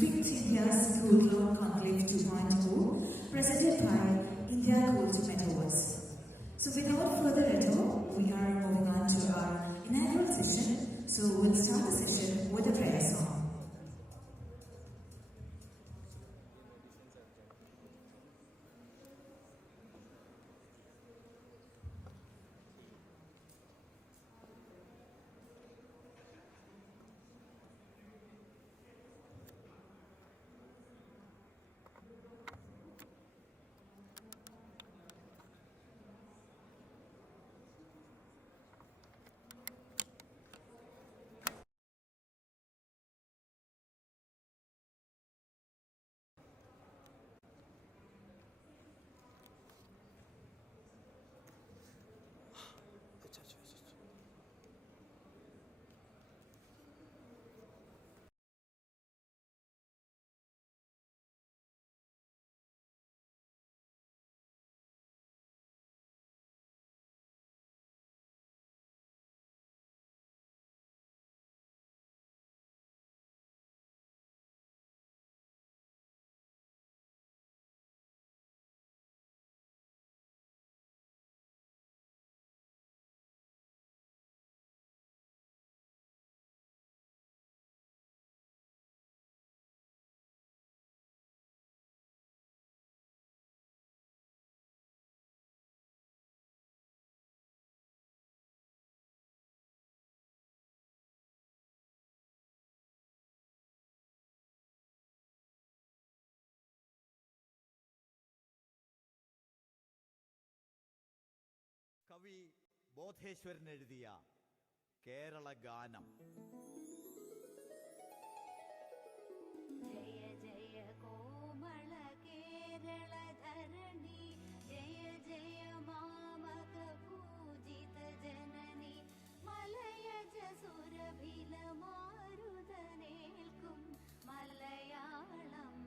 FINX India's Conclave 2.0, presented by India Coach Metaverse. So without further ado, we are moving on to our inaugural session. So we'll start the session with a prayer song. കവി ബോധേശ്വരൻ എഴുതിയ കേരള ഗാനം. ജയ ജയ കോമള കേരള ധരണി, ജയ ജയ മാമക പൂജിത ജനനി, മലയജ സുരഭില മാരുതനേൽക്കും മലയാളം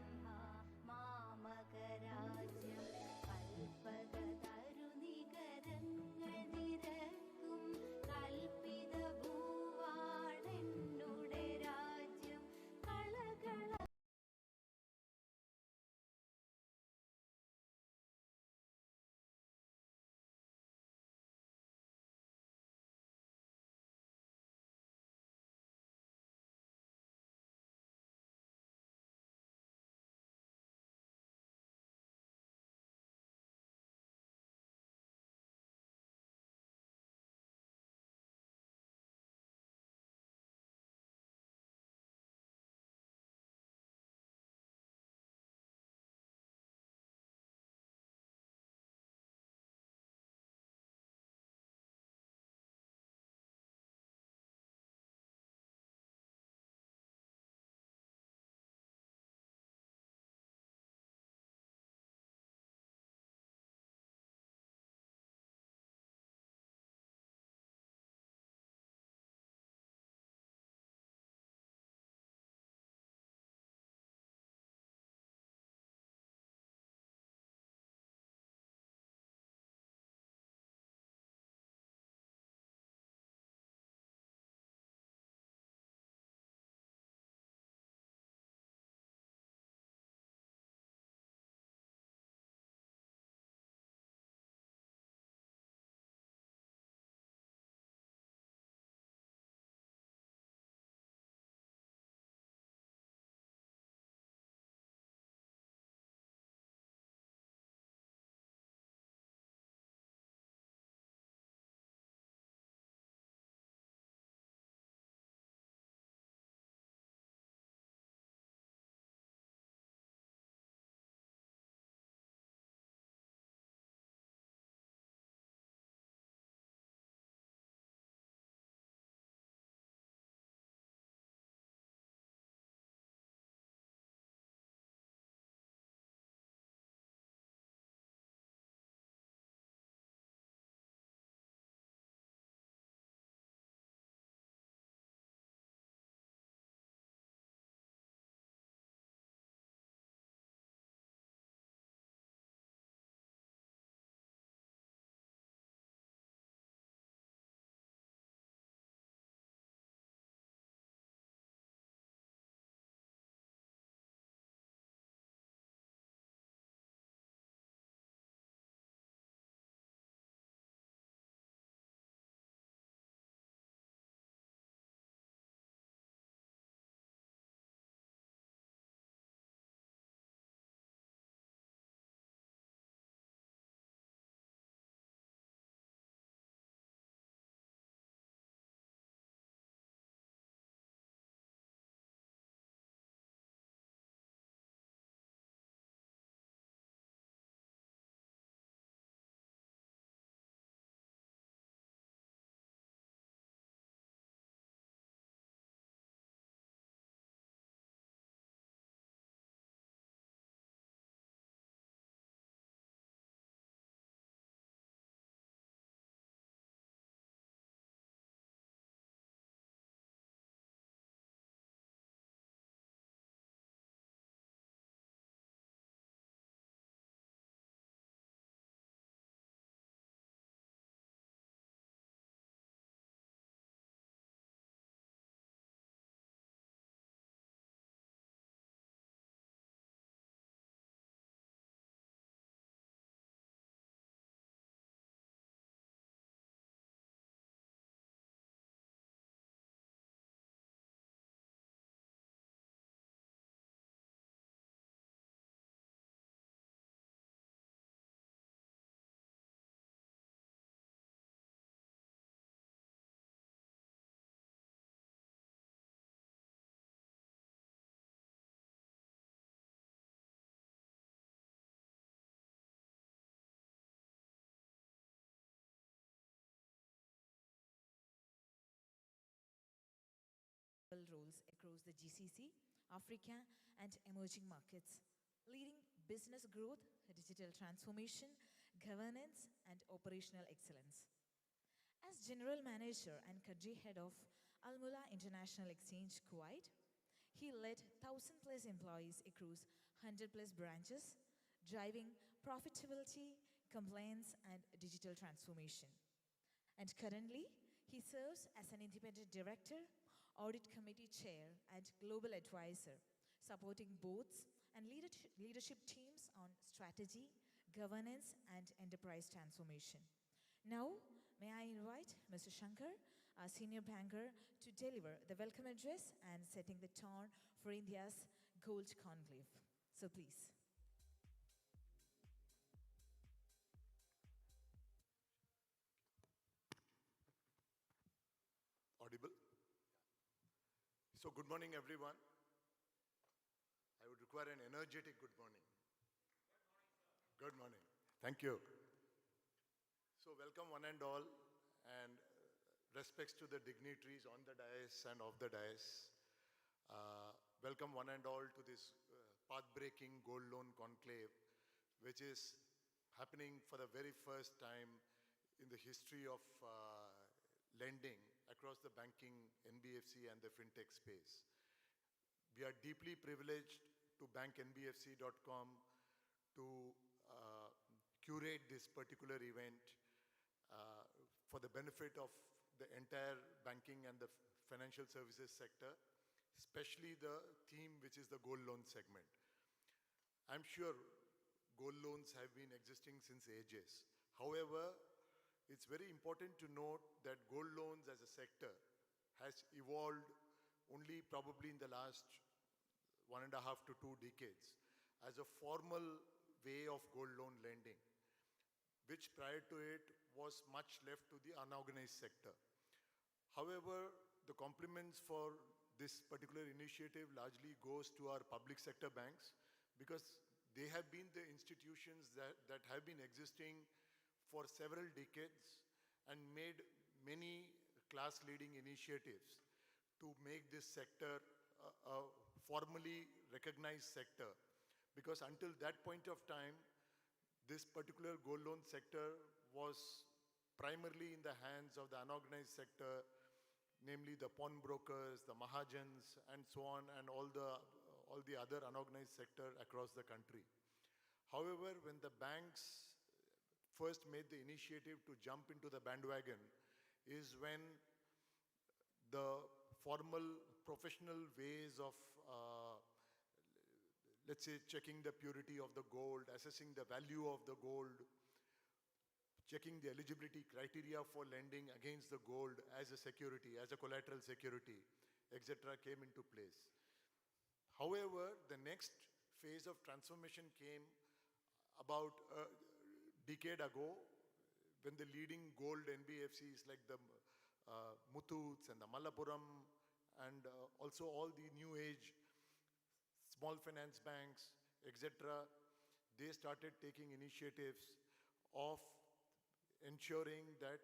മാമക രാജ്യം, കൽപ്പക തരുനികരങ്ങൾ നിരക്കും കൽപ്പിത ഭൂവാണെന്നു roles across the GCC, Africa, and emerging markets, leading business growth, digital transformation, governance, and operational excellence. As General Manager and Country Head of Al Mula International Exchange, Kuwait, he led 1,000 plus employees across 100 plus branches, driving profitability, compliance, and digital transformation. And currently, he serves as an independent director, audit committee chair, and global advisor, supporting boards and leadership teams on strategy, governance, and enterprise transformation. Now, may I invite Mr. Shankar, our senior banker, to deliver the welcome address and setting the tone for India's Gold Conclave. So please. Audible? So good morning, everyone. I would require an energetic good morning. Good morning. Thank you. So welcome one and all, and respects to the dignitaries on the dais and off the dais. Welcome one and all to this path-breaking gold loan conclave, which is happening for the very first time in the history of lending across the banking, NBFC, and the fintech space. We are deeply privileged to bank NBFC.com to curate this particular event for the benefit of the entire banking and the financial services sector, especially the theme which is the gold loan segment. I'm sure gold loans have been existing since ages. However, it's very important to note that gold loans as a sector has evolved only probably in the last 1.5 to 2 decades as a formal way of gold loan lending, which prior to it was much left to the unorganized sector. However, the compliments for this particular initiative largely goes to our public sector banks, because they have been the institutions that have been existing for several decades and made many class-leading initiatives to make this sector a formally recognized sector. Because until that point of time, this particular gold loan sector was primarily in the hands of the unorganized sector, namely the pawnbrokers, the mahajans, and so on, and all the other unorganized sector across the country. However, when the banks first made the initiative to jump into the bandwagon is when the formal professional ways of, let's say, checking the purity of the gold, assessing the value of the gold, checking the eligibility criteria for lending against the gold as a security, as a collateral security, etc., came into place. However, the next phase of transformation came about a decade ago, when the leading gold NBFCs like the Muthuts and the Malappuram and also all the new age small finance banks, etc., they started taking initiatives of ensuring that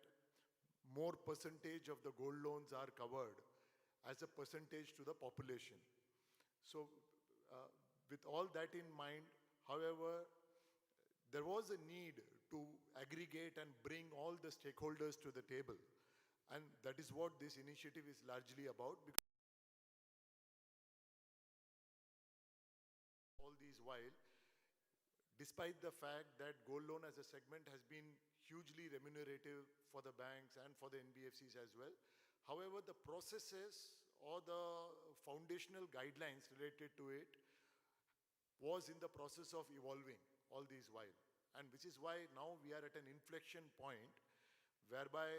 more percentage of the gold loans are covered as a percentage to the population. So with all that in mind, however, there was a need to aggregate and bring all the stakeholders to the table. And that is what this initiative is largely about. Because all these while, despite the fact that gold loan as a segment has been hugely remunerative for the banks and for the NBFCs as well. However, the processes or the foundational guidelines related to it was in the process of evolving all these while. And which is why now we are at an inflection point whereby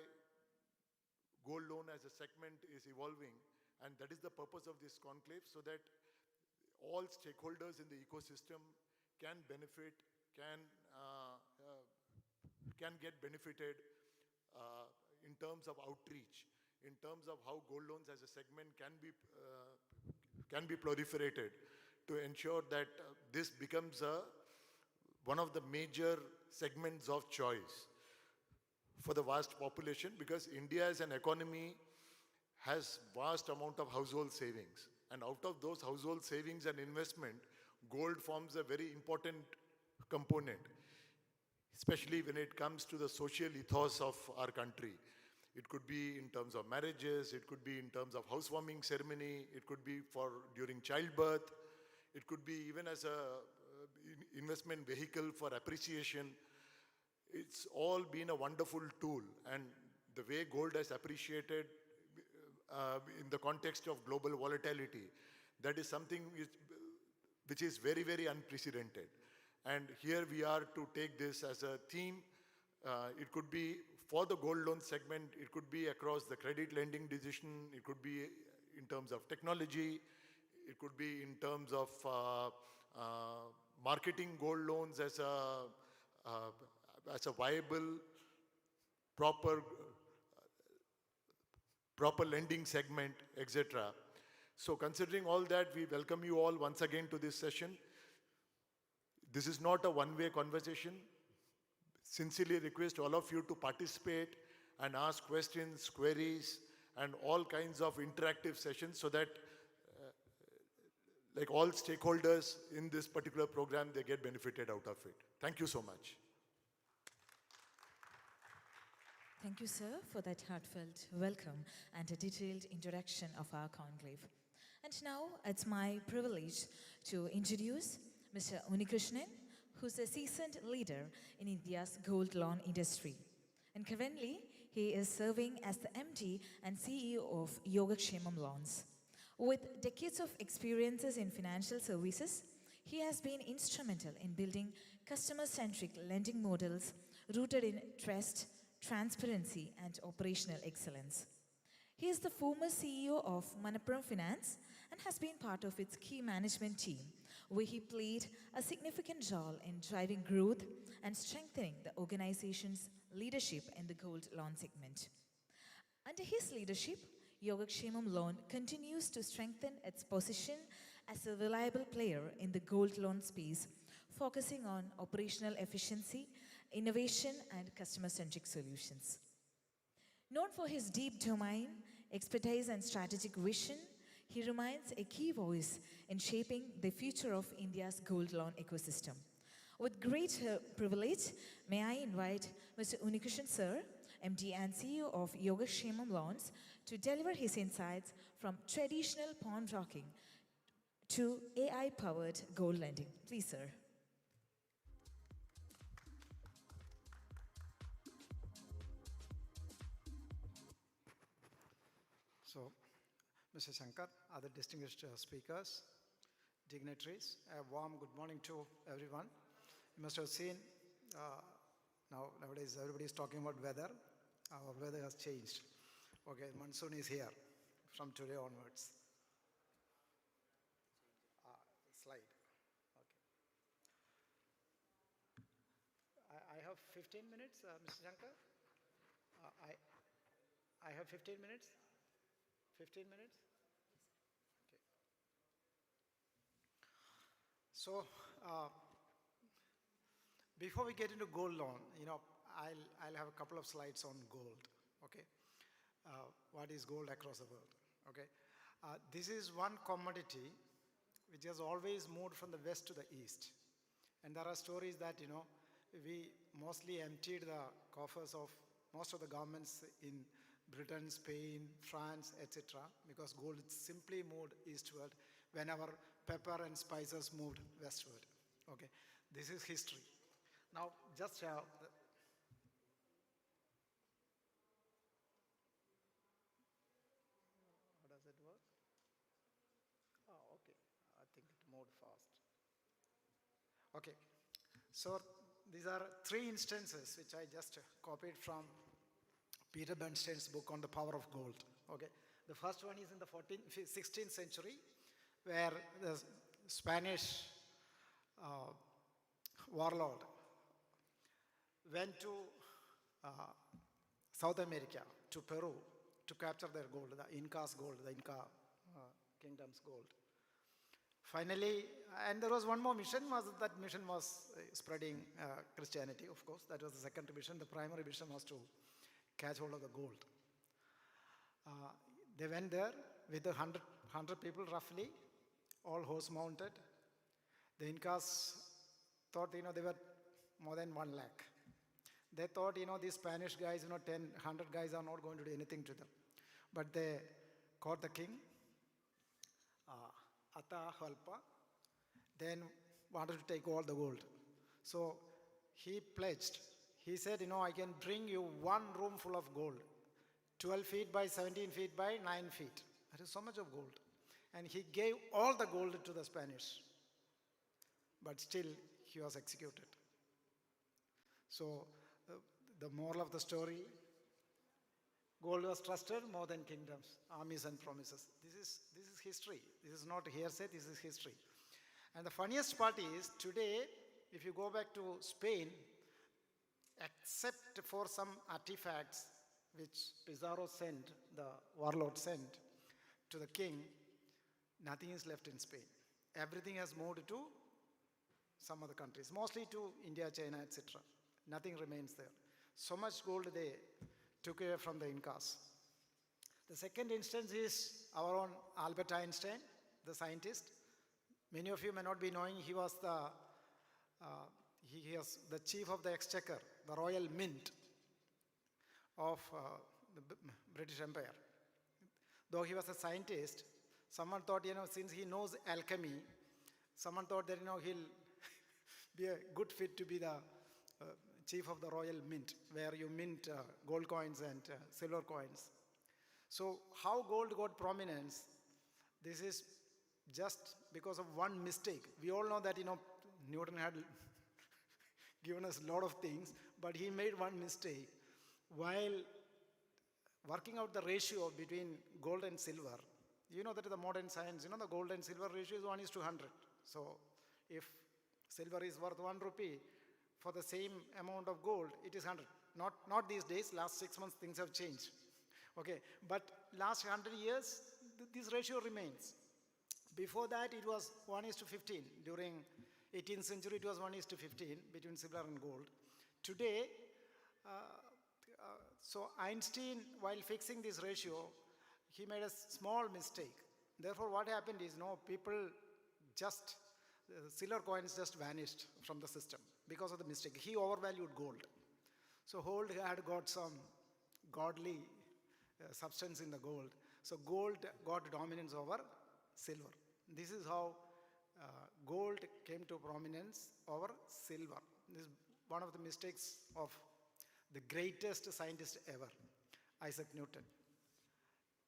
gold loan as a segment is evolving, and that is the purpose of this conclave, so that all stakeholders in the ecosystem can benefit, can get benefited in terms of outreach, in terms of how gold loans as a segment can be proliferated to ensure that this becomes one of the major segments of choice for the vast population, because India as an economy has vast amount of household savings. And out of those household savings and investment, gold forms a very important component, especially when it comes to the social ethos of our country. It could be in terms of marriages, it could be in terms of housewarming ceremony, it could be for during childbirth, it could be even as a investment vehicle for appreciation. It's all been a wonderful tool, and the way gold has appreciated in the context of global volatility, that is something which is very, very unprecedented. And here we are to take this as a theme. It could be for the gold loan segment, it could be across the credit lending decision, it could be in terms of technology, it could be in terms of marketing gold loans as a viable, proper lending segment, etc. So considering all that, we welcome you all once again to this session. This is not a one-way conversation. Sincerely request all of you to participate and ask questions, queries, and all kinds of interactive sessions so that like all stakeholders in this particular program, they get benefited out of it. Thank you so much. Thank you, sir, for that heartfelt welcome and a detailed introduction of our conclave. And now it's my privilege to introduce Mr. Unikrishnan, who's a seasoned leader in India's gold loan industry. And currently, he is serving as the MD and CEO of Yogakshemam Loans. With decades of experiences in financial services, he has been instrumental in building customer-centric lending models rooted in trust, transparency, and operational excellence. He is the former CEO of Manappuram Finance and has been part of its key management team, where he played a significant role in driving growth and strengthening the organization's leadership in the gold loan segment. Under his leadership, Yogakshemam Loan continues to strengthen its position as a reliable player in the gold loan space, focusing on operational efficiency, innovation, and customer-centric solutions. Known for his deep domain expertise and strategic vision, he remains a key voice in shaping the future of India's gold loan ecosystem. With great privilege, may I invite Mr. Unikrishnan sir, MD and CEO of Yogakshemam Loans, to deliver his insights from traditional pawnbroking to AI-powered gold lending. Please, sir. So, Mr. Shankar, other distinguished speakers, dignitaries, a warm good morning to everyone. You must have seen, nowadays everybody is talking about weather. Our weather has changed. Okay, monsoon is here from today onwards. Slide. Okay. I have 15 minutes, Mr. Shankar. I have 15 minutes. 15 minutes? Okay. So, before we get into gold loan, I'll have a couple of slides on gold, okay? What is gold across the world, okay? This is one commodity which has always moved from the west to the east. And there are stories that, we mostly emptied the coffers of most of the governments in Britain, Spain, France, etc. because gold simply moved eastward whenever pepper and spices moved westward, okay? This is history. Now, just how does it work? Oh, okay. I think it moved fast. Okay. So, these are three instances which I just copied from Peter Bernstein's book on the power of gold. Okay. The first one is in the 16th century, where the Spanish warlord went to South America, to Peru, to capture their gold, the Inca's gold, the Inca kingdom's gold. Finally, and there was one more mission, that mission was spreading Christianity, of course. That was the second mission. The primary mission was to catch hold of the gold. They went there with 100 people roughly, all horse mounted. The Incas thought, they were more than 1 lakh. They thought, these Spanish guys, 10, 100 guys are not going to do anything to them. But they caught the king, Atahualpa, then wanted to take all the gold. So he pledged. He said, I can bring you one room full of gold, 12 feet by 17 feet by 9 feet. That is so much of gold. And he gave all the gold to the Spanish. But still, he was executed. So, the moral of the story, gold was trusted more than kingdoms, armies and promises. This is history. This is not hearsay, this is history. And the funniest part is, today, if you go back to Spain, except for some artifacts which Pizarro sent, the warlord sent to the king, nothing is left in Spain. Everything has moved to some other countries, mostly to India, China, etc. Nothing remains there. So much gold they took away from the Incas. The second instance is our own Albert Einstein, the scientist. Many of you may not be knowing he was the chief of the exchequer, the royal mint of the British Empire. Though he was a scientist, someone thought, since he knows alchemy, someone thought that, he'll be a good fit to be the chief of the royal mint, where you mint gold coins and silver coins. So how gold got prominence, this is just because of one mistake. We all know that, Newton had given us a lot of things, but he made one mistake. While working out the ratio between gold and silver, you know that in the modern science, the gold and silver ratio is 1:100. So if silver is worth 1 rupee, for the same amount of gold, it is 100. Not these days, last 6 months things have changed. Okay, but last 100 years, this ratio remains. Before that, it was 1:15. During 18th century, it was 1:15 between silver and gold. Today, so Einstein, while fixing this ratio, he made a small mistake. Therefore, what happened is, silver coins just vanished from the system because of the mistake. He overvalued gold. So gold had got some godly substance in the gold. So gold got dominance over silver. This is how gold came to prominence over silver. This is one of the mistakes of the greatest scientist ever, Isaac Newton.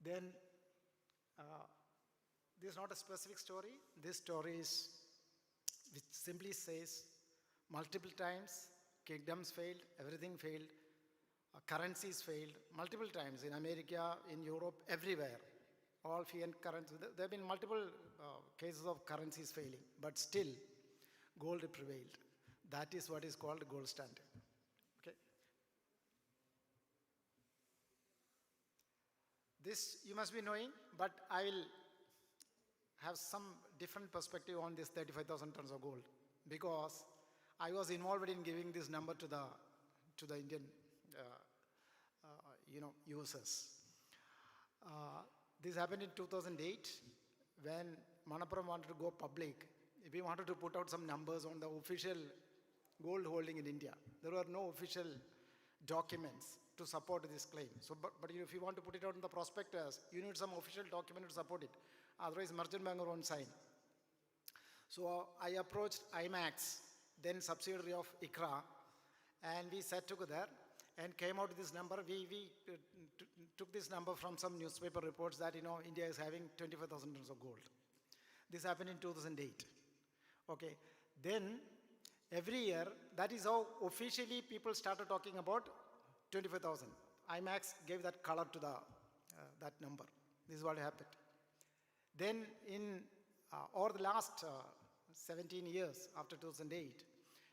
Then, this is not a specific story. This story is, which simply says, multiple times, kingdoms failed, everything failed, currencies failed, multiple times in America, in Europe, everywhere. All fiat currencies, there have been multiple cases of currencies failing, but still, gold prevailed. That is what is called gold standard. Okay. This you must be knowing, but I will have some different perspective on this 35,000 tons of gold, because I was involved in giving this number to the Indian users. This happened in 2008 when Manappuram wanted to go public. We wanted to put out some numbers on the official gold holding in India. There were no official documents to support this claim. So, but if you want to put it out in the prospectus, you need some official document to support it. Otherwise, merchant banker won't sign. So I approached IMAX, then subsidiary of ICRA, and we sat together and came out with this number. We took this number from some newspaper reports that, India is having 25,000 tons of gold. This happened in 2008. Okay. Then, every year, that is how officially people started talking about 25,000. IMAX gave that color to that number. This is what happened. Then, over the last 17 years after 2008,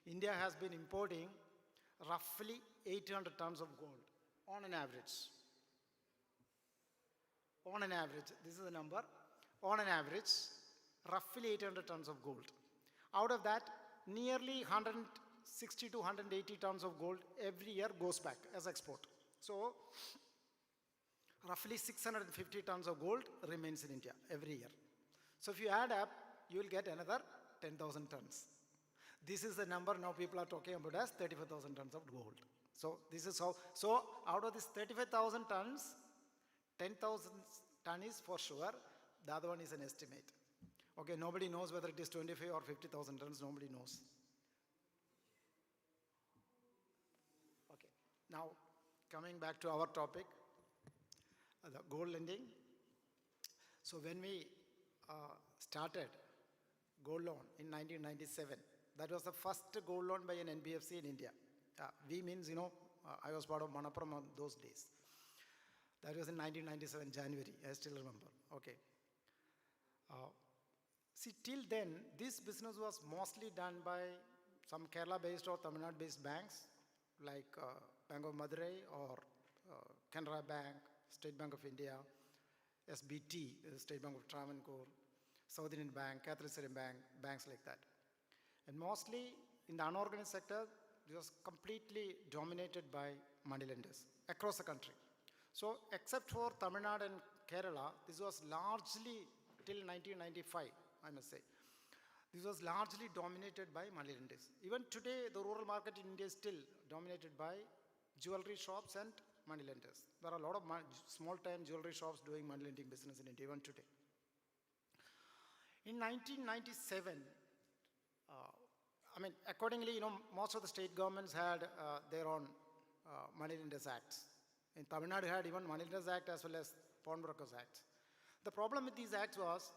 India has been importing roughly 800 tons of gold on an average. On an average, this is the number. On an average, roughly 800 tons of gold. Out of that, nearly 160 to 180 tons of gold every year goes back as export. So, roughly 650 tons of gold remains in India every year. So if you add up, you will get another 10,000 tons. This is the number now people are talking about as 35,000 tons of gold. So this is how, so out of this 35,000 tons, 10,000 ton is for sure, the other one is an estimate. Okay, nobody knows whether it is 25 or 50,000 tons, nobody knows. Okay, now coming back to our topic, the gold lending. So when we started gold loan in 1997, that was the first gold loan by an NBFC in India. We means, I was part of Manappuram on those days. That was in 1997, January, I still remember. Okay. See, till then, this business was mostly done by some Kerala-based or Tamil Nadu-based banks, like Bank of Madurai or Canara Bank, State Bank of India, SBT, State Bank of Travancore, South Indian Bank, Catholic Bank, banks like that. And mostly in the unorganized sector, it was completely dominated by money lenders across the country. So except for Tamil Nadu and Kerala, this was largely till 1995, I must say. This was largely dominated by money lenders. Even today, the rural market in India is still dominated by jewelry shops and money lenders. There are a lot of small-time jewelry shops doing money lending business in India even today. In 1997, accordingly, most of the state governments had their own money lenders acts. In Tamil Nadu had even Money Lenders Act as well as Pawnbrokers Act. The problem with these acts was,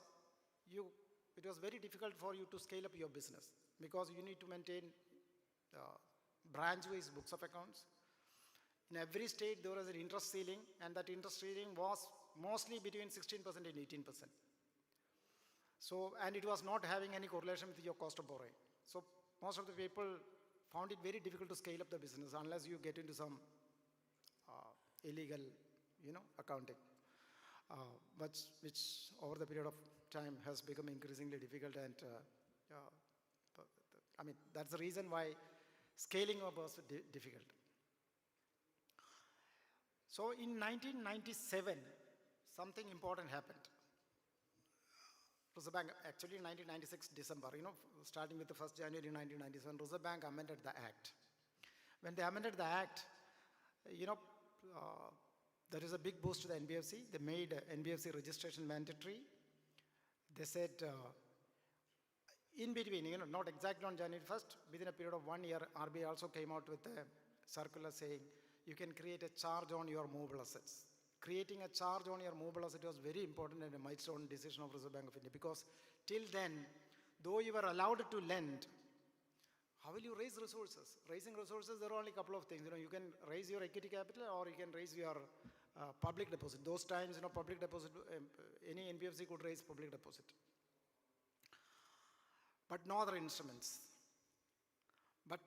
it was very difficult for you to scale up your business because you need to maintain branch-wise books of accounts. In every state there was an interest ceiling, and that interest ceiling was mostly between 16% and 18%. So, and it was not having any correlation with your cost of borrowing. So most of the people found it very difficult to scale up the business unless you get into some illegal, accounting, which over the period of time has become increasingly difficult, and that's the reason why scaling up was difficult. So in 1997, something important happened. Reserve Bank, actually in 1996 December, starting with the 1st January 1997, Reserve Bank amended the Act. When they amended the Act, there is a big boost to the NBFC. They made NBFC registration mandatory. They said, in between, not exactly on January 1st, within a period of 1 year, RBI also came out with a circular saying, you can create a charge on your movable assets. Creating a charge on your movable asset was very important and a milestone decision of Reserve Bank of India, because till then, though you were allowed to lend, how will you raise resources? Raising resources, there are only a couple of things. You can raise your equity capital or you can raise your public deposit. Those times, public deposit, any NBFC could raise public deposit. But no other instruments. But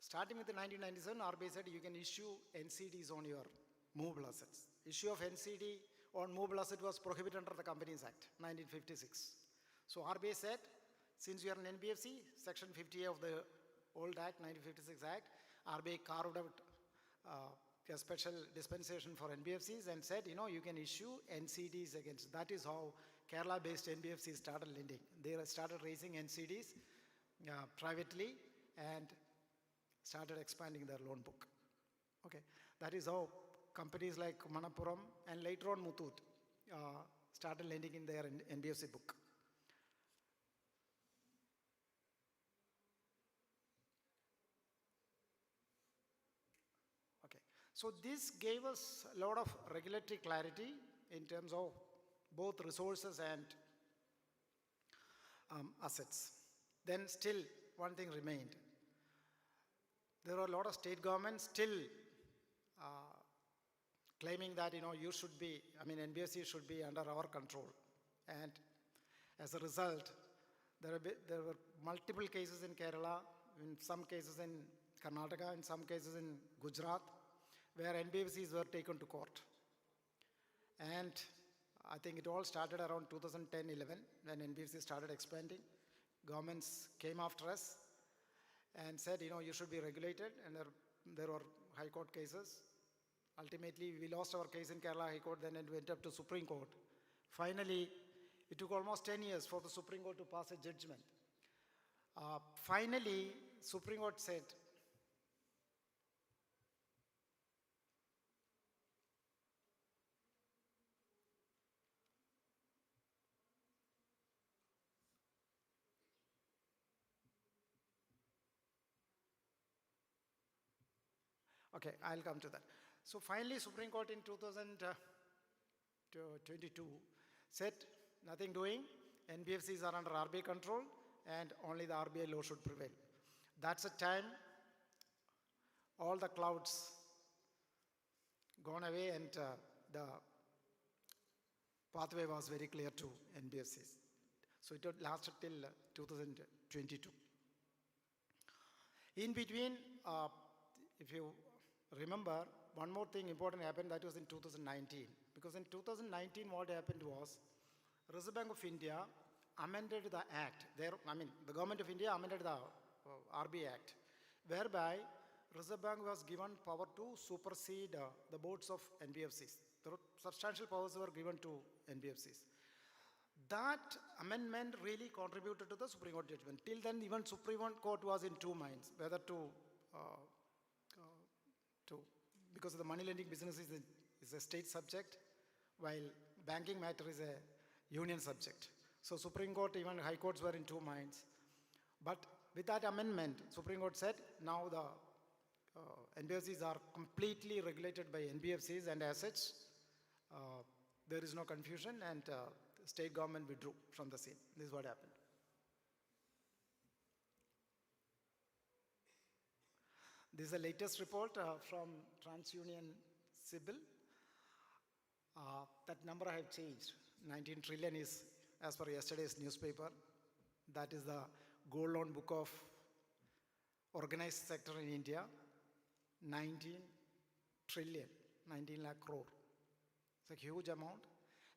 starting with the 1997, RBI said you can issue NCDs on your movable assets. Issue of NCD on movable asset was prohibited under the Companies Act, 1956. So RBI said, since you are an NBFC, Section 50A of the old Act, 1956 Act, RBI carved out a special dispensation for NBFCs and said, you can issue NCDs against. That is how Kerala-based NBFCs started lending. They started raising NCDs privately and started expanding their loan book. Okay, that is how companies like Manappuram and later on Muthoot started lending in their NBFC book. Okay, so this gave us a lot of regulatory clarity in terms of both resources and assets. Then still one thing remained. There were a lot of state governments still claiming that, you should be, NBFC should be under our control. And as a result, there were multiple cases in Kerala, in some cases in Karnataka, in some cases in Gujarat, where NBFCs were taken to court. And I think it all started around 2010-11 when NBFC started expanding. Governments came after us and said, you should be regulated, and there were high court cases. Ultimately, we lost our case in Kerala High Court, then it went up to Supreme Court. Finally, it took almost 10 years for the Supreme Court to pass a judgment. Finally, Supreme Court said, okay, I'll come to that. So finally, Supreme Court in 2022 said, nothing doing, NBFCs are under RBI control, and only the RBI law should prevail. That's the time all the clouds gone away, and the pathway was very clear to NBFCs. So it lasted till 2022. In between, if you remember, one more thing important happened, that was in 2019. Because in 2019, what happened was, Reserve Bank of India amended the act. The government of India amended the RBI Act, whereby Reserve Bank was given power to supersede the boards of NBFCs. The substantial powers were given to NBFCs. That amendment really contributed to the Supreme Court judgment. Till then, even Supreme Court was in two minds, whether because the money lending business is a state subject, while banking matter is a union subject. So Supreme Court, even High Courts were in two minds. But with that amendment, Supreme Court said, now the NBFCs are completely regulated by NBFCs, and as such, there is no confusion, and the state government withdrew from the scene. This is what happened. This is the latest report from TransUnion CIBIL. That number I have changed. 19 trillion is as per yesterday's newspaper. That is the gold loan book of organized sector in India. 19 trillion, 19 lakh crore. It's a huge amount.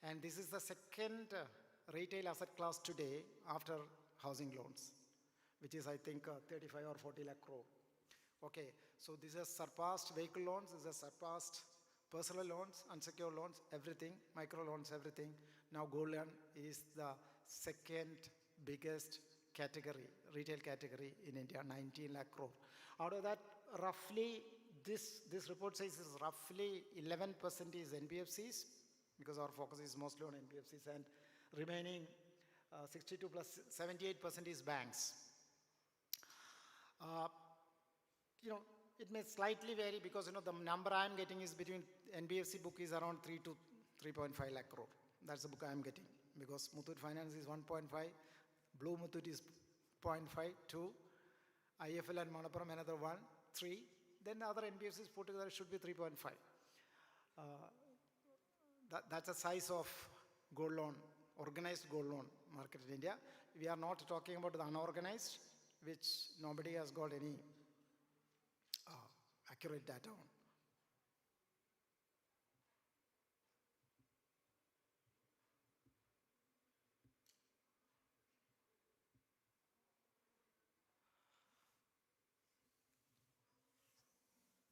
And this is the second retail asset class today after housing loans, which is, I think, 35 or 40 lakh crore. Okay, so this has surpassed vehicle loans, this has surpassed personal loans, unsecured loans, everything, micro loans, everything. Now gold loan is the second biggest category, retail category in India, 19 lakh crore. Out of that, roughly, this report says is roughly 11% is NBFCs, because our focus is mostly on NBFCs, and remaining 62 plus 78% is banks. It may slightly vary because, the number I am getting is between NBFC book is around 3 to 3.5 lakh crore. That's the book I am getting, because Muthoot Finance is 1.5, Blue Muthoot is 0.5, 2, IFL and Manappuram another 1, 3. Then the other NBFCs put together should be 3.5. That's the size of gold loan, organized gold loan market in India. We are not talking about the unorganized, which nobody has got any accurate data on.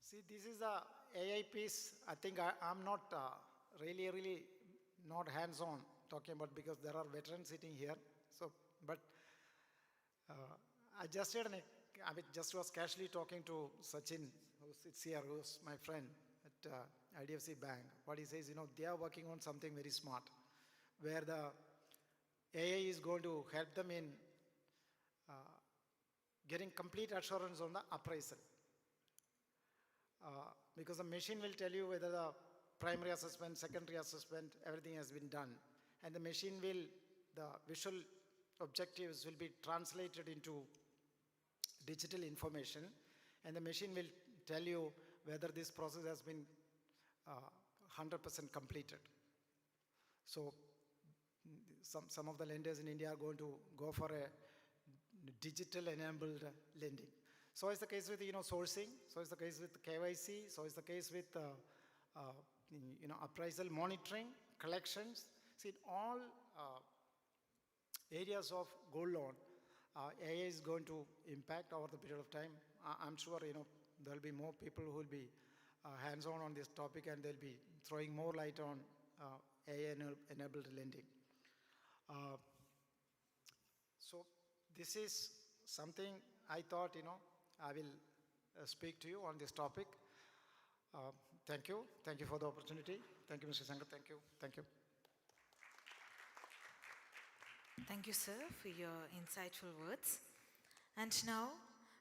See, this is the AI piece. I think I'm not really not hands-on talking about, because there are veterans sitting here. So, but I just was casually talking to Sachin, who sits here, who's my friend at IDFC Bank. What he says, they are working on something very smart, where the AI is going to help them in getting complete assurance on the appraisal. Because the machine will tell you whether the primary assessment, secondary assessment, everything has been done. And the machine will, the visual objectives will be translated into digital information, and the machine will tell you whether this process has been 100% completed. So some of the lenders in India are going to go for a digital enabled lending. So is the case with sourcing, so is the case with KYC, so is the case with appraisal monitoring, collections. See, in all areas of gold loan, AI is going to impact over the period of time. I'm sure there will be more people who will be hands-on on this topic, and they'll be throwing more light on AI-enabled lending. So this is something I thought, I will speak to you on this topic. Thank you. Thank you for the opportunity. Thank you, Mr. Sankar. Thank you. Thank you. Thank you, sir, for your insightful words. And now,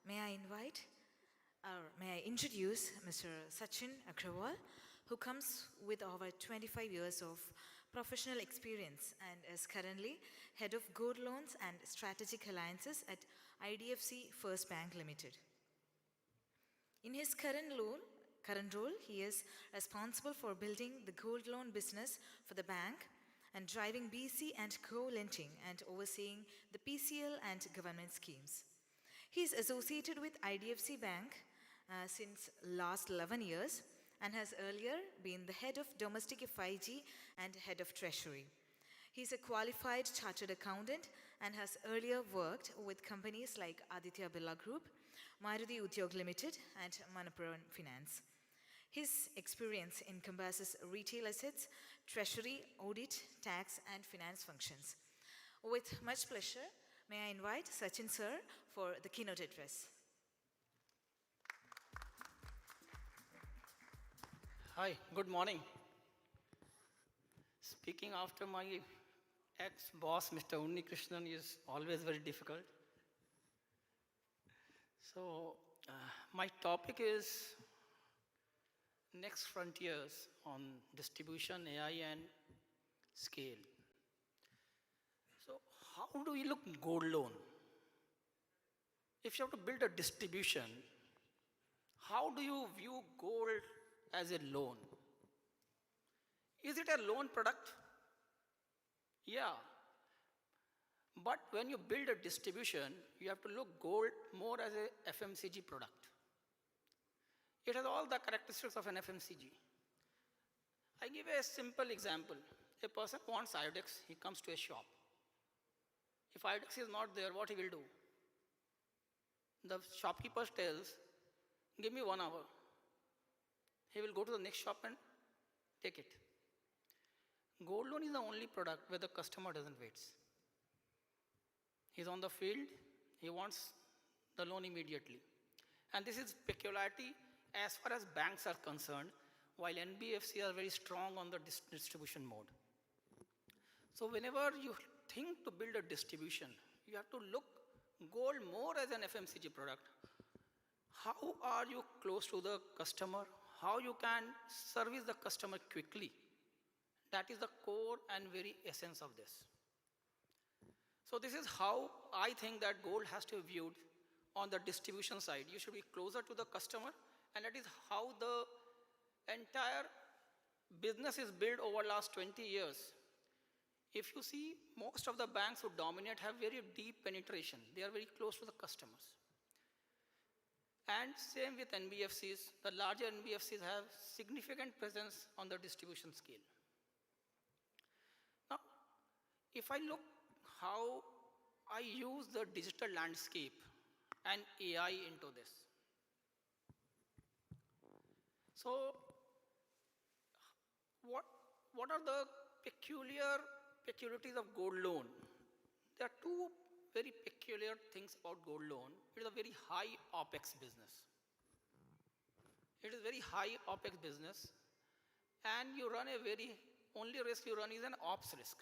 may I introduce Mr. Sachin Agrawal, who comes with over 25 years of professional experience and is currently Head of Gold Loans and Strategic Alliances at IDFC First Bank Limited. In his current role, he is responsible for building the gold loan business for the bank and driving BC and co-lending and overseeing the PCL and government schemes. He is associated with IDFC Bank since last 11 years and has earlier been the head of domestic FIG and head of treasury. He is a qualified chartered accountant and has earlier worked with companies like Aditya Birla Group, Maruti Udyog Limited and Manappuram Finance. His experience encompasses retail assets, treasury, audit, tax and finance functions. With much pleasure, may I invite Sachin sir for the keynote address. Hi, good morning. Speaking after my ex-boss, Mr. Unni Krishnan, is always very difficult. So, my topic is next frontiers on distribution, AI and scale. So, how do we look gold loan? If you have to build a distribution, how do you view gold as a loan? Is it a loan product? Yeah. But when you build a distribution, you have to look gold more as a FMCG product. It has all the characteristics of an FMCG. I give a simple example. A person wants Iodex, he comes to a shop. If Iodex is not there, what he will do? The shopkeeper tells, give me 1 hour. He will go to the next shop and take it. Gold loan is the only product where the customer doesn't wait. He's on the field, he wants the loan immediately. And this is peculiarity as far as banks are concerned, while NBFC are very strong on the distribution mode. So whenever you think to build a distribution, you have to look gold more as an FMCG product. How are you close to the customer? How you can service the customer quickly? That is the core and very essence of this. So this is how I think that gold has to be viewed on the distribution side. You should be closer to the customer, and that is how the entire business is built over last 20 years. If you see, most of the banks who dominate have very deep penetration. They are very close to the customers. And same with NBFCs. The larger NBFCs have significant presence on the distribution scale. Now, if I look how I use the digital landscape and AI into this. So, what are the peculiarities of gold loan? There are two very peculiar things about gold loan. It is a very high OPEX business. It is very high OPEX business, and you run only risk you run is an ops risk.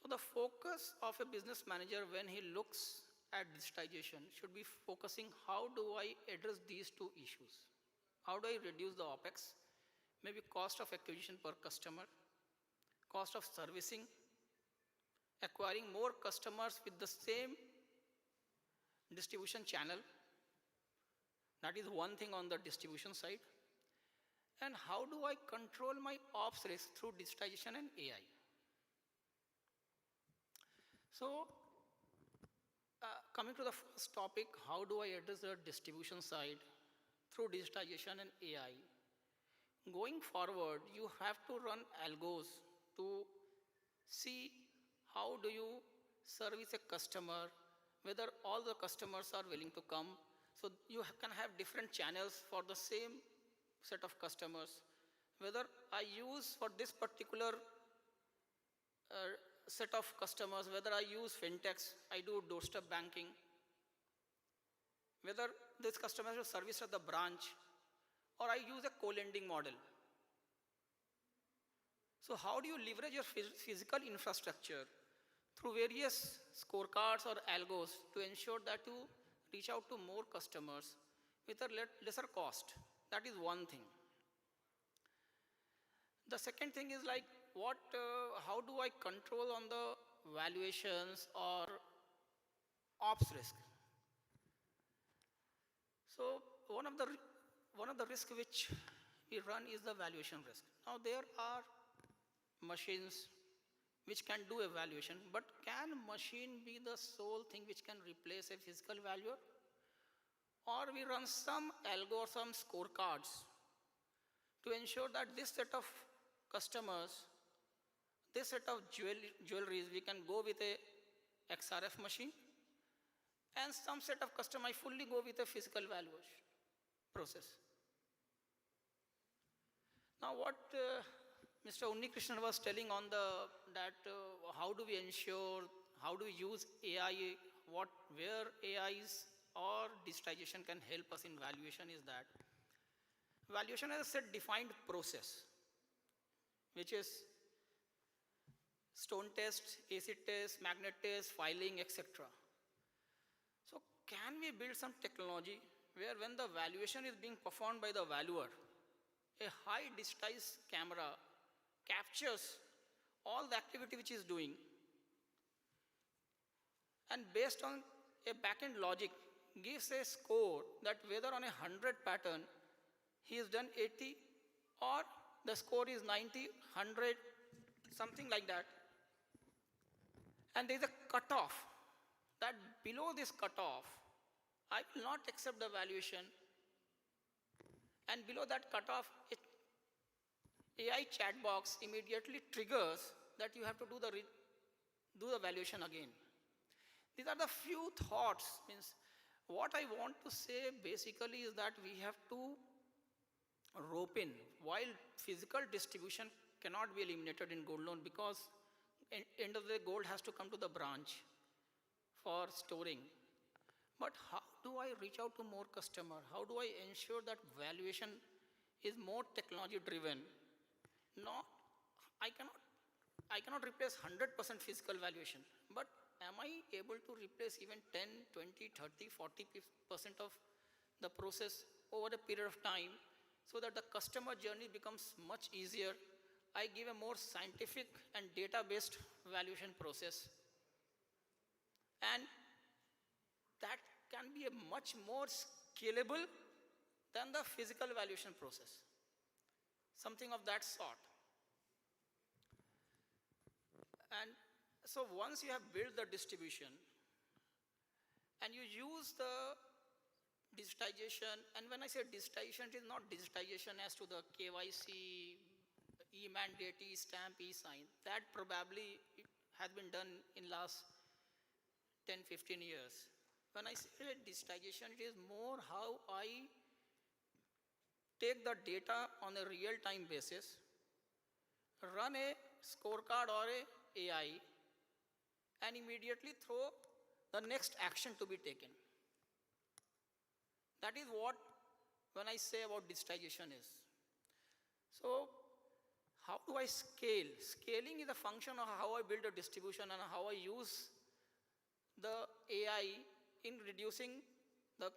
So the focus of a business manager when he looks at digitization should be focusing, how do I address these two issues? How do I reduce the OPEX? Maybe cost of acquisition per customer, cost of servicing, acquiring more customers with the same distribution channel. That is one thing on the distribution side. And how do I control my ops risk through digitization and AI? So, coming to the first topic, how do I address the distribution side through digitization and AI? Going forward, you have to run algos to see how do you service a customer, whether all the customers are willing to come. So you can have different channels for the same set of customers, whether I use for this particular set of customers, whether I use fintechs, I do doorstep banking, whether this customer is serviced at the branch, or I use a co-lending model. So how do you leverage your physical infrastructure through various scorecards or algos to ensure that you reach out to more customers with a lesser cost? That is one thing. The second thing is like how do I control on the valuations or ops risk? So one of the risks which we run is the valuation risk. Now there are machines which can do evaluation, but can machine be the sole thing which can replace a physical valuer? Or we run some algo or some scorecards to ensure that this set of customers, this set of jewelries, we can go with a XRF machine, and some set of customer I fully go with a physical valuation process. Now what Mr. Unnikrishnan was telling on how do we ensure, how do we use AI, where AIs or digitization can help us in valuation is that valuation has a set defined process, which is stone test, acid test, magnet test, filing, etc. So can we build some technology where when the valuation is being performed by the valuer, a high digitized camera captures all the activity which he is doing, and based on a backend logic gives a score that whether on a 100 pattern he has done 80 or the score is 90, 100, something like that. And there is a cutoff that below this cutoff I will not accept the valuation, and below that cutoff AI chat box immediately triggers that you have to do the valuation again. These are the few thoughts. Means what I want to say basically is that we have to rope in, while physical distribution cannot be eliminated in gold loan, because end of the day gold has to come to the branch for storing. But how do I reach out to more customer? How do I ensure that valuation is more technology driven? I cannot replace 100% physical valuation, but am I able to replace even 10, 20, 30, 40% of the process over a period of time so that the customer journey becomes much easier? I give a more scientific and data-based valuation process, and that can be a much more scalable than the physical valuation process. Something of that sort. And so once you have built the distribution and you use the digitization, and when I say digitization, it is not digitization as to the KYC, e-mandate, e-stamp, e-sign. That probably has been done in last 10, 15 years. When I say digitization, it is more how I take the data on a real-time basis, run a scorecard or a AI, and immediately throw the next action to be taken. That is what when I say about digitization is. So how do I scale? Scaling is a function of how I build a distribution and how I use the AI in reducing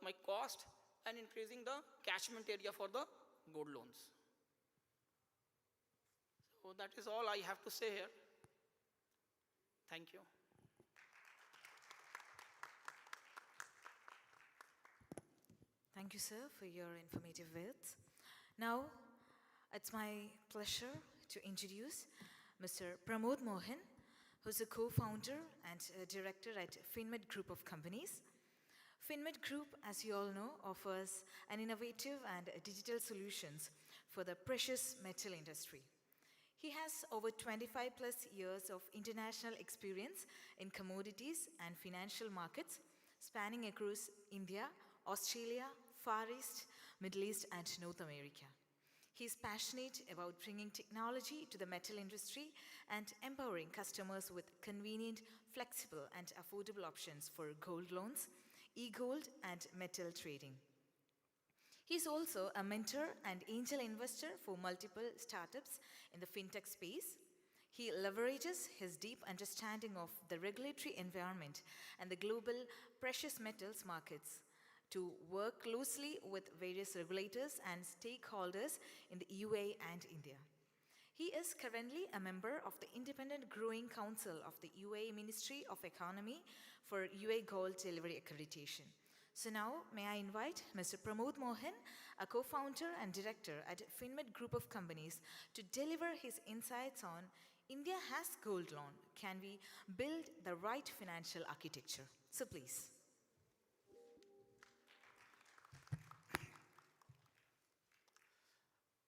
my cost and increasing the catchment area for the gold loans. So that is all I have to say here. Thank you. Thank you, sir, for your informative words. Now, it's my pleasure to introduce Mr. Pramod Mohan, who's a co-founder and a director at FinMed Group of Companies. FinMed Group, as you all know, offers an innovative and digital solutions for the precious metal industry. He has over 25 plus years of international experience in commodities and financial markets, spanning across India, Australia, Far East, Middle East, and North America. He is passionate about bringing technology to the metal industry and empowering customers with convenient, flexible, and affordable options for gold loans, e-gold, and metal trading. He is also a mentor and angel investor for multiple startups in the fintech space. He leverages his deep understanding of the regulatory environment and the global precious metals markets to work closely with various regulators and stakeholders in the UAE and India. He is currently a member of the Independent Growing Council of the UAE Ministry of Economy for UAE Gold Delivery Accreditation. So now, may I invite Mr. Pramod Mohan, a co-founder and director at FinMed Group of Companies, to deliver his insights on India has gold loan. Can we build the right financial architecture? So please.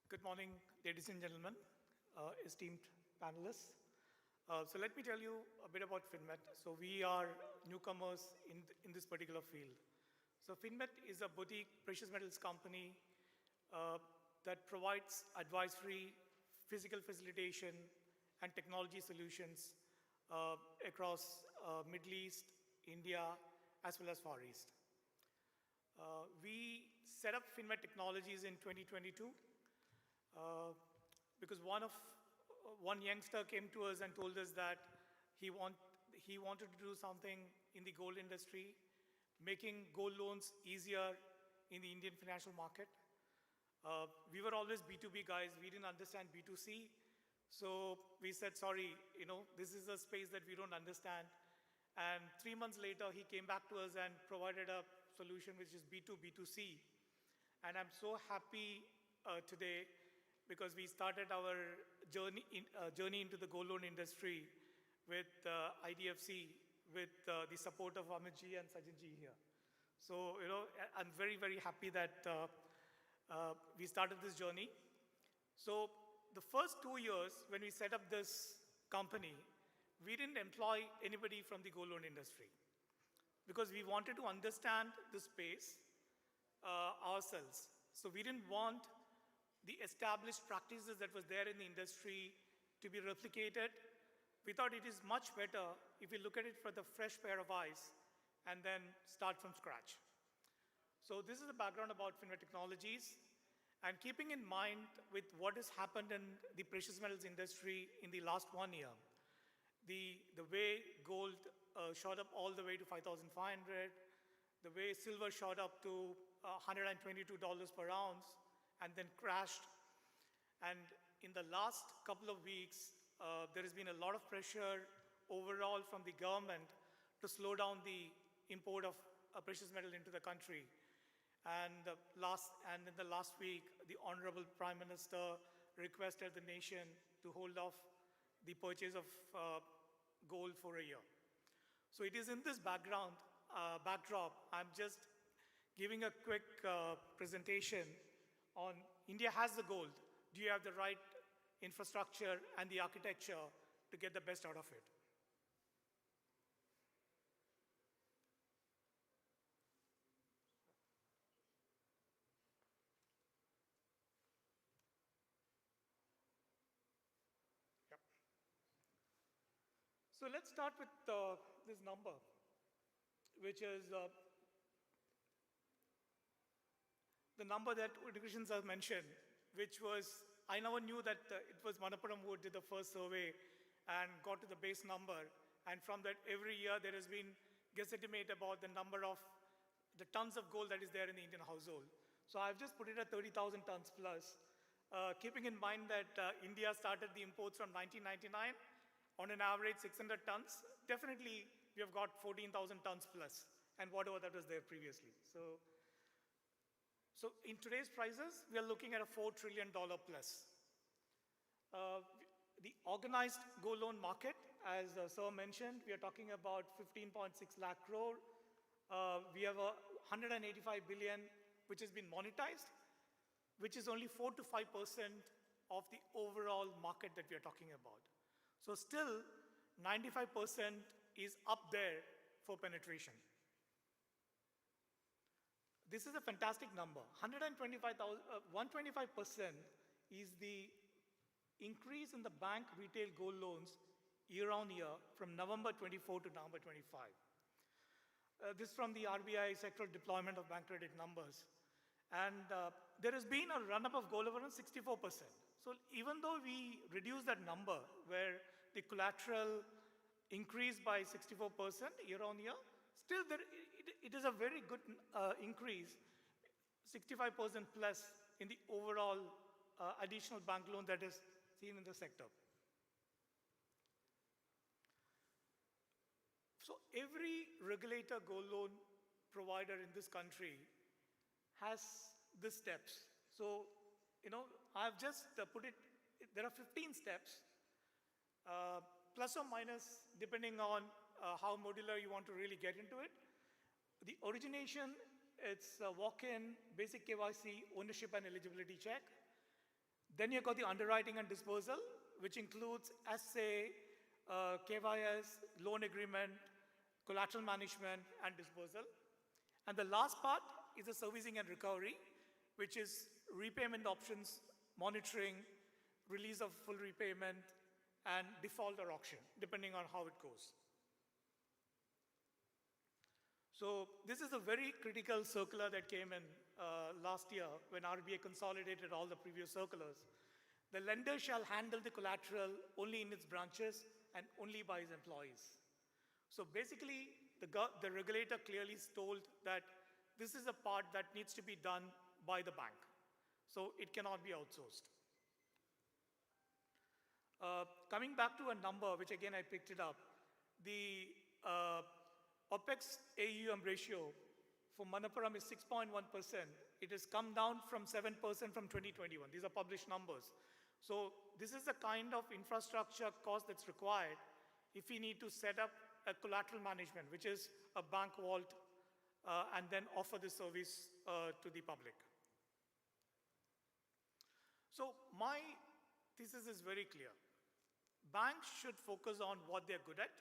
Good morning, ladies and gentlemen, esteemed panelists. So let me tell you a bit about FinMed. So we are newcomers in this particular field. So FinMed is a boutique precious metals company that provides advisory, physical facilitation, and technology solutions across Middle East, India, as well as Far East. We set up FinMed Technologies in 2022 because one youngster came to us and told us that he wanted to do something in the gold industry, making gold loans easier in the Indian financial market. We were always B2B guys. We didn't understand B2C. So we said, sorry, this is a space that we don't understand. And 3 months later, he came back to us and provided a solution which is B2B2C. And I'm so happy today because we started our journey into the gold loan industry with IDFC, with the support of Amitji and Sajjanji here. So, I'm very, very happy that we started this journey. So, the first 2 years when we set up this company, we didn't employ anybody from the gold loan industry because we wanted to understand the space ourselves. So, we didn't want the established practices that was there in the industry to be replicated. We thought it is much better if we look at it with a fresh pair of eyes and then start from scratch. So this is the background about FinMed Technologies. And keeping in mind with what has happened in the precious metals industry in the last 1 year, the way gold shot up all the way to 5,500, the way silver shot up to $122 per ounce, and then crashed. And in the last couple of weeks, there has been a lot of pressure overall from the government to slow down the import of precious metal into the country. And in the last week, the Honorable Prime Minister requested the nation to hold off the purchase of gold for a year. So it is in this backdrop, I'm just giving a quick presentation on India has the gold. Do you have the right infrastructure and the architecture to get the best out of it? Yep. So let's start with this number, which is the number that Krishnan sir mentioned, which was, I never knew that it was Manappuram who did the first survey and got to the base number. And from that, every year there has been guesstimate about the number of the tons of gold that is there in the Indian household. So I've just put it at 30,000 tons plus, keeping in mind that India started the imports from 1999 on an average 600 tons. Definitely, we have got 14,000 tons plus and whatever that was there previously. So in today's prices, we are looking at a $4 trillion plus. The organized gold loan market, as Sir mentioned, we are talking about 15.6 lakh crore. We have 185 billion, which has been monetized, which is only 4 to 5% of the overall market that we are talking about. So still, 95% is up there for penetration. This is a fantastic number. 125% is the increase in the bank retail gold loans year on year from November 24 to November 25. This from the RBI sectoral deployment of bank credit numbers. And there has been a run-up of gold of around 64%. So even though we reduce that number where the collateral increased by 64% year on year, still it is a very good increase, 65% plus in the overall additional bank loan that is seen in the sector. So every regulator gold loan provider in this country has these steps. So, I've just put it, there are 15 steps, plus or minus, depending on how modular you want to really get into it. The origination, it's a walk-in, basic KYC, ownership and eligibility check. Then you've got the underwriting and disposal, which includes assay, KYS, loan agreement, collateral management, and disposal. And the last part is the servicing and recovery, which is repayment options, monitoring, release of full repayment, and default or auction, depending on how it goes. So this is a very critical circular that came in last year when RBI consolidated all the previous circulars. The lender shall handle the collateral only in its branches and only by its employees. So basically, the regulator clearly told that this is a part that needs to be done by the bank. So it cannot be outsourced. Coming back to a number, which again I picked it up, the OPEX AUM ratio for Manappuram is 6.1%. It has come down from 7% from 2021. These are published numbers. So this is the kind of infrastructure cost that's required if we need to set up a collateral management, which is a bank vault, and then offer the service to the public. So my thesis is very clear. Banks should focus on what they're good at,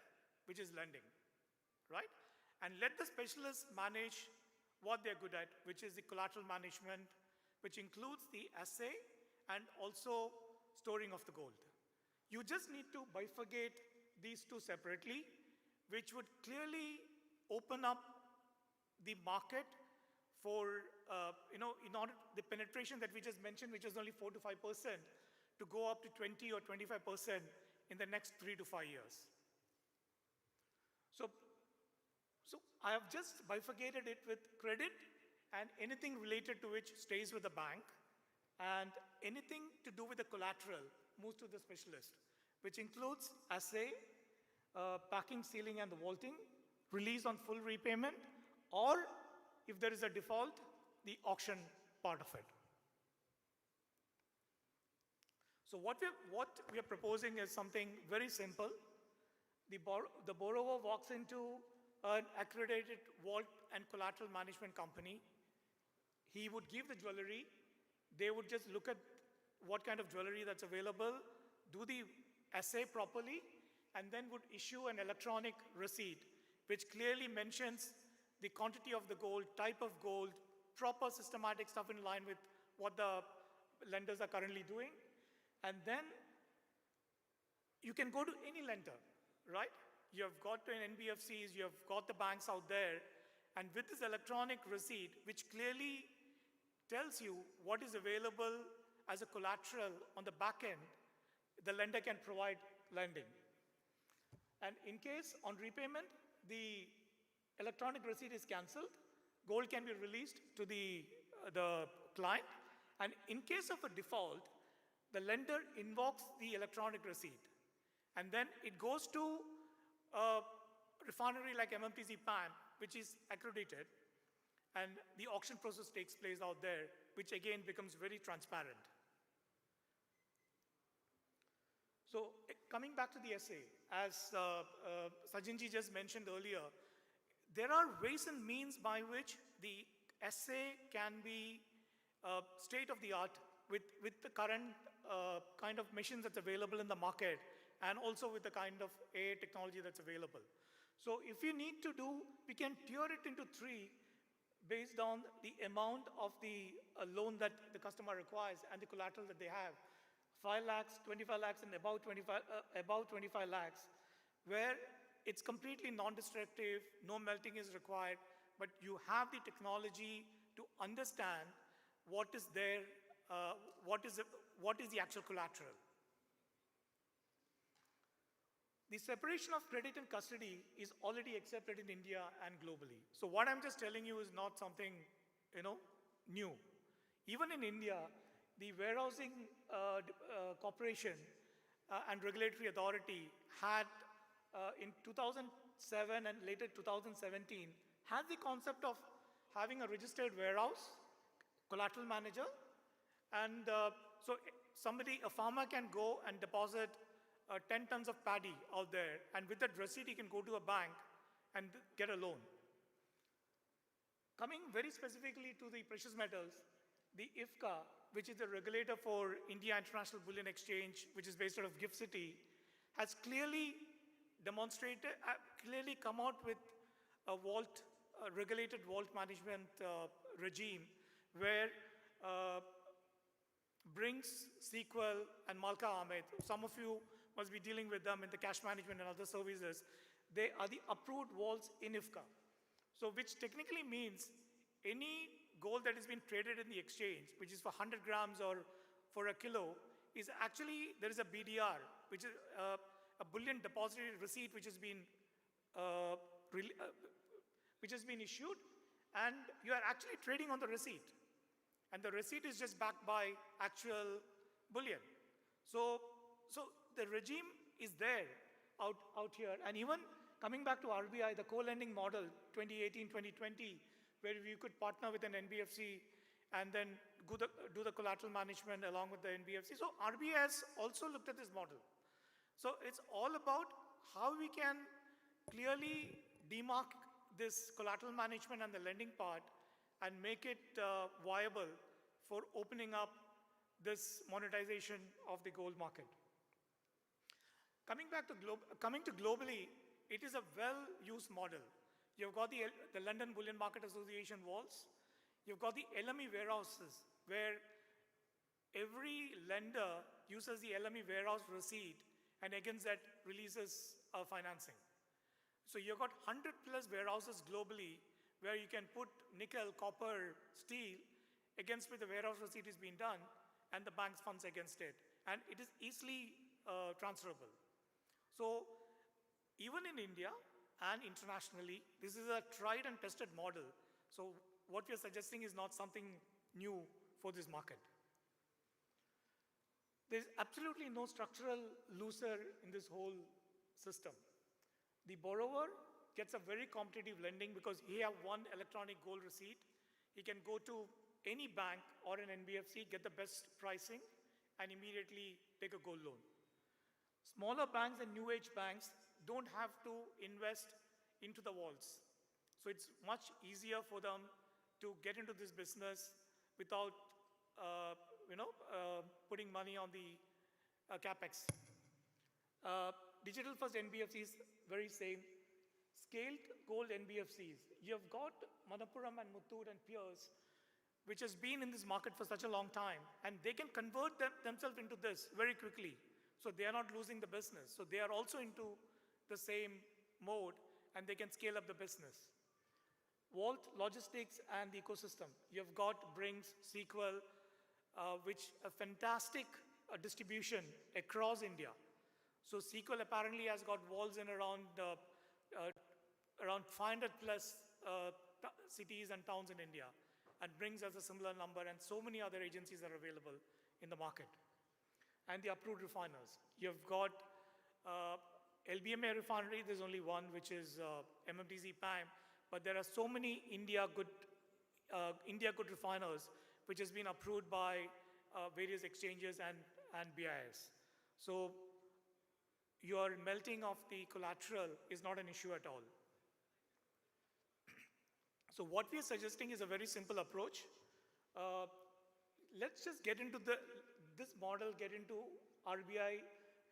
which is lending, right? And let the specialists manage what they're good at, which is the collateral management, which includes the assay and also storing of the gold. You just need to bifurcate these two separately, which would clearly open up the market for, in order the penetration that we just mentioned, which is only 4 to 5%, to go up to 20 or 25% in the next 3 to 5 years. So I have just bifurcated it with credit and anything related to which stays with the bank, and anything to do with the collateral moves to the specialist, which includes assay, packing, sealing, and the vaulting, release on full repayment, or if there is a default, the auction part of it. So what we are proposing is something very simple. The borrower walks into an accredited vault and collateral management company. He would give the jewelry. They would just look at what kind of jewelry that's available, do the assay properly, and then would issue an electronic receipt, which clearly mentions the quantity of the gold, type of gold, proper systematic stuff in line with what the lenders are currently doing. And then you can go to any lender, right? You have got to NBFCs, you have got the banks out there, and with this electronic receipt, which clearly tells you what is available as a collateral on the back end, the lender can provide lending. And in case on repayment, the electronic receipt is canceled, gold can be released to the client, and in case of a default, the lender invokes the electronic receipt. And then it goes to a refinery like MMTC PAN, which is accredited, and the auction process takes place out there, which again becomes very transparent. So coming back to the essay, as Sajinji just mentioned earlier, there are ways and means by which the essay can be state of the art with the current kind of machines that's available in the market, and also with the kind of AI technology that's available. So if you need to do, we can tier it into 3 based on the amount of the loan that the customer requires and the collateral that they have. 5 lakhs, 25 lakhs, and about 25 lakhs, where it's completely non-destructive, no melting is required, but you have the technology to understand what is there, what is the actual collateral. The separation of credit and custody is already accepted in India and globally. So what I'm just telling you is not something, new. Even in India, the Warehousing Corporation and Regulatory Authority had, in 2007 and later 2017, had the concept of having a registered warehouse, collateral manager, and so a farmer can go and deposit 10 tons of paddy out there, and with that receipt, he can go to a bank and get a loan. Coming very specifically to the precious metals, the IFCA, which is the regulator for India International Bullion Exchange, which is based out of Gift City, has clearly demonstrated, clearly come out with a regulated vault management regime where Brinks, Sequel, and Malka Ahmed, some of you must be dealing with them in the cash management and other services. They are the approved vaults in IFCA. So which technically means any gold that has been traded in the exchange, which is for 100 grams or for a kilo, is actually, there is a BDR, which is a bullion depository receipt which has been issued, and you are actually trading on the receipt. And the receipt is just backed by actual bullion. So the regime is there out here. And even coming back to RBI, the co-lending model, 2018-2020, where we could partner with an NBFC and then do the collateral management along with the NBFC. So RBI has also looked at this model. So it's all about how we can clearly demark this collateral management and the lending part and make it viable for opening up this monetization of the gold market. Coming to globally, it is a well-used model. You've got the London Bullion Market Association vaults. You've got the LME warehouses, where every lender uses the LME warehouse receipt and against that releases financing. So you've got 100 plus warehouses globally where you can put nickel, copper, steel against which the warehouse receipt is being done and the bank's funds against it. And it is easily transferable. So even in India and internationally, this is a tried and tested model. So what we are suggesting is not something new for this market. There's absolutely no structural loser in this whole system. The borrower gets a very competitive lending because he has one electronic gold receipt. He can go to any bank or an NBFC, get the best pricing, and immediately take a gold loan. Smaller banks and new age banks don't have to invest into the vaults. So it's much easier for them to get into this business without putting money on the capex. Digital first NBFCs, very same. Scaled gold NBFCs. You've got Manappuram and Muthoot and Pierce, which has been in this market for such a long time, and they can convert themselves into this very quickly. So they are not losing the business. So they are also into the same mode, and they can scale up the business. Vault, logistics, and the ecosystem. You've got Brinks, Sequel, which a fantastic distribution across India. So Sequel apparently has got vaults in around 500 plus cities and towns in India, and Brinks has a similar number, and so many other agencies are available in the market. And the approved refiners. You've got LBMA refinery, there's only one, which is MMTC PAM, but there are so many India good refiners, which has been approved by various exchanges and BIS. So your melting of the collateral is not an issue at all. So what we are suggesting is a very simple approach. Let's just get into this model, get into RBI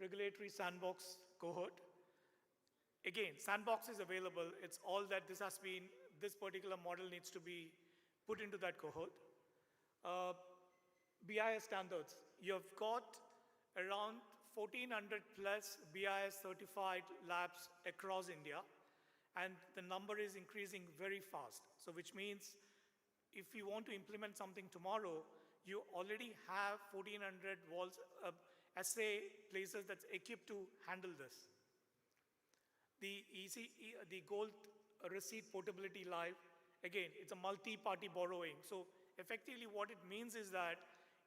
regulatory sandbox cohort. Again, sandbox is available. It's all that this has been this particular model needs to be put into that cohort. BIS standards. You've got around 1,400 plus BIS certified labs across India, and the number is increasing very fast. So which means if you want to implement something tomorrow, you already have 1,400 walls, assay places that's equipped to handle this. The gold receipt portability live, again, it's a multi-party borrowing. So effectively what it means is that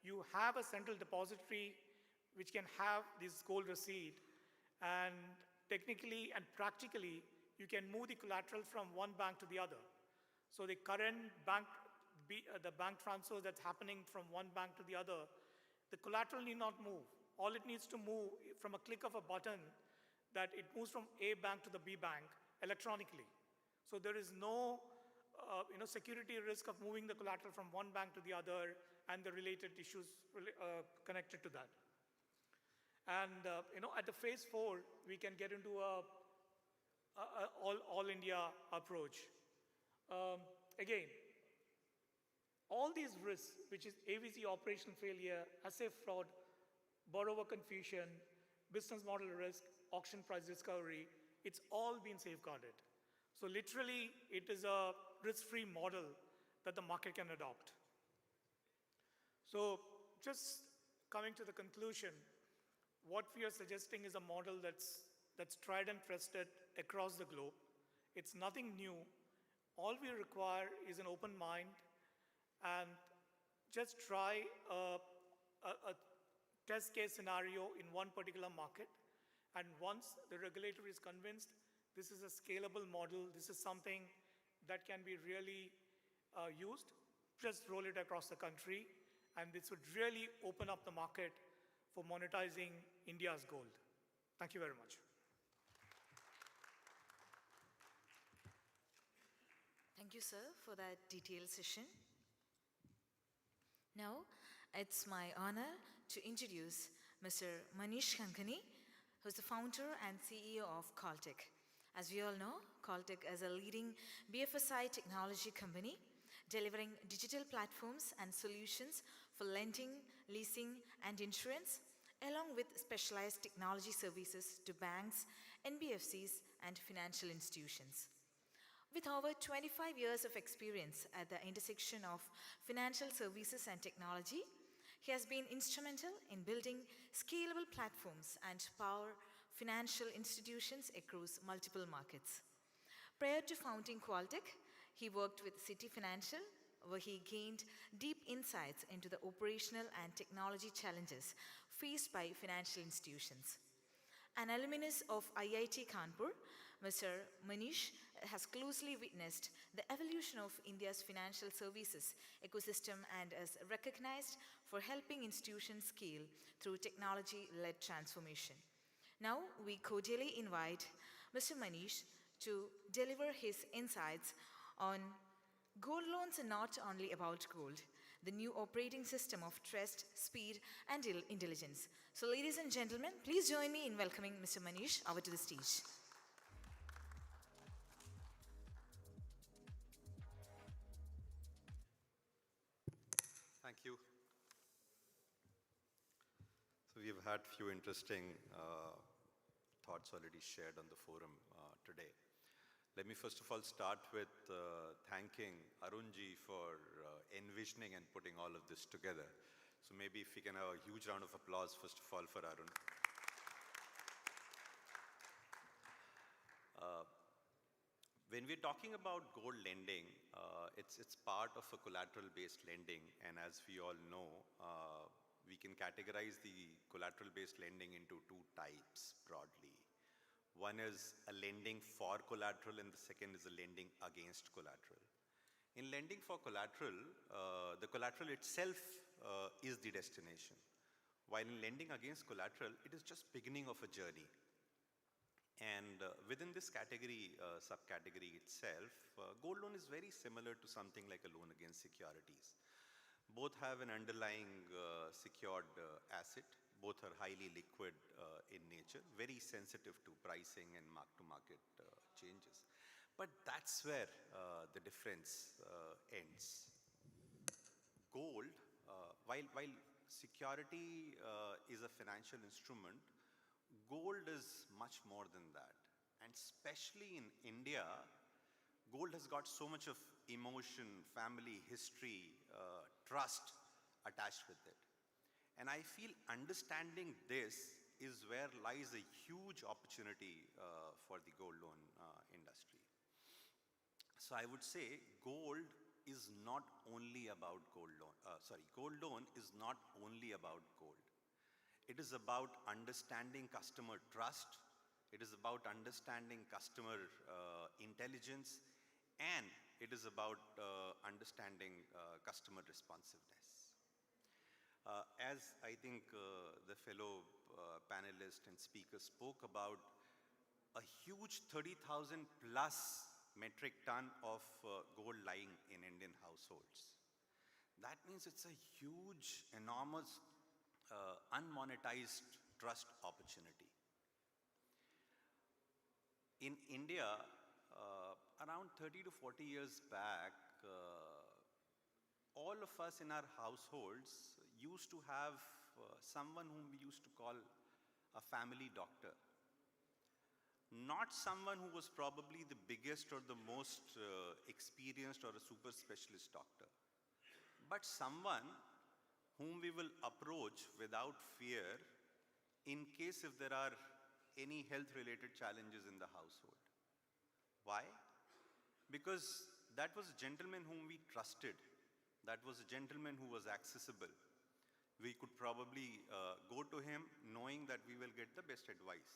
you have a central depository which can have this gold receipt, and technically and practically, you can move the collateral from one bank to the other. So the current bank, the bank transfers that's happening from one bank to the other, the collateral need not move. All it needs to move from a click of a button, that it moves from A bank to the B bank electronically. So there is no security risk of moving the collateral from one bank to the other and the related issues connected to that. And at the phase 4, we can get into a all India approach. Again, all these risks, which is AVC operational failure, assay fraud, borrower confusion, business model risk, auction price discovery, it's all been safeguarded. So literally, it is a risk-free model that the market can adopt. So just coming to the conclusion, what we are suggesting is a model that's tried and tested across the globe. It's nothing new. All we require is an open mind and just try a test case scenario in one particular market. And once the regulator is convinced this is a scalable model, this is something that can be really used, just roll it across the country, and this would really open up the market for monetizing India's gold. Thank you very much. Thank you, sir, for that detailed session. Now, it's my honor to introduce Mr. Manish Kankani, who's the founder and CEO of Caltech. As we all know, Caltech is a leading BFSI technology company delivering digital platforms and solutions for lending, leasing, and insurance, along with specialized technology services to banks, NBFCs, and financial institutions. With over 25 years of experience at the intersection of financial services and technology, he has been instrumental in building scalable platforms and power financial institutions across multiple markets. Prior to founding Caltech, he worked with Citi Financial, where he gained deep insights into the operational and technology challenges faced by financial institutions. An alumnus of IIT Kanpur, Mr. Manish has closely witnessed the evolution of India's financial services ecosystem and is recognized for helping institutions scale through technology-led transformation. Now, we cordially invite Mr. Manish to deliver his insights on gold loans are not only about gold, the new operating system of trust, speed, and intelligence. So, ladies and gentlemen, please join me in welcoming Mr. Manish over to the stage. Thank you. So we've had few interesting thoughts already shared on the forum today. Let me first of all start with thanking Arunji for envisioning and putting all of this together. So maybe if we can have a huge round of applause first of all for Arun. When we're talking about gold lending, it's part of a collateral-based lending, and as we all know, we can categorize the collateral-based lending into two types broadly. One is a lending for collateral, and the second is a lending against collateral. In lending for collateral, the collateral itself is the destination, while in lending against collateral, it is just beginning of a journey. And within this category, subcategory itself, gold loan is very similar to something like a loan against securities. Both have an underlying secured asset. Both are highly liquid in nature, very sensitive to pricing and mark-to-market changes. But that's where the difference ends. Gold, while security is a financial instrument, gold is much more than that. And especially in India, gold has got so much of emotion, family, history, trust attached with it. And I feel understanding this is where lies a huge opportunity for the gold loan industry. So I would say gold is not only about gold loan. Gold loan is not only about gold. It is about understanding customer trust. It is about understanding customer intelligence, and it is about understanding customer responsiveness. As I think the fellow panelists and speakers spoke about, a huge 30,000 plus metric ton of gold lying in Indian households. That means it's a huge, enormous, unmonetized trust opportunity. In India, around 30 to 40 years back, all of us in our households used to have someone whom we used to call a family doctor. Not someone who was probably the biggest or the most experienced or a super specialist doctor, but someone whom we will approach without fear in case if there are any health related challenges in the household. Why? Because that was a gentleman whom we trusted. That was a gentleman who was accessible. We could probably go to him knowing that we will get the best advice.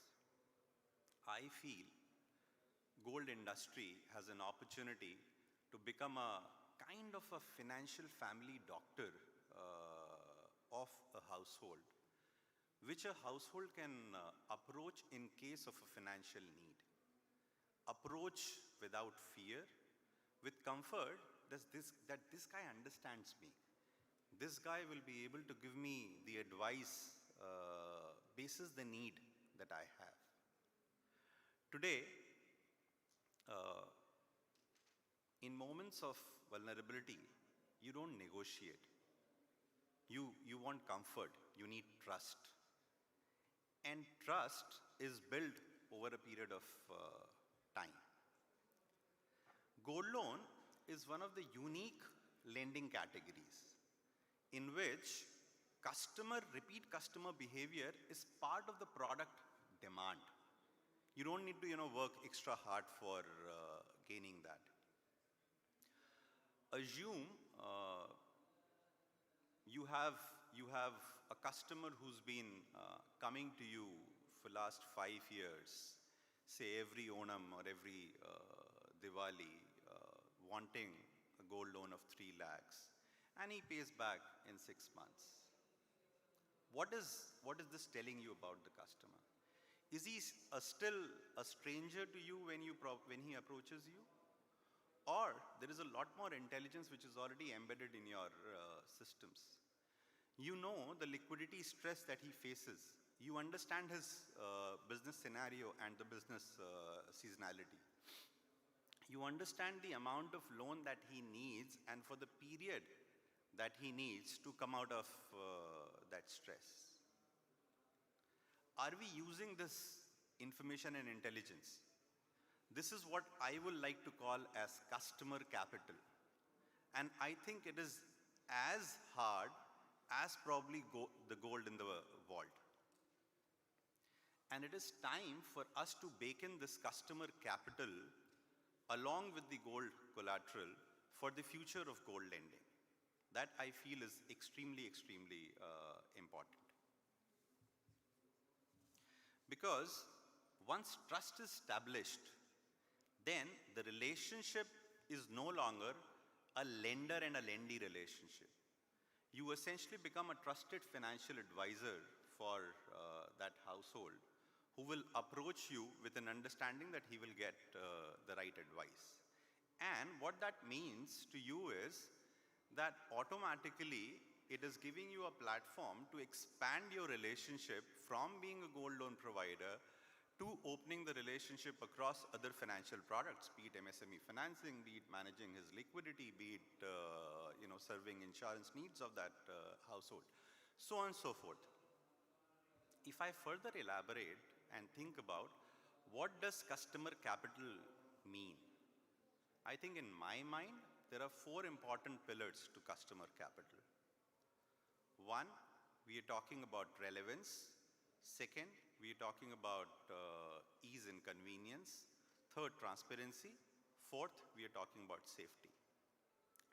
I feel gold industry has an opportunity to become a kind of a financial family doctor of a household, which a household can approach in case of a financial need. Approach without fear, with comfort that this guy understands me. This guy will be able to give me the advice basis the need that I have. Today, in moments of vulnerability, you don't negotiate. You want comfort, you need trust. And trust is built over a period of time. Gold loan is one of the unique lending categories in which repeat customer behavior is part of the product demand. You don't need to work extra hard for gaining that. Assume you have a customer who's been coming to you for last 5 years, say every Onam or every Diwali, wanting a gold loan of 3 lakhs, and he pays back in 6 months. What is this telling you about the customer? Is he still a stranger to you when he approaches you? Or there is a lot more intelligence which is already embedded in your systems. You know the liquidity stress that he faces. You understand his business scenario and the business seasonality. You understand the amount of loan that he needs and for the period that he needs to come out of that stress. Are we using this information and intelligence? This is what I would like to call as customer capital. And I think it is as hard as probably the gold in the vault. And it is time for us to bake in this customer capital along with the gold collateral for the future of gold lending. That I feel is extremely, extremely important. Because once trust is established, then the relationship is no longer a lender and a lendee relationship. You essentially become a trusted financial advisor for that household who will approach you with an understanding that he will get the right advice. And what that means to you is that automatically it is giving you a platform to expand your relationship from being a gold loan provider to opening the relationship across other financial products, be it MSME financing, be it managing his liquidity, be it serving insurance needs of that household, so on and so forth. If I further elaborate and think about what does customer capital mean, I think in my mind there are 4 important pillars to customer capital. One, we are talking about relevance. Second, we are talking about ease and convenience. Third, transparency. Fourth, we are talking about safety.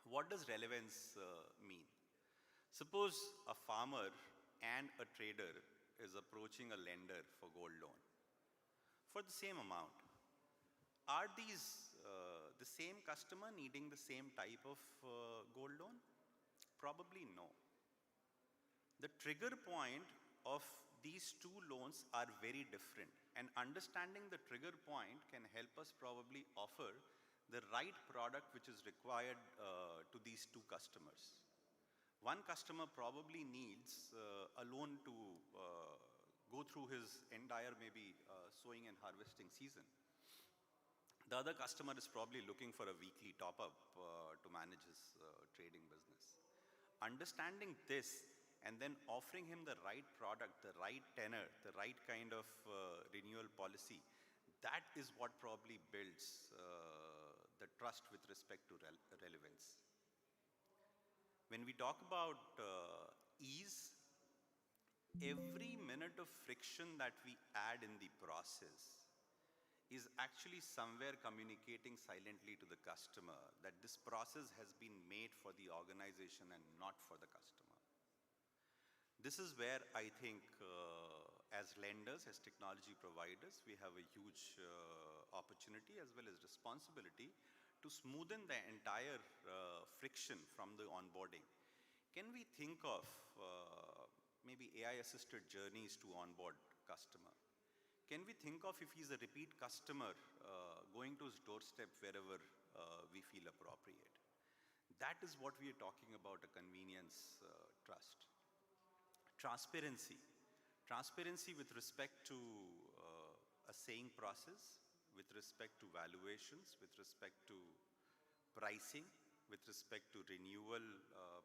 What does relevance mean? Suppose a farmer and a trader is approaching a lender for gold loan for the same amount. Are these the same customer needing the same type of gold loan? Probably no. The trigger point of these two loans are very different, and understanding the trigger point can help us probably offer the right product which is required to these two customers. One customer probably needs a loan to go through his entire maybe sowing and harvesting season. The other customer is probably looking for a weekly top-up to manage his trading business. Understanding this and then offering him the right product, the right tenor, the right kind of renewal policy, that is what probably builds the trust with respect to relevance. When we talk about ease, every minute of friction that we add in the process is actually somewhere communicating silently to the customer that this process has been made for the organization and not for the customer. This is where I think as lenders, as technology providers, we have a huge opportunity as well as responsibility to smoothen the entire friction from the onboarding. Can we think of maybe AI-assisted journeys to onboard customer? Can we think of if he's a repeat customer going to his doorstep wherever we feel appropriate? That is what we are talking about, a convenience trust. Transparency. Transparency with respect to a saying process, with respect to valuations, with respect to pricing, with respect to renewal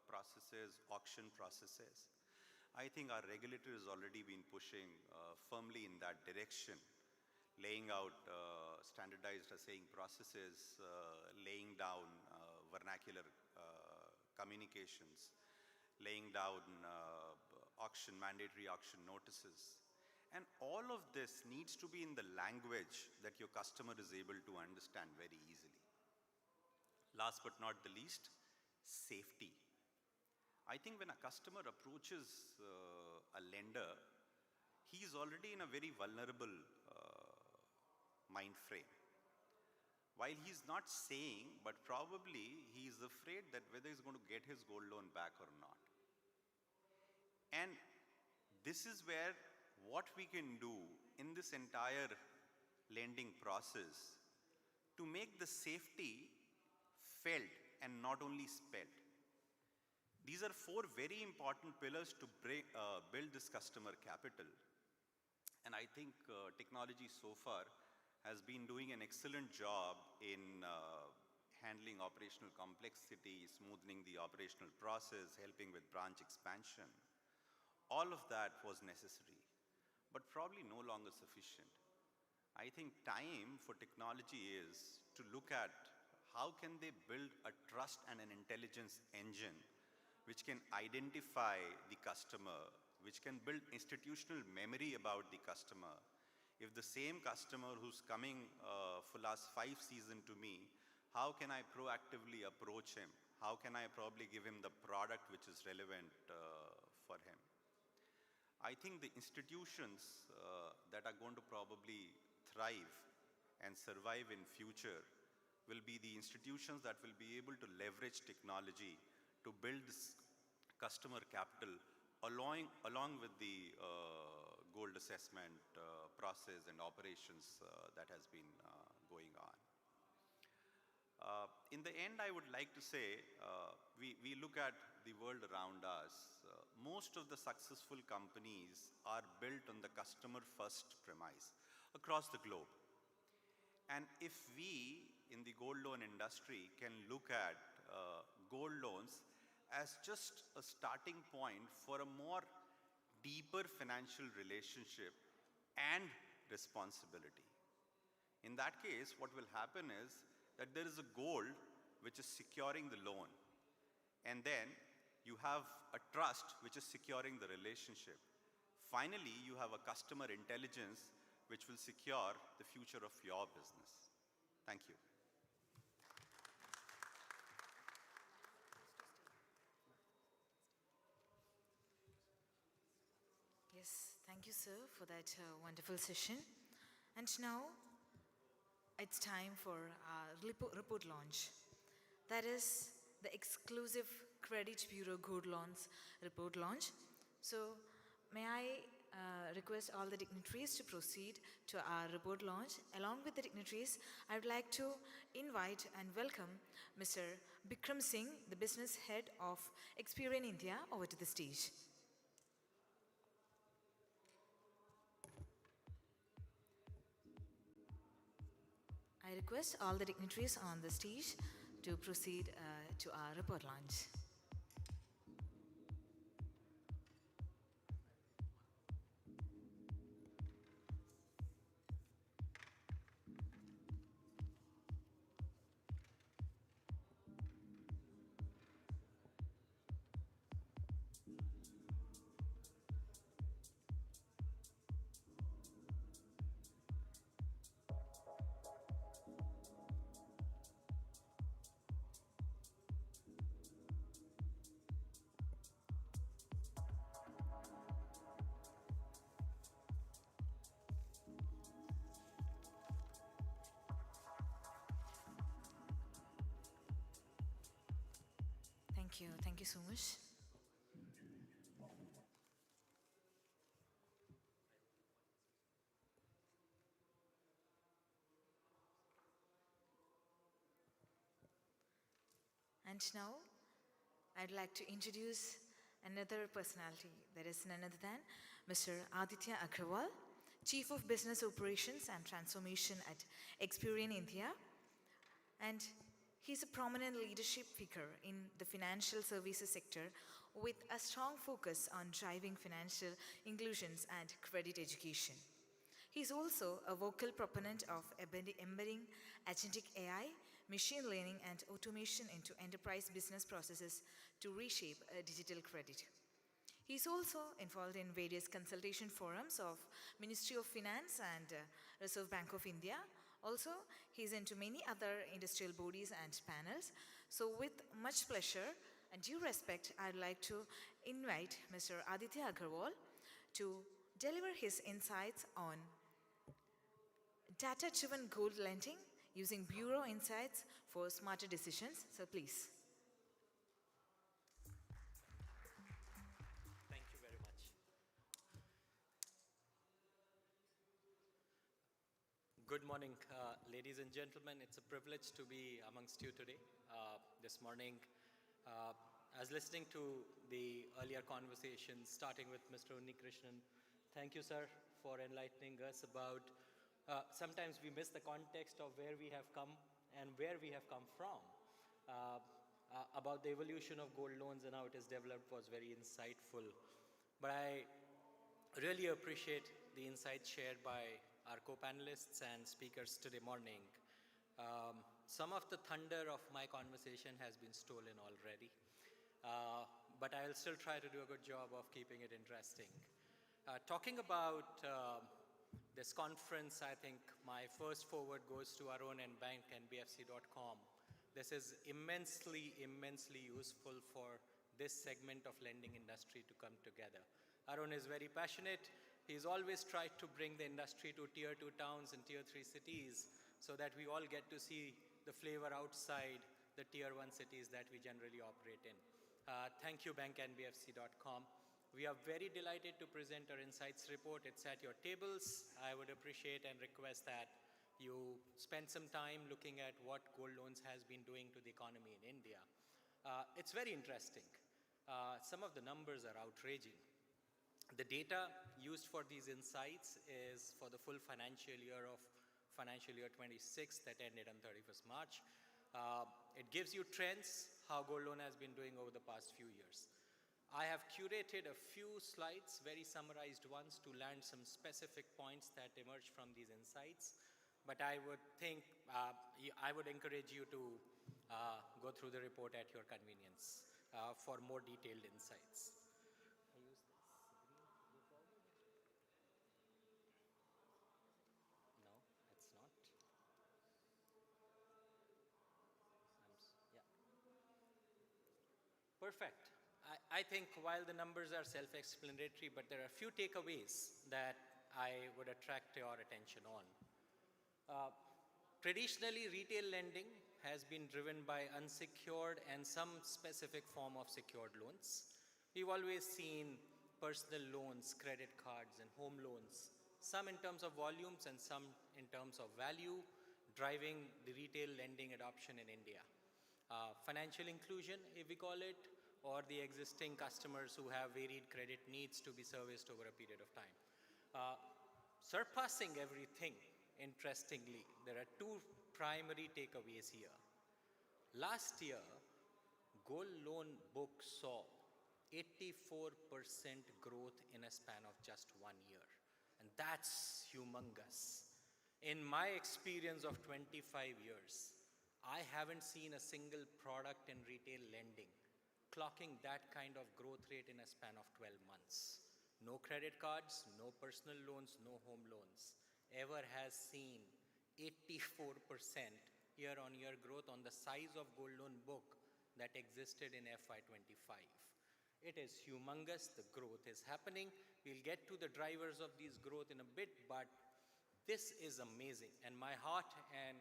processes, auction processes. I think our regulator has already been pushing firmly in that direction, laying out standardized assaying processes, laying down vernacular communications, laying down mandatory auction notices. And all of this needs to be in the language that your customer is able to understand very easily. Last but not the least, safety. I think when a customer approaches a lender, he is already in a very vulnerable mind frame. While he's not saying, but probably he is afraid that whether he's going to get his gold loan back or not. And this is where what we can do in this entire lending process to make the safety felt and not only spelt. These are 4 very important pillars to build this customer capital. And I think technology so far has been doing an excellent job in handling operational complexity, smoothing the operational process, helping with branch expansion. All of that was necessary, but probably no longer sufficient. I think time for technology is to look at how can they build a trust and an intelligence engine which can identify the customer, which can build institutional memory about the customer. If the same customer who's coming for last 5 seasons to me, how can I proactively approach him? How can I probably give him the product which is relevant for him? I think the institutions that are going to probably thrive and survive in future will be the institutions that will be able to leverage technology to build this customer capital along with the gold assessment process and operations that has been going on. In the end, I would like to say, we look at the world around us. Most of the successful companies are built on the customer first premise. across the globe. And if we in the gold loan industry can look at gold loans as just a starting point for a more deeper financial relationship and responsibility. In that case, what will happen is that there is a gold which is securing the loan, and then you have a trust which is securing the relationship. Finally, you have a customer intelligence which will secure the future of your business. Thank you. Yes, thank you, sir, for that wonderful session. And now it's time for our report launch. That is the exclusive Credit Bureau Gold Loans report launch. So, may I request all the dignitaries to proceed to our report launch. Along with the dignitaries, I would like to invite and welcome Mr. Bikram Singh, the business head of Experian India, over to the stage. I request all the dignitaries on the stage to proceed to our report launch. Thank you so much. And now, I'd like to introduce another personality, that is none other than Mr. Aditya Agrawal, Chief of Business Operations and Transformation at Experian India. And he's a prominent leadership figure in the financial services sector with a strong focus on driving financial inclusions and credit education. He's also a vocal proponent of embedding agentic AI, machine learning, and automation into enterprise business processes to reshape digital credit. He's also involved in various consultation forums of Ministry of Finance and Reserve Bank of India. Also, he's into many other industrial bodies and panels. So with much pleasure and due respect, I'd like to invite Mr. Aditya Agrawal to deliver his insights on data-driven gold lending using Bureau insights for smarter decisions. So please. Thank you very much. Good morning, ladies and gentlemen. It's a privilege to be amongst you today. This morning, I was listening to the earlier conversations, starting with Mr. Unnikrishnan. Thank you, sir, for enlightening us about sometimes we miss the context of where we have come and where we have come from. About the evolution of gold loans and how it is developed was very insightful. But I really appreciate the insights shared by our co-panelists and speakers today morning. Some of the thunder of my conversation has been stolen already, but I'll still try to do a good job of keeping it interesting. Talking about this conference, I think my first forward goes to Arun and banknbfc.com. This is immensely, immensely useful for this segment of lending industry to come together. Arun is very passionate. He's always tried to bring the industry to tier 2 towns and tier 3 cities so that we all get to see the flavor outside the tier 1 cities that we generally operate in. Thank you, banknbfc.com. We are very delighted to present our insights report. It's at your tables. I would appreciate and request that you spend some time looking at what gold loans has been doing to the economy in India. It's very interesting. Some of the numbers are outraging. The data used for these insights is for the full financial year of financial year 26 that ended on 31st March. It gives you trends, how gold loan has been doing over the past few years. I have curated a few slides, very summarized ones, to land some specific points that emerge from these insights. But I would think, I would encourage you to go through the report at your convenience for more detailed insights. No, it's not. Yeah. Perfect. I think while the numbers are self-explanatory, but there are a few takeaways that I would attract your attention on. Traditionally, retail lending has been driven by unsecured and some specific form of secured loans. We've always seen personal loans, credit cards, and home loans, some in terms of volumes and some in terms of value, driving the retail lending adoption in India. Financial inclusion, if we call it, or the existing customers who have varied credit needs to be serviced over a period of time. Surpassing everything, interestingly, there are two primary takeaways here. Last year, gold loan book saw 84% growth in a span of just 1 year. And that's humongous. In my experience of 25 years, I haven't seen a single product in retail lending clocking that kind of growth rate in a span of 12 months. No credit cards, no personal loans, no home loans ever has seen 84% year-on-year growth on the size of gold loan book that existed in FY25. It is humongous, the growth is happening. We'll get to the drivers of this growth in a bit, but this is amazing. And my heart and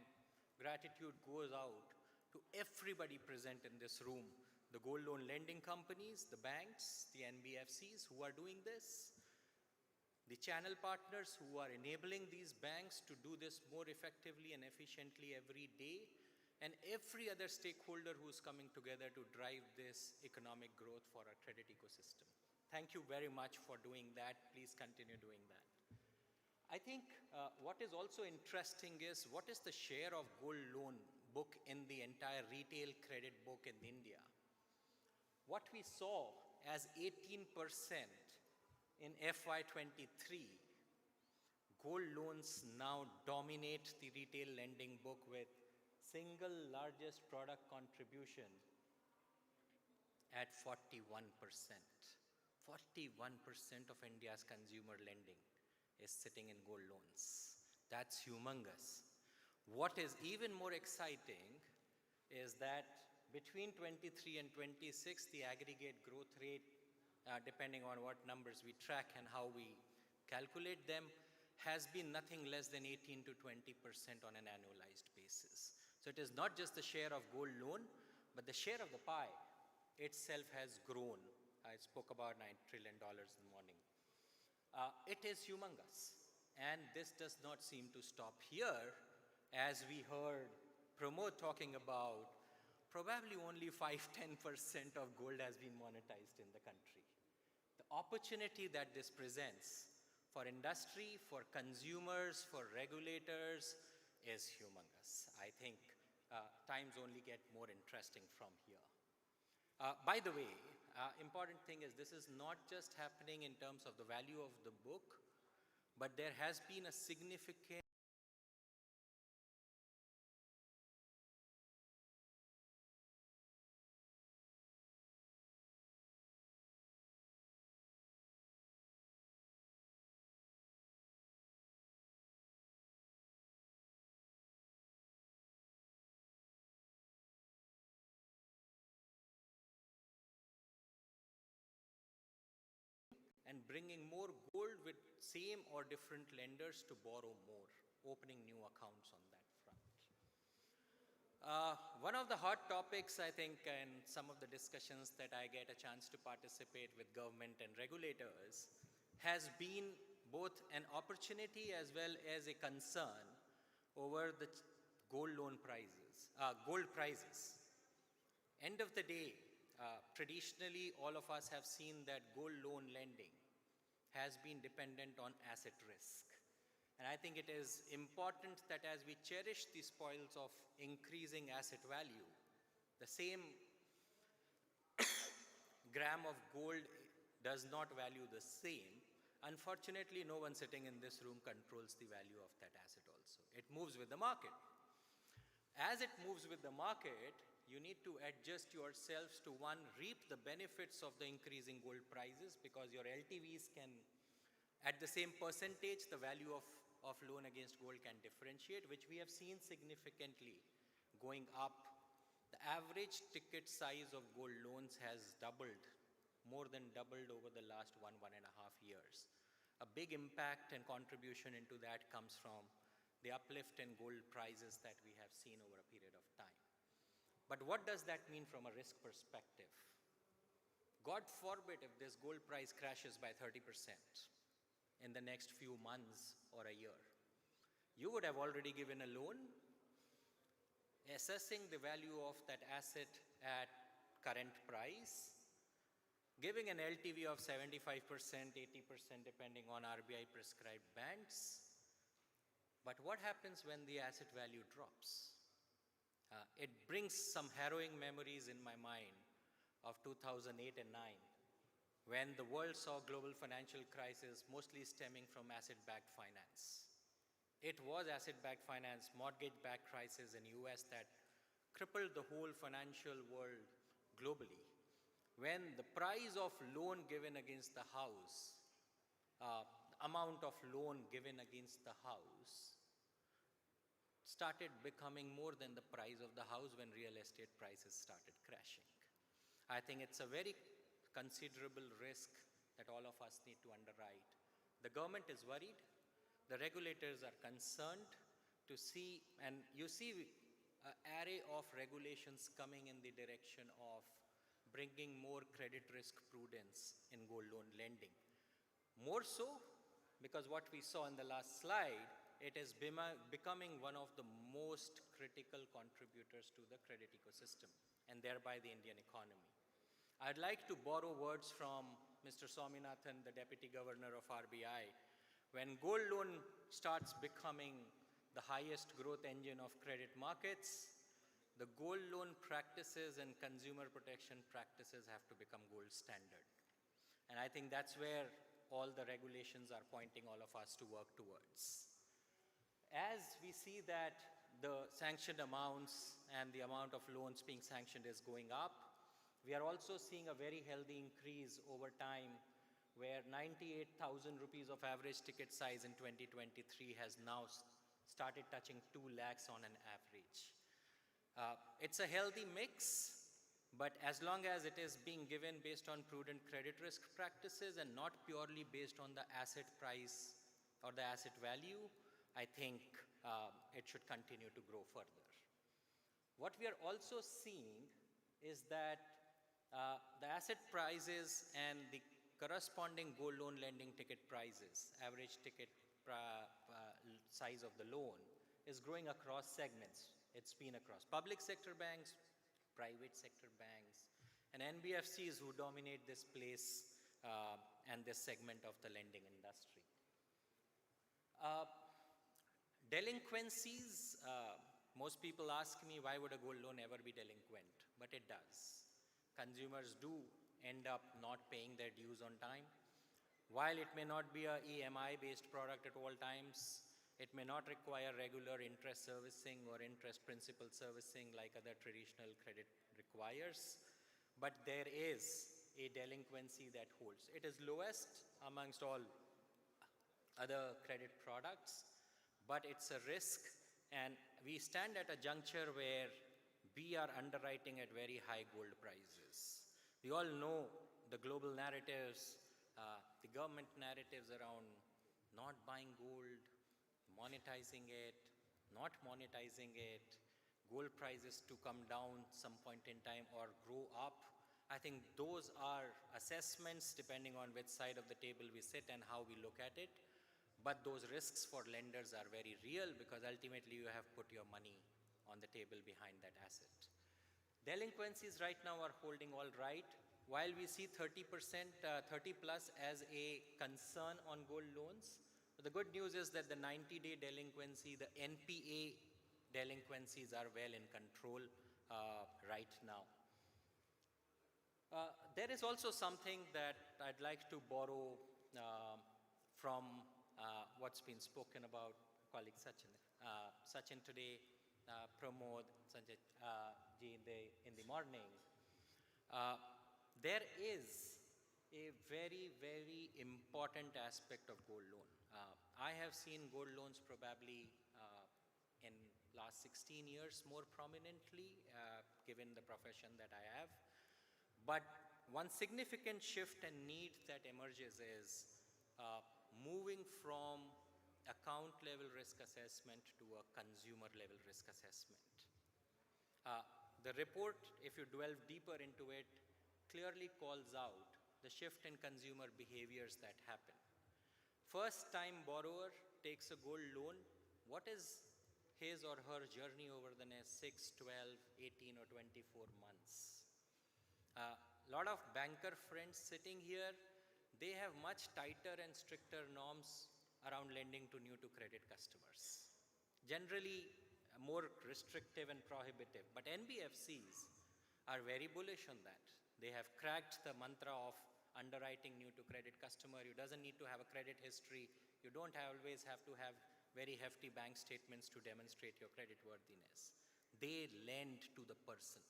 gratitude goes out to everybody present in this room, the gold loan lending companies, the banks, the NBFCs who are doing this, the channel partners who are enabling these banks to do this more effectively and efficiently every day, and every other stakeholder who's coming together to drive this economic growth for our credit ecosystem. Thank you very much for doing that. Please continue doing that. I think what is also interesting is what is the share of gold loan book in the entire retail credit book in India. What we saw as 18% in FY23, gold loans now dominate the retail lending book with single largest product contribution at 41%. 41% of India's consumer lending is sitting in gold loans. That's humongous. What is even more exciting is that between 23 and 26, the aggregate growth rate, depending on what numbers we track and how we calculate them, has been nothing less than 18 to 20% on an annualized basis. So it is not just the share of gold loan, but the share of the pie itself has grown. I spoke about $9 trillion in the morning. It is humongous. And this does not seem to stop here. As we heard Pramod talking about, probably only 5–10% of gold has been monetized in the country. The opportunity that this presents for industry, for consumers, for regulators is humongous. I think times only get more interesting from here. By the way, important thing is this is not just happening in terms of the value of the book, but there has been a significant and bringing more gold with same or different lenders to borrow more, opening new accounts on that front. One of the hot topics, I think, and some of the discussions that I get a chance to participate with government and regulators has been both an opportunity as well as a concern over the gold loan prices, gold prices. End of the day, traditionally, all of us have seen that gold loan lending has been dependent on asset risk. And I think it is important that as we cherish the spoils of increasing asset value, the same gram of gold does not value the same. Unfortunately, no one sitting in this room controls the value of that asset also. It moves with the market. As it moves with the market, you need to adjust yourselves to, one, reap the benefits of the increasing gold prices, because your LTVs can, at the same percentage, the value of loan against gold can differentiate, which we have seen significantly going up. The average ticket size of gold loans has doubled, more than doubled over the last 1.5 years. A big impact and contribution into that comes from the uplift in gold prices that we have seen over a period of time. But what does that mean from a risk perspective? God forbid if this gold price crashes by 30% in the next few months or a year. You would have already given a loan, assessing the value of that asset at current price, giving an LTV of 75%, 80% depending on RBI prescribed bands. But what happens when the asset value drops? It brings some harrowing memories in my mind of 2008 and 9, when the world saw global financial crisis mostly stemming from asset-backed finance. It was asset-backed finance, mortgage-backed crisis in US that crippled the whole financial world globally. When the price of loan given against the house, amount of loan given against the house started becoming more than the price of the house when real estate prices started crashing. I think it's a very considerable risk that all of us need to underwrite. The government is worried, the regulators are concerned to see, and you see an array of regulations coming in the direction of bringing more credit risk prudence in gold loan lending. More so, because what we saw in the last slide, it is becoming one of the most critical contributors to the credit ecosystem and thereby the Indian economy. I'd like to borrow words from Mr. Swaminathan, the Deputy Governor of RBI. When gold loan starts becoming the highest growth engine of credit markets, the gold loan practices and consumer protection practices have to become gold standard. And I think that's where all the regulations are pointing all of us to work towards. As we see that the sanctioned amounts and the amount of loans being sanctioned is going up, we are also seeing a very healthy increase over time, where 98,000 rupees of average ticket size in 2023 has now started touching 2 lakhs on an average. It's a healthy mix, but as long as it is being given based on prudent credit risk practices and not purely based on the asset price or the asset value, I think it should continue to grow further. What we are also seeing is that the asset prices and the corresponding gold loan lending ticket prices, average ticket size of the loan, is growing across segments. It's been across public sector banks, private sector banks, and NBFCs who dominate this place and this segment of the lending industry. Delinquencies, most people ask me, why would a gold loan ever be delinquent? But it does. Consumers do end up not paying their dues on time. While it may not be a EMI-based product at all times, it may not require regular interest servicing or interest principal servicing like other traditional credit requires, but there is a delinquency that holds. It is lowest amongst all other credit products, but it's a risk, and we stand at a juncture where we are underwriting at very high gold prices. We all know the global narratives, the government narratives around not buying gold, monetizing it, not monetizing it, gold prices to come down some point in time or grow up. I think those are assessments depending on which side of the table we sit and how we look at it. But those risks for lenders are very real, because ultimately you have put your money on the table behind that asset. Delinquencies right now are holding all right. while we see 30%, 30 plus as a concern on gold loans, the good news is that the 90-day delinquency, the NPA delinquencies are well in control right now. There is also something that I'd like to borrow from what's been spoken about, colleague Sachin. Sachin today, Pramod, Sanjay ji in the morning. There is a very, very important aspect of gold loan. I have seen gold loans probably in last 16 years more prominently, given the profession that I have. But one significant shift and need that emerges is moving from account level risk assessment to a consumer level risk assessment. The report, if you delve deeper into it, clearly calls out the shift in consumer behaviors that happen. First time borrower takes a gold loan, what is his or her journey over the next 6, 12, 18 or 24 months? A lot of banker friends sitting here, they have much tighter and stricter norms around lending to new to credit customers. Generally more restrictive and prohibitive, but NBFCs are very bullish on that. They have cracked the mantra of underwriting new to credit customer. You doesn't need to have a credit history. You don't always have to have very hefty bank statements to demonstrate your credit worthiness. They lend to the person,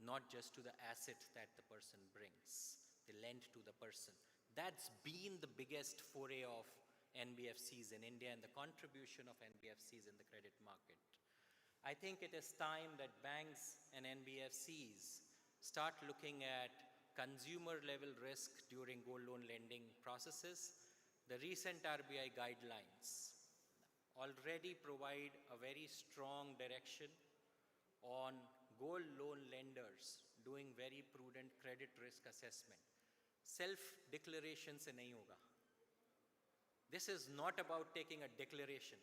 not just to the asset that the person brings. They lend to the person. That's been the biggest foray of NBFCs in India and the contribution of NBFCs in the credit market. I think it is time that banks and NBFCs start looking at consumer level risk during gold loan lending processes. The recent RBI guidelines already provide a very strong direction on gold loan lenders doing very prudent credit risk assessment. Self-declaration se nahi hoga. This is not about taking a declaration.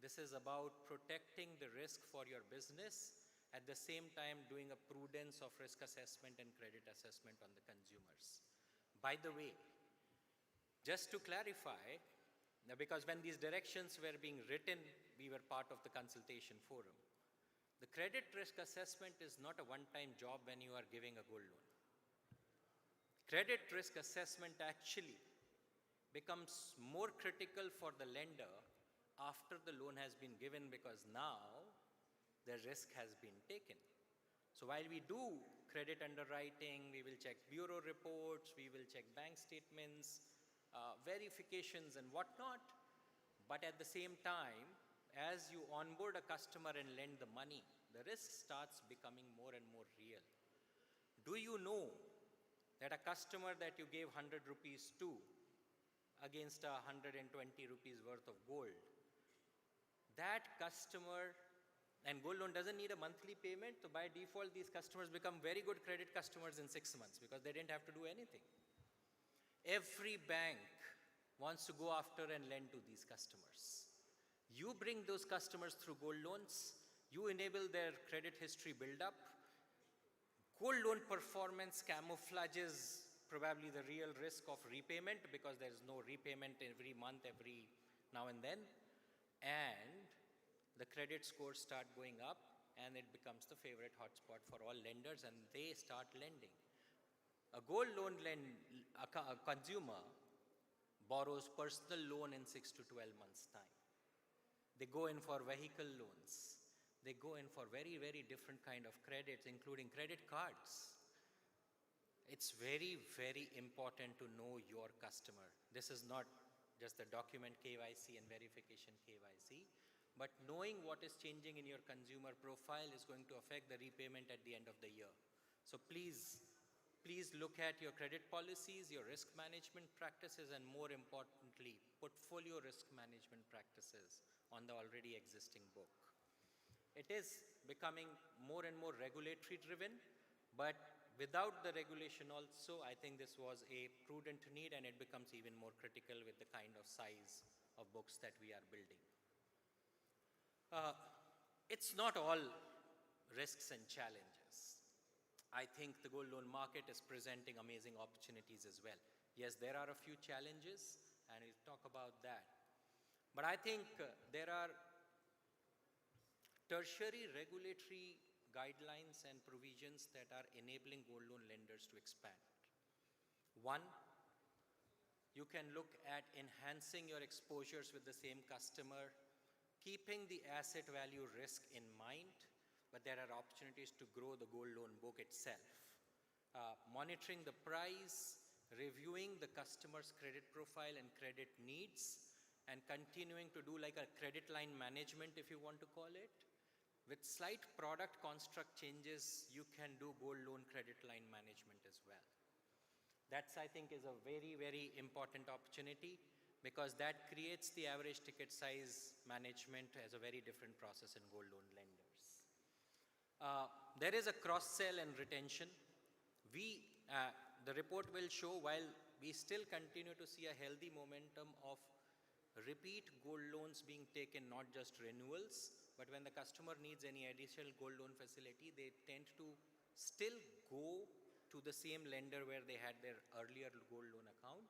This is about protecting the risk for your business, at the same time doing a prudence of risk assessment and credit assessment on the consumers. By the way, just to clarify, because when these directions were being written, we were part of the consultation forum. The credit risk assessment is not a one-time job when you are giving a gold loan. Credit risk assessment actually becomes more critical for the lender after the loan has been given, because now the risk has been taken. So while we do credit underwriting, we will check bureau reports, we will check bank statements, verifications and whatnot, but at the same time, as you onboard a customer and lend the money, the risk starts becoming more and more real. Do you know that a customer that you gave 100 rupees to against 120 rupees worth of gold, that customer, and gold loan doesn't need a monthly payment, so by default these customers become very good credit customers in 6 months because they didn't have to do anything. Every bank wants to go after and lend to these customers. You bring those customers through gold loans, you enable their credit history build up. Gold loan performance camouflages probably the real risk of repayment because there is no repayment every month, every now and then. And the credit scores start going up and it becomes the favorite hotspot for all lenders and they start lending. A gold loan a consumer borrows personal loan in 6 to 12 months time. They go in for vehicle loans. They go in for very, very different kind of credits, including credit cards. It's very, very important to know your customer. This is not just the document KYC and verification KYC, but knowing what is changing in your consumer profile is going to affect the repayment at the end of the year. So please look at your credit policies, your risk management practices, and more importantly, portfolio risk management practices on the already existing book. It is becoming more and more regulatory driven, but without the regulation also, I think this was a prudent need and it becomes even more critical with the kind of size of books that we are building. It's not all risks and challenges. I think the gold loan market is presenting amazing opportunities as well. Yes, there are a few challenges, and we'll talk about that. But I think there are tertiary regulatory guidelines and provisions that are enabling gold loan lenders to expand. One, you can look at enhancing your exposures with the same customer, keeping the asset value risk in mind, but there are opportunities to grow the gold loan book itself. Monitoring the price, reviewing the customer's credit profile and credit needs, and continuing to do like a credit line management, if you want to call it. With slight product construct changes, you can do gold loan credit line management as well. That's, I think, is a very, very important opportunity, because that creates the average ticket size management as a very different process in gold loan lenders. There is a cross-sell and retention. The report will show, while we still continue to see a healthy momentum of repeat gold loans being taken, not just renewals, but when the customer needs any additional gold loan facility, they tend to still go to the same lender where they had their earlier gold loan account.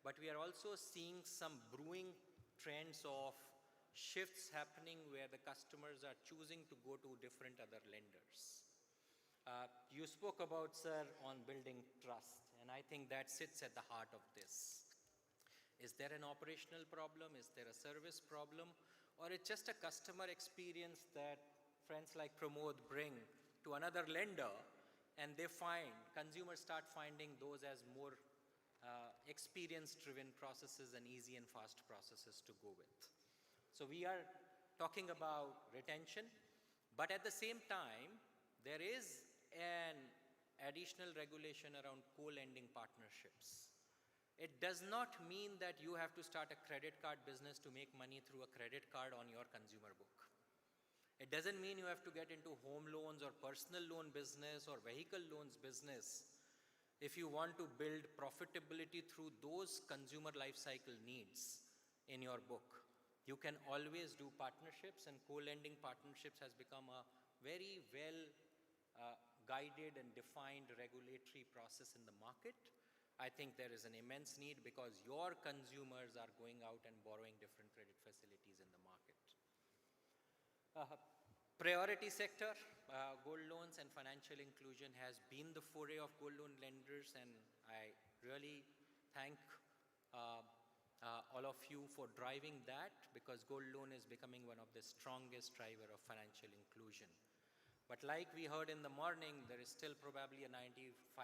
But we are also seeing some brewing trends of shifts happening where the customers are choosing to go to different other lenders. You spoke about, sir, on building trust, and I think that sits at the heart of this. Is there an operational problem? Is there a service problem? Or it's just a customer experience that friends like Pramod bring to another lender, and they find, consumers start finding those as more experience-driven processes and easy and fast processes to go with. So we are talking about retention, but at the same time, there is an additional regulation around co-lending partnerships. It does not mean that you have to start a credit card business to make money through a credit card on your consumer book. It doesn't mean you have to get into home loans or personal loan business or vehicle loans business if you want to build profitability through those consumer life cycle needs in your book. You can always do partnerships, and co-lending partnerships has become a very well guided and defined regulatory process in the market. I think there is an immense need because your consumers are going out and borrowing different credit facilities in the market. Priority sector, gold loans and financial inclusion has been the foray of gold loan lenders, and I really thank all of you for driving that, because gold loan is becoming one of the strongest driver of financial inclusion. But like we heard in the morning, there is still probably a 95%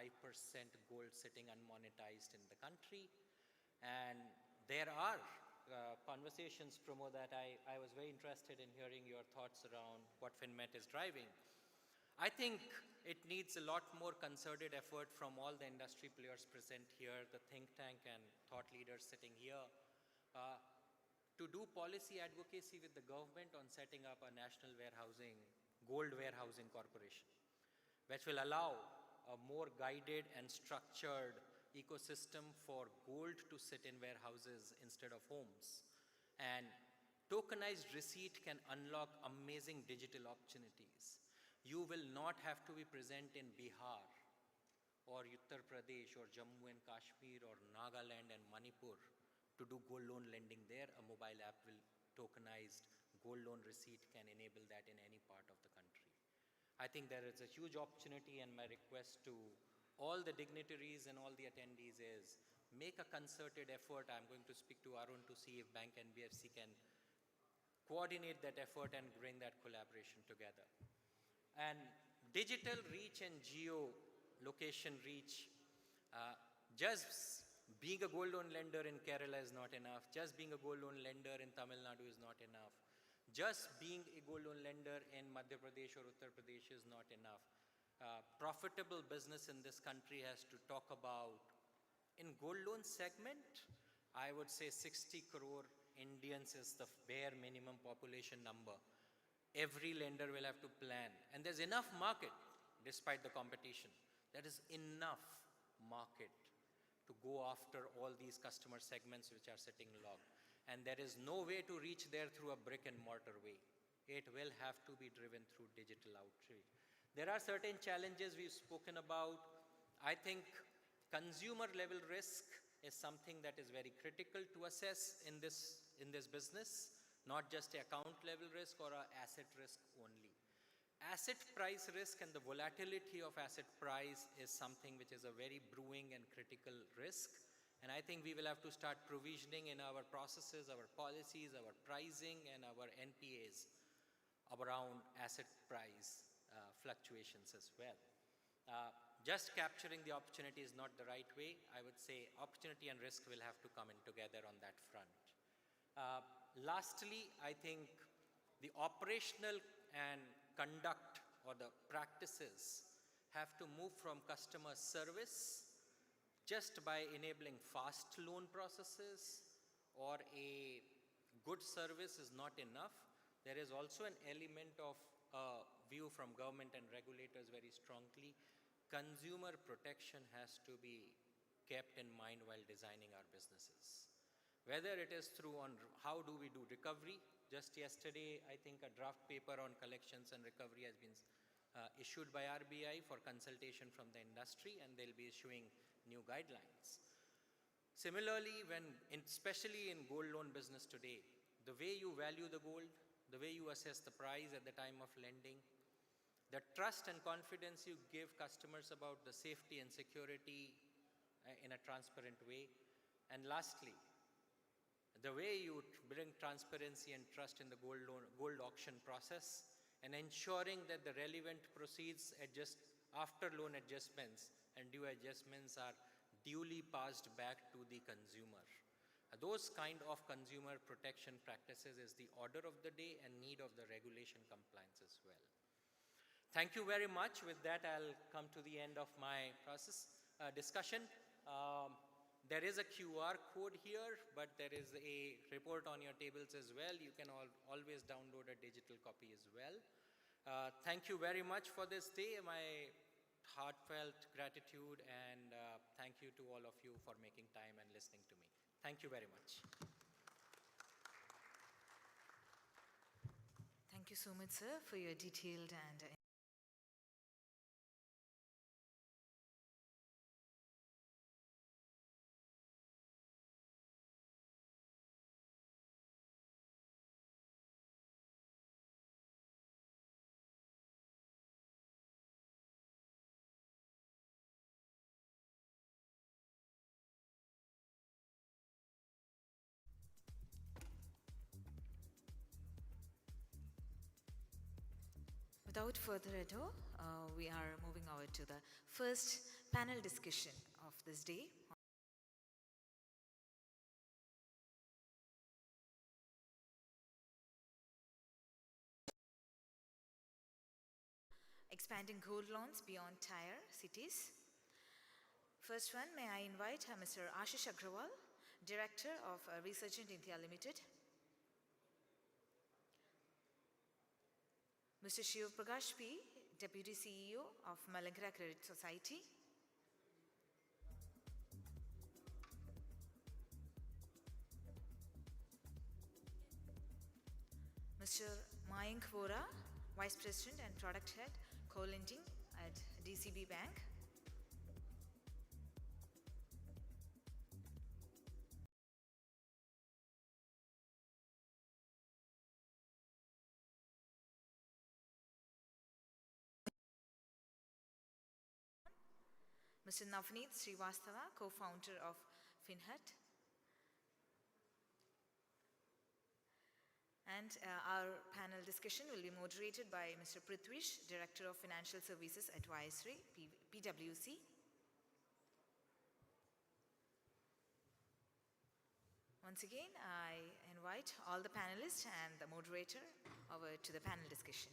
gold sitting unmonetized in the country. And there are conversations, Pramod, that I was very interested in hearing your thoughts around what FinMet is driving. I think it needs a lot more concerted effort from all the industry players present here, the think tank and thought leaders sitting here, to do policy advocacy with the government on setting up a national gold warehousing corporation, which will allow a more guided and structured ecosystem for gold to sit in warehouses instead of homes. And tokenized receipt can unlock amazing digital opportunities. You will not have to be present in Bihar or Uttar Pradesh or Jammu and Kashmir or Nagaland and Manipur to do gold loan lending there. A mobile app will tokenized gold loan receipt can enable that in any part of the country. I think there is a huge opportunity, and my request to all the dignitaries and all the attendees is make a concerted effort. I'm going to speak to Arun to see if Bank NBFC can coordinate that effort and bring that collaboration together. And digital reach and geo-location reach, just being a gold loan lender in Kerala is not enough. Just being a gold loan lender in Tamil Nadu is not enough. Just being a gold loan lender in Madhya Pradesh or Uttar Pradesh is not enough. Profitable business in this country has to talk about, in gold loan segment, I would say 60 crore Indians is the bare minimum population number. Every lender will have to plan. And there's enough market, despite the competition. There is enough market to go after all these customer segments which are sitting logged. And there is no way to reach there through a brick and mortar way. It will have to be driven through digital outreach. There are certain challenges we've spoken about. I think consumer level risk is something that is very critical to assess in this business, not just account level risk or asset risk only. Asset price risk and the volatility of asset price is something which is a very brewing and critical risk. And I think we will have to start provisioning in our processes, our policies, our pricing, and our NPAs around asset price fluctuations as well. Just capturing the opportunity is not the right way. I would say opportunity and risk will have to come in together on that front. Lastly, I think the operational and conduct or the practices have to move from customer service just by enabling fast loan processes or a good service is not enough. There is also an element of view from government and regulators very strongly. Consumer protection has to be kept in mind while designing our businesses. Whether it is through on how do we do recovery. Just yesterday, I think a draft paper on collections and recovery has been issued by RBI for consultation from the industry, and they'll be issuing new guidelines. Similarly, especially in gold loan business today, the way you value the gold, the way you assess the price at the time of lending, the trust and confidence you give customers about the safety and security in a transparent way. And lastly, the way you bring transparency and trust in the gold auction process and ensuring that the relevant proceeds after loan adjustments and due adjustments are duly passed back to the consumer. Those kind of consumer protection practices is the order of the day and need of the regulation compliance as well. Thank you very much. With that, I'll come to the end of my discussion. There is a QR code here, but there is a report on your tables as well. You can always download a digital copy as well. Thank you very much for this day. My heartfelt gratitude, and thank you to all of you for making time and listening to me. Thank you very much. Thank you so much, sir, for your detailed and without further ado, we are moving over to the first panel discussion of this day. Expanding gold loans beyond tier cities. First one, may I invite Mr. Ashish Agrawal, Director of Research in India Limited. Mr. Shiv Prakash P, Deputy CEO of Malankara Credit Society. Mr. Mayank Vora, Vice President and Product Head, Co-Lending at DCB Bank. Mr. Navneet Srivastava, co-founder of FINX. And our panel discussion will be moderated by Mr. Prithvish, Director of Financial Services Advisory, PwC. Once again, I invite all the panelists and the moderator over to the panel discussion.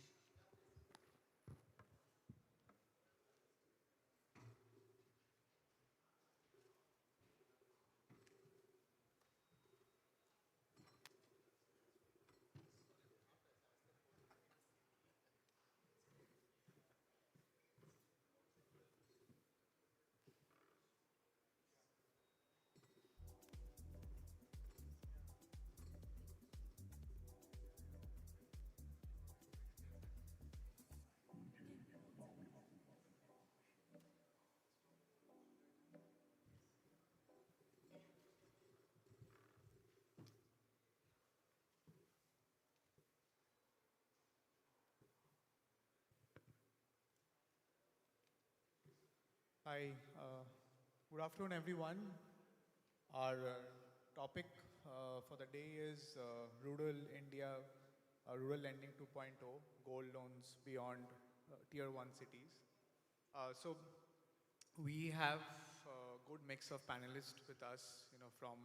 Hi, good afternoon, everyone. Our topic for the day is Rural India, Rural Lending 2.0, Gold Loans Beyond Tier 1 Cities. So we have a good mix of panelists with us, from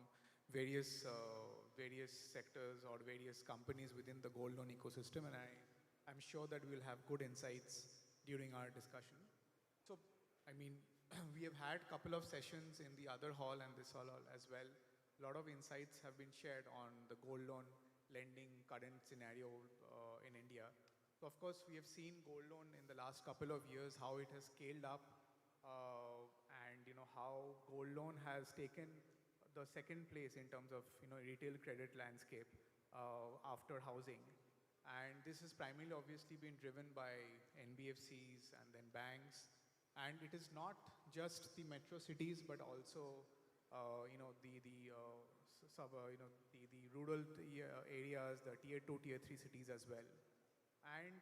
various sectors or various companies within the gold loan ecosystem, and I'm sure that we'll have good insights during our discussion. So, I mean, we have had a couple of sessions in the other hall and this hall as well. A lot of insights have been shared on the gold loan lending current scenario in India. So, of course, we have seen gold loan in the last couple of years, how it has scaled up, and how gold loan has taken the second place in terms of retail credit landscape after housing. And this has primarily obviously been driven by NBFCs and then banks. And it is not just the metro cities, but also, the rural areas, the tier 2, tier 3 cities as well. And,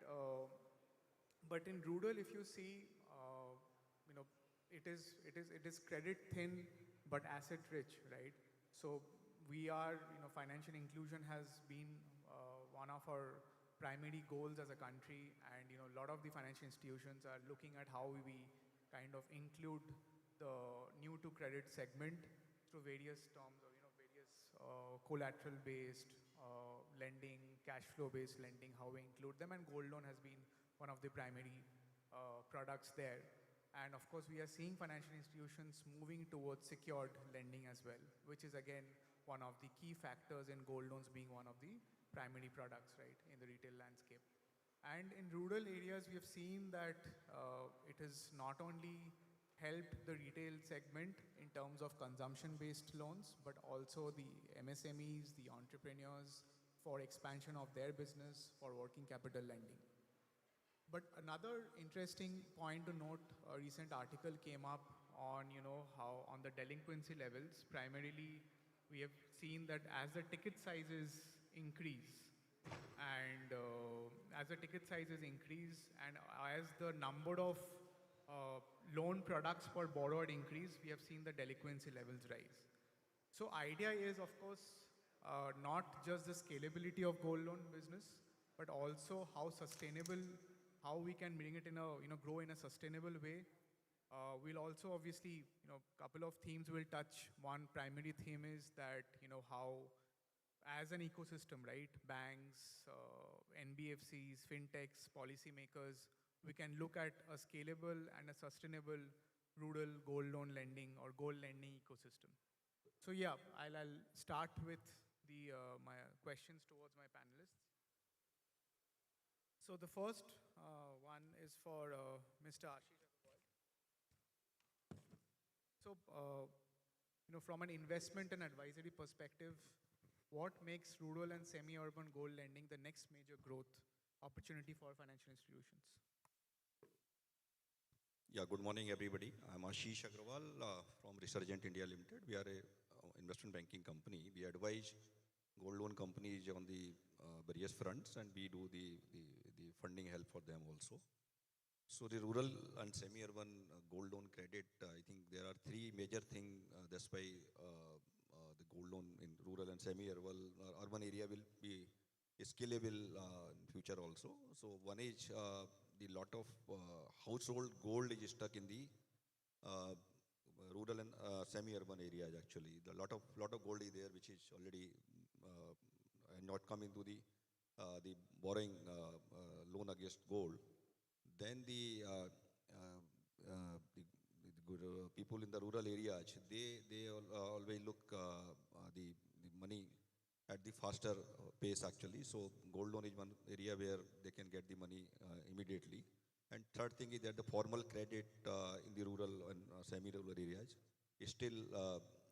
but in rural, if you see, you know, it is credit thin, but asset rich, right? So we are, financial inclusion has been one of our primary goals as a country, and a lot of the financial institutions are looking at how we kind of include the new to credit segment through various terms or various collateral based lending, cash flow based lending, how we include them, and gold loan has been one of the primary products there. And of course, we are seeing financial institutions moving towards secured lending as well, which is again one of the key factors in gold loans being one of the primary products, right, in the retail landscape. And in rural areas, we have seen that it has not only helped the retail segment in terms of consumption-based loans, but also the MSMEs, the entrepreneurs, for expansion of their business, for working capital lending. But another interesting point to note, a recent article came up on, how on the delinquency levels, primarily we have seen that as the ticket sizes increase, and as the ticket sizes increase, and as the number of loan products per borrower increase, we have seen the delinquency levels rise. So idea is, of course, not just the scalability of gold loan business, but also how sustainable, how we can bring it in a, grow in a sustainable way. We'll also obviously, couple of themes we'll touch. One primary theme is that, how as an ecosystem, right, banks, NBFCs, fintechs, policymakers, we can look at a scalable and a sustainable rural gold loan lending or gold lending ecosystem. So yeah, I'll start with the my questions towards my panelists. So the first one is for Mr. Ashish Agarwal. So, from an investment and advisory perspective, what makes rural and semi-urban gold lending the next major growth opportunity for financial institutions? Yeah, good morning, everybody. I'm Ashish Agrawal from Resurgent India Limited. We are a investment banking company. We advise gold loan companies on the various fronts, and we do the funding help for them also. So the rural and semi-urban gold loan credit, I think there are three major things. That's why the gold loan in rural and semi-urban urban area will be scalable in future also. So one is the lot of household gold is stuck in the rural and semi-urban areas actually. The lot of gold is there which is already not coming to the borrowing loan against gold. Then the people in the rural areas, they always look the money at the faster pace actually. So gold loan is one area where they can get the money immediately. And third thing is that the formal credit in the rural and semi-rural areas is still,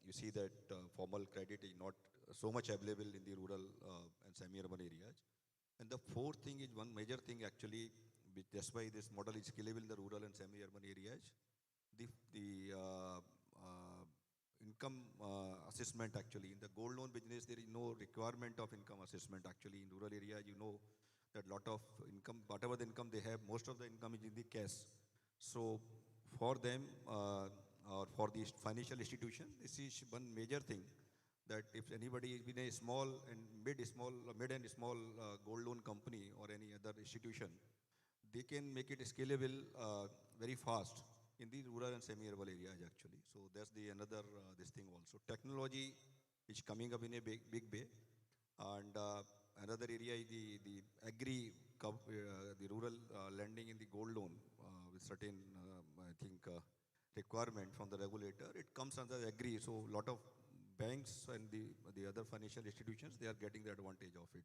you see that formal credit is not so much available in the rural and semi-urban areas. And the fourth thing is one major thing actually, that's why this model is scalable in the rural and semi-urban areas. The income assessment actually. In the gold loan business, there is no requirement of income assessment actually. In rural area, that lot of income, whatever the income they have, most of the income is in the cash. So for them or for the financial institution, this is one major thing that if anybody is in a small and mid and small gold loan company or any other institution, they can make it scalable very fast in the rural and semi-urban areas actually. So that's the another this thing also. Technology is coming up in a big way, and another area is the the rural lending in the gold loan with certain I think requirement from the regulator. It comes under agri, so a lot of banks and the other financial institutions, they are getting the advantage of it.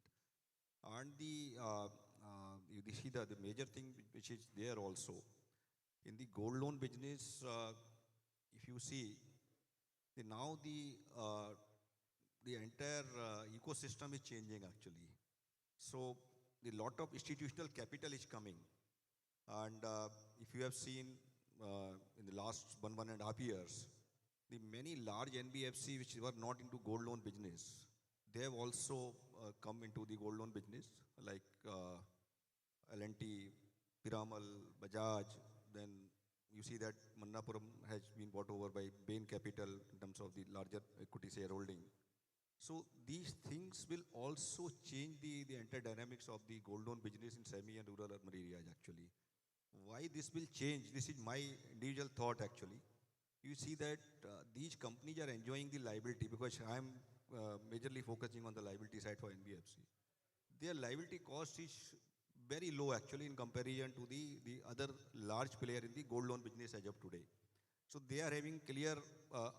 And you see the major thing which is there also in the gold loan business. If you see, now the entire ecosystem is changing actually. So a lot of institutional capital is coming, and if you have seen in the last 1.5 years, the many large NBFC which were not into gold loan business, they have also come into the gold loan business, like L&T, Piramal, Bajaj. Then you see that Mannapuram has been bought over by Bain Capital in terms of the larger equity shareholding. So these things will also change the entire dynamics of the gold loan business in semi and rural urban areas actually. Why this will change? This is my individual thought actually. You see that these companies are enjoying the liability, because I am majorly focusing on the liability side for NBFC. Their liability cost is very low actually in comparison to the other large player in the gold loan business as of today. So they are having clear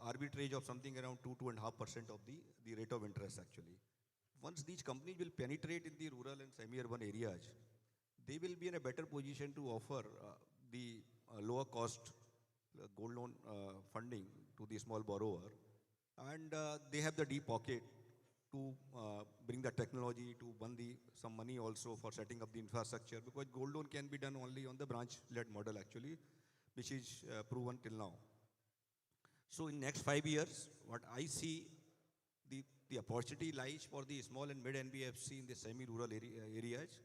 arbitrage of something around 2.5% of the rate of interest actually. Once these companies will penetrate in the rural and semi-urban areas, they will be in a better position to offer the lower cost gold loan funding to the small borrower. And they have the deep pocket to bring the technology, to burn some money also for setting up the infrastructure, because gold loan can be done only on the branch-led model actually, which is proven till now. So in next 5 years, what I see, the opportunity lies for the small and mid NBFC in the semi-rural areas.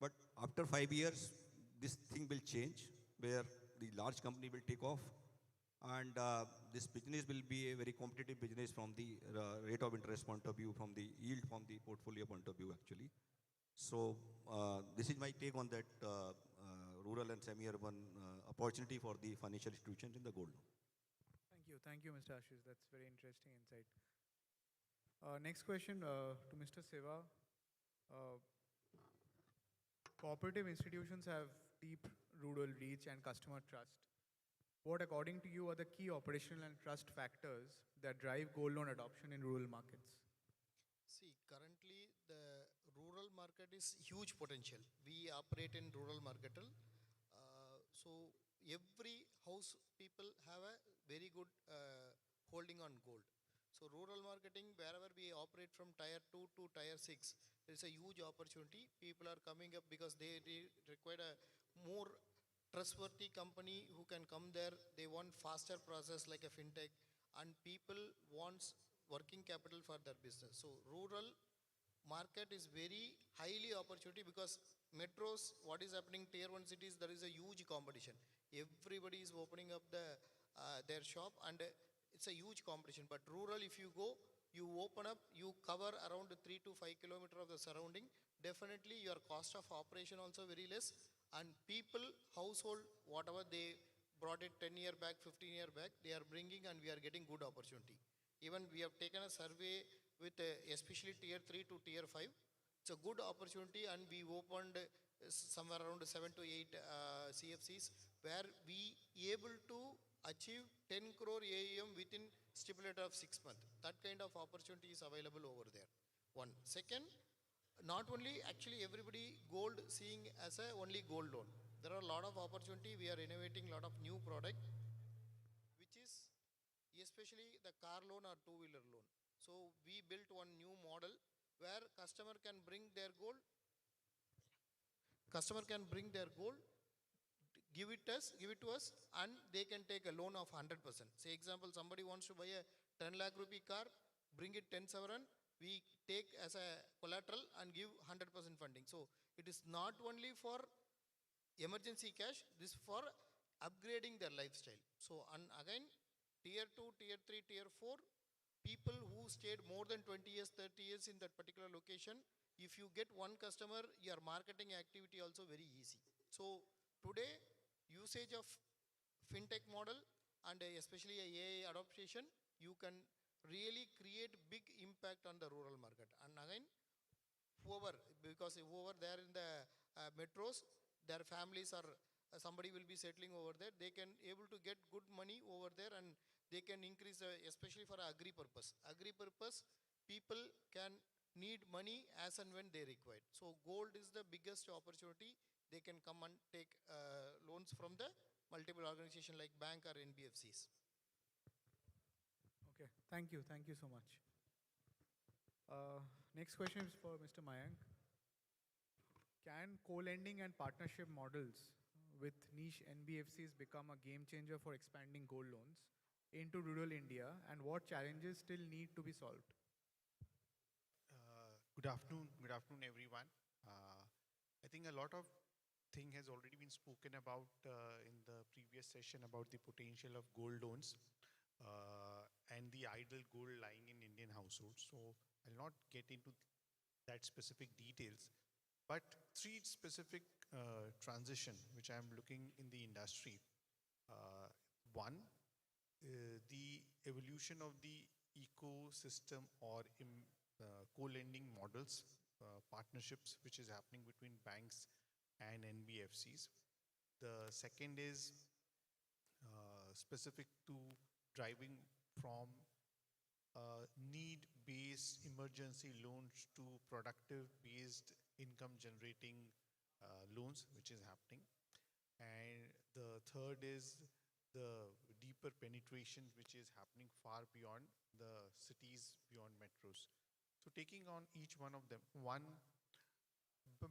But after 5 years, this thing will change, where the large company will take off, and this business will be a very competitive business from the rate of interest point of view, from the yield, from the portfolio point of view actually. So this is my take on that rural and semi-urban opportunity for the financial institutions in the gold loan. Thank you, Mr. Ashish. That's very interesting insight. Next question to Mr. Seva. Cooperative institutions have deep rural reach and customer trust. What, according to you, are the key operational and trust factors that drive gold loan adoption in rural markets? See, currently the rural market is huge potential. We operate in rural market. So every house people have a very good holding on gold. So rural marketing, wherever we operate from tier 2 to tier 6, there is a huge opportunity. People are coming up because they require a more trustworthy company who can come there. They want faster process like a fintech, and people wants working capital for their business. So rural market is very highly opportunity, because metros, what is happening, tier 1 cities, there is a huge competition. Everybody is opening up their shop, and it's a huge competition. But rural, if you go, you open up, you cover around 3 to 5 kilometers of the surrounding, definitely your cost of operation also very less, and people, household, whatever they brought it 10-year back, 15-year back, they are bringing, and we are getting good opportunity. Even we have taken a survey with especially tier 3 to tier 5. It's a good opportunity, and we opened somewhere around 7 to 8 CFCs, where we able to achieve 10 crore AUM within stipulated of 6 months. That kind of opportunity is available over there. One. Second, not only actually everybody gold seeing as a only gold loan. There are a lot of opportunity. We are innovating a lot of new product, which is especially the car loan or two-wheeler loan. So we built one new model where customer can bring their gold, give it to us, and they can take a loan of 100%. Say example, somebody wants to buy a 10 lakh rupee car, bring it 10 sovereign, we take as a collateral and give 100% funding. So it is not only for emergency cash, this for upgrading their lifestyle. So, and again, tier 2, tier 3, tier 4, people who stayed more than 20 years, 30 years in that particular location, if you get one customer, your marketing activity also very easy. So, today, usage of fintech model and especially a AI adaptation, you can really create big impact on the rural market. And again, whoever, because whoever there in the metros, their families are, somebody will be settling over there, they can able to get good money over there, and they can increase, especially for agri purpose. Agri purpose, people can need money as and when they require. So gold is the biggest opportunity. They can come and take loans from the multiple organization like bank or NBFCs. Okay, thank you so much. Next question is for Mr. Mayank. Can co-lending and partnership models with niche NBFCs become a game changer for expanding gold loans into rural India, and what challenges still need to be solved? Good afternoon everyone. I think a lot of thing has already been spoken about in the previous session about the potential of gold loans and the idle gold lying in Indian households. So I'll not get into that specific details, but three specific transition which I'm looking in the industry. One, the evolution of the ecosystem or co-lending models, partnerships which is happening between banks and NBFCs. The second is specific to driving from need-based emergency loans to productive-based income-generating loans, which is happening. And the third is the deeper penetration, which is happening far beyond the cities, beyond metros. So taking on each one of them, one,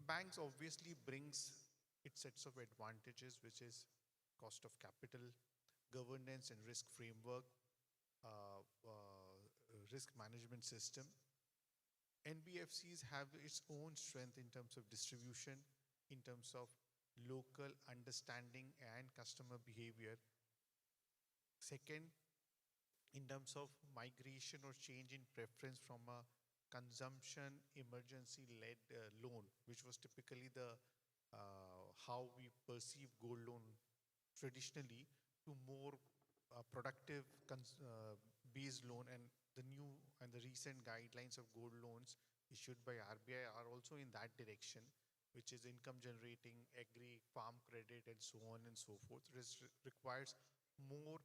banks obviously brings its sets of advantages, which is cost of capital, governance and risk framework, risk management system. NBFCs have its own strength in terms of distribution, in terms of local understanding and customer behavior. Second, in terms of migration or change in preference from a consumption emergency-led loan, which was typically the how we perceive gold loan traditionally, to more productive based loan. And the new and the recent guidelines of gold loans issued by RBI are also in that direction, which is income generating, agri, farm credit, and so on and so forth. This requires more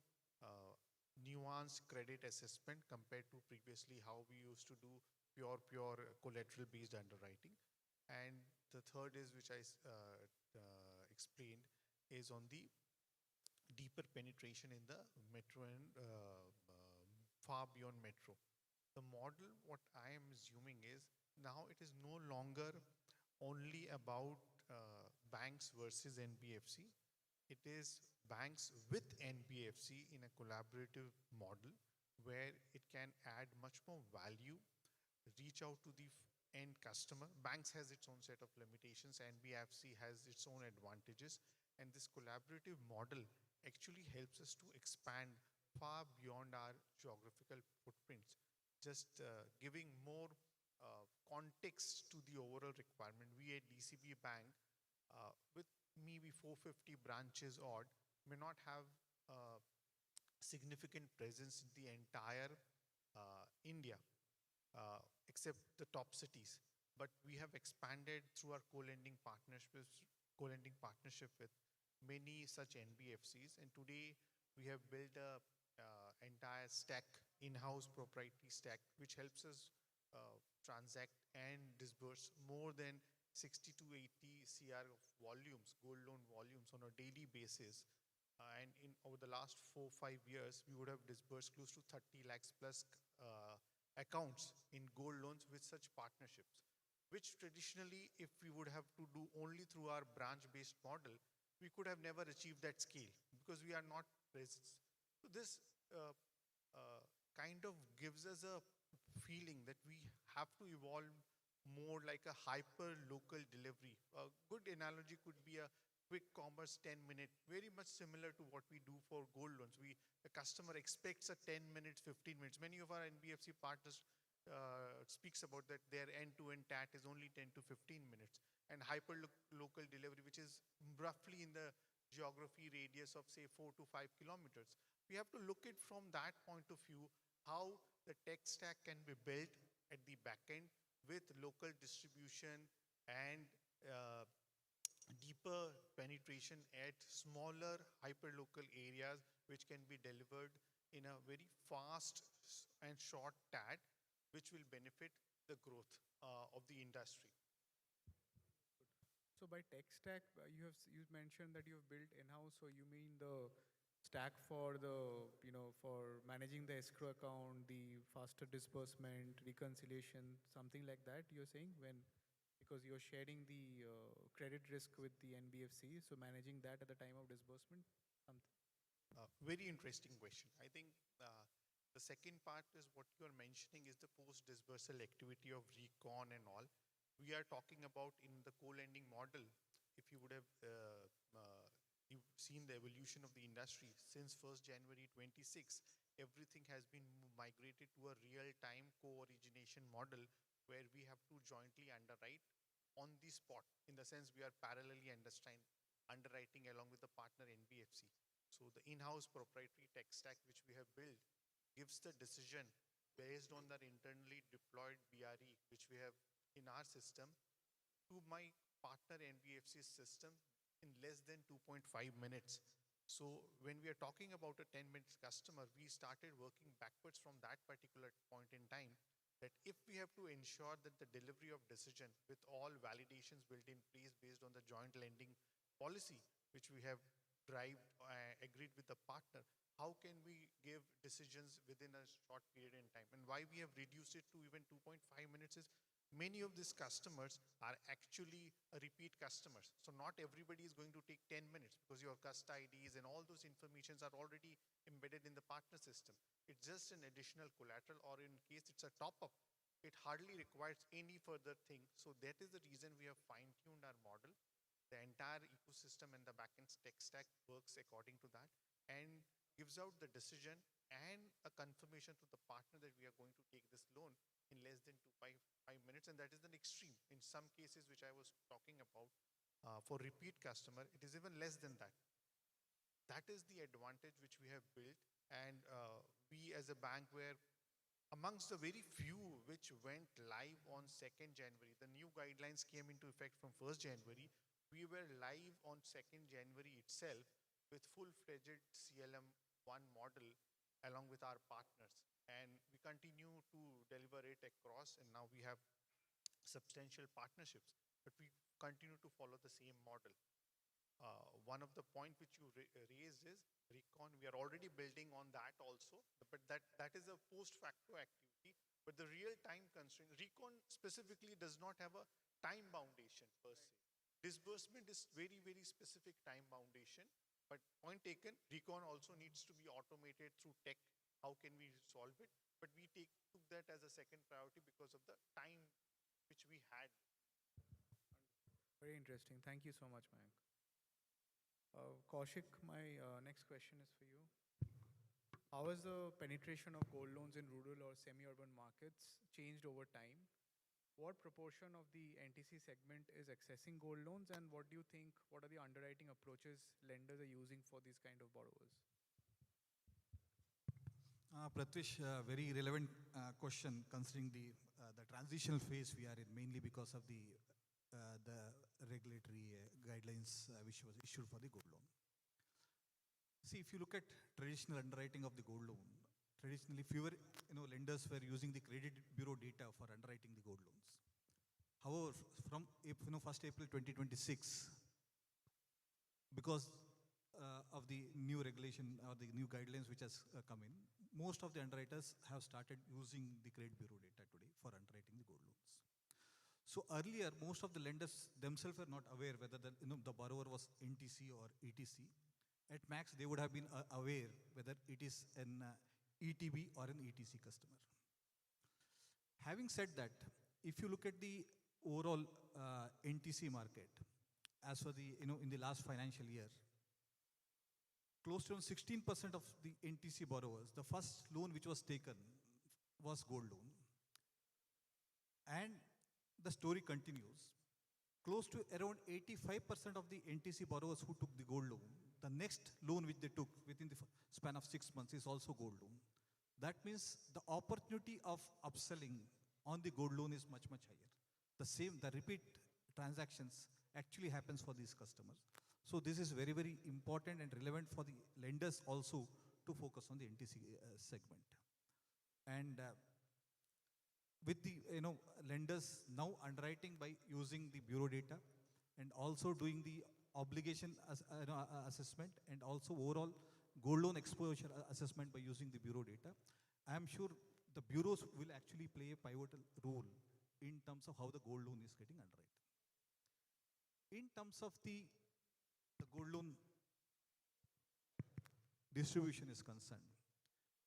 nuanced credit assessment compared to previously how we used to do pure collateral based underwriting. And the third is, which I explained, is on the deeper penetration in the metro and far beyond metro. The model, what I am assuming is, now it is no longer only about banks versus NBFC. It is banks with NBFC in a collaborative model where it can add much more value, reach out to the end customer. Banks has its own set of limitations, NBFC has its own advantages, and this collaborative model actually helps us to expand far beyond our geographical footprints, just giving more context to the overall requirement. We at DCB Bank, with maybe 450 branches odd, may not have significant presence in the entire India, except the top cities. But we have expanded through our co-lending partnership with many such NBFCs, and today we have built a entire stack, in-house proprietary stack, which helps us transact and disburse more than 60 to 80 CR of volumes, gold loan volumes on a daily basis. And over the last 4-5 years, we would have disbursed close to 30 lakhs plus accounts in gold loans with such partnerships, which traditionally, if we would have to do only through our branch-based model, we could have never achieved that scale because we are not present. So this kind of gives us a feeling that we have to evolve more like a hyper-local delivery. A good analogy could be a quick commerce 10-minute, very much similar to what we do for gold loans. The customer expects a 10 minutes, 15 minutes. Many of our NBFC partners speaks about that their end-to-end TAT is only 10 to 15 minutes. And hyper-local delivery, which is roughly in the geography radius of say 4 to 5 kilometers. We have to look at from that point of view, how the tech stack can be built at the back end with local distribution and deeper penetration at smaller hyperlocal areas which can be delivered in a very fast and short TAT, which will benefit the growth of the industry. So by tech stack, you mentioned that you've built in-house. So you mean the stack for the for managing the escrow account, the faster disbursement, reconciliation, something like that. You're saying because you're sharing the credit risk with the NBFC, so managing that at the time of disbursement, something. Very interesting question. I think the second part is what you are mentioning is the post-disbursal activity of recon and all. We are talking about in the co-lending model. If you would have you've seen the evolution of the industry since 1st January 26, everything has been migrated to a real-time co-origination model where we have to jointly underwrite on the spot. In the sense, we are parallelly underwriting along with the partner NBFC. So the in-house proprietary tech stack which we have built gives the decision based on the internally deployed BRE which we have in our system to my partner NBFC's system in less than 2.5 minutes. So when we are talking about a 10-minute customer, we started working backwards from that particular point in time, that if we have to ensure that the delivery of decision with all validations built in place based on the joint lending policy which we have agreed with the partner, how can we give decisions within a short period in time? And why we have reduced it to even 2.5 minutes is many of these customers are actually repeat customers. So not everybody is going to take 10 minutes because your cust IDs and all those informations are already embedded in the partner system. It's just an additional collateral, or in case it's a top-up, it hardly requires any further thing. So that is the reason we have fine-tuned our model. The entire ecosystem and the backend tech stack works according to that and gives out the decision and a confirmation to the partner that we are going to take this loan in less than 5 minutes. And that is an extreme. In some cases which I was talking about, for repeat customer, it is even less than that. That is the advantage which we have built. And we as a bank were amongst the very few which went live on 2nd January. The new guidelines came into effect from 1st January. We were live on 2nd January itself with full-fledged CLM1 model along with our partners. And we continue to deliver it across, and now we have substantial partnerships. But we continue to follow the same model. One of the points which you raised is recon. We are already building on that also, but that is a post-facto activity. But the real-time constraint, recon specifically does not have a time boundation per se. Disbursement is very, very specific time boundation, but point taken, recon also needs to be automated through tech. How can we solve it? But we took that as a second priority because of the time which we had. Very interesting. Thank you so much, Mayank. Kaushik, my next question is for you. How has the penetration of gold loans in rural or semi-urban markets changed over time? What proportion of the NTC segment is accessing gold loans, and what do you think, what are the underwriting approaches lenders are using for these kind of borrowers? Pratvish, very relevant question considering the transitional phase we are in, mainly because of the regulatory guidelines which was issued for the gold loan. See, if you look at traditional underwriting of the gold loan, traditionally fewer lenders were using the credit bureau data for underwriting the gold loans. However, from 1st April 2026, because of the new regulation or the new guidelines which has come in, most of the underwriters have started using the credit bureau data today for underwriting the gold loans. So earlier, most of the lenders themselves were not aware whether the borrower was NTC or ETC. At max, they would have been aware whether it is an ETB or an ETC customer. Having said that, if you look at the overall NTC market, as for the, in the last financial year, close to 16% of the NTC borrowers, the first loan which was taken was gold loan. And the story continues. Close to around 85% of the NTC borrowers who took the gold loan, the next loan which they took within the span of 6 months is also gold loan. That means the opportunity of upselling on the gold loan is much, much higher. The repeat transactions actually happens for these customers. So this is very, very important and relevant for the lenders also to focus on the NTC segment. And with the lenders now underwriting by using the bureau data and also doing the obligation assessment and also overall gold loan exposure assessment by using the bureau data, I am sure the bureaus will actually play a pivotal role in terms of how the gold loan is getting underwritten. In terms of the gold loan distribution is concerned,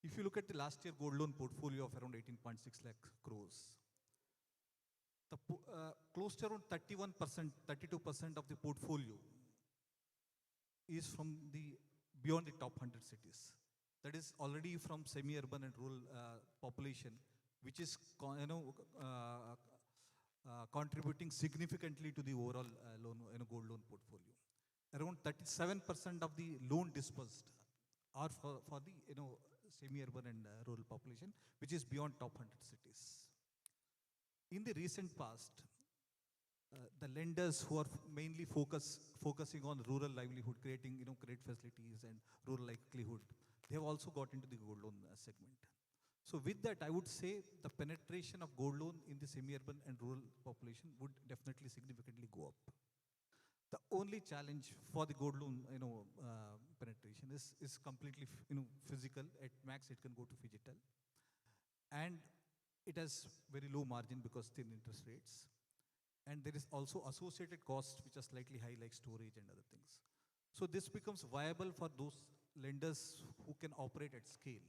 if you look at the last year gold loan portfolio of around 18.6 lakh crores, close to around 31%, 32% of the portfolio is from the beyond the top 100 cities. That is already from semi-urban and rural population, which is contributing significantly to the overall gold loan portfolio. Around 37% of the loan disbursed are for the semi-urban and rural population, which is beyond top 100 cities. In the recent past, the lenders who are mainly focusing on rural livelihood, creating credit facilities and rural livelihood, they have also got into the gold loan segment. So with that, I would say the penetration of gold loan in the semi-urban and rural population would definitely significantly go up. The only challenge for the gold loan penetration is completely physical. At max, it can go to phygital, and it has very low margin because thin interest rates. And there is also associated costs which are slightly high, like storage and other things. So this becomes viable for those lenders who can operate at scale.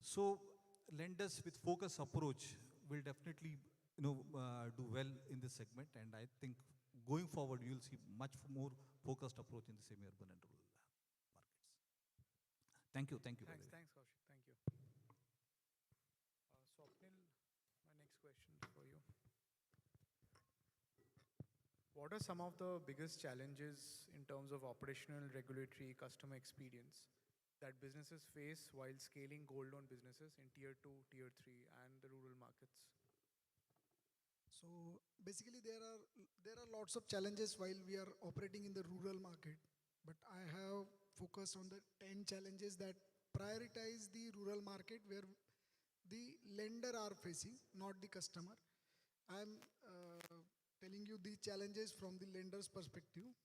So lenders with focused approach will definitely do well in this segment, and I think going forward you'll see much more focused approach in the semi-urban and rural markets. Thank you. Thanks, Kaushik. Thank you. Swapnil, my next question is for you. What are some of the biggest challenges in terms of operational, regulatory, customer experience that businesses face while scaling gold loan businesses in Tier 2, Tier 3 and the rural markets? So basically there are lots of challenges while we are operating in the rural market, but I have focused on the 10 challenges that prioritize the rural market where the lender are facing, not the customer. I am telling you the challenges from the lender's perspective.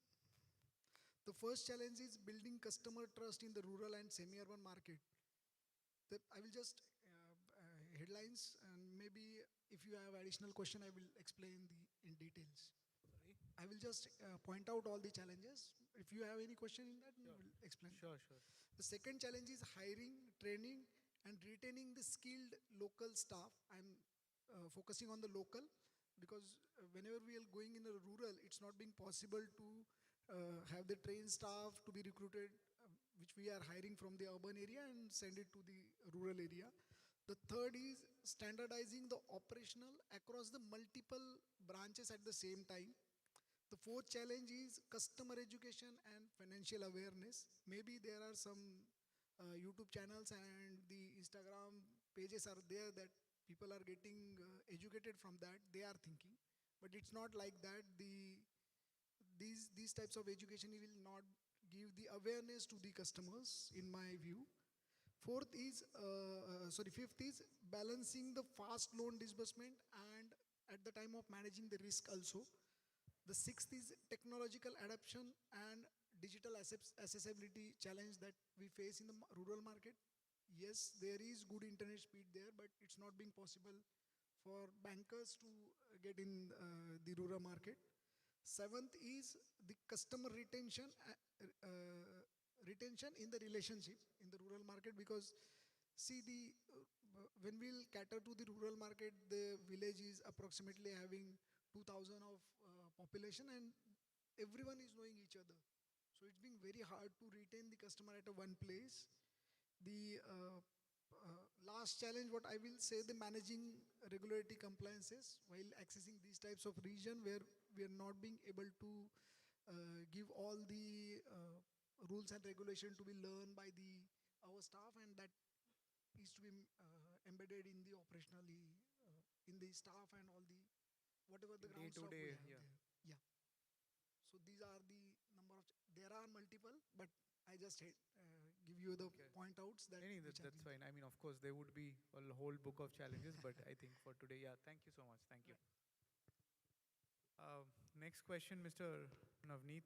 The first challenge is building customer trust in the rural and semi-urban market. I will just headlines, and maybe if you have additional question, I will explain in details. Sorry. I will just point out all the challenges. If you have any question in that, sure. We will explain. Sure. The second challenge is hiring, training, and retaining the skilled local staff. I'm focusing on the local because whenever we are going in the rural, it's not being possible to have the trained staff to be recruited, which we are hiring from the urban area and send it to the rural area. The third is standardizing the operational across the multiple branches at the same time. The fourth challenge is customer education and financial awareness. Maybe there are some YouTube channels and the Instagram pages are there that people are getting educated from that. They are thinking, but it's not like that. These types of education will not give the awareness to the customers, in my view. Fifth is balancing the fast loan disbursement and at the time of managing the risk also. The sixth is technological adoption and digital accessibility challenge that we face in the rural market. Yes, there is good internet speed there, but it's not being possible for bankers to get in the rural market. Seventh is the customer retention in the relationship in the rural market, because see when we'll cater to the rural market, the village is approximately having 2,000 of population, and everyone is knowing each other. So it's being very hard to retain the customer at a one place. The last challenge, what I will say, the managing regulatory compliances while accessing these types of region where we are not being able to give all the rules and regulation to be learned by the our staff, and that is to be embedded in the operationally in the staff and all the whatever the ground staff we have there. Yeah. So these are the number of there are multiple, but I just give you the point outs that That's fine. I mean, of course, there would be a whole book of challenges, but I think for today, yeah, thank you so much. Thank you. Next question, Mr. Navneet.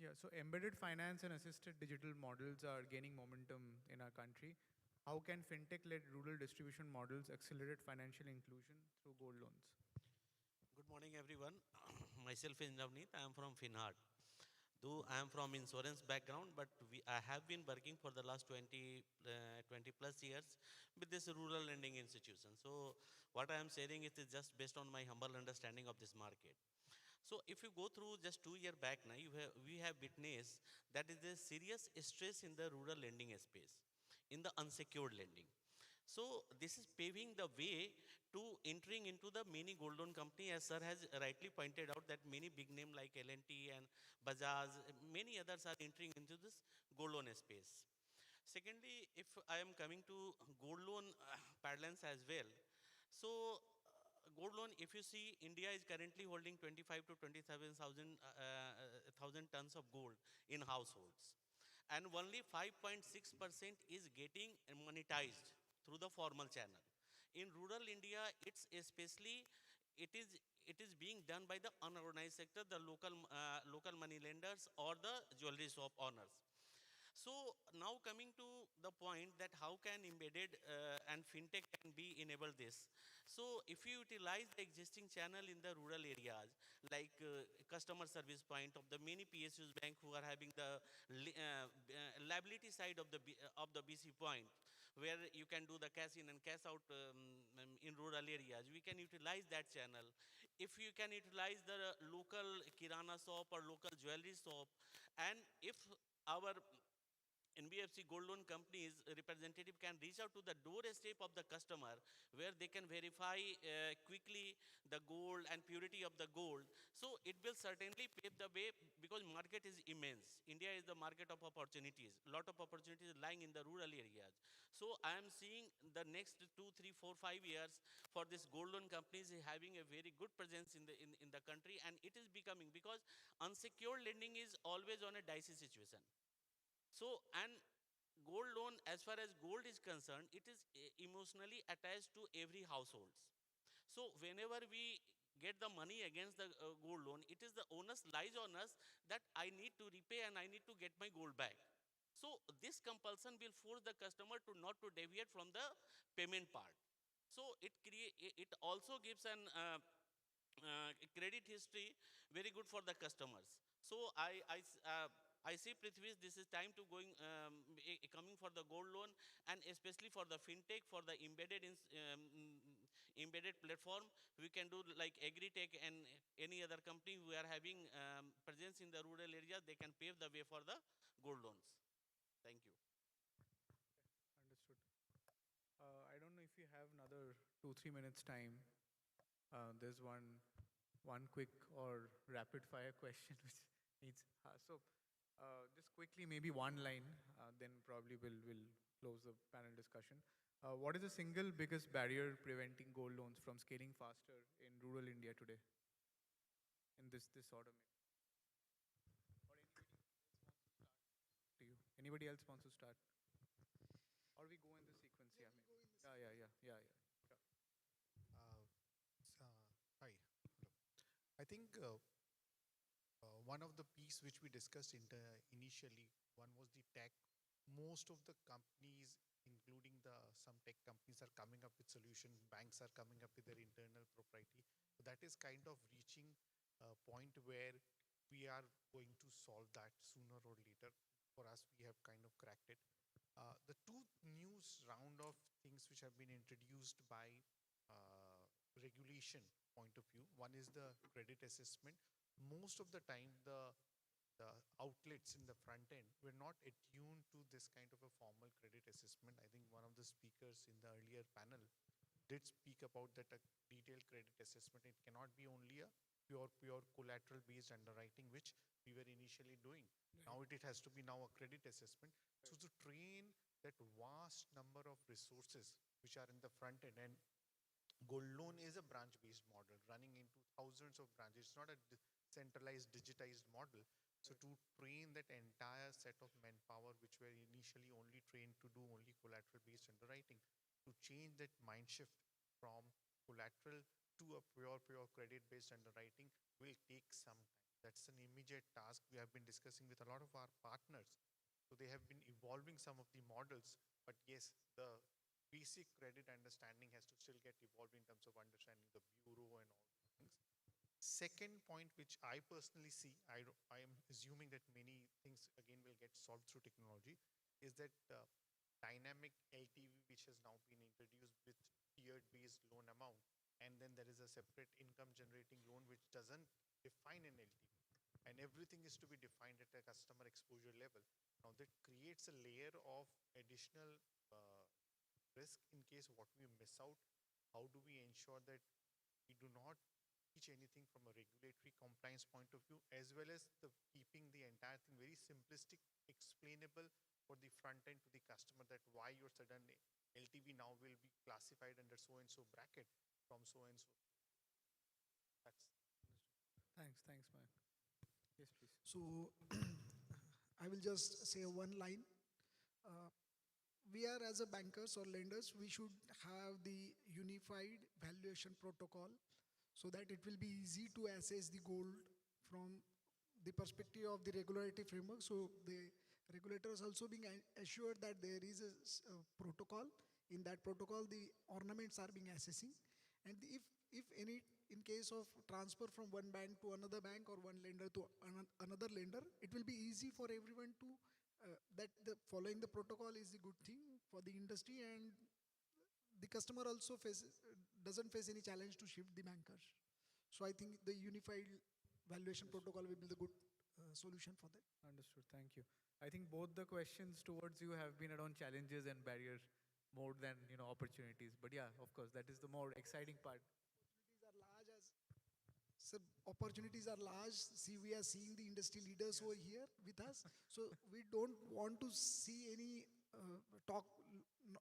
Yeah, so embedded finance and assisted digital models are gaining momentum in our country. How can fintech-led rural distribution models accelerate financial inclusion through gold loans? Good morning, everyone. Myself is Navneet. I am from FINHART. Though I am from insurance background, but I have been working for the last 20 plus years with this rural lending institution. So what I am saying is just based on my humble understanding of this market. So if you go through just 2 years back now, we have witnessed that is a serious stress in the rural lending space, in the unsecured lending. So this is paving the way to entering into the many gold loan company, as sir has rightly pointed out that many big name like L&T and Bajaj, many others are entering into this gold loan space. Secondly, if I am coming to gold loan parlance as well, so gold loan, if you see, India is currently holding 25 to 27,000 thousand tons of gold in households, and only 5.6% is getting monetized through the formal channel. In rural India, it's especially it is it is being done by the unorganized sector, the local money lenders or the jewelry shop owners. So now coming to the point that how can embedded and fintech can be enable this. So if you utilize the existing channel in the rural areas, like customer service point of the many PSUs bank who are having the liability side of the BC point, where you can do the cash in and cash out in rural areas, we can utilize that channel. If you can utilize the local kirana shop or local jewelry shop, and if our NBFC gold loan companies representative can reach out to the doorstep of the customer, where they can verify quickly the gold and purity of the gold. So it will certainly pave the way, because market is immense. India is the market of opportunities. Lot of opportunities lying in the rural areas. So I am seeing the next 2, 3, 4, 5 years for this gold loan companies having a very good presence in the country, and it is becoming, because unsecured lending is always on a dicey situation. So, and gold loan, as far as gold is concerned, it is emotionally attached to every households. So whenever we get the money against the gold loan, it is the onus lies on us that I need to repay and I need to get my gold back. So this compulsion will force the customer to not to deviate from the payment part. So it also gives an credit history very good for the customers. So I see, Prithvi, this is time to going coming for the gold loan, and especially for the fintech, for the embedded platform. We can do like agritech and any other company who are having presence in the rural area. They can pave the way for the gold loans. Thank you. Understood. I don't know if you have another 2-3 minutes time. There's one quick or rapid fire question which needs just quickly, maybe one line, then probably we'll close the panel discussion. What is the single biggest barrier preventing gold loans from scaling faster in rural India today? In this order, maybe. Or anybody else wants to start? Or we go in the sequence? Yeah. Yeah. Sure. Hi. Hello. I think one of the piece which we discussed initially, one was the tech. Most of the companies, including some tech companies, are coming up with solutions. Banks are coming up with their internal proprietary. So that is kind of reaching a point where we are going to solve that sooner or later. For us, we have kind of cracked it. The two news round of things which have been introduced by regulation point of view. One is the credit assessment, most of the time the outlets in the front end were not attuned to this kind of a formal credit assessment. I think one of the speakers in the earlier panel did speak about that a detailed credit assessment. It cannot be only a pure collateral based underwriting, which we were initially doing. Now it has to be now a credit assessment. So to train that vast number of resources which are in the front end, and gold loan is a branch based model running into thousands of branches. It's not a centralized digitized model. So to train that entire set of manpower which were initially only trained to do only collateral based underwriting, to change that mind shift from collateral to a pure credit based underwriting will take some time. That's an immediate task we have been discussing with a lot of our partners. So they have been evolving some of the models, but yes, the basic credit understanding has to still get evolved in terms of understanding the bureau and all these things. Second point, which I personally see, I am assuming that many things again will get solved through technology, is that dynamic LTV, which has now been introduced with tiered based loan amount, and then there is a separate income generating loan which doesn't define an LTV, and everything is to be defined at a customer exposure level. Now that creates a layer of additional risk in case what we miss out. How do we ensure that we do not teach anything from a regulatory compliance point of view, as well as the keeping the entire thing very simplistic, explainable for the front end to the customer, that why your sudden LTV now will be classified under so and so bracket from so and so. That's Thanks, Mayank. Yes, please. So I will just say one line. Uh, we are, as a bankers or lenders, we should have the unified valuation protocol so that it will be easy to assess the gold from the perspective of the regulatory framework. So the regulators also being assured that there is a protocol. In that protocol, the ornaments are being assessing, and if any, in case of transfer from one bank to another bank or one lender to another lender, it will be easy for everyone to that the following the protocol is a good thing for the industry, and the customer also doesn't face any challenge to shift the bankers. So I think the unified valuation protocol will be the good solution for that. Understood. Thank you. I think both the questions towards you have been around challenges and barriers more than opportunities. But yeah, of course, that is the more exciting part. So opportunities are large. See, we are seeing the industry leaders over here with us. So we don't want to see any talk,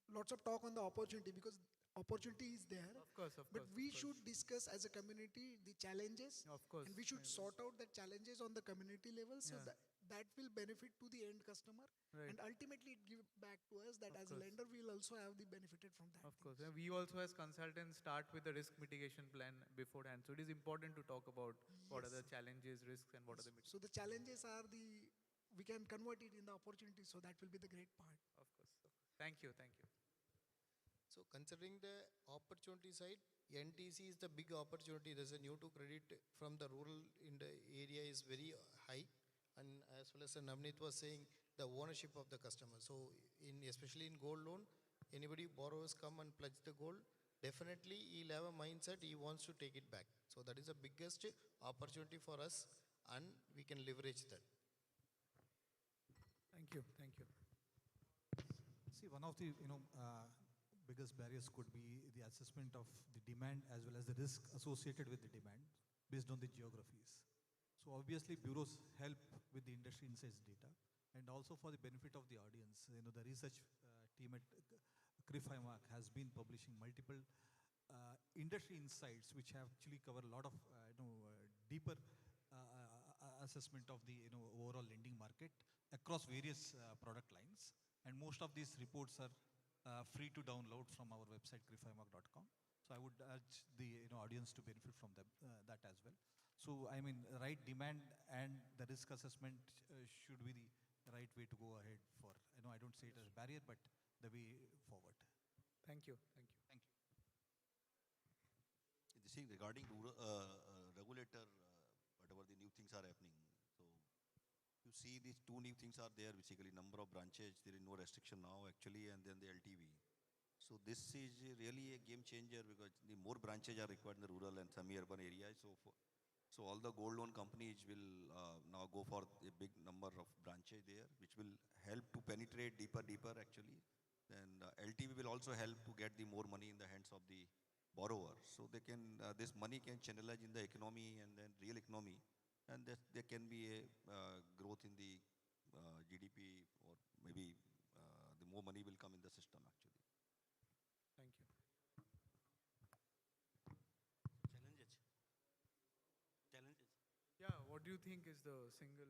lots of talk on the opportunity, because opportunity is there. Of course, but we should discuss as a community the challenges, of course, and we should sort out the challenges on the community level, so that will benefit to the end customer, Right. and ultimately it give back to us, that Of as a course. lender we will also have the benefited from that. Of course. And we also as consultants start with the risk mitigation plan beforehand. So it is important to talk about what are the challenges, risks, and what are the So the challenges are we can convert it in the opportunity, so that will be the great part. Of course. Thank you. So considering the opportunity side, NTC is the big opportunity. There's a new to credit from the rural in the area is very high, and as well as Navneet was saying, the ownership of the customer. So especially in gold loan, anybody borrowers come and pledge the gold, definitely he'll have a mindset he wants to take it back. So that is the biggest opportunity for us, and we can leverage that. Thank you. See, one of the biggest barriers could be the assessment of the demand as well as the risk associated with the demand based on the geographies. So obviously bureaus help with the industry insights data, and also for the benefit of the audience, the research team at CRIFIMAC has been publishing multiple industry insights which have actually covered a lot of deeper assessment of the overall lending market across various product lines, and most of these reports are free to download from our website crifimac.com. So I would urge the audience to benefit from that as well. So I mean, right demand and the risk assessment should be the right way to go ahead for. I don't say it as a barrier, but the way forward. Thank you. You see, regarding regulator, whatever the new things are happening. So you see these two new things are there, basically number of branches, there is no restriction now actually, and then the LTV. So this is really a game changer, because the more branches are required in the rural and semi-urban areas. So So all the gold loan companies will now go for a big number of branches there, which will help to penetrate deeper actually. Then LTV will also help to get the more money in the hands of the borrower. So they can, this money can channelize in the economy and then real economy, and there can be a growth in the GDP, or maybe the more money will come in the system actually. Thank you. Challenges. Challenges. Yeah, what do you think is the single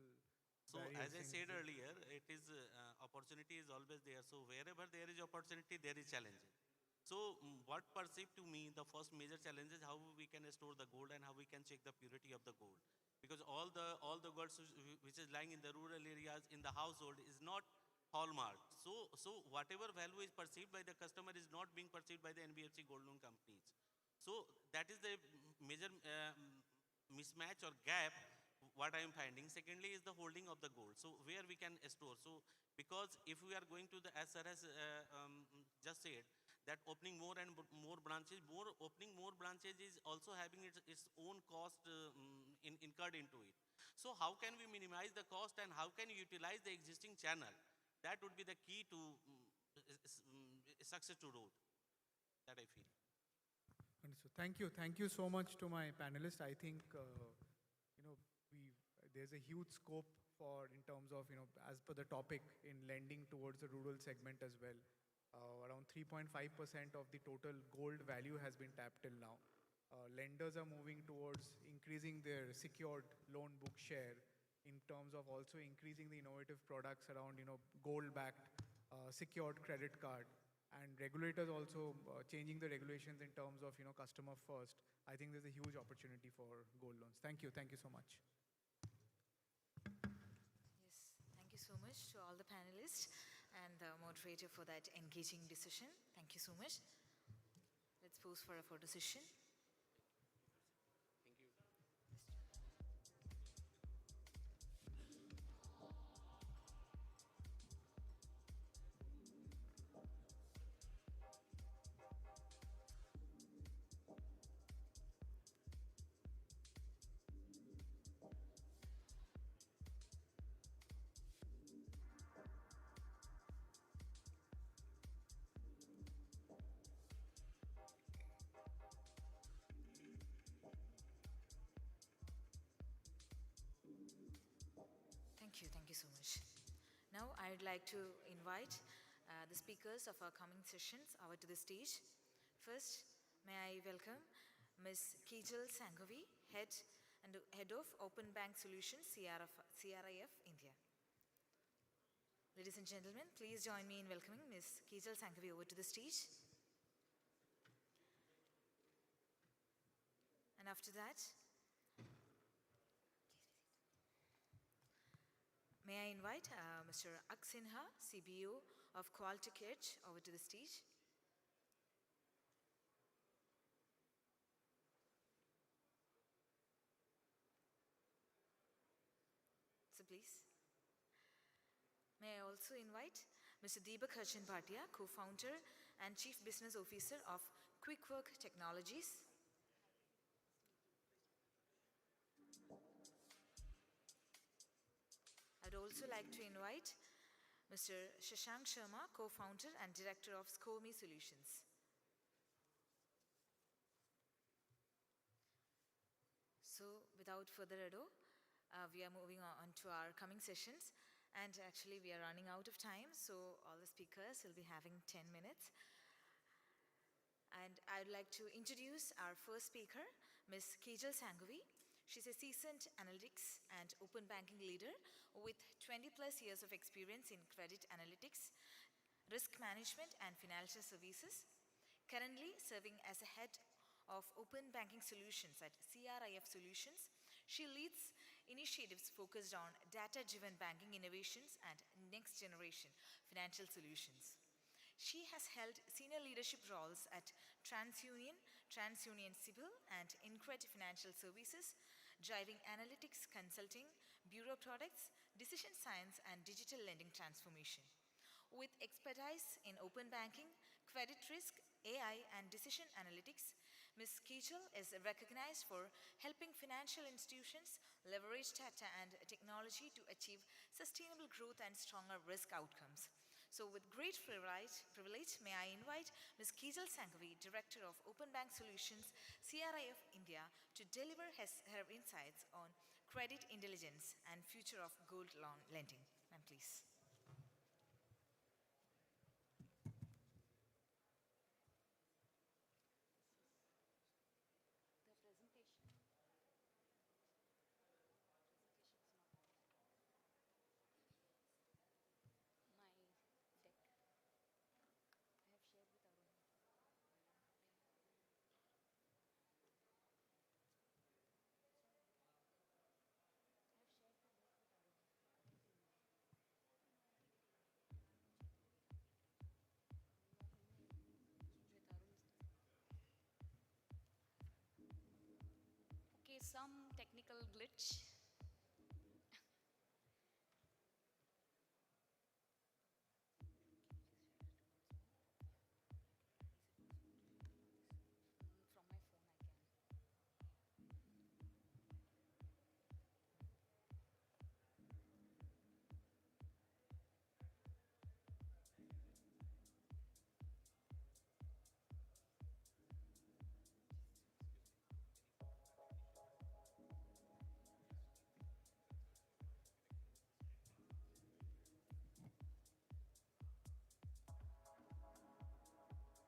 So barrier? as I said earlier, it is opportunity is always there. So wherever there is opportunity, there is challenge. So what perceived to me, the first major challenge is how we can store the gold and how we can check the purity of the gold. Because all the gold which is lying in the rural areas in the household is not hallmark. So whatever value is perceived by the customer is not being perceived by the NBFC gold loan companies. So that is the major mismatch or gap what I am finding. Secondly is the holding of the gold. So where we can store. So because if we are going to the, as sir has just said, that opening more and more branches, opening more branches is also having its own cost incurred into it. So how can we minimize the cost and how can you utilize the existing channel? That would be the key to success to road, that I feel. Understood. Thank you. Thank you so much to my panelists. I think, you know, there's a huge scope for, in terms of, you know, as per the topic, in lending towards the rural segment as well. Around 3.5% of the total gold value has been tapped till now. Lenders are moving towards increasing their secured loan book share, in terms of also increasing the innovative products around, you know, gold-backed secured credit card, and regulators also changing the regulations in terms of, you know, customer first. I think there's a huge opportunity for gold loans. Thank you so much. Yes, thank you so much to all the panelists and the moderator for that engaging discussion. Thank you so much. Let's pause for a photo session. Thank you. Thank you so much. Now I'd like to invite the speakers of our coming sessions over to the stage. First, may I welcome Ms. Kijal Sangavi, Head of Open Bank Solutions, CRIF, India. Ladies and gentlemen, please join me in welcoming Ms. Kijal Sangavi over to the stage. And after that, may I invite Mr. Aksinha, CBO of Qualtic Edge, over to the stage. So please. May I also invite Mr. Deepak Harchan Bhatia, co-founder and Chief Business Officer of QuickWork Technologies. I'd also like to invite Mr. Shashank Sharma, co-founder and director of SCOME Solutions. So without further ado, we are moving on to our coming sessions. And actually, we are running out of time, so all the speakers will be having 10 minutes. And I'd like to introduce our first speaker, Ms. Kijal Sangavi. She's a seasoned analytics and open banking leader with 20 plus years of experience in credit analytics, risk management, and financial services. Currently serving as a head of open banking solutions at CRIF Solutions, she leads initiatives focused on data-driven banking innovations and next-generation financial solutions. She has held senior leadership roles at TransUnion, TransUnion Civil, and Incred Financial Services, driving analytics consulting, bureau products, decision science, and digital lending transformation. With expertise in open banking, credit risk, AI, and decision analytics, Ms. Kejal is recognized for helping financial institutions leverage data and technology to achieve sustainable growth and stronger risk outcomes. So with great privilege, may I invite Ms. Kejal Sanghvi, Director of Open Bank Solutions, CRIF India, to deliver her insights on credit intelligence and future of gold loan lending. Ma'am, please. The presentation. My deck. I have shared with Arun. I have shared the deck with Arun. With Arun's deck. Okay, some technical glitch. From my phone I can.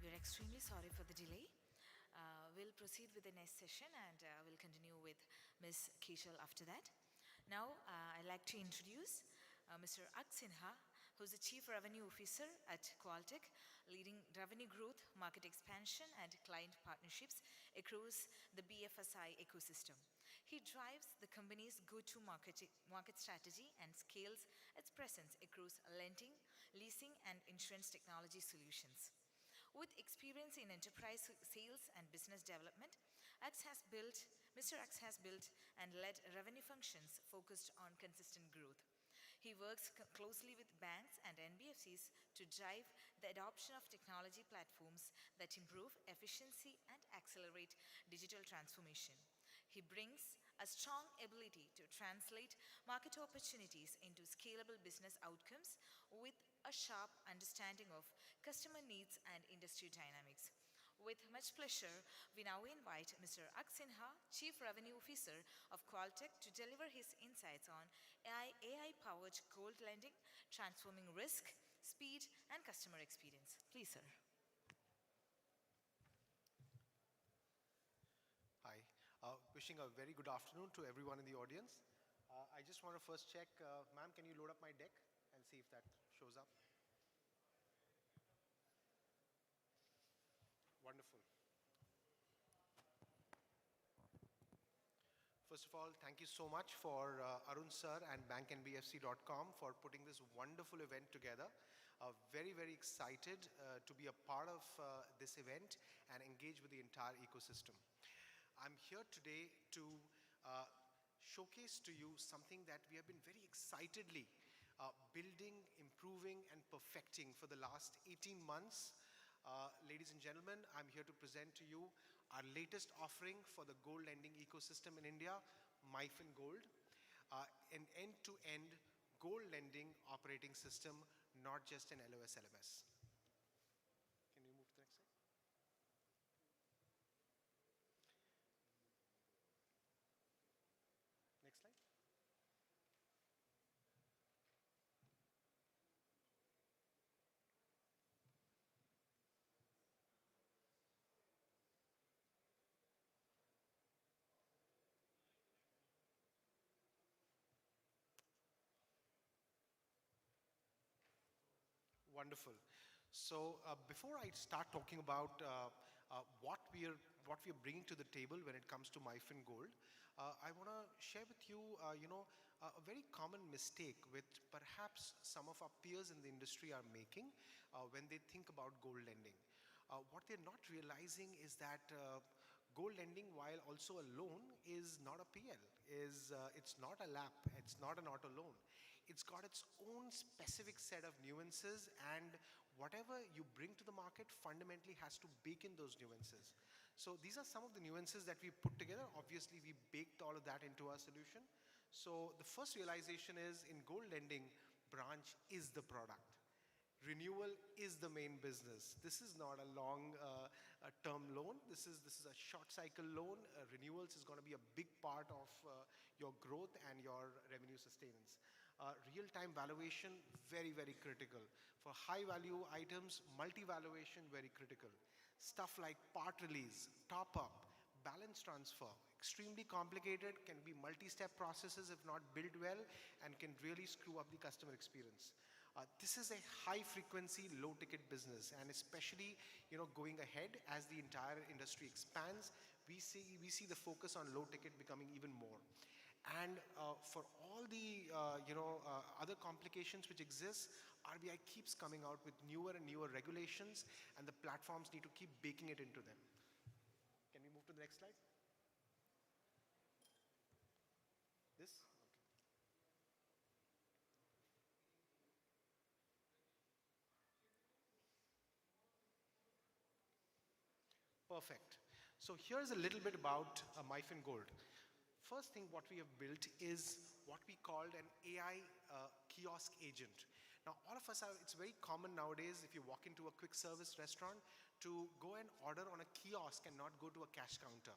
We're extremely sorry for the delay. We'll proceed with the next session and we'll continue with Ms. Keshal after that. Now, I'd like to introduce Mr. Ak Sinha, who's the Chief Revenue Officer at Qualtech, leading revenue growth, market expansion, and client partnerships across the BFSI ecosystem. He drives the company's go-to-market strategy and scales its presence across lending, leasing, and insurance technology solutions. With experience in enterprise sales and business development, Mr. Ax has built and led revenue functions focused on consistent growth. He works closely with banks and NBFCs to drive the adoption of technology platforms that improve efficiency and accelerate digital transformation. He brings a strong ability to translate market opportunities into scalable business outcomes with a sharp understanding of customer needs and industry dynamics. With much pleasure, we now invite Mr. Ak Sinha, Chief Revenue Officer of Qualtech, to deliver his insights on AI-powered gold lending, transforming risk, speed, and customer experience. Please, sir. Hi. Wishing a very good afternoon to everyone in the audience. I just want to first check, ma'am, can you load up my deck and see if that shows up? Wonderful. First of all, thank you so much for Arun sir and banknbfc.com for putting this wonderful event together. Very, very excited to be a part of this event and engage with the entire ecosystem. I'm here today to showcase to you something that we have been very excitedly building, improving, and perfecting for the last 18 months. Ladies and gentlemen, I'm here to present to you our latest offering for the gold lending ecosystem in India, MyFin Gold. an end-to-end gold lending operating system, not just an LOS LMS. Can we move to the next slide? Next slide. Wonderful. So before I start talking about what we are bringing to the table when it comes to MyFin Gold, I want to share with you, a very common mistake which perhaps some of our peers in the industry are making when they think about gold lending. What they're not realizing is that gold lending, while also a loan, is not a PL. It's not a LAP. It's not an auto loan. It's got its own specific set of nuances, and whatever you bring to the market fundamentally has to bake in those nuances. So these are some of the nuances that we put together. Obviously, we baked all of that into our solution. So the first realization is, in gold lending, branch is the product. Renewal is the main business. This is not a long term loan. This is a short cycle loan. Renewals is going to be a big part of your growth and your revenue sustenance. Real-time valuation, very, very critical. For high-value items, multi-valuation, very critical. Stuff like part release, top-up, balance transfer, extremely complicated, can be multi-step processes if not built well, and can really screw up the customer experience. This is a high-frequency, low-ticket business, and especially, going ahead as the entire industry expands, we see the focus on low-ticket becoming even more. And for all the other complications which exist, RBI keeps coming out with newer and newer regulations, and the platforms need to keep baking it into them. Can we move to the next slide? This? Okay. Perfect. So here's a little bit about MyFin Gold. First thing what we have built is what we called an AI kiosk agent. Now all of us it's very common nowadays if you walk into a quick service restaurant to go and order on a kiosk and not go to a cash counter.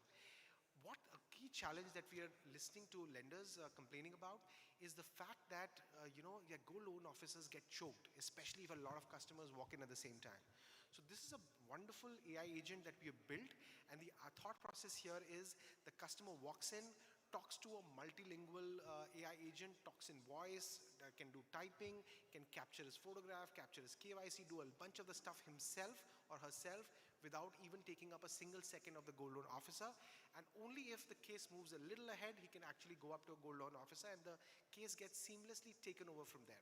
What a key challenge that we are listening to lenders complaining about is the fact that their gold loan officers get choked, especially if a lot of customers walk in at the same time. So this is a wonderful AI agent that we have built, and the thought process here is the customer walks in, talks to a multilingual AI agent, talks in voice, can do typing, can capture his photograph, capture his KYC, do a bunch of the stuff himself or herself without even taking up a single second of the gold loan officer. And only if the case moves a little ahead, he can actually go up to a gold loan officer and the case gets seamlessly taken over from there.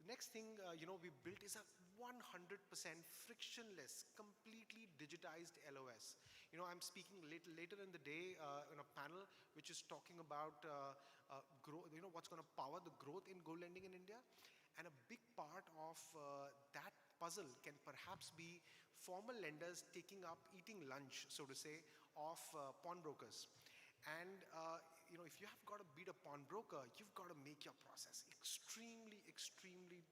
The next thing we built is a 100% frictionless, completely digitized LOS. I'm speaking later in the day in a panel which is talking about growth, what's going to power the growth in gold lending in India. And a big part of that puzzle can perhaps be formal lenders eating lunch, so to say, of pawnbrokers. And if you have got to beat a pawnbroker, you've got to make your process extremely, extremely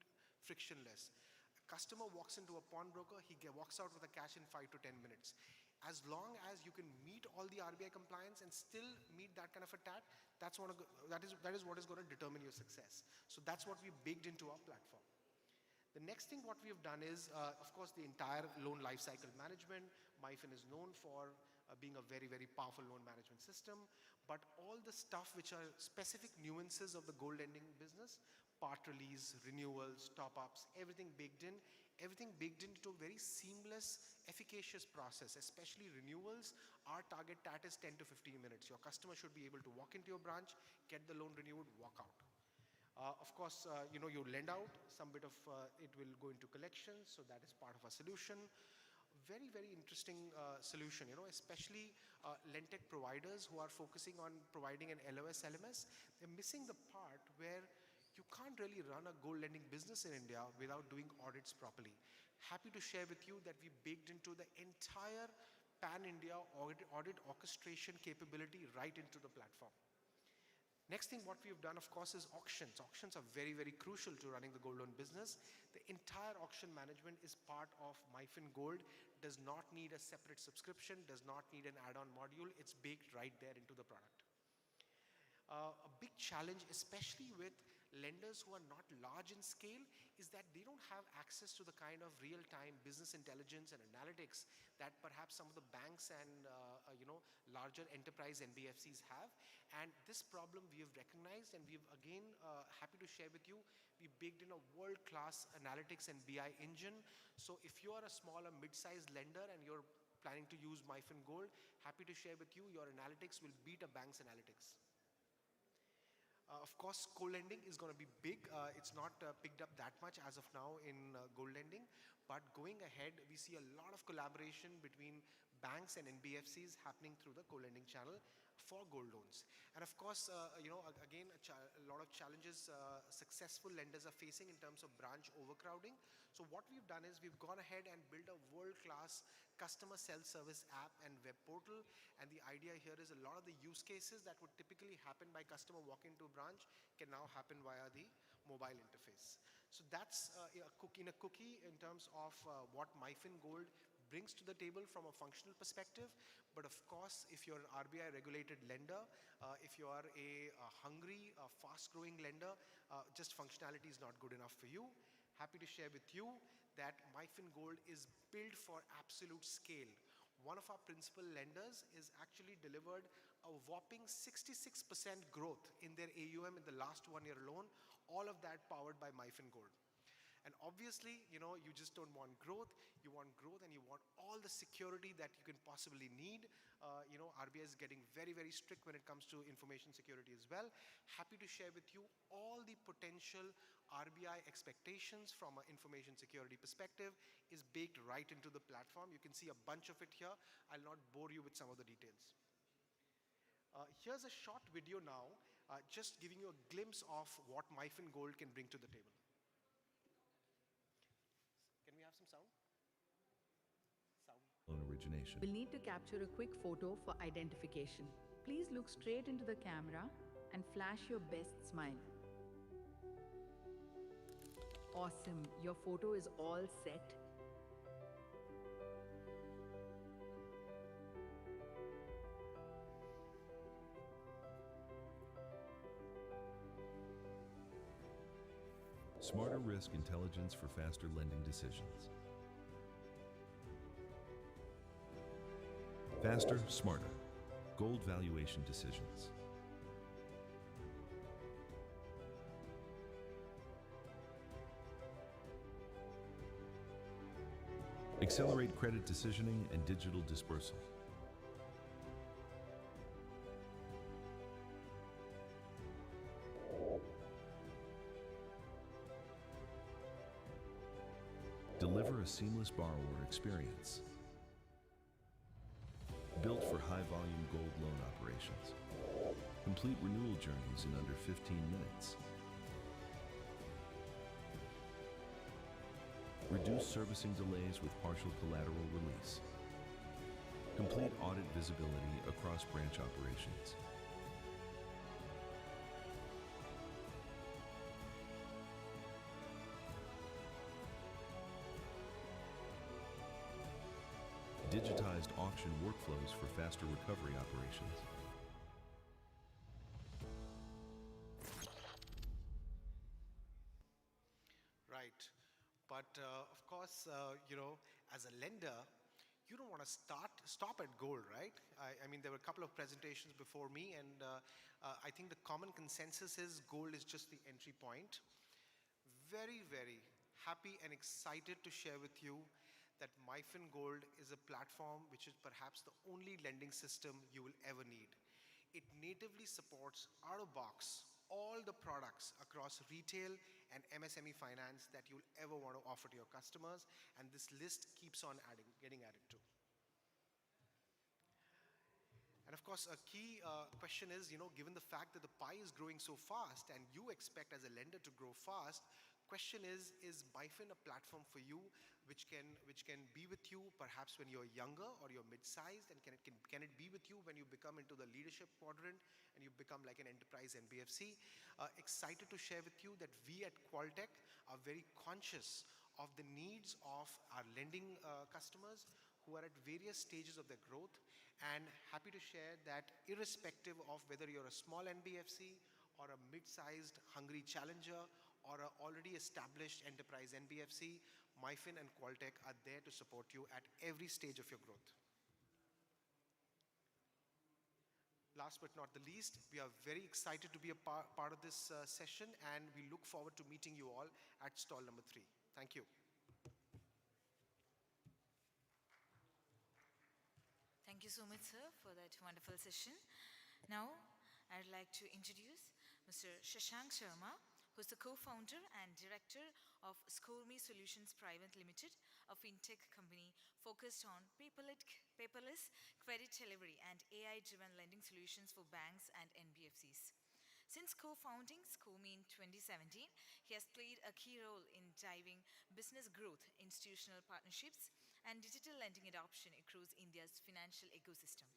frictionless. A customer walks into a pawnbroker, he walks out with a cash in 5 to 10 minutes. As long as you can meet all the RBI compliance and still meet that kind of a TAT, that is what is going to determine your success. So that's what we baked into our platform. The next thing what we have done is, of course, the entire loan lifecycle management. MyFin is known for being a very, very powerful loan management system, but all the stuff which are specific nuances of the gold lending business, part release, renewals, top-ups, everything baked into a very seamless, efficacious process, especially renewals. Our target TAT is 10 to 15 minutes. Your customer should be able to walk into your branch, get the loan renewed, walk out. Of course, you lend out, some bit of it will go into collections, so that is part of our solution. Very, very interesting solution, especially lendtech providers who are focusing on providing an LOS, LMS. They're missing the part where you can't really run a gold lending business in India without doing audits properly. Happy to share with you that we baked into the entire pan-India audit orchestration capability right into the platform. Next thing what we have done, of course, is auctions. Auctions are very, very crucial to running the gold loan business. The entire auction management is part of MyFin Gold, does not need a separate subscription, does not need an add-on module. It's baked right there into the product. A big challenge, especially with lenders who are not large in scale, is that they don't have access to the kind of real-time business intelligence and analytics that perhaps some of the banks and larger enterprise NBFCs have. And this problem we have recognized, and we've again happy to share with you, we baked in a world-class analytics and BI engine. So if you are a small or mid-sized lender and you're planning to use MyFin Gold, happy to share with you, your analytics will beat a bank's analytics. Of course, co-lending is going to be big. It's not picked up that much as of now in gold lending, but going ahead, we see a lot of collaboration between banks and NBFCs happening through the co-lending channel for gold loans. And of course, again, a lot of challenges successful lenders are facing in terms of branch overcrowding. So what we've done is we've gone ahead and built a world-class customer self-service app and web portal. And the idea here is a lot of the use cases that would typically happen by customer walking to a branch can now happen via the mobile interface. So that's in a cookie in terms of what MyFin Gold brings to the table from a functional perspective. But of course, if you're an RBI regulated lender, if you are a hungry, fast-growing lender, just functionality is not good enough for you. Happy to share with you that MyFin Gold is built for absolute scale. One of our principal lenders is actually delivered a whopping 66% growth in their AUM in the last 1 year alone, all of that powered by MyFin Gold. And obviously, you just don't want growth, you want growth and you want all the security that you can possibly need. RBI is getting very, very strict when it comes to information security as well. Happy to share with you all the potential RBI expectations from an information security perspective is baked right into the platform. You can see a bunch of it here. I'll not bore you with some of the details. Here's a short video now, just giving you a glimpse of what MyFin Gold can bring to the table. Can we have some sound? Loan origination. We'll need to capture a quick photo for identification. Please look straight into the camera and flash your best smile. Awesome, your photo is all set. Smarter risk intelligence for faster lending decisions. Faster, smarter. Gold valuation decisions. Accelerate credit decisioning and digital dispersal. Deliver a seamless borrower experience. Built for high-volume gold loan operations. Complete renewal journeys in under 15 minutes. Reduce servicing delays with partial collateral release. Complete audit visibility across branch operations. Digitized auction workflows for faster recovery operations. Right. But of course, as a lender, you don't want to stop at gold, right? I mean, there were a couple of presentations before me, and I think the common consensus is gold is just the entry point. Very, very happy and excited to share with you that MyFin Gold is a platform which is perhaps the only lending system you will ever need. It natively supports out of box all the products across retail and MSME finance that you'll ever want to offer to your customers, and this list keeps on getting added to. And of course, a key question is, given the fact that the pie is growing so fast and you expect as a lender to grow fast, Question is MyFin a platform for you which can be with you perhaps when you're younger or you're mid-sized, and can it be with you when you become into the leadership quadrant and you become like an enterprise NBFC? Excited to share with you that we at Qualtech are very conscious of the needs of our lending customers who are at various stages of their growth, and happy to share that irrespective of whether you're a small NBFC or a mid-sized hungry challenger or an already established enterprise NBFC, MyFin and Qualtech are there to support you at every stage of your growth. Last but not the least, we are very excited to be a part of this session, and we look forward to meeting you all at stall number 3. Thank you. Thank you so much, sir, for that wonderful session. Now, I'd like to introduce Mr. Shashank Sharma, who's the co-founder and director of ScoreMe Solutions Private Limited, a fintech company focused on paperless credit delivery and AI-driven lending solutions for banks and NBFCs. Since co-founding ScoreMe in 2017, he has played a key role in driving business growth, institutional partnerships, and digital lending adoption across India's financial ecosystem.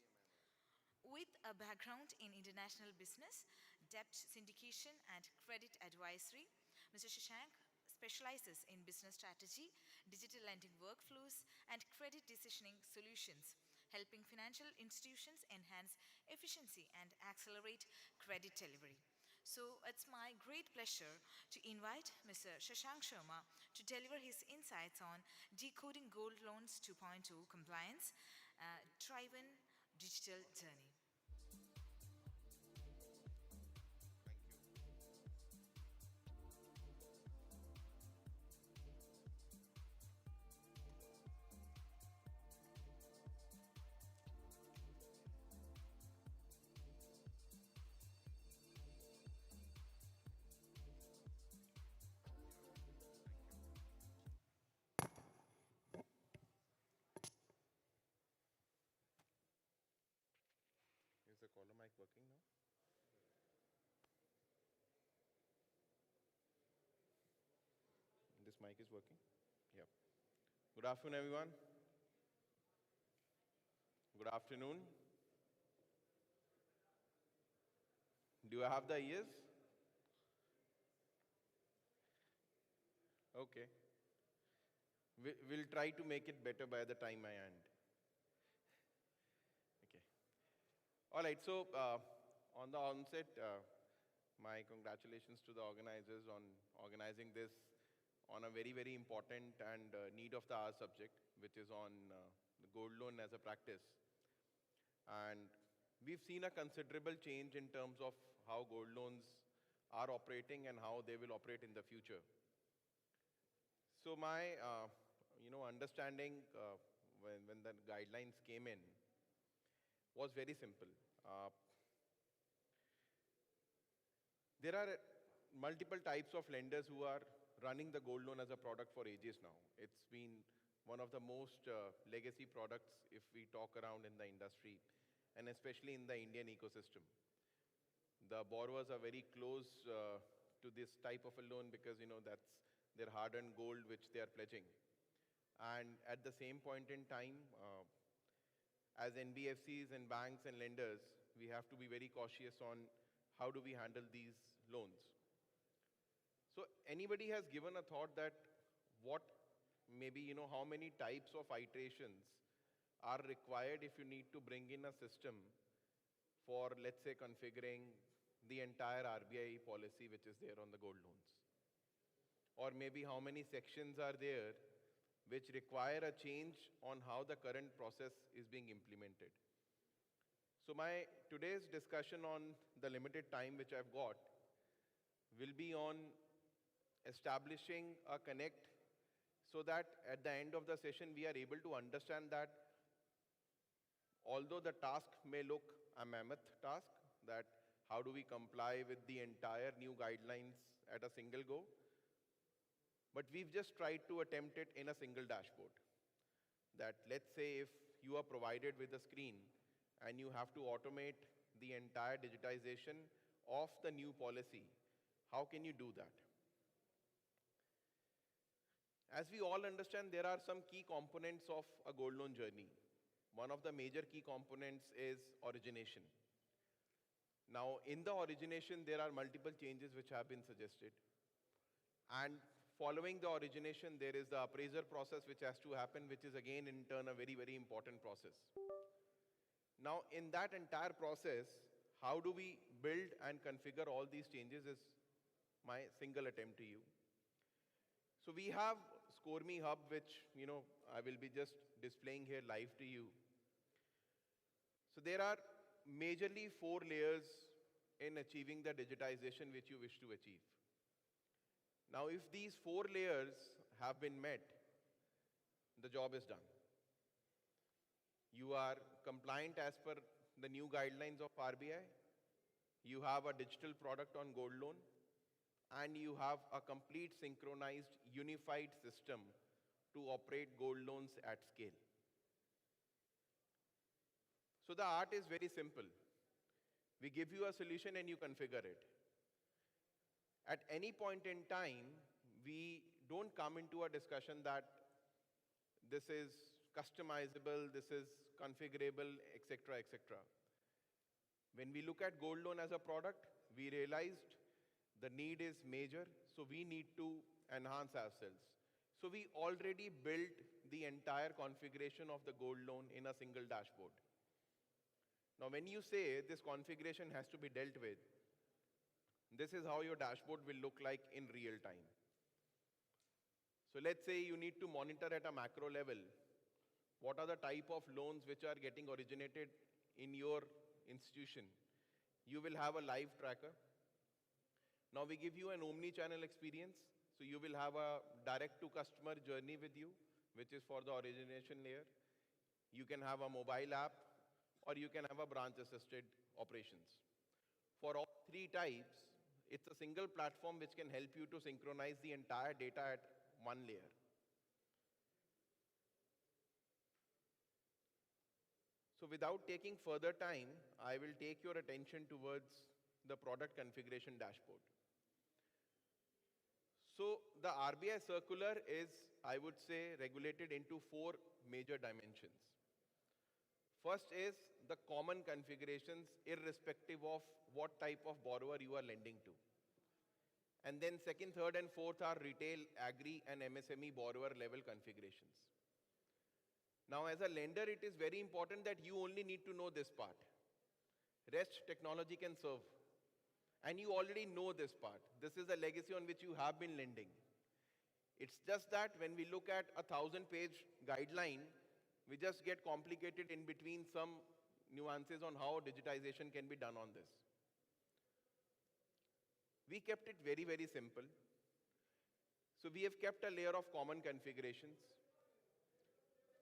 With a background in international business, debt syndication, and credit advisory, Mr. Shashank specializes in business strategy, digital lending workflows, and credit decisioning solutions, helping financial institutions enhance efficiency and accelerate credit delivery. So it's my great pleasure to invite Mr. Shashank Sharma to deliver his insights on decoding Gold Loans 2.0 compliance, driven digital journey. Is the caller mic working now? This mic is working? Yeah. Good afternoon, everyone. Good afternoon. Do I have the ears? Okay. We'll try to make it better by the time I end. Okay. All right, so on the onset, my congratulations to the organizers on organizing this on a very, very important and need of the hour subject, which is on the gold loan as a practice. And we've seen a considerable change in terms of how gold loans are operating and how they will operate in the future. So my understanding when the guidelines came in was very simple. There are multiple types of lenders who are running the gold loan as a product for ages now. It's been one of the most legacy products if we talk around in the industry, and especially in the Indian ecosystem. The borrowers are very close to this type of a loan because that's their hard-earned gold which they are pledging. And at the same point in time, as NBFCs and banks and lenders, we have to be very cautious on how do we handle these loans. So anybody has given a thought that what maybe, how many types of iterations are required if you need to bring in a system for, let's say, configuring the entire RBI policy which is there on the gold loans? Or maybe how many sections are there which require a change on how the current process is being implemented? So my today's discussion on the limited time which I've got will be on establishing a connect so that at the end of the session we are able to understand that although the task may look a mammoth task, that how do we comply with the entire new guidelines at a single go, but we've just tried to attempt it in a single dashboard. That let's say if you are provided with a screen and you have to automate the entire digitization of the new policy, how can you do that? As we all understand, there are some key components of a gold loan journey. One of the major key components is origination. Now, in the origination, there are multiple changes which have been suggested. And following the origination, there is the appraiser process which has to happen, which is again in turn a very, very important process. Now, in that entire process, how do we build and configure all these changes is my single attempt to you. So we have ScoreMe Hub, which I will be just displaying here live to you. So there are majorly 4 layers in achieving the digitization which you wish to achieve. Now, if these 4 layers have been met, the job is done. You are compliant as per the new guidelines of RBI. You have a digital product on gold loan, and you have a complete synchronized, unified system to operate gold loans at scale. So the art is very simple. We give you a solution and you configure it. At any point in time, we don't come into a discussion that this is customizable, this is configurable, etc., etc. When we look at gold loan as a product, we realized the need is major, so we need to enhance ourselves. So we already built the entire configuration of the gold loan in a single dashboard. Now, when you say this configuration has to be dealt with, this is how your dashboard will look like in real time. So let's say you need to monitor at a macro level what are the type of loans which are getting originated in your institution. You will have a live tracker. Now we give you an omni-channel experience. So you will have a direct-to-customer journey with you, which is for the origination layer. You can have a mobile app, or you can have a branch-assisted operations. For all 3 types, it's a single platform which can help you to synchronize the entire data at one layer. So without taking further time, I will take your attention towards the product configuration dashboard. So the RBI circular is, I would say, regulated into 4 major dimensions. First is the common configurations irrespective of what type of borrower you are lending to. And then second, third, and fourth are retail, agri, and MSME borrower level configurations. Now, as a lender, it is very important that you only need to know this part. Rest technology can serve. And you already know this part. This is a legacy on which you have been lending. It's just that when we look at a 1000-page guideline, we just get complicated in between some nuances on how digitization can be done on this. We kept it very, very simple. So we have kept a layer of common configurations.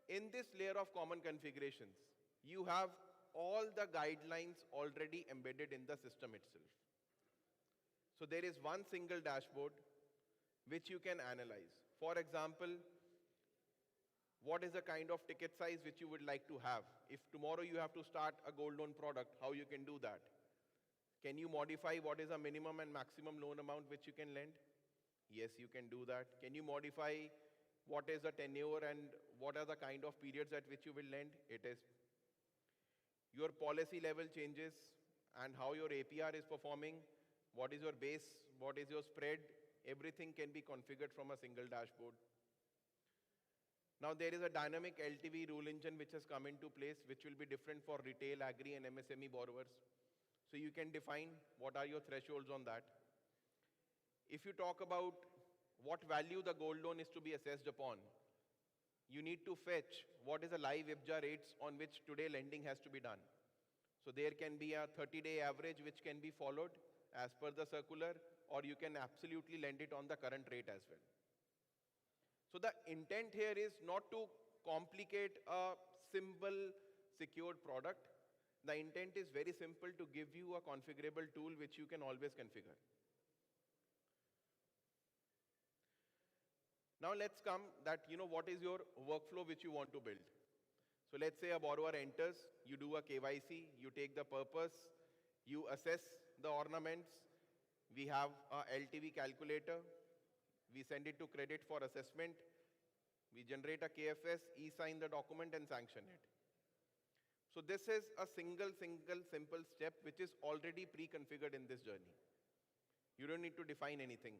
In this layer of common configurations, you have all the guidelines already embedded in the system itself. So there is one single dashboard which you can analyze. For example, what is the kind of ticket size which you would like to have? If tomorrow you have to start a gold loan product, how you can do that? Can you modify what is a minimum and maximum loan amount which you can lend? Yes, you can do that. Can you modify what is the tenure and what are the kind of periods at which you will lend? It is. Your policy level changes and how your APR is performing, what is your base, what is your spread, everything can be configured from a single dashboard. Now there is a dynamic LTV rule engine which has come into place, which will be different for retail, agri, and MSME borrowers. So you can define what are your thresholds on that. If you talk about what value the gold loan is to be assessed upon, you need to fetch what is the live IBJA rates on which today lending has to be done. So there can be a 30-day average which can be followed as per the circular, or you can absolutely lend it on the current rate as well. So the intent here is not to complicate a simple, secured product. The intent is very simple, to give you a configurable tool which you can always configure. Now let's come that, what is your workflow which you want to build. So let's say a borrower enters, you do a KYC, you take the purpose, you assess the ornaments, we have a LTV calculator, we send it to credit for assessment, We generate a KFS, e-sign the document and sanction it. So this is a simple step which is already pre-configured in this journey. You don't need to define anything.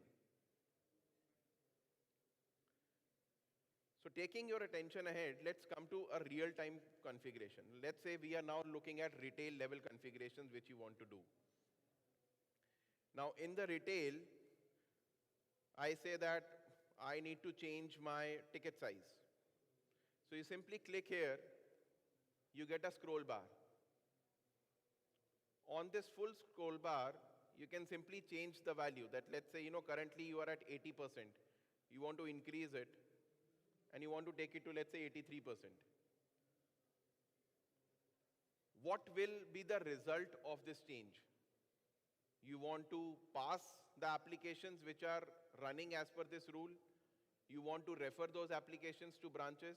So taking your attention ahead, let's come to a real-time configuration. Let's say we are now looking at retail level configurations which you want to do. Now in the retail, I say that I need to change my ticket size. So you simply click here, you get a scroll bar. On this full scroll bar, you can simply change the value that, let's say, currently you are at 80%. You want to increase it and you want to take it to, let's say, 83%. What will be the result of this change? You want to pass the applications which are running as per this rule. You want to refer those applications to branches.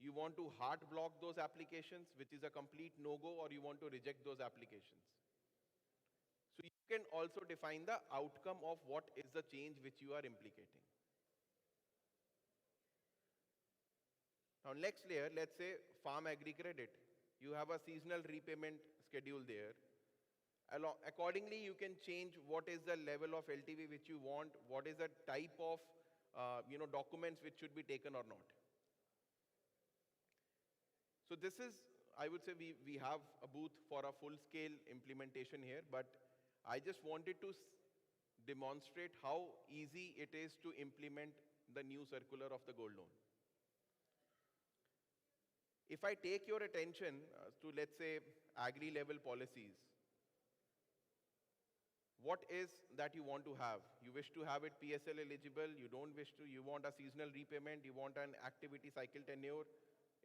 You want to hard block those applications, which is a complete no-go, or you want to reject those applications. So you can also define the outcome of what is the change which you are implicating. Now next layer, let's say farm agri credit. You have a seasonal repayment schedule there. Accordingly, you can change what is the level of LTV which you want, what is the type of documents which should be taken or not. So this is, I would say we have a booth for a full-scale implementation here, but I just wanted to demonstrate how easy it is to implement the new circular of the gold loan. If I take your attention to, let's say, agri-level policies, what is that you want to have? You wish to have it PSL eligible, you don't wish to, you want a seasonal repayment, you want an activity cycle tenure.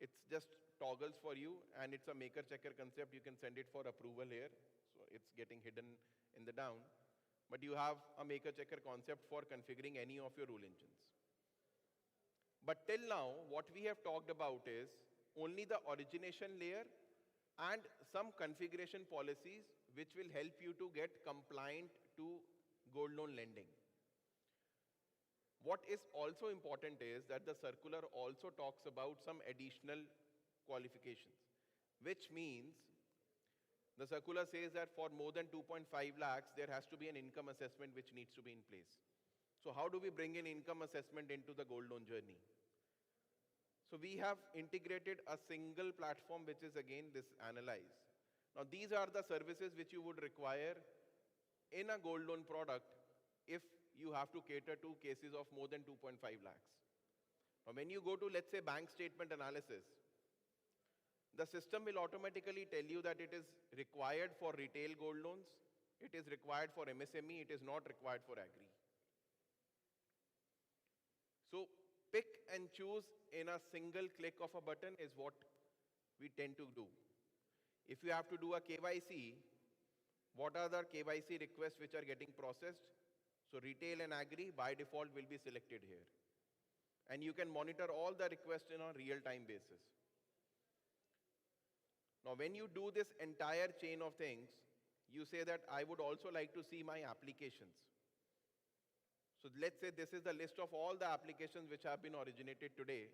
It's just toggles for you, and it's a maker-checker concept. You can send it for approval here, so it's getting hidden in the down. But you have a maker-checker concept for configuring any of your rule engines. But till now, what we have talked about is only the origination layer and some configuration policies which will help you to get compliant to gold loan lending. What is also important is that the circular also talks about some additional qualifications, which means the circular says that for more than 2.5 lakhs, there has to be an income assessment which needs to be in place. So how do we bring in income assessment into the gold loan journey? So we have integrated a single platform which is again this Analyze. Now these are the services which you would require in a gold loan product if you have to cater to cases of more than 2.5 lakhs. Now when you go to, let's say, bank statement analysis, the system will automatically tell you that it is required for retail gold loans, it is required for MSME, it is not required for agri. So pick and choose in a single click of a button is what we tend to do. If you have to do a KYC, what are the KYC requests which are getting processed? So retail and agri by default will be selected here. And you can monitor all the requests on a real-time basis. Now when you do this entire chain of things, you say that I would also like to see my applications. So let's say this is the list of all the applications which have been originated today.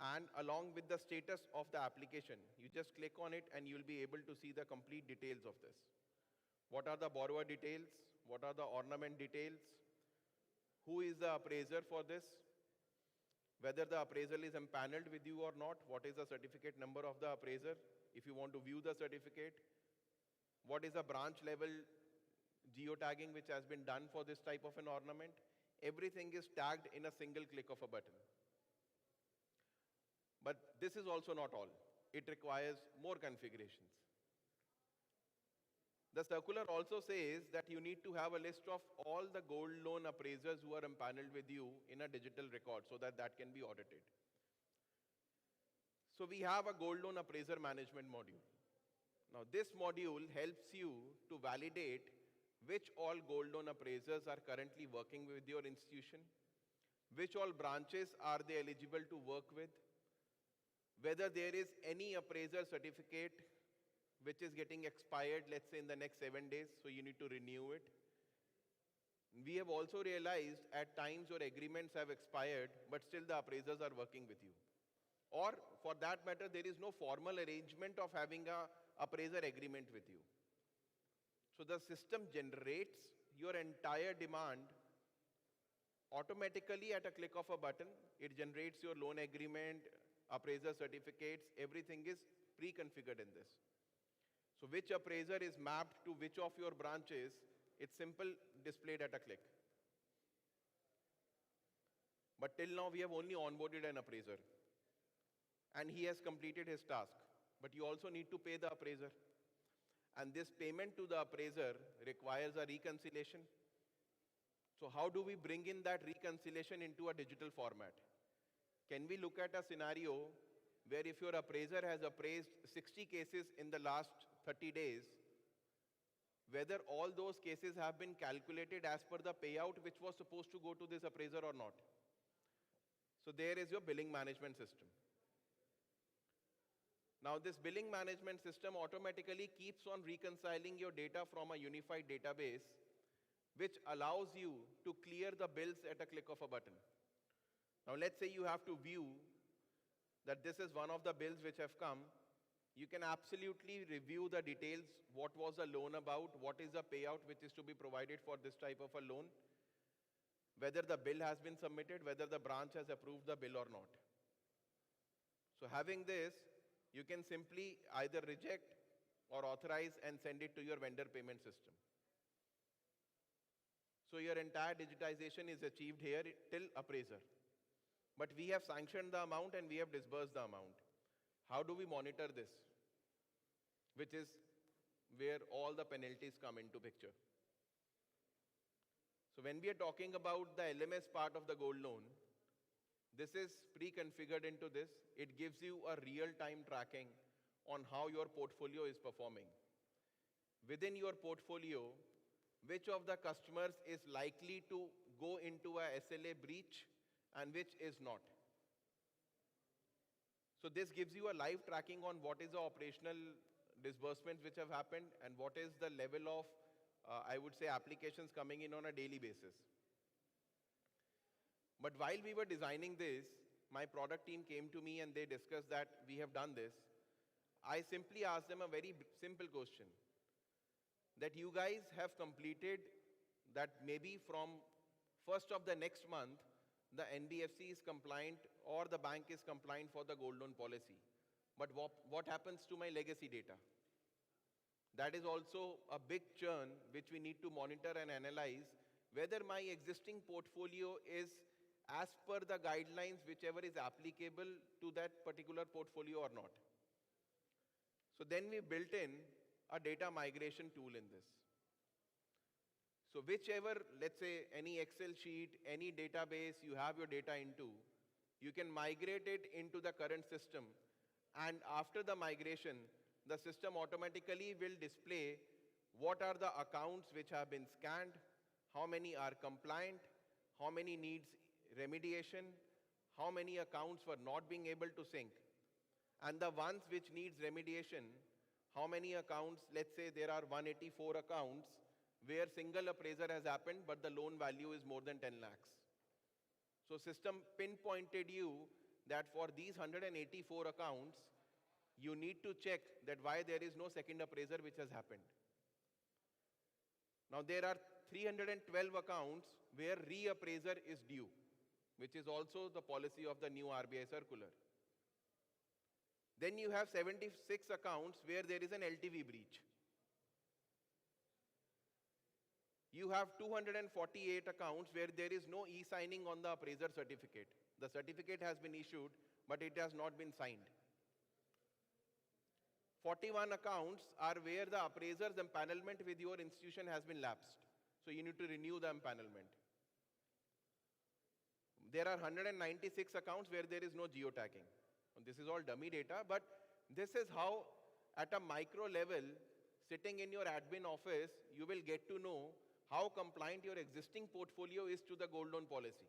And along with the status of the application, you just click on it and you'll be able to see the complete details of this. What are the borrower details? What are the ornament details? Who is the appraiser for this? Whether the appraisal is empaneled with you or not? What is the certificate number of the appraiser? If you want to view the certificate, what is the branch level geotagging which has been done for this type of an ornament? Everything is tagged in a single click of a button. But this is also not all. It requires more configurations. The circular also says that you need to have a list of all the gold loan appraisers who are empaneled with you in a digital record so that that can be audited. So we have a gold loan appraiser management module. Now this module helps you to validate which all gold loan appraisers are currently working with your institution, which all branches are they eligible to work with, whether there is any appraiser certificate which is getting expired, let's say in the next 7 days, so you need to renew it. We have also realized at times your agreements have expired, but still the appraisers are working with you. Or for that matter, there is no formal arrangement of having a appraiser agreement with you. So the system generates your entire demand automatically at a click of a button. It generates your loan agreement, appraiser certificates, everything is pre-configured in this. So which appraiser is mapped to which of your branches, it's simple, displayed at a click. But till now, we have only onboarded an appraiser. And he has completed his task. But you also need to pay the appraiser. And this payment to the appraiser requires a reconciliation. So how do we bring in that reconciliation into a digital format? Can we look at a scenario where if your appraiser has appraised 60 cases in the last 30 days, whether all those cases have been calculated as per the payout which was supposed to go to this appraiser or not? So there is your billing management system. Now this billing management system automatically keeps on reconciling your data from a unified database, which allows you to clear the bills at a click of a button. Now let's say you have to view that this is one of the bills which have come. You can absolutely review the details, what was the loan about, what is the payout which is to be provided for this type of a loan, whether the bill has been submitted, whether the branch has approved the bill or not. So having this, you can simply either reject or authorize and send it to your vendor payment system. So your entire digitization is achieved here till appraiser. But we have sanctioned the amount and we have disbursed the amount. How do we monitor this? Which is where all the penalties come into picture. So when we are talking about the LMS part of the gold loan, this is pre-configured into this. It gives you a real-time tracking on how your portfolio is performing. Within your portfolio, which of the customers is likely to go into a SLA breach and which is not. So this gives you a live tracking on what is the operational disbursements which have happened and what is the level of, I would say, applications coming in on a daily basis. But while we were designing this, my product team came to me and they discussed that we have done this. I simply asked them a very simple question. That you guys have completed that maybe from 1st of the next month, the NBFC is compliant or the bank is compliant for the gold loan policy. But what happens to my legacy data? That is also a big churn which we need to monitor and analyze whether my existing portfolio is as per the guidelines whichever is applicable to that particular portfolio or not. So then we built in a data migration tool in this. So whichever, let's say, any Excel sheet, any database you have your data into, you can migrate it into the current system. And after the migration, the system automatically will display what are the accounts which have been scanned, how many are compliant, how many needs remediation, how many accounts were not being able to sync. And the ones which needs remediation, how many accounts, let's say there are 184 accounts where single appraiser has happened but the loan value is more than 10 lakhs. So system pinpointed you that for these 184 accounts, you need to check that why there is no second appraiser which has happened. Now there are 312 accounts where reappraiser is due, which is also the policy of the new RBI circular. Then you have 76 accounts where there is an LTV breach. You have 248 accounts where there is no e-signing on the appraiser certificate. The certificate has been issued, but it has not been signed. 41 accounts are where the appraiser's empanelment with your institution has been lapsed. So you need to renew the empanelment. There are 196 accounts where there is no geotagging. This is all dummy data, but this is how, at a micro level, sitting in your admin office, you will get to know how compliant your existing portfolio is to the gold loan policy.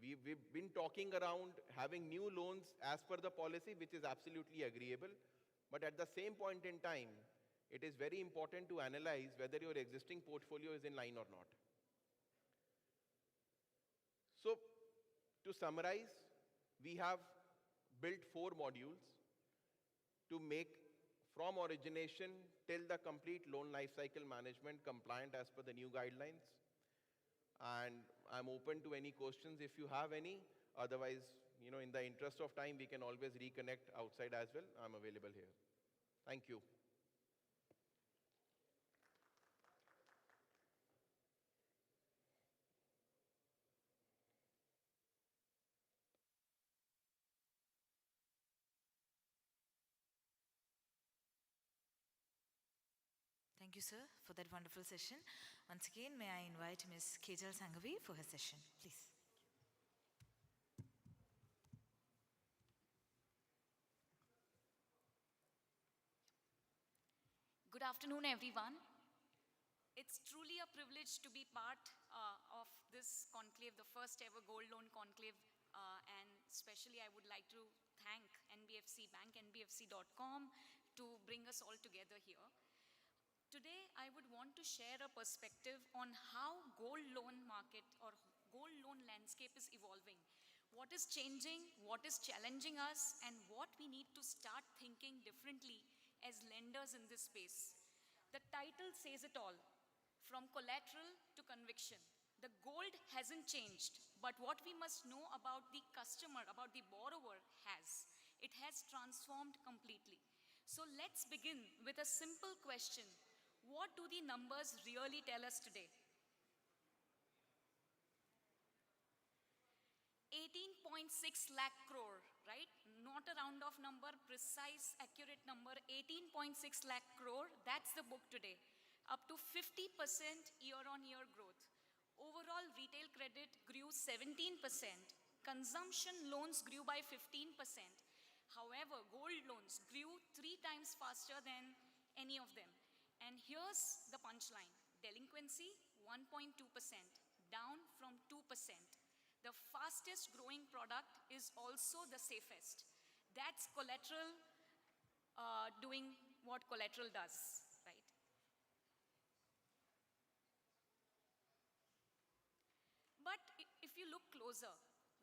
We've been talking around having new loans as per the policy, which is absolutely agreeable. But at the same point in time, it is very important to analyze whether your existing portfolio is in line or not. So, to summarize, we have built 4 modules to make from origination till the complete loan lifecycle management compliant as per the new guidelines. And I'm open to any questions if you have any. Otherwise, in the interest of time, we can always reconnect outside as well. I'm available here. Thank you. Thank you, sir, for that wonderful session. Once again, may I invite Ms. Kejal Sanghavi for her session, please. Good afternoon, everyone. It's truly a privilege to be part of this conclave, the first ever gold loan conclave, and especially I would like to thank NBFC, banknbfc.com to bring us all together here. Today, I would want to share a perspective on how gold loan market or gold loan landscape is evolving. What is changing, what is challenging us, and what we need to start thinking differently as lenders in this space. The title says it all, from collateral to conviction. The gold hasn't changed, but what we must know about the customer, about the borrower has. It has transformed completely. So let's begin with a simple question. What do the numbers really tell us today? 18.6 lakh crore, right? Not a round off number, precise, accurate number, 18.6 lakh crore, that's the book today. Up to 50% year-on-year growth. Overall retail credit grew 17%. Consumption loans grew by 15%. However, gold loans grew 3 times faster than any of them. And here's the punchline. Delinquency, 1.2%, down from 2%. The fastest growing product is also the safest. That's collateral doing what collateral does, right? But if you look closer,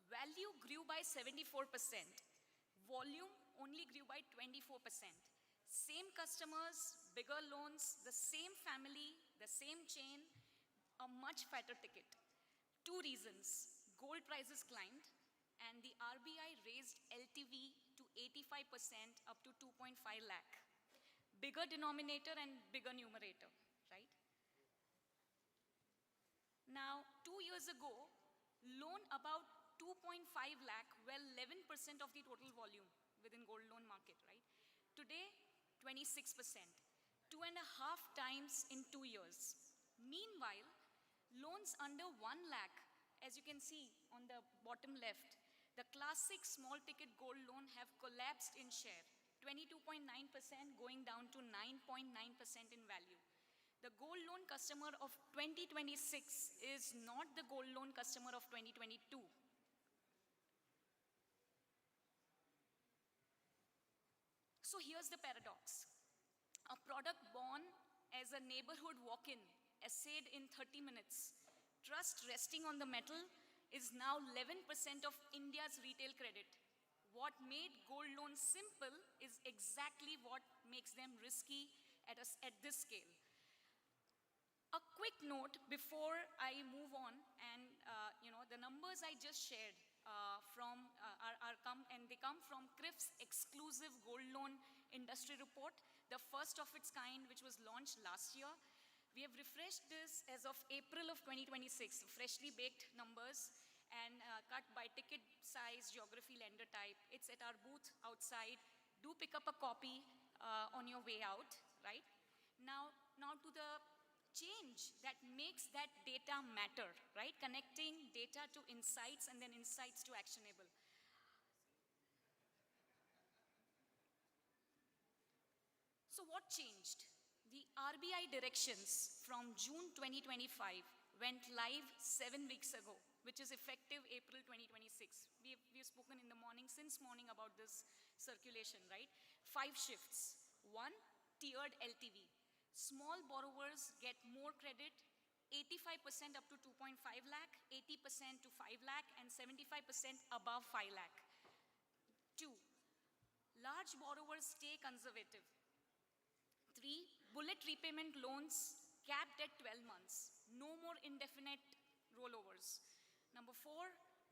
value grew by 74%. Volume only grew by 24%. Same customers, bigger loans, the same family, the same chain, a much fatter ticket. 2 reasons. Gold prices climbed and the RBI raised LTV to 85% up to 2.5 lakh. Bigger denominator and bigger numerator, right? Now, 2 years ago, loan about 2.5 lakh, well 11% of the total volume within gold loan market, right? Today, 26%, 2.5 times in 2 years. Meanwhile, loans under 1 lakh, as you can see on the bottom left, the classic small ticket gold loan have collapsed in share, 22.9% going down to 9.9% in value. The gold loan customer of 2026 is not the gold loan customer of 2022. So here's the paradox. A product born as a neighborhood walk-in, essayed in 30 minutes, trust resting on the metal, is now 11% of India's retail credit. What made gold loans simple is exactly what makes them risky at this scale. A quick note before I move on, and the numbers I just shared they come from CRIF's exclusive gold loan industry report, the first of its kind, which was launched last year. We have refreshed this as of April of 2026, freshly baked numbers and cut by ticket size, geography, lender type. It's at our booth outside. Do pick up a copy on your way out, right? Now to the change that makes that data matter, right? Connecting data to insights and then insights to actionable. So what changed? The RBI directions from June 2025 went live 7 weeks ago, which is effective April 2026. We've spoken in the morning, since morning about this circulation, right? 5 shifts. 1, tiered LTV. Small borrowers get more credit, 85% up to 2.5 lakh, 80% to 5 lakh, and 75% above 5 lakh. 2. Large borrowers stay conservative. 3. Bullet repayment loans capped at 12 months. No more indefinite rollovers. Number 4.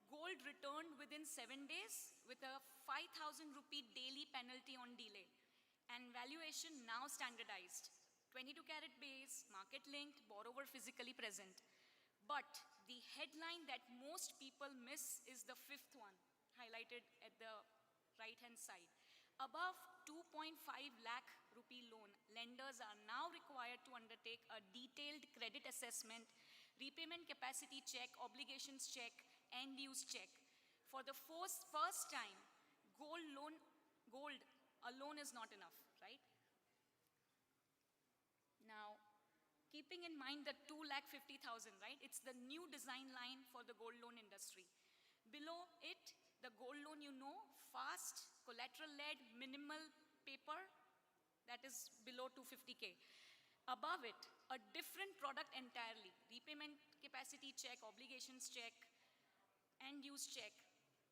Gold returned within 7 days with a 5,000 rupee daily penalty on delay. And valuation now standardized. 22 carat base, market linked, borrower physically present. But the headline that most people miss is the 5th one, highlighted at the right hand side. Above 2.5 lakh rupee loan, lenders are now required to undertake a detailed credit assessment, repayment capacity check, obligations check, end use check. For the first time, gold alone is not enough, right? Now, keeping in mind the 2,50,000, right? It's the new design line for the gold loan industry. Below it, the gold loan, you know, fast, collateral-led, minimal paper, that is below 250K. Above it, a different product entirely. Repayment capacity check, obligations check, end use check.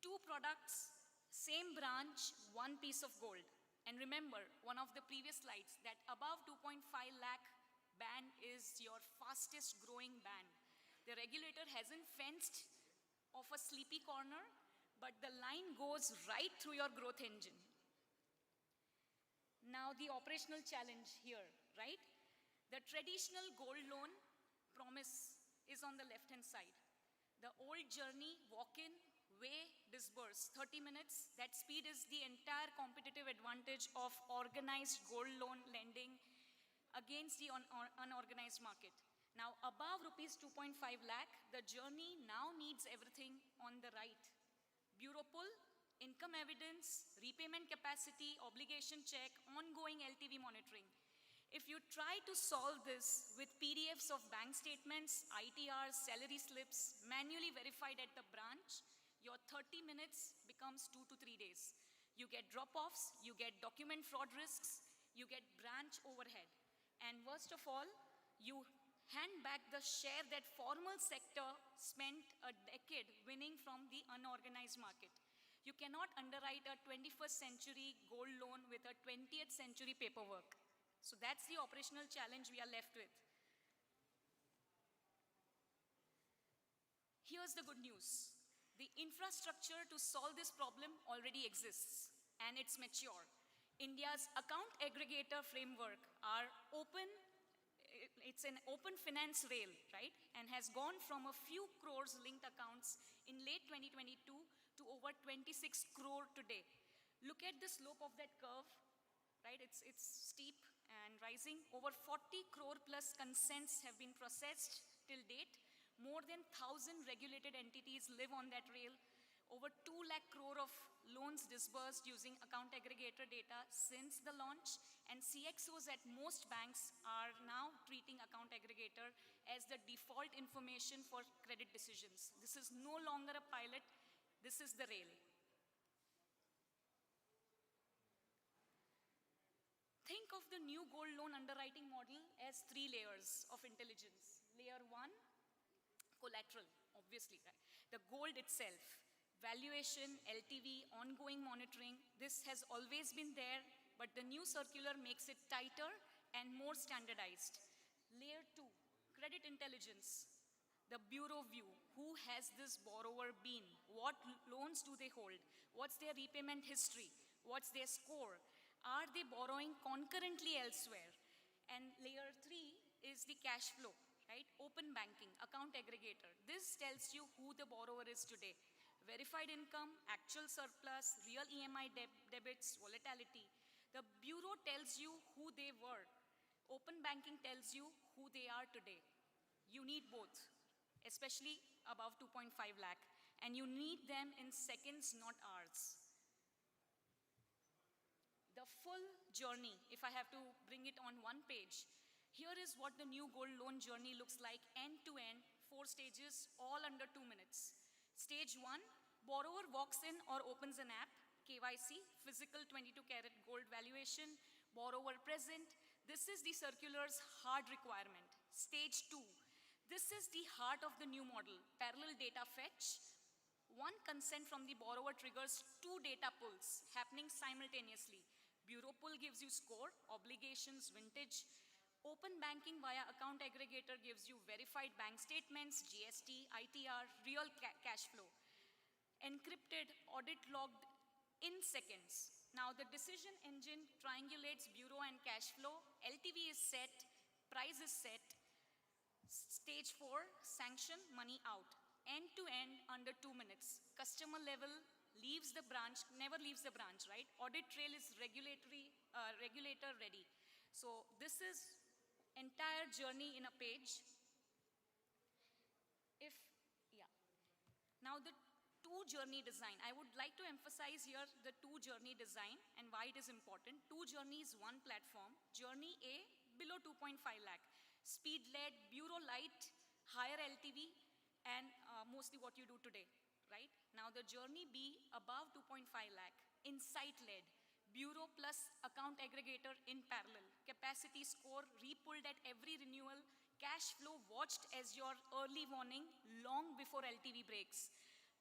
2 products, same branch, 1 piece of gold. And remember, one of the previous slides, that above 2.5 lakh band is your fastest growing band. The regulator hasn't fenced off a sleepy corner, but the line goes right through your growth engine. Now the operational challenge here, right? The traditional gold loan promise is on the left-hand side. The old journey, walk-in, way, disburse, 30 minutes. That speed is the entire competitive advantage of organized gold loan lending against the unorganized market. Now, above rupees 2.5 lakh, the journey now needs everything on the right. Bureau pull, income evidence, repayment capacity, obligation check, ongoing LTV monitoring. If you try to solve this with PDFs of bank statements, ITRs, salary slips, manually verified at the branch, your 30 minutes becomes 2 to 3 days. You get drop-offs, you get document fraud risks, you get branch overhead. And worst of all, you hand back the share that formal sector spent a decade winning from the unorganized market. You cannot underwrite a 21st century gold loan with a 20th century paperwork. So that's the operational challenge we are left with. Here's the good news. The infrastructure to solve this problem already exists, and it's mature. India's account aggregator framework are open. It's an open finance rail, right? And has gone from a few crores linked accounts in late 2022 to over 26 crore today. Look at the slope of that curve, right? It's steep and rising. Over 40 crore plus consents have been processed till date. More than 1,000 regulated entities live on that rail. Over 2 lakh crore of loans disbursed using account aggregator data since the launch, and CXOs at most banks are now treating account aggregator as the default information for credit decisions. This is no longer a pilot, this is the rail. Think of the new gold loan underwriting model as 3 layers of intelligence. Layer 1, collateral, obviously, right? The gold itself, valuation, LTV, ongoing monitoring, this has always been there, but the new circular makes it tighter and more standardized. Layer 2, credit intelligence, the bureau view. Who has this borrower been? What loans do they hold? What's their repayment history? What's their score? Are they borrowing concurrently elsewhere? And layer 3 is the cash flow, right? Open banking, account aggregator. This tells you who the borrower is today. Verified income, actual surplus, real EMI debits, volatility. The bureau tells you who they were. Open banking tells you who they are today. You need both, especially above 2.5 lakh. And you need them in seconds, not hours. The full journey, if I have to bring it on one page, here is what the new gold loan journey looks like end to end, 4 stages, all under 2 minutes. Stage 1, borrower walks in or opens an app, KYC, physical 22 karat gold valuation, borrower present, This is the circular's hard requirement. Stage 2. This is the heart of the new model. Parallel data fetch. One consent from the borrower triggers two data pulls happening simultaneously. Bureau pull gives you score, obligations, vintage. Open banking via account aggregator gives you verified bank statements, GST, ITR, real cash flow. Encrypted, audit logged in seconds. Now the decision engine triangulates bureau and cash flow. LTV is set, price is set. Stage 4, sanction, money out. End to end under 2 minutes. Customer level leaves the branch, never leaves the branch, right? Audit trail is regulator ready. So this is entire journey in a page. Now the two journey design. I would like to emphasize here the two journey design and why it is important. Two journeys, one platform. Journey A, below 2.5 lakh. Speed led, bureau light, higher LTV, and mostly what you do today, right? Now the journey B, above 2.5 lakh. Insight led, bureau plus account aggregator in parallel. Capacity score repulled at every renewal. Cash flow watched as your early warning long before LTV breaks.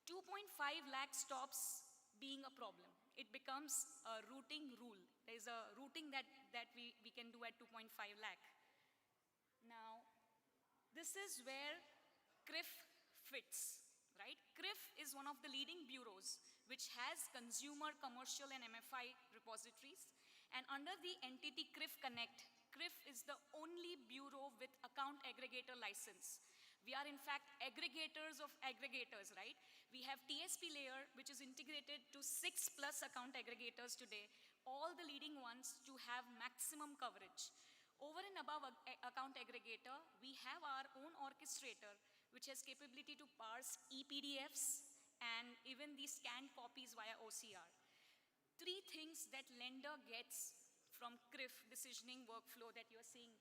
2.5 lakh stops being a problem. It becomes a routing rule. There is a routing that we can do at 2.5 lakh. Now, this is where CRIF fits, right? CRIF is one of the leading bureaus which has consumer, commercial, and MFI repositories. And under the entity CRIF Connect, CRIF is the only bureau with account aggregator license. We are in fact aggregators of aggregators, right? We have TSP layer, which is integrated to 6+ account aggregators today, all the leading ones to have maximum coverage. Over and above account aggregator, we have our own orchestrator, which has capability to parse ePDFs and even the scanned copies via OCR. Three things that lender gets from CRIF decisioning workflow that you're seeing,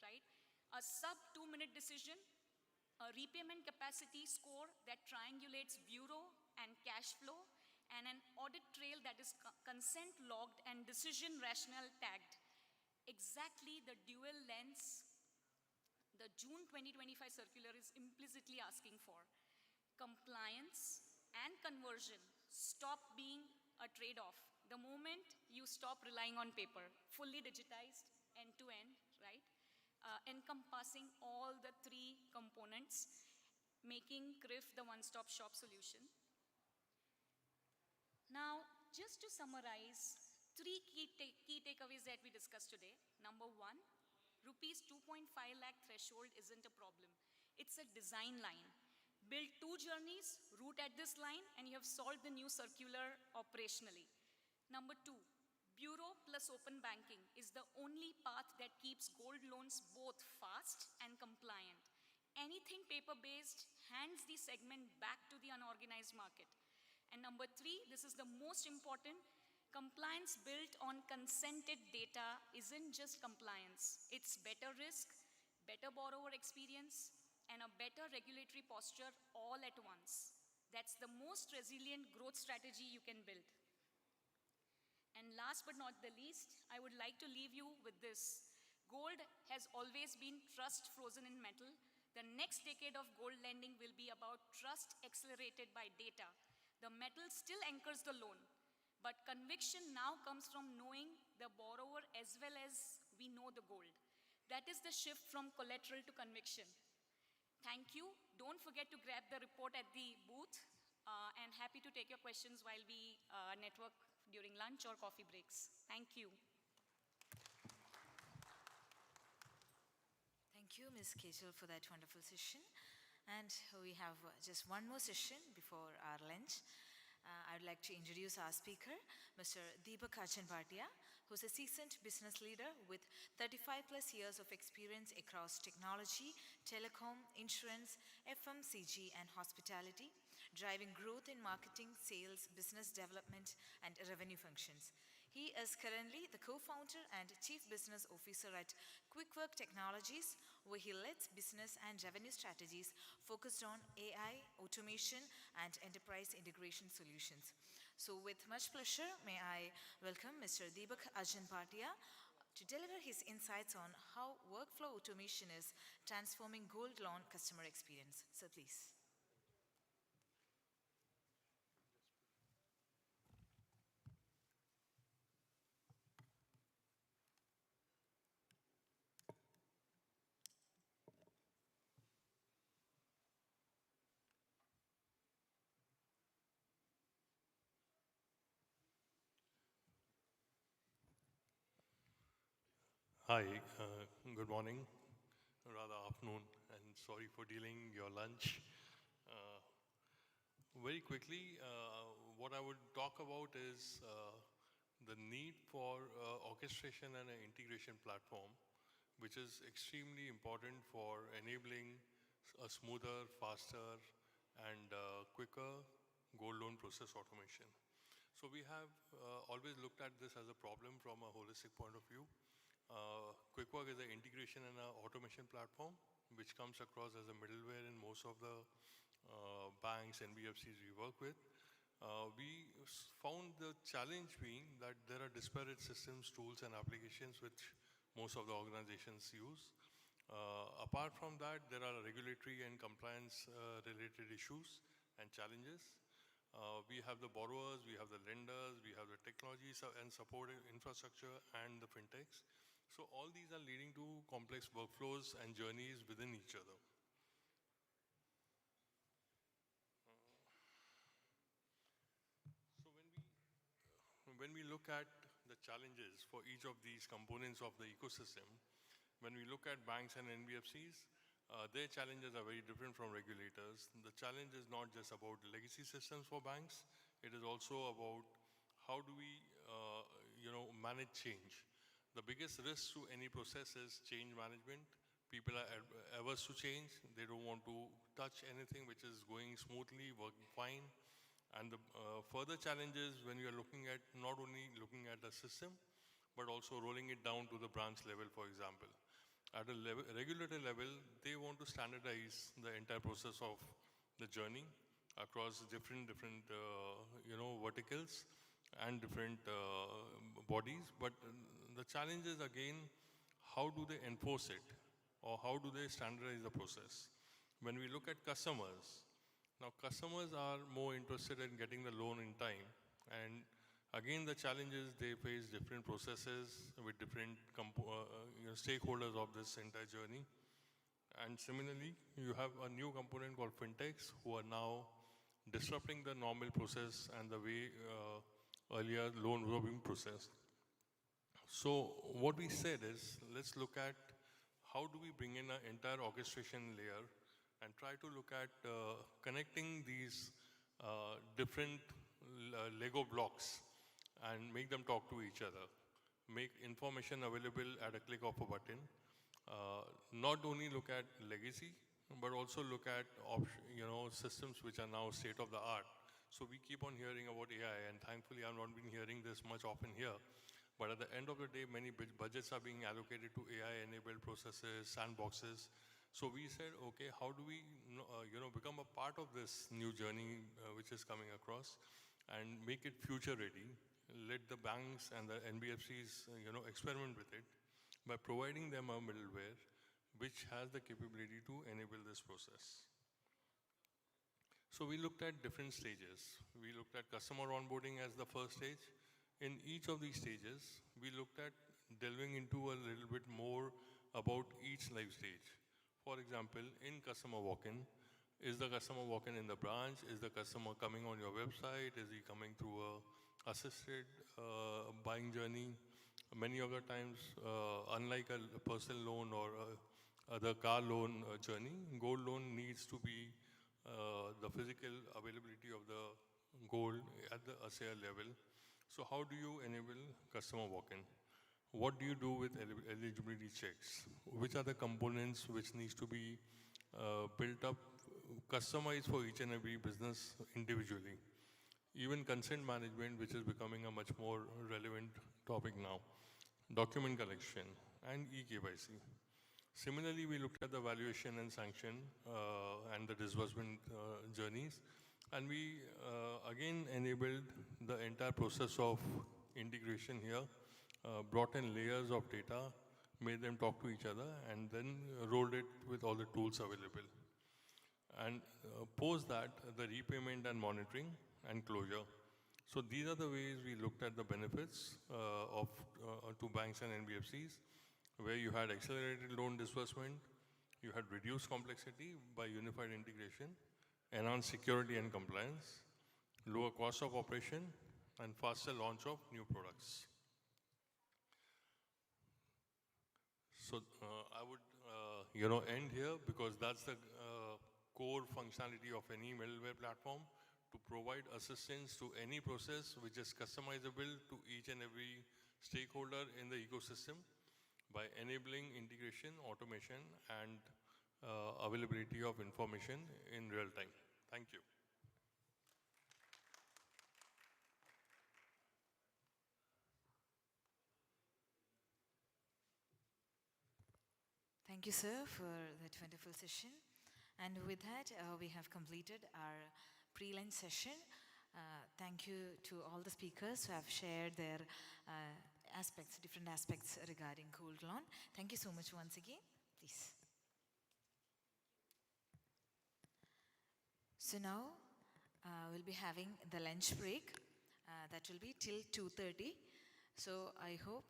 right? A sub 2-minute decision, a repayment capacity score that triangulates bureau and cash flow, and an audit trail that is consent logged and decision rationale tagged. Exactly the dual lens the June 2025 circular is implicitly asking for. Compliance and conversion stop being a trade-off. The moment you stop relying on paper, fully digitized, end-to-end, right? Encompassing all the three components, making CRIF the one-stop shop solution. Now, just to summarize, three key takeaways that we discussed today. Number one, rupees 2.5 lakh threshold isn't a problem. It's a design line. Build two journeys, route at this line, and you have solved the new circular operationally. Number two, bureau plus open banking is the only path that keeps gold loans both fast and compliant. Anything paper-based hands the segment back to the unorganized market. And number three, this is the most important, compliance built on consented data isn't just compliance. It's better risk, better borrower experience, and a better regulatory posture all at once. That's the most resilient growth strategy you can build. And last but not the least, I would like to leave you with this. Gold has always been trust frozen in metal. The next decade of gold lending will be about trust accelerated by data. The metal still anchors the loan, but conviction now comes from knowing the borrower as well as we know the gold. That is the shift from collateral to conviction. Thank you. Don't forget to grab the report at the booth, and happy to take your questions while we network during lunch or coffee breaks. Thank you. Thank you, Ms. Kechal, for that wonderful session. And we have just one more session before our lunch. I would like to introduce our speaker, Mr. Deepak Arjun Bhatia, who's a seasoned business leader with 35+ years of experience across technology, telecom, insurance, FMCG, and hospitality, driving growth in marketing, sales, business development, and revenue functions. He is currently the co-founder and chief business officer at QuickWork Technologies, where he leads business and revenue strategies focused on AI, automation, and enterprise integration solutions. So with much pleasure, may I welcome Mr. Deepak Arjun Bhatia to deliver his insights on how workflow automation is transforming gold loan customer experience. So please. Hi, good morning, rather afternoon, and sorry for delaying your lunch. Uh, Very quickly, what I would talk about is the need for orchestration and an integration platform, which is extremely important for enabling a smoother, faster, and quicker gold loan process automation. So we have always looked at this as a problem from a holistic point of view. QuickWork is an integration and an automation platform, which comes across as a middleware in most of the banks, NBFCs we work with. We found the challenge being that there are disparate systems, tools, and applications which most of the organizations use. Apart from that, there are regulatory and compliance related issues and challenges. We have the borrowers, we have the lenders, we have the technology and support infrastructure, and the fintechs. So all these are leading to complex workflows and journeys within each other. When we look at the challenges for each of these components of the ecosystem, when we look at banks and NBFCs, their challenges are very different from regulators. The challenge is not just about legacy systems for banks, it is also about how do we manage change. The biggest risk to any process is change management. People are averse to change. They don't want to touch anything which is going smoothly, working fine. And the further challenge is when you are looking at not only looking at the system, but also rolling it down to the branch level, for example. At a regulator level, they want to standardize the entire process of the journey across different verticals and different bodies. But the challenge is again, how do they enforce it, or how do they standardize the process? When we look at customers, now customers are more interested in getting the loan in time, and again the challenge is they face different processes with different stakeholders of this entire journey. And similarly, you have a new component called fintechs who are now disrupting the normal process and the way earlier loans were being processed. So what we said is, let's look at how do we bring in an entire orchestration layer and try to look at connecting these different Lego blocks and make them talk to each other, make information available at a click of a button, not only look at legacy, but also look at systems which are now state of the art. So we keep on hearing about AI, and thankfully I've not been hearing this much often here. But at the end of the day, many budgets are being allocated to AI-enabled processes, sandboxes. So we said, okay, how do we become a part of this new journey which is coming across and make it future ready? Let the banks and the NBFCs experiment with it by providing them a middleware which has the capability to enable this process. So we looked at different stages. We looked at customer onboarding as the first stage. In each of these stages, we looked at delving into a little bit more about each life stage. For example, in customer walk-in, is the customer walk-in in the branch? Is the customer coming on your website? Is he coming through a assisted buying journey? Many of the times, unlike a personal loan or other car loan journey, gold loan needs to be the physical availability of the gold at the sale level. So how do you enable customer walk-in? What do you do with eligibility checks? Which are the components which needs to be built up, customized for each and every business individually? Even consent management, which is becoming a much more relevant topic now. Document collection and eKYC. Similarly, we looked at the valuation and sanction and the disbursement journeys. And we again enabled the entire process of integration here brought in layers of data, made them talk to each other, and then rolled it with all the tools available. And post that, the repayment and monitoring and closure. So these are the ways we looked at the benefits to banks and NBFCs, where you had accelerated loan disbursement, you had reduced complexity by unified integration, enhanced security and compliance, lower cost of operation, and faster launch of new products. So I would, end here because that's the core functionality of any middleware platform, to provide assistance to any process which is customizable to each and every stakeholder in the ecosystem by enabling integration, automation, and availability of information in real time. Thank you. Thank you, sir, for that wonderful session. And with that, we have completed our pre-lunch session. Thank you to all the speakers who have shared their different aspects regarding gold loan. Thank you so much once again. Please. So now we'll be having the lunch break. That will be till 2:30. So I hope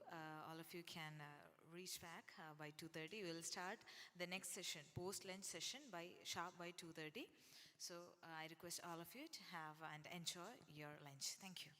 all of you can reach back by 2:30. We'll start the next session, post-lunch session, sharp by 2:30. So I request all of you to have and enjoy your lunch. Thank you.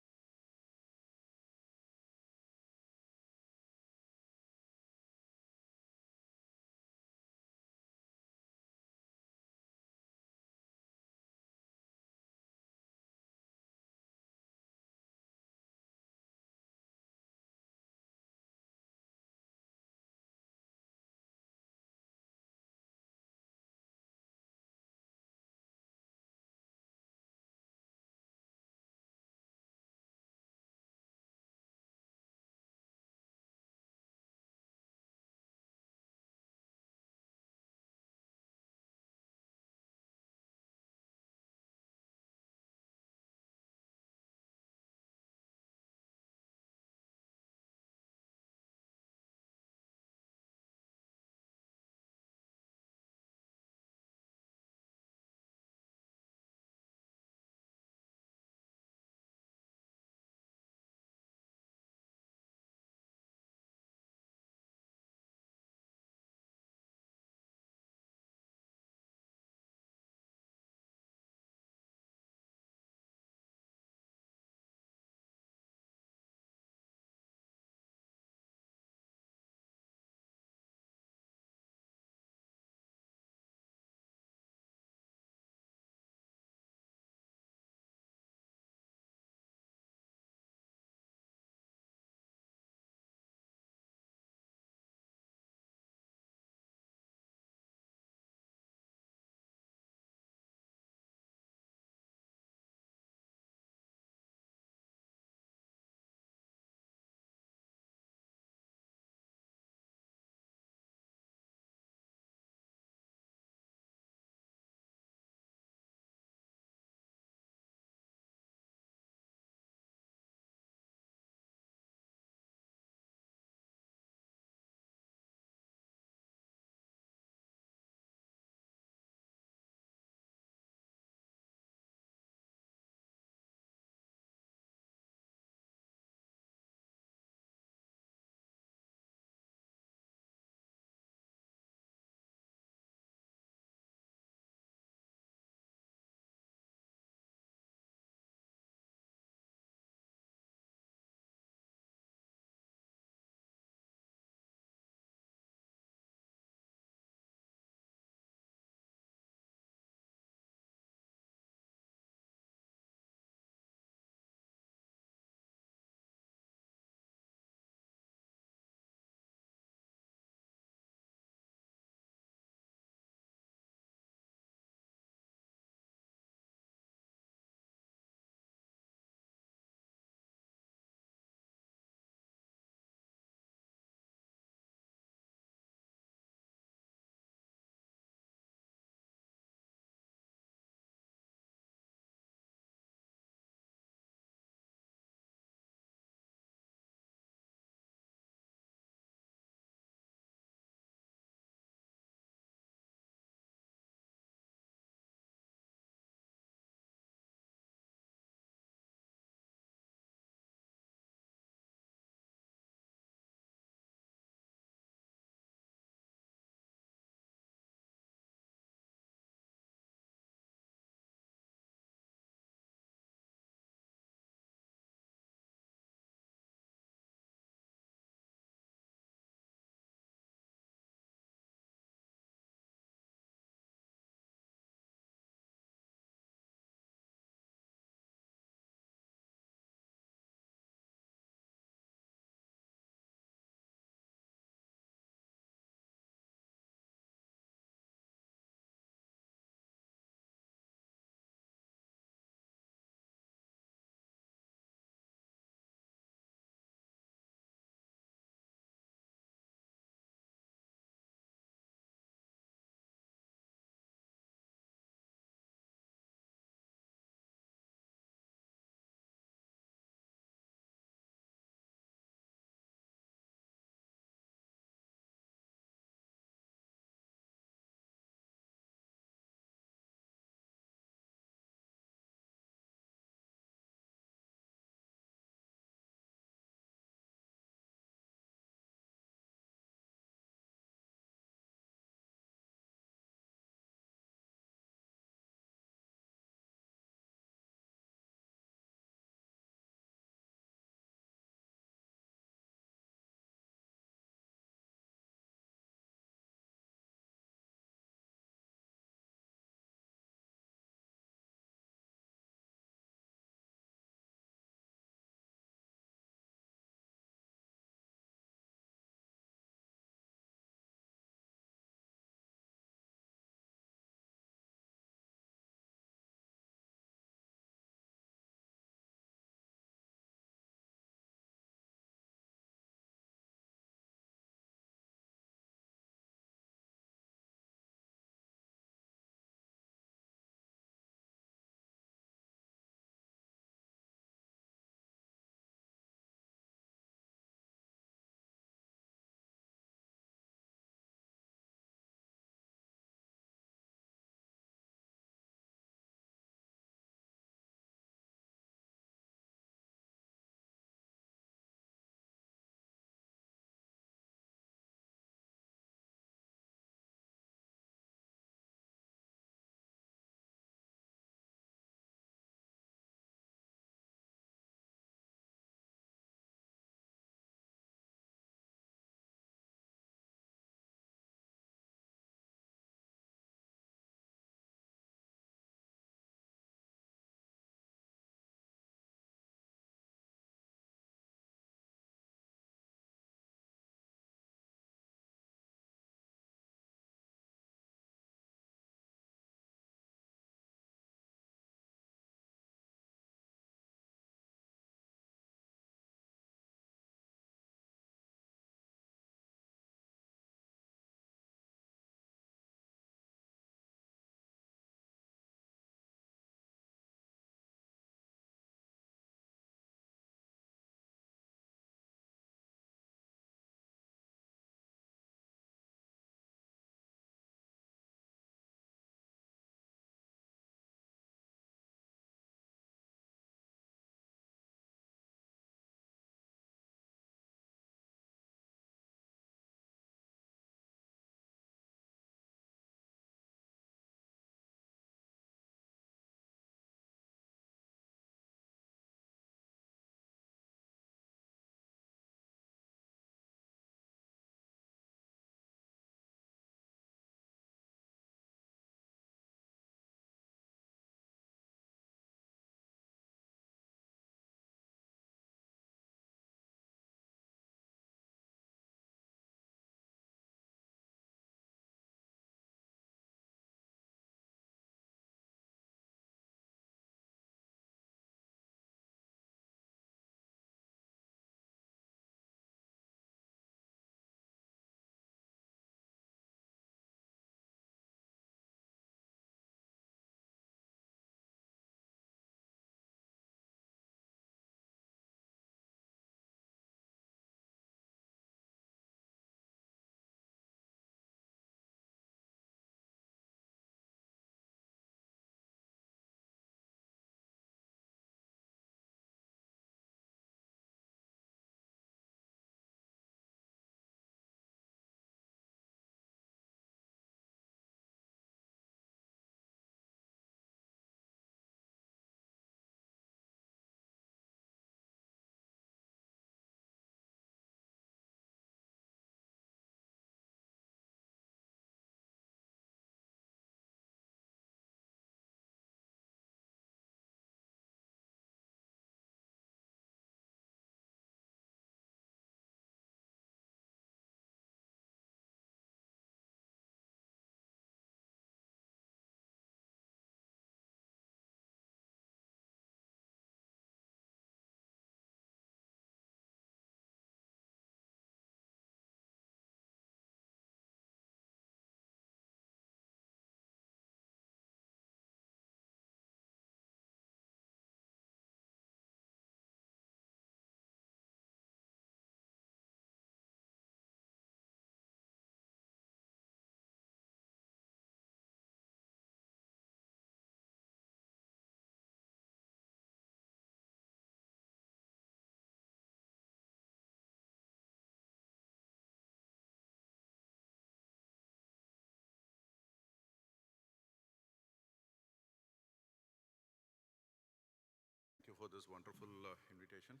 for this wonderful invitation.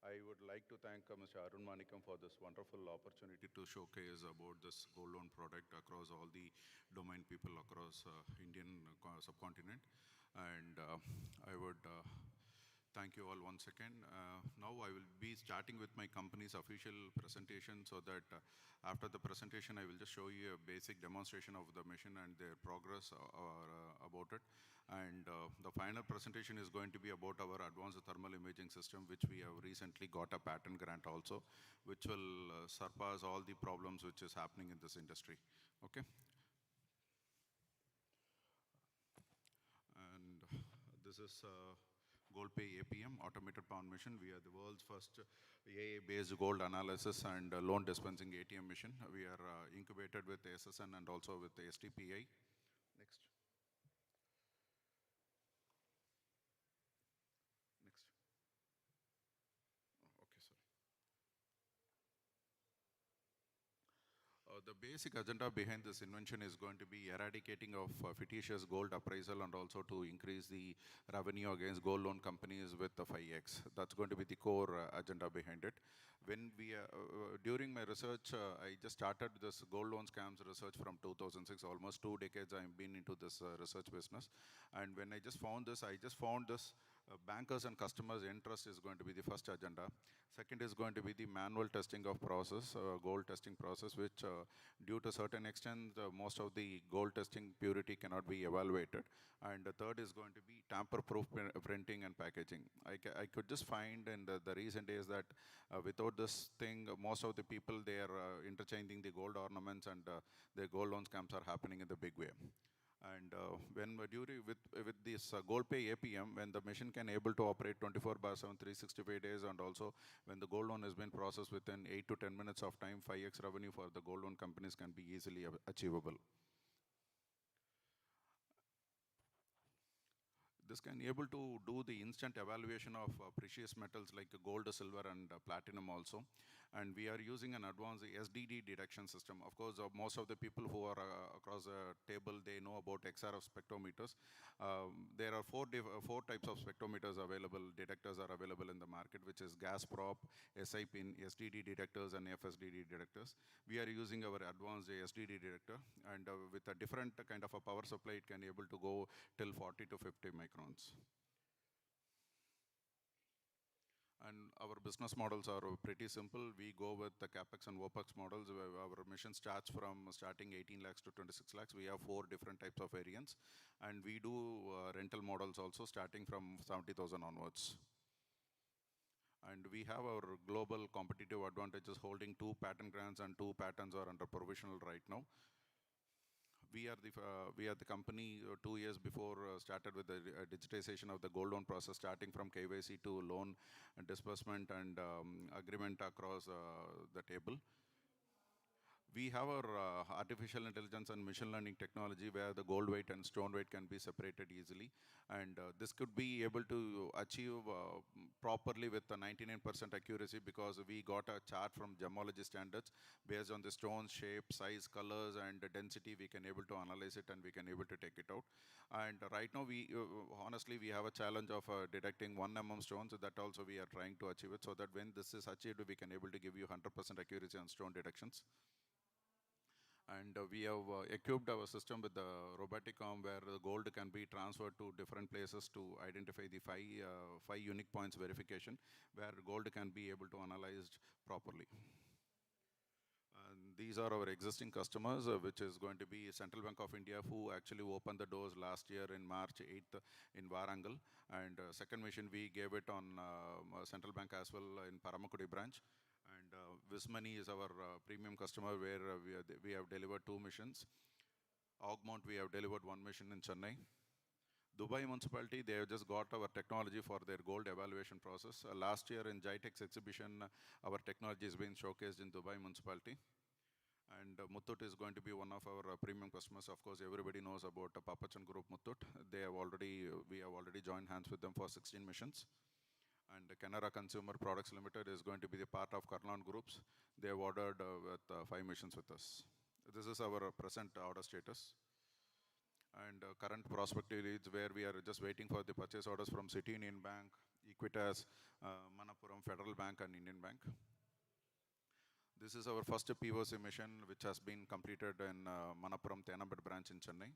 I would like to thank Mr. Arun Manikam for this wonderful opportunity to showcase about this gold loan product across all the domain people across Indian subcontinent. And I would thank you all once again. Now I will be starting with my company's official presentation, so that after the presentation I will just show you a basic demonstration of the mission and their progress about it. And the final presentation is going to be about our advanced thermal imaging system, which we have recently got a patent grant also, which will surpass all the problems which is happening in this industry. Okay. And this is GoldPay APM, Automated Pound Machine. We are the world's first AA-based gold analysis and loan dispensing ATM machine. We are incubated with SSN and also with the STPI. Next. Next. Oh, okay, sorry. The basic agenda behind this invention is going to be eradicating of fictitious gold appraisal and also to increase the revenue against gold loan companies with the FINX. That's going to be the core agenda behind it. When we, during my research, I just started this gold loan scams research from 2006, almost 2 decades I've been into this research business. And when I just found this bankers and customers' interest is going to be the first agenda. Second is going to be the manual testing of process, gold testing process, which due to certain extent, most of the gold testing purity cannot be evaluated. And the third is going to be tamper-proof printing and packaging. I could just find in the recent days that without this thing, most of the people, they are interchanging the gold ornaments, and the gold loan scams are happening in the big way. And when with this GoldPay APM, when the machine can able to operate 24/7, 365 days, and also when the gold loan has been processed within 8 to 10 minutes of time, 5x revenue for the gold loan companies can be easily achievable. This can able to do the instant evaluation of precious metals like gold, silver, and platinum also. And we are using an advanced SDD detection system. Of course, most of the people who are across the table, they know about XRF spectrometers. There are four types of spectrometers available, detectors are available in the market, which is gas prop, SI pin, SDD detectors, and FSDD detectors. We are using our advanced SDD detector, and with a different kind of a power supply, it can able to go till 40 to 50 microns. And our business models are pretty simple. We go with the CapEx and OpEx models. Our mission starts from starting 18 lakhs to 26 lakhs. We have 4 different types of variants. And we do rental models also starting from 70,000 onwards. And we have our global competitive advantages, holding 2 patent grants, and 2 patents are under provisional right now. We are the company 2 years before started with the digitization of the gold loan process, starting from KYC to loan and disbursement and agreement across the table. We have our artificial intelligence and machine learning technology where the gold weight and stone weight can be separated easily. And this could be able to achieve properly with a 99% accuracy, because we got a chart from gemology standards based on the stone shape, size, colors, and density. We can able to analyze it and we can able to take it out. And right now, honestly, we have a challenge of detecting 1 mm stones. So that also we are trying to achieve it, so that when this is achieved, we can able to give you 100% accuracy on stone detections. And we have equipped our system with the robotic arm, where the gold can be transferred to different places to identify the five unique points verification, where gold can be able to analyzed properly. And these are our existing customers, which is going to be Central Bank of India, who actually opened the doors last year in March 8th in Warangal. And second mission, we gave it on Central Bank as well in Paramakudi branch. And Vismani is our premium customer, where we have delivered 2 missions. Augmont, we have delivered 1 mission in Chennai. Dubai Municipality, they have just got our technology for their gold evaluation process. Last year in GITEX exhibition, our technology has been showcased in Dubai Municipality. And Muthoot is going to be one of our premium customers. Of course, everybody knows about Papachan Group Muthoot. We have already joined hands with them for 16 missions. And Canara Consumer Products Limited is going to be the part of Karlan Groups. They have ordered with 5 missions with us. This is our present order status. And current prospective leads, where we are just waiting for the purchase orders from City Union Bank, Equitas, Manappuram Federal Bank and Indian Bank. This is our first POC mission which has been completed in Manappuram Tenambad branch in Chennai.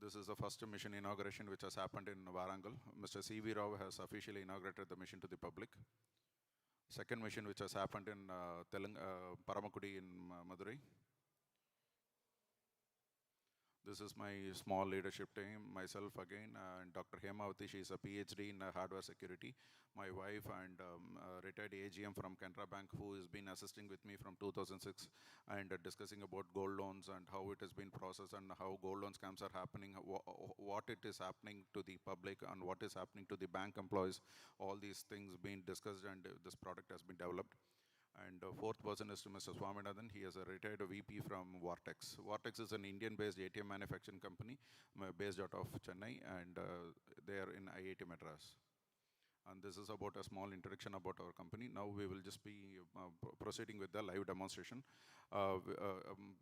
This is the first mission inauguration which has happened in Warangal. Mr. C.V. Rao has officially inaugurated the mission to the public. Second mission which has happened in Paramakudi in Madurai. This is my small leadership team, myself again, and Dr. Hemavati, she is a PhD in hardware security. My wife and retired AGM from Canara Bank, who has been assisting with me from 2006 and discussing about gold loans and how it has been processed and how gold loan scams are happening, what it is happening to the public and what is happening to the bank employees. All these things being discussed and this product has been developed. And fourth person is to Mr. Swaminathan. He is a retired VP from Vortex. Vortex is an Indian-based ATM manufacturing company based out of Chennai, and they are in IIT Madras. And this is about a small introduction about our company. Now we will just be proceeding with the live demonstration.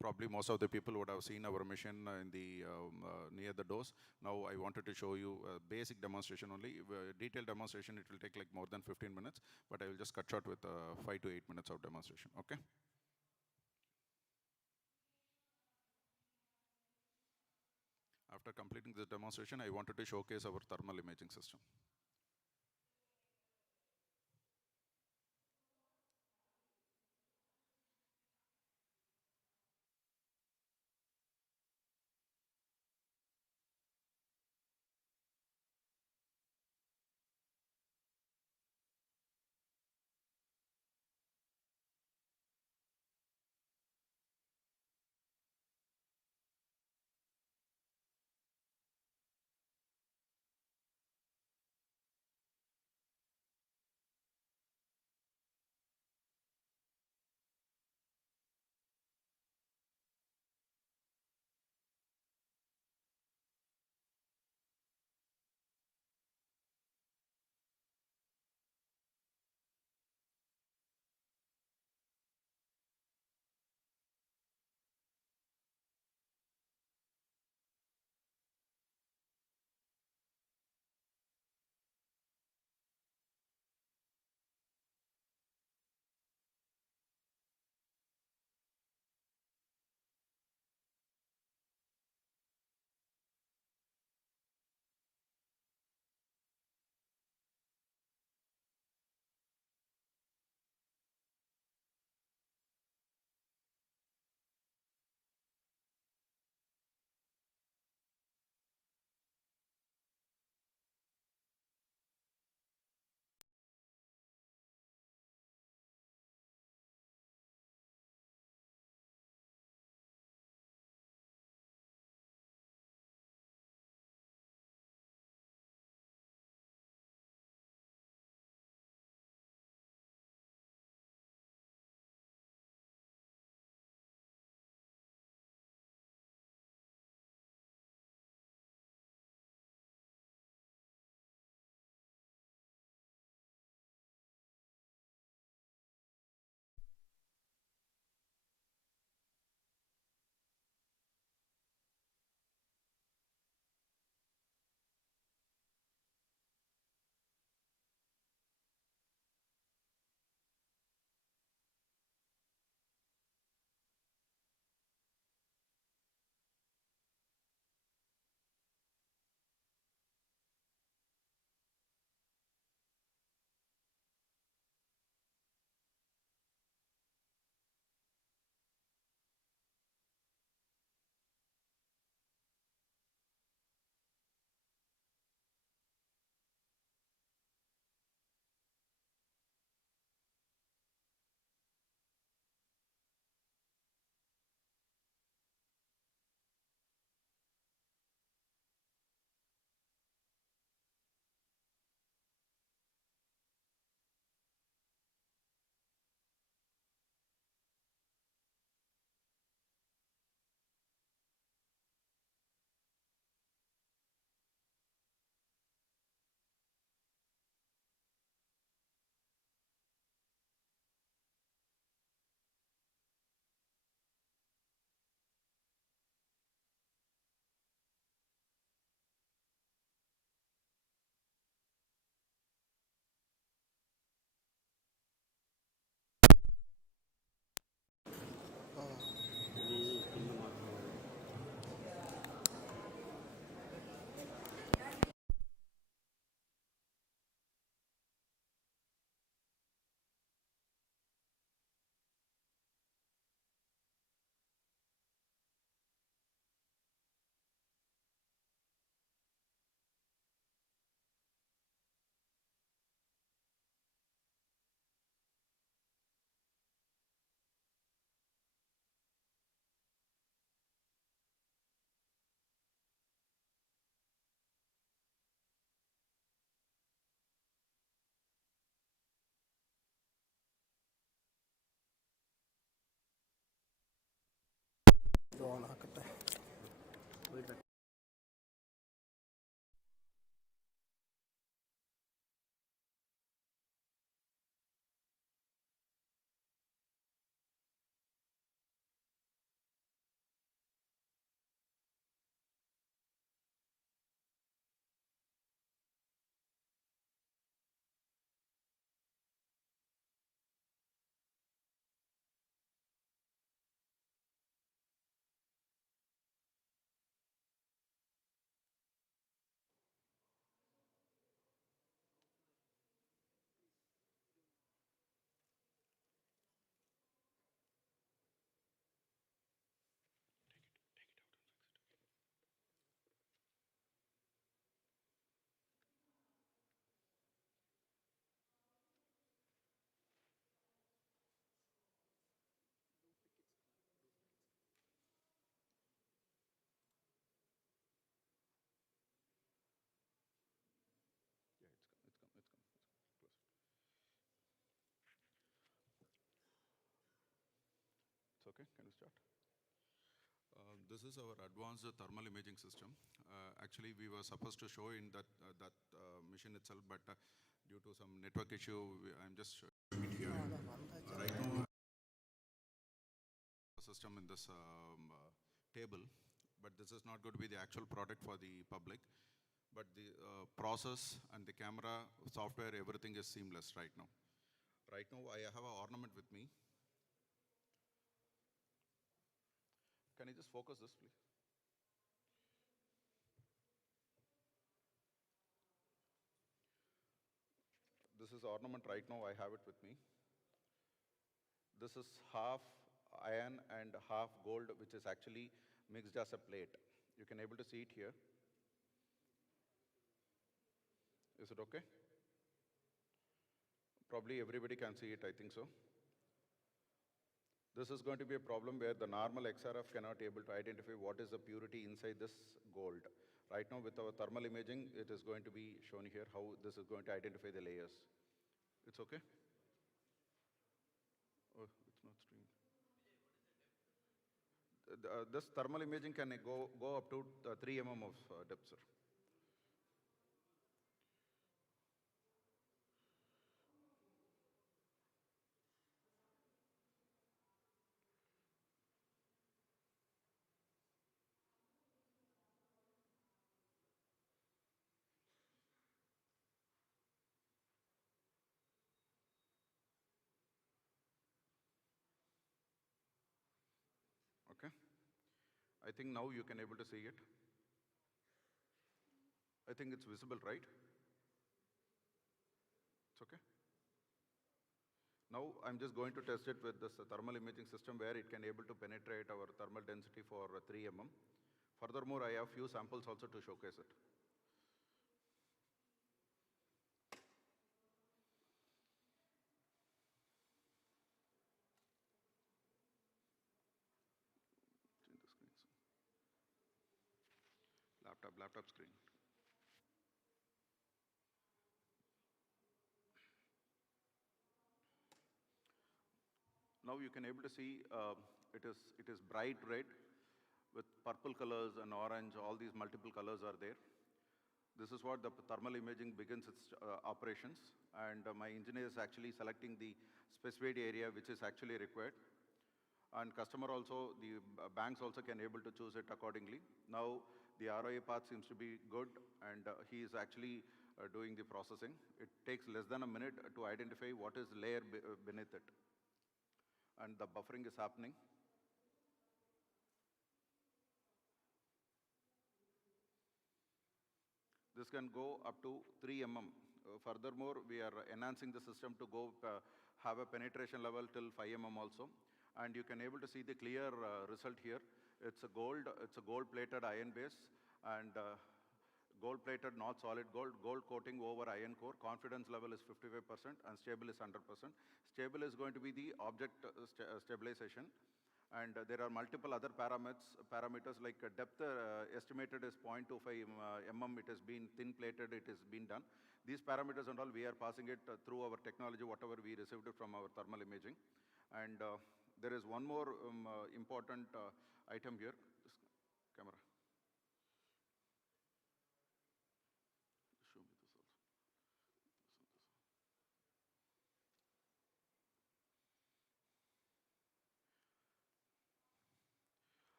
Probably most of the people would have seen our mission in the near the doors. Now I wanted to show you a basic demonstration only. Detailed demonstration, it will take like more than 15 minutes, but I will just cut short with 5 to 8 minutes of demonstration, okay? After completing this demonstration, I wanted to showcase our thermal imaging system. On ആക്കട്ടെ. It's okay, can we start? This is our advanced thermal imaging system. Actually, we were supposed to show in that machine itself, but due to some network issue, I'm just showing it here. Right now, system in this table, but this is not going to be the actual product for the public. But the process and the camera, software, everything is seamless right now. Right now, I have an ornament with me. Can you just focus this, please? This is ornament right now, I have it with me. This is half iron and half gold, which is actually mixed as a plate. You can able to see it here. Is it okay? Probably everybody can see it, I think so. This is going to be a problem where the normal XRF cannot able to identify what is the purity inside this gold. Right now with our thermal imaging, it is going to be shown here how this is going to identify the layers. It's okay? Oh, it's not streamed. This thermal imaging can go up to 3 mm of depth, sir. Okay. I think now you can able to see it. I think it's visible, right? It's okay. Now I'm just going to test it with this thermal imaging system where it can able to penetrate our thermal density for 3 mm. Furthermore, I have few samples also to showcase it. Change the screen. Laptop screen. Now you can able to see it is bright red with purple colors and orange. All these multiple colors are there. This is what the thermal imaging begins its operations, and my engineer is actually selecting the specified area which is actually required. And customer also, the banks also can able to choose it accordingly. Now the ROA path seems to be good, and he is actually doing the processing. It takes less than a minute to identify what is layer beneath it. And the buffering is happening. This can go up to 3 mm. Furthermore, we are enhancing the system to go have a penetration level till 5 mm also. And you can able to see the clear result here. It's a gold-plated iron base, and gold-plated, not solid gold coating over iron core. Confidence level is 55% and stable is 100%. Stable is going to be the object stabilization. And there are multiple other parameters like depth estimated is 0.25 mm. It has been thin plated, it has been done. These parameters and all, we are passing it through our technology, whatever we received it from our thermal imaging. And there is one more important item here. Camera. Show me this also.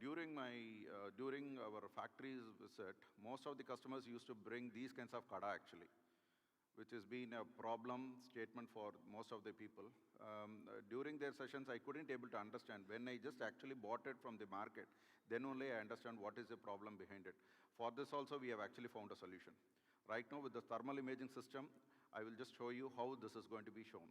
During our factories visit, most of the customers used to bring these kinds of kada actually, which has been a problem statement for most of the people. During their sessions, I couldn't able to understand. When I just actually bought it from the market, then only I understand what is the problem behind it. For this also, we have actually found a solution. Right now, with the thermal imaging system, I will just show you how this is going to be shown.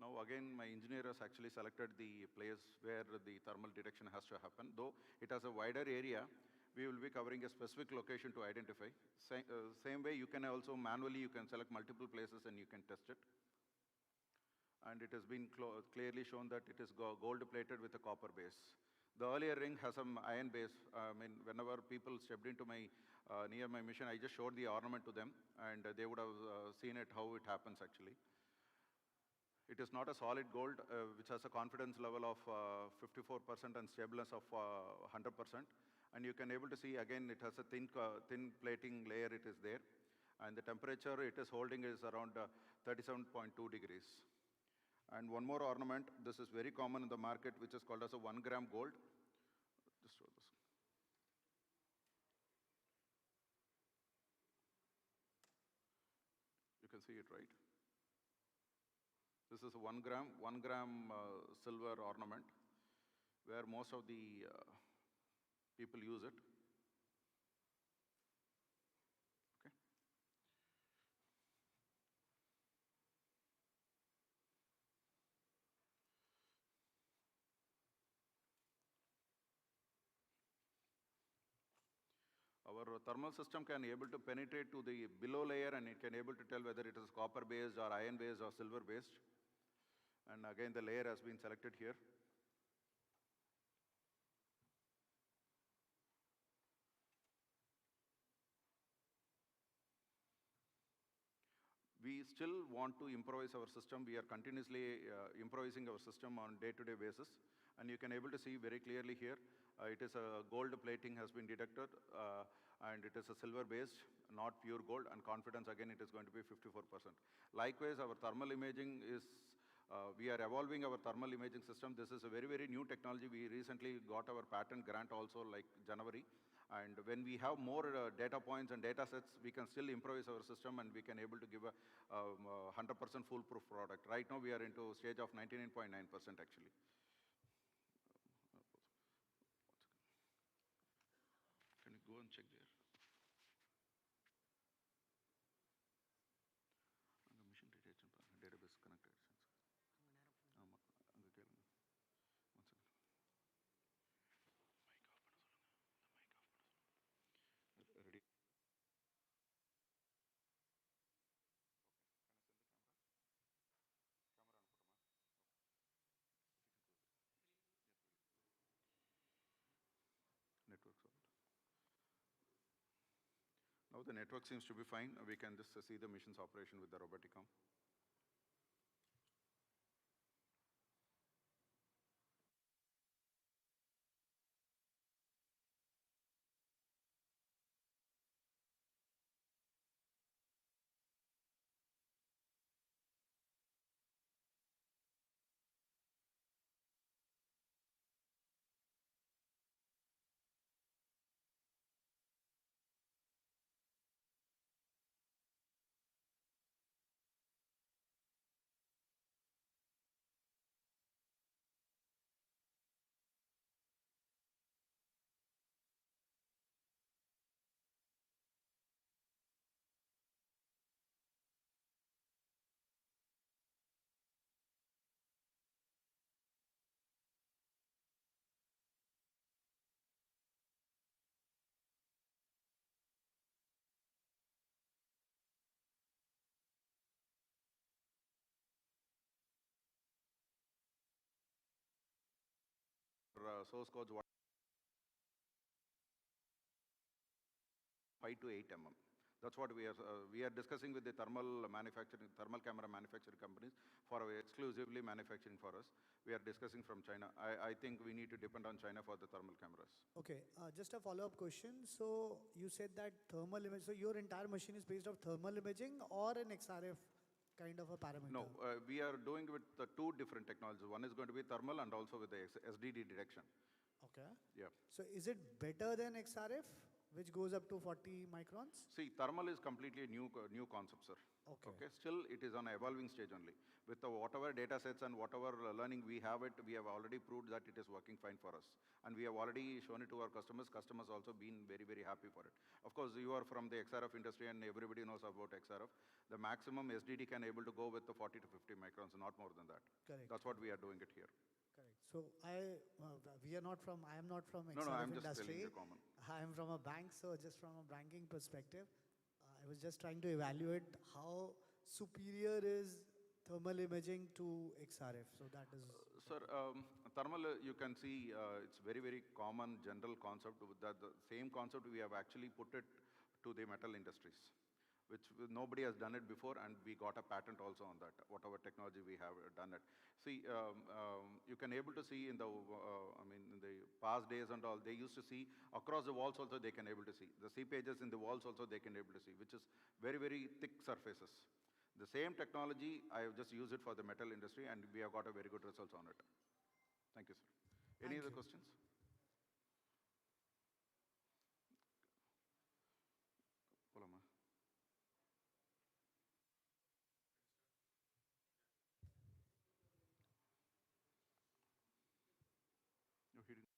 Now again, my engineer has actually selected the place where the thermal detection has to happen. Though it has a wider area, we will be covering a specific location to identify. Same way, you can also manually, you can select multiple places and you can test it. And it has been clearly shown that it is gold plated with a copper base. The earlier ring has some iron base. I mean, whenever people stepped into near my machine, I just showed the ornament to them and they would have seen it, how it happens actually. It is not a solid gold, which has a confidence level of 54% and stableness of 100%. And you can able to see again, it has a thin plating layer, it is there. And the temperature it is holding is around 37.2 degrees. And one more ornament, this is very common in the market, which is called as a 1 gram gold. Just show this. You can see it, right? This is a 1 gram silver ornament, where most of the people use it. Okay. Our thermal system can able to penetrate to the below layer and it can able to tell whether it is copper based or iron based or silver based. And again, the layer has been selected here. We still want to improvise our system. We are continuously improvising our system on day-to-day basis. And you can able to see very clearly here, it is a gold plating has been detected and it is a silver based, not pure gold, and confidence again it is going to be 54%. Likewise, our thermal imaging is, we are evolving our thermal imaging system. This is a very, very new technology. We recently got our patent grant also like January. And when we have more data points and data sets, we can still improvise our system and we can able to give a 100% foolproof product. Right now, we are into stage of 99.9% actually. Can you go and check there? Mission detection database connected. Ready? Networks out. Now the network seems to be fine. We can just see the mission's operation with the robotic arm. source codes 5 to 8 mm. That's what we are discussing with the thermal camera manufacturing companies for exclusively manufacturing for us. We are discussing from China. I think we need to depend on China for the thermal cameras. Okay, just a follow-up question. So you said that thermal image, so your entire machine is based on thermal imaging or an XRF kind of a parameter? No, we are doing with the two different technologies. One is going to be thermal and also with the SDD detection. Okay. Yeah. So is it better than XRF, which goes up to 40 microns? See, thermal is completely new concept, sir. Okay. Still, it is on an evolving stage only. With whatever data sets and whatever learning we have already proved that it is working fine for us. And we have already shown it to our customers. Customers also been very, very happy for it. Of course, you are from the XRF industry and everybody knows about XRF. The maximum SDD can able to go with the 40 to 50 microns, not more than that. Correct. That's what we are doing it here. Correct. So I am not from XRF No, I'm industry. just telling you common. I am from a bank, so just from a banking perspective, I was just trying to evaluate how superior is thermal imaging to XRF. So that is. Sir, thermal, you can see it's very, very common general concept. The same concept we have actually put it to the metal industries, which nobody has done it before, and we got a patent also on that, whatever technology we have done it. See, you can able to see in the, in the past days and all, they used to see across the walls also they can able to see. The sea pages in the walls also they can able to see, which is very, very thick surfaces. The same technology, I have just used it for the metal industry, and we have got a very good results on it. Thank you, sir. Any other questions? Polama. You're hitting.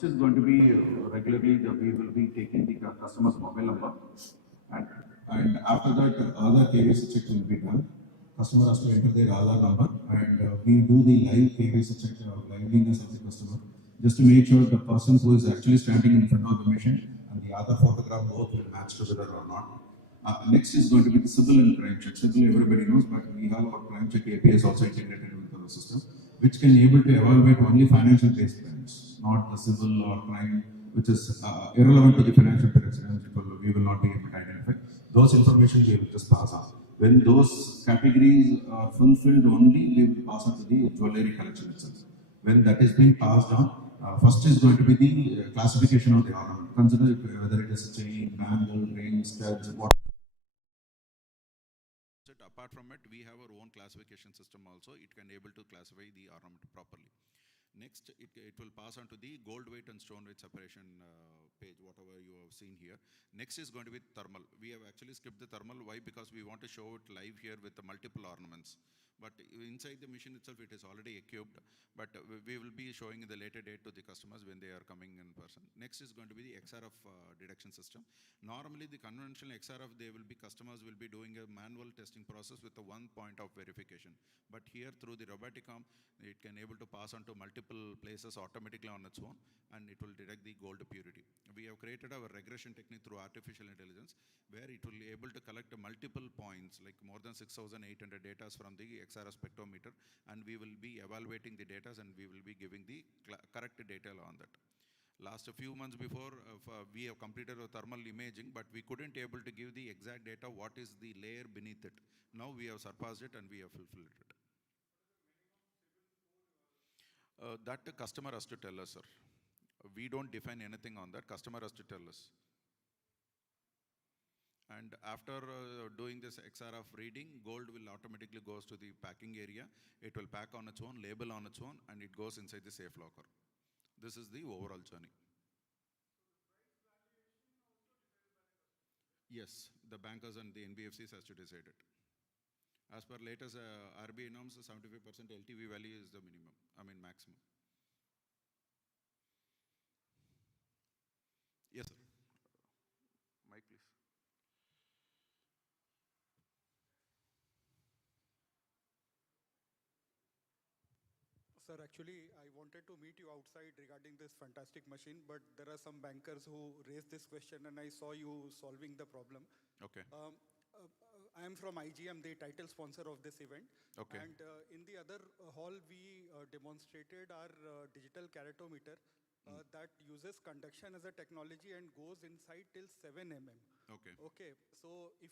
This is going to be regularly we will be taking the customer's mobile number, and, and after that other KYC check will be done. Customer has to enter their Aadhaar number, and we do the live KYC check, liveliness of the customer, just to make sure the person who is actually standing in front of the machine and the other photograph both will match together or not. Next is going to be the civil and crime check. Civil everybody knows, but we have our crime check APIs also integrated with our system, which can able to evaluate only financial based crimes, not the civil or crime which is irrelevant to the financial principle. We will not be able to identify. Those information we will just pass on. When those categories are fulfilled only, we will pass on to the jewelry collection itself. When that is being passed on, first is going to be the classification of the ornament. Consider whether it is a chain, bangle, ring, studs, what. Apart from it, we have our own classification system also. It can able to classify the ornament properly. Next, it will pass on to the gold weight and stone weight separation page, whatever you have seen here. Next is going to be thermal. We have actually skipped the thermal. Why? Because we want to show it live here with the multiple ornaments. But inside the machine itself, it is already equipped. But we will be showing in the later date to the customers when they are coming in person. Next is going to be the XRF detection system. Normally, the conventional XRF, customers will be doing a manual testing process with the one point of verification. But here, through the robotic arm, it can able to pass on to multiple places automatically on its own, and it will detect the gold purity. We have created our regression technique through artificial intelligence, where it will be able to collect multiple points, like more than 6,800 data from the XRF spectrometer, and we will be evaluating the data and we will be giving the correct data on that. Last few months before, we have completed our thermal imaging, but we couldn't able to give the exact data, what is the layer beneath it. Now we have surpassed it and we have fulfilled it. That the customer has to tell us, sir. We don't define anything on that. Customer has to tell us. And after doing this XRF reading, gold will automatically goes to the packing area. It will pack on its own, label on its own, and it goes inside the safe locker. This is the overall journey. Yes, the bankers and the NBFCs has to decide it. As per latest RBI norms, 75% LTV value is the minimum, maximum. Yes, sir. Mike, please. Sir, actually, I wanted to meet you outside regarding this fantastic machine, but there are some bankers who raised this question and I saw you solving the problem. Okay. I am from IGM, the title sponsor of this event. Okay. And in the other hall, we demonstrated our digital keratometer that uses conduction as a technology and goes inside till 7 mm. Okay. Okay. So if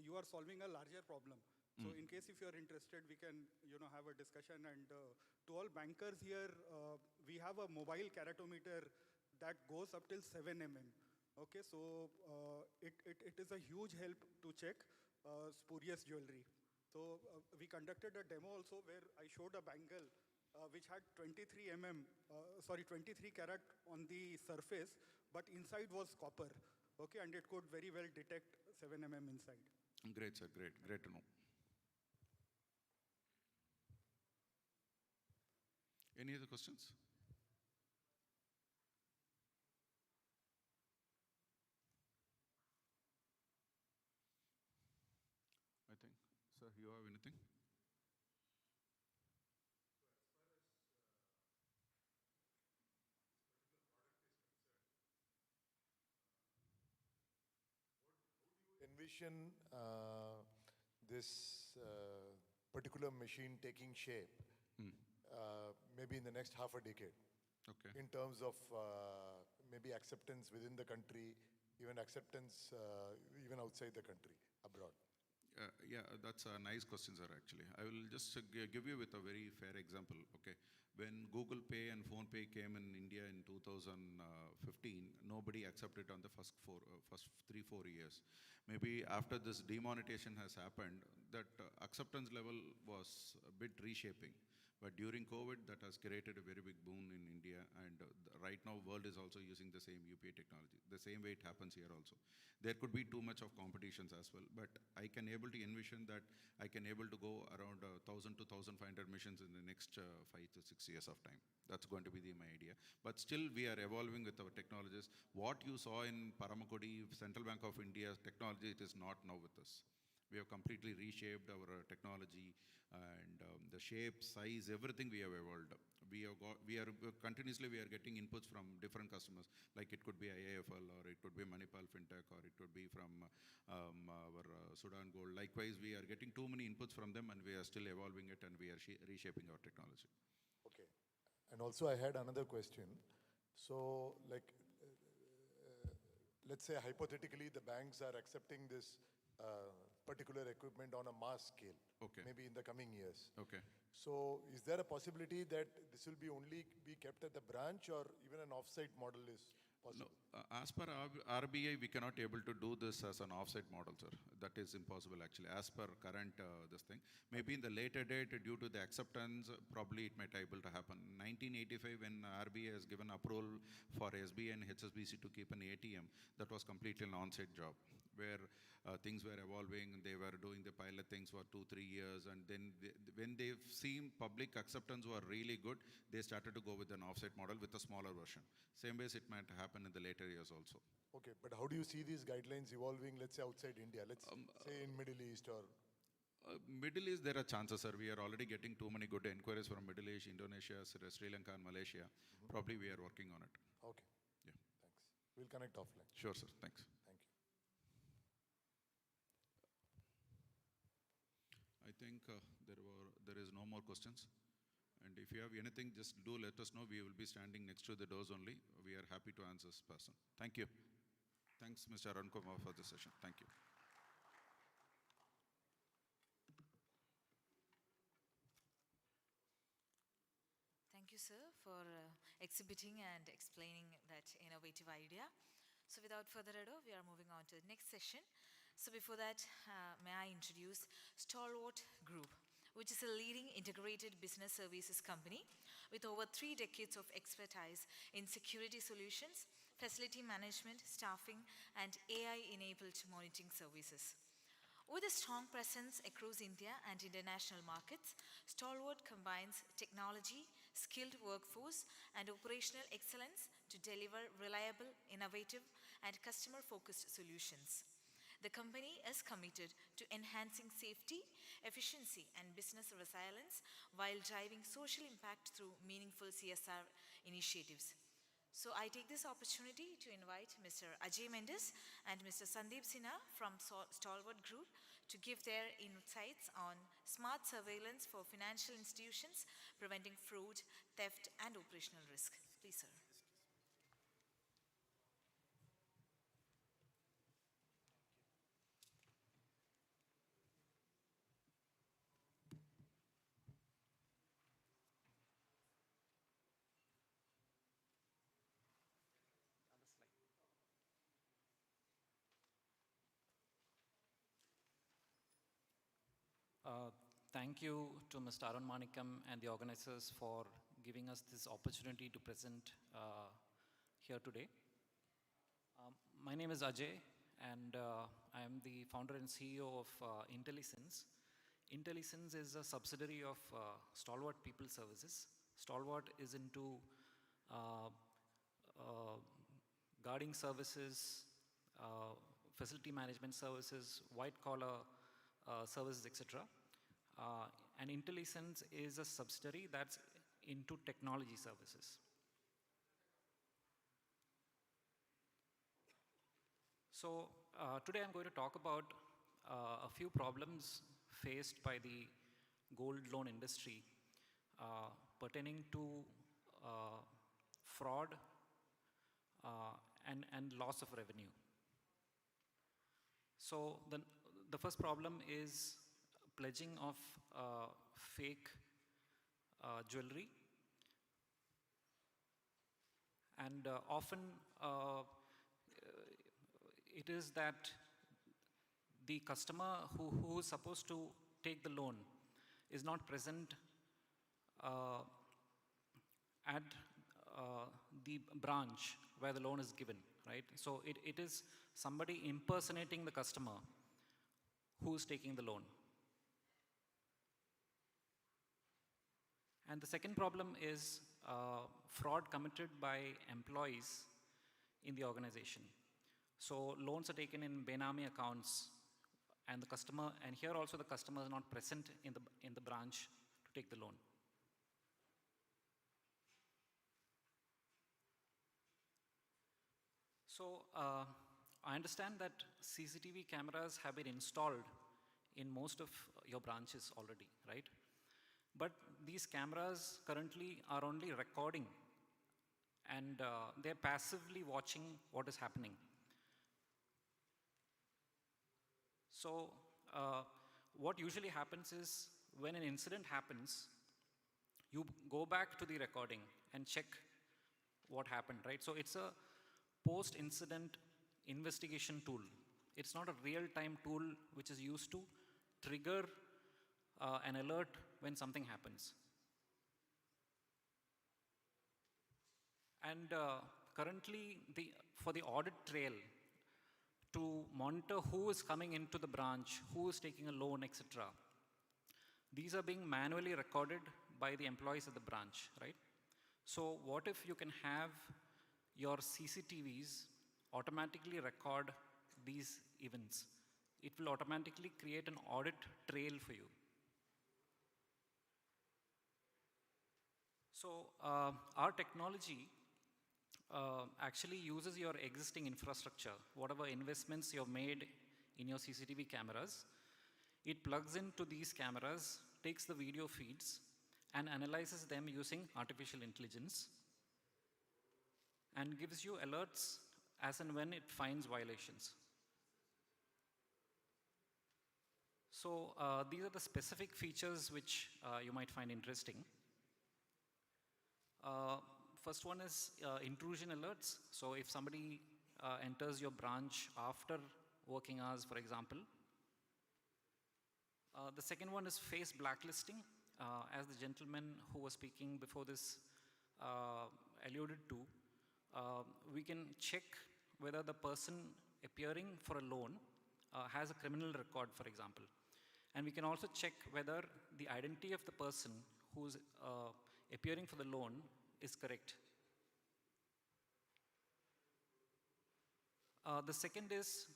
you are solving a larger problem. So in case if you're interested, we can have a discussion. And to all bankers here, we have a mobile keratometer that goes up till 7 mm. Okay, so it is a huge help to check spurious jewelry. So we conducted a demo also where I showed a bangle which had 23 karat on the surface, but inside was copper. Okay, and it could very well detect 7 mm inside. Great, sir. Great to know. Any other questions? I think, sir, you have anything? Envision this particular machine taking shape maybe in the next half a decade. Okay. In terms of maybe acceptance within the country, even acceptance even outside the country, abroad? Yeah, that's a nice question, sir, actually. I will just give you with a very fair example, okay? When Google Pay and Phone Pay came in India in 2015, nobody accepted on the first 3-4 years. Maybe after this demonetization has happened, that acceptance level was a bit reshaping. But during COVID, that has created a very big boom in India, and right now, world is also using the same UPI technology. The same way it happens here also. There could be too much of competitions as well, but I can able to envision that I can able to go around 1,000 to 1,500 missions in the next 5 to 6 years of time. That's going to be my idea. But still, we are evolving with our technologies. What you saw in Paramakodi, Central Bank of India technology, it is not now with us. We have completely reshaped our technology and the shape, size, everything we have evolved. We are continuously we are getting inputs from different customers. Like it could be IIFL, or it could be Manipal FinTech, or it could be from our Sudan Gold. Likewise, we are getting too many inputs from them, and we are still evolving it, and we are reshaping our technology. Okay. And also, I had another question. So, like, let's say hypothetically, the banks are accepting this particular equipment on a mass scale, maybe in the coming years. Okay. So is there a possibility that this will be only be kept at the branch, or even an off-site model is possible? No, as per RBI, we cannot able to do this as an off-site model, sir. That is impossible actually, as per current this thing. Maybe in the later date, due to the acceptance, probably it might able to happen. 1985, when RBI has given approval for SBI and HSBC to keep an ATM, that was completely an on-site job, where things were evolving, they were doing the pilot things for 2-3 years, and then when they've seen public acceptance were really good, they started to go with an offsite model with a smaller version. Same ways it might happen in the later years also. Okay, but how do you see these guidelines evolving, let's say outside India, let's say in Middle East or? Middle East, there are chances, sir. We are already getting too many good inquiries from Middle East, Indonesia, Sri Lanka, and Malaysia. Probably we are working on it. Okay. Yeah. Thanks. We'll connect offline. Sure, sir. Thanks. Thank you. I think there is no more questions. And if you have anything, just do let us know. We will be standing next to the doors only. We are happy to answer this person. Thank you. Thanks, Mr. Arun Kumar, for this session. Thank you. Thank you, sir, for exhibiting and explaining that innovative idea. So without further ado, we are moving on to the next session. So before that, may I introduce Stalwart Group, which is a leading integrated business services company with over 3 decades of expertise in security solutions, facility management, staffing, and AI-enabled monitoring services. With a strong presence across India and international markets, Stalwart combines technology, skilled workforce, and operational excellence to deliver reliable, innovative, and customer-focused solutions. The company is committed to enhancing safety, efficiency, and business resilience while driving social impact through meaningful CSR initiatives. So I take this opportunity to invite Mr. Ajay Mendes and Mr. Sandeep Sinha from Stalwart Group to give their insights on smart surveillance for financial institutions, preventing fraud, theft, and operational risk. Please, sir. Thank you to Mr. Arun Manikam and the organizers for giving us this opportunity to present here today. My name is Ajay, and I am the founder and CEO of Intellisense. Intellisense is a subsidiary of Stalwart People Services. Stalwart is into guarding services, facility management services, white-collar services, etc. And Intellisense is a subsidiary that's into technology services. So today I'm going to talk about a few problems faced by the gold loan industry pertaining to fraud and loss of revenue. So the first problem is pledging of fake jewelry, and often it is that the customer who is supposed to take the loan is not present uh, at the branch where the loan is given, right? So it is somebody impersonating the customer who's taking the loan. And the second problem is fraud committed by employees in the organization. So loans are taken in Benami accounts, and the customer, and here also the customer is not present in the branch to take the loan. So I understand that CCTV cameras have been installed in most of your branches already, right? But these cameras currently are only recording, and they're passively watching what is happening. So what usually happens is when an incident happens, you go back to the recording and check what happened, right? So it's a post-incident investigation tool. It's not a real-time tool which is used to trigger an alert when something happens. And currently, for the audit trail, to monitor who is coming into the branch, who is taking a loan, etc., these are being manually recorded by the employees at the branch, right? So what if you can have your CCTVs automatically record these events? It will automatically create an audit trail for you. So our technology actually uses your existing infrastructure, whatever investments you've made in your CCTV cameras. It plugs into these cameras, takes the video feeds, and analyzes them using artificial intelligence, and gives you alerts as and when it finds violations. So these are the specific features which you might find interesting. First one is intrusion alerts. So if somebody enters your branch after working hours, for example. The second one is face blacklisting. As the gentleman who was speaking before this alluded to, we can check whether the person appearing for a loan has a criminal record, for example. And we can also check whether the identity of the person who's appearing for the loan is correct. The second is,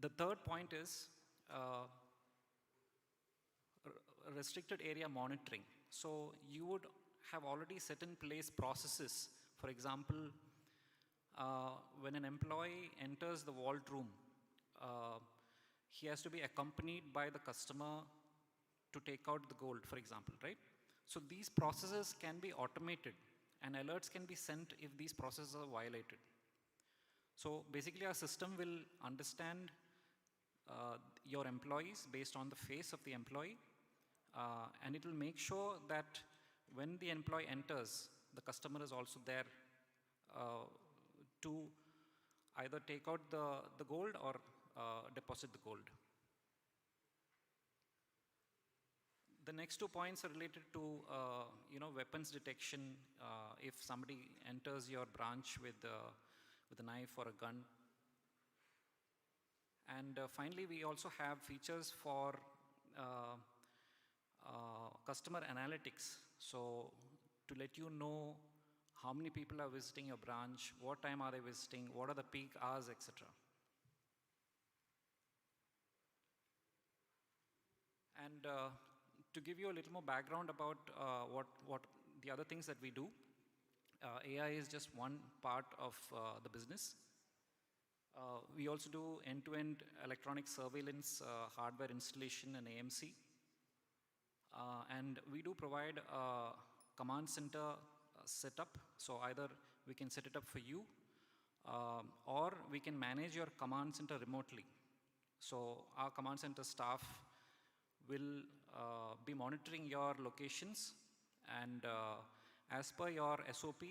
the third point is restricted area monitoring. So you would have already set in place processes. For example, when an employee enters the vault room, he has to be accompanied by the customer to take out the gold, for example, right? So these processes can be automated, and alerts can be sent if these processes are violated. So basically our system will understand your employees based on the face of the employee, and it will make sure that when the employee enters, the customer is also there to either take out the gold or deposit the gold. The next 2 points are related to weapons detection. If somebody enters your branch with a knife or a gun. And finally, we also have features for customer analytics. So to let you know how many people are visiting your branch, what time are they visiting, what are the peak hours, etc. And to give you a little more background about what the other things that we do, AI is just one part of the business. We also do end-to-end electronic surveillance, hardware installation, and AMC. And we do provide a command center setup. So either we can set it up for you, or we can manage your command center remotely. So our command center staff will be monitoring your locations, and as per your SOP,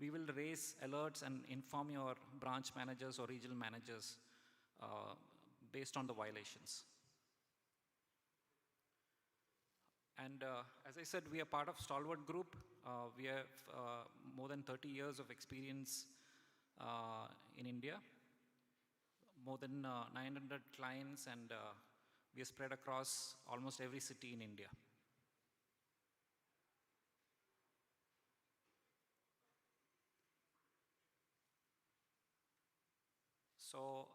we will raise alerts and inform your branch managers or regional managers based on the violations. And as I said, we are part of Stalwart Group. We have more than 30 years of experience in India, more than 900 clients, and we are spread across almost every city in India. So,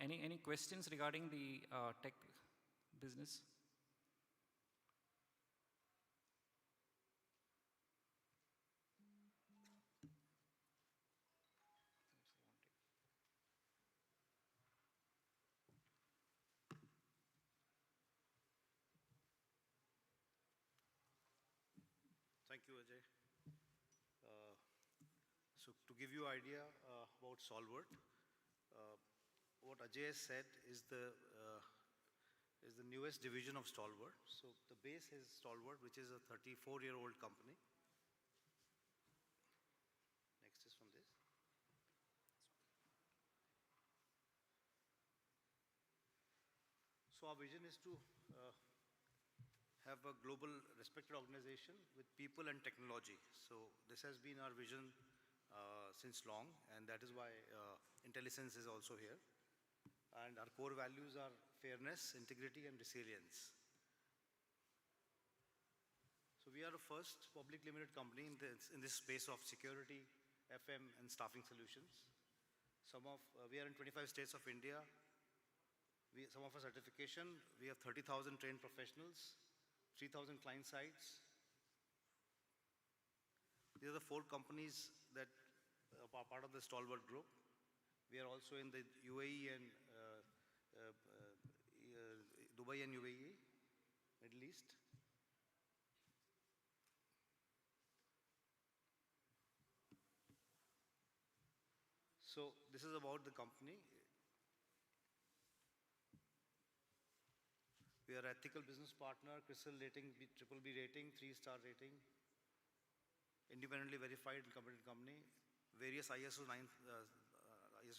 any questions regarding the tech business? Thank you, Ajay. So to give you idea about Solvert, what Ajay has said is the newest division of Stalwart. So the base is Stalwart, which is a 34-year-old company. Next is from this. So our vision is to have a global respected organization with people and technology. So this has been our vision since long, and that is why IntelliSense is also here. And our core values are fairness, integrity, and resilience. So we are the first public limited company in this space of security, FM, and staffing solutions. We are in 25 states of India. Some of our certification, we have 30,000 trained professionals, 3,000 client sites. These are the 4 companies that are part of the Stalwart Group. We are also in the UAE and Dubai and UAE, Middle East. So this is about the company. We are ethical business partner, CRISIL rating, triple B rating, 3-star rating, independently verified and competent company, various ISO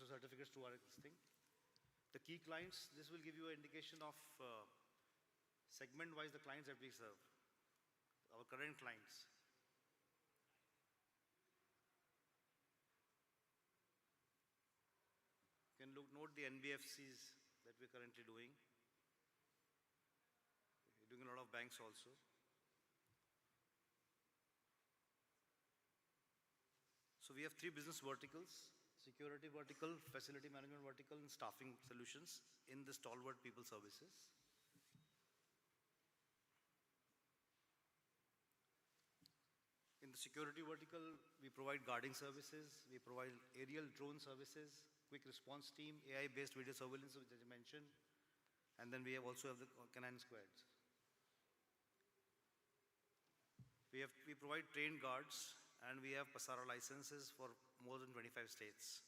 certificates to our existing. The key clients, this will give you an indication of segment-wise the clients that we serve, our current clients. You can note the NBFCs that we're currently doing. We're doing a lot of banks also. So we have 3 business verticals: security vertical, facility management vertical, and staffing solutions in the Stalwart People Services. In the security vertical, we provide guarding services, we provide aerial drone services, quick response team, AI-based video surveillance, which I mentioned, and then we also have the canine squads. We provide trained guards, and we have PASARA licenses for more than 25 states.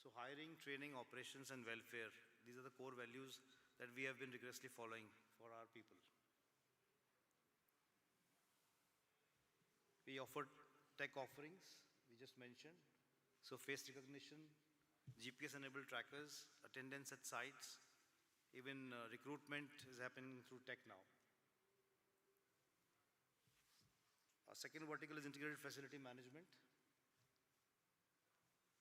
So hiring, training, operations, and welfare, these are the core values that we have been rigorously following for our people. We offer tech offerings, we just mentioned. So face recognition, GPS-enabled trackers, attendance at sites, even recruitment is happening through tech now. Our second vertical is integrated facility management,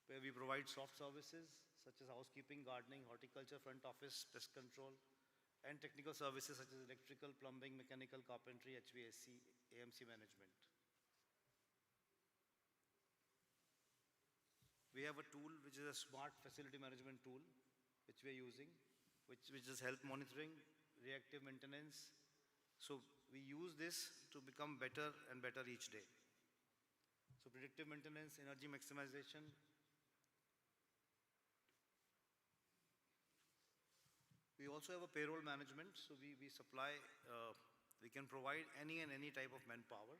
where we provide soft services such as housekeeping, gardening, horticulture, front office, pest control, and technical services such as electrical, plumbing, mechanical, carpentry, HVAC, AMC management. We have a tool which is a smart facility management tool which we are using, which is health monitoring, reactive maintenance. So we use this to become better and better each day. So predictive maintenance, energy maximization. We also have a payroll management. So we supply, we can provide any and any type of manpower.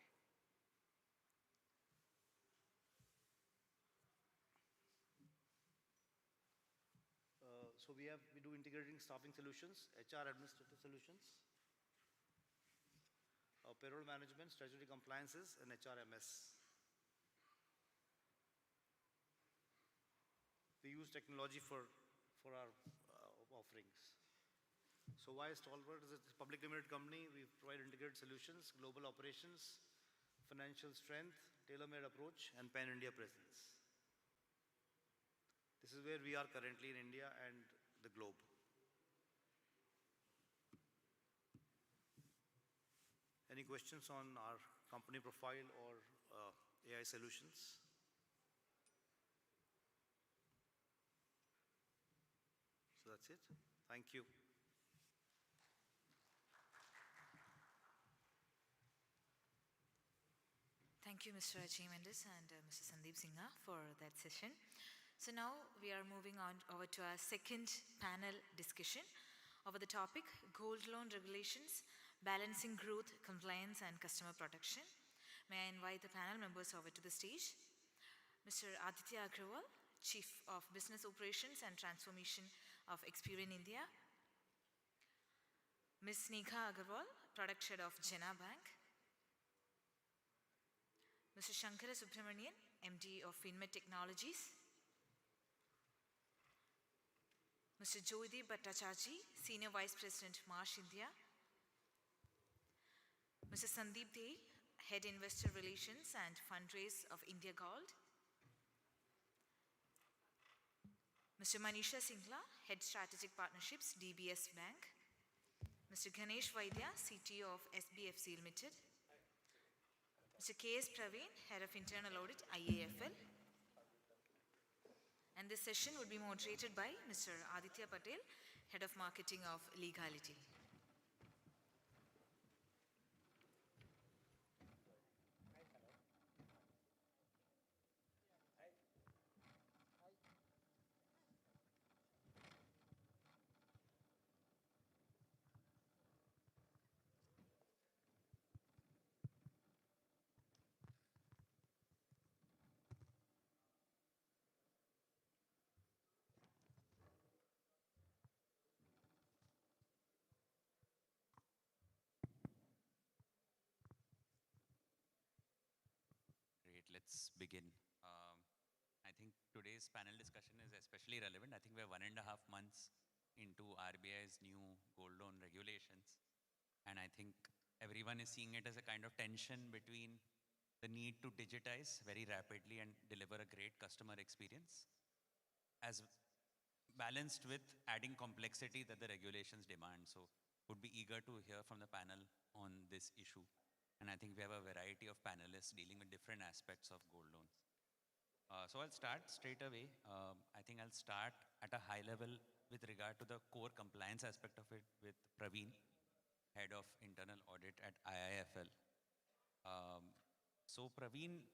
So we do integrating staffing solutions, HR administrative solutions, payroll management, statutory compliances, and HRMS. we use technology for our offerings. So why Stalwart is a public limited company? We provide integrated solutions, global operations, financial strength, tailor-made approach, and pan-India presence. This is where we are currently in India and the globe. Any questions on our company profile or AI solutions? So that's it. Thank you. Thank you, Mr. Ajay Mendes and Mr. Sandeep Singha for that session. So now we are moving on over to our second panel discussion over the topic Gold Loan Regulations, Balancing Growth, Compliance and Customer Protection. May I invite the panel members over to the stage. Mr. Aditya Agrawal, Chief of Business Operations and Transformation of Experian India. Ms. Neha Agarwal, Product Head of Jena Bank. Mr. Shankara Subramanian, MD of FinMed Technologies. Mr. Joydeep Bhattacharjee, Senior Vice President, Marsh India. Mr. Sandeep Dey, Head Investor Relations and Fundraise of India Gold. Mr. Manisha Singla, Head Strategic Partnerships, DBS Bank. Mr. Ganesh Vaidya, CTO of SBFC Limited. Mr. K.S. Praveen, Head of Internal Audit, IAFL. And this session will be moderated by Mr. Aditya Patel, Head of Marketing of Legality. Great, let's begin. I think today's panel discussion is especially relevant. I think we're 1.5 months into RBI's new gold loan regulations. And I think everyone is seeing it as a kind of tension between the need to digitize very rapidly and deliver a great customer experience, as balanced with adding complexity that the regulations demand. So would be eager to hear from the panel on this issue. And I think we have a variety of panelists dealing with different aspects of gold loans. So I'll start straight away. I think I'll start at a high level with regard to the core compliance aspect of it with Praveen, Head of Internal Audit at IIFL. So Praveen,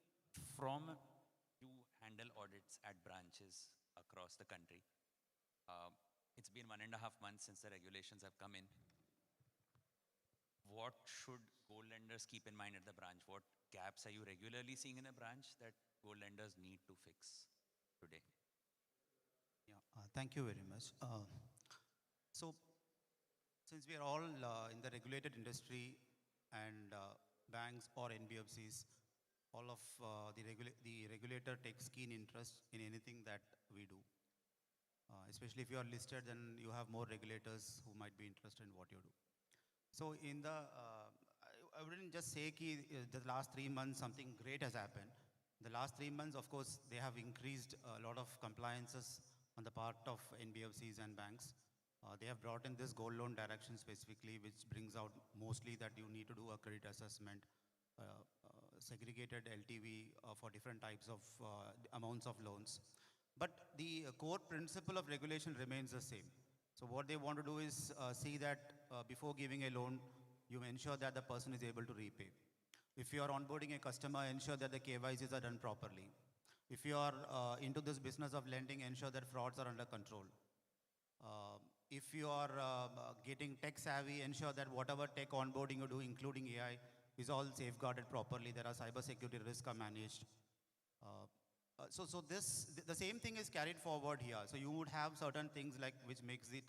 you handle audits at branches across the country. It's been 1.5 months since the regulations have come in. What should gold lenders keep in mind at the branch? What gaps are you regularly seeing in a branch that gold lenders need to fix today? Yeah, thank you very much. So, since we are all in the regulated industry and banks or NBFCs, all of the regulator takes keen interest in anything that we do. Especially if you are listed, then you have more regulators who might be interested in what you do. So in the, I wouldn't just say that the last 3 months something great has happened. The last 3 months, of course, they have increased a lot of compliances on the part of NBFCs and banks. They have brought in this gold loan direction specifically, which brings out mostly that you need to do a credit assessment, segregated LTV for different types of amounts of loans. But the core principle of regulation remains the same. So what they want to do is see that before giving a loan, you ensure that the person is able to repay. If you are onboarding a customer, ensure that the KYCs are done properly. If you are into this business of lending, ensure that frauds are under control. If you are getting tech savvy, ensure that whatever tech onboarding you do, including AI, is all safeguarded properly. There are cybersecurity risks are managed. So the same thing is carried forward here. So you would have certain things like which makes it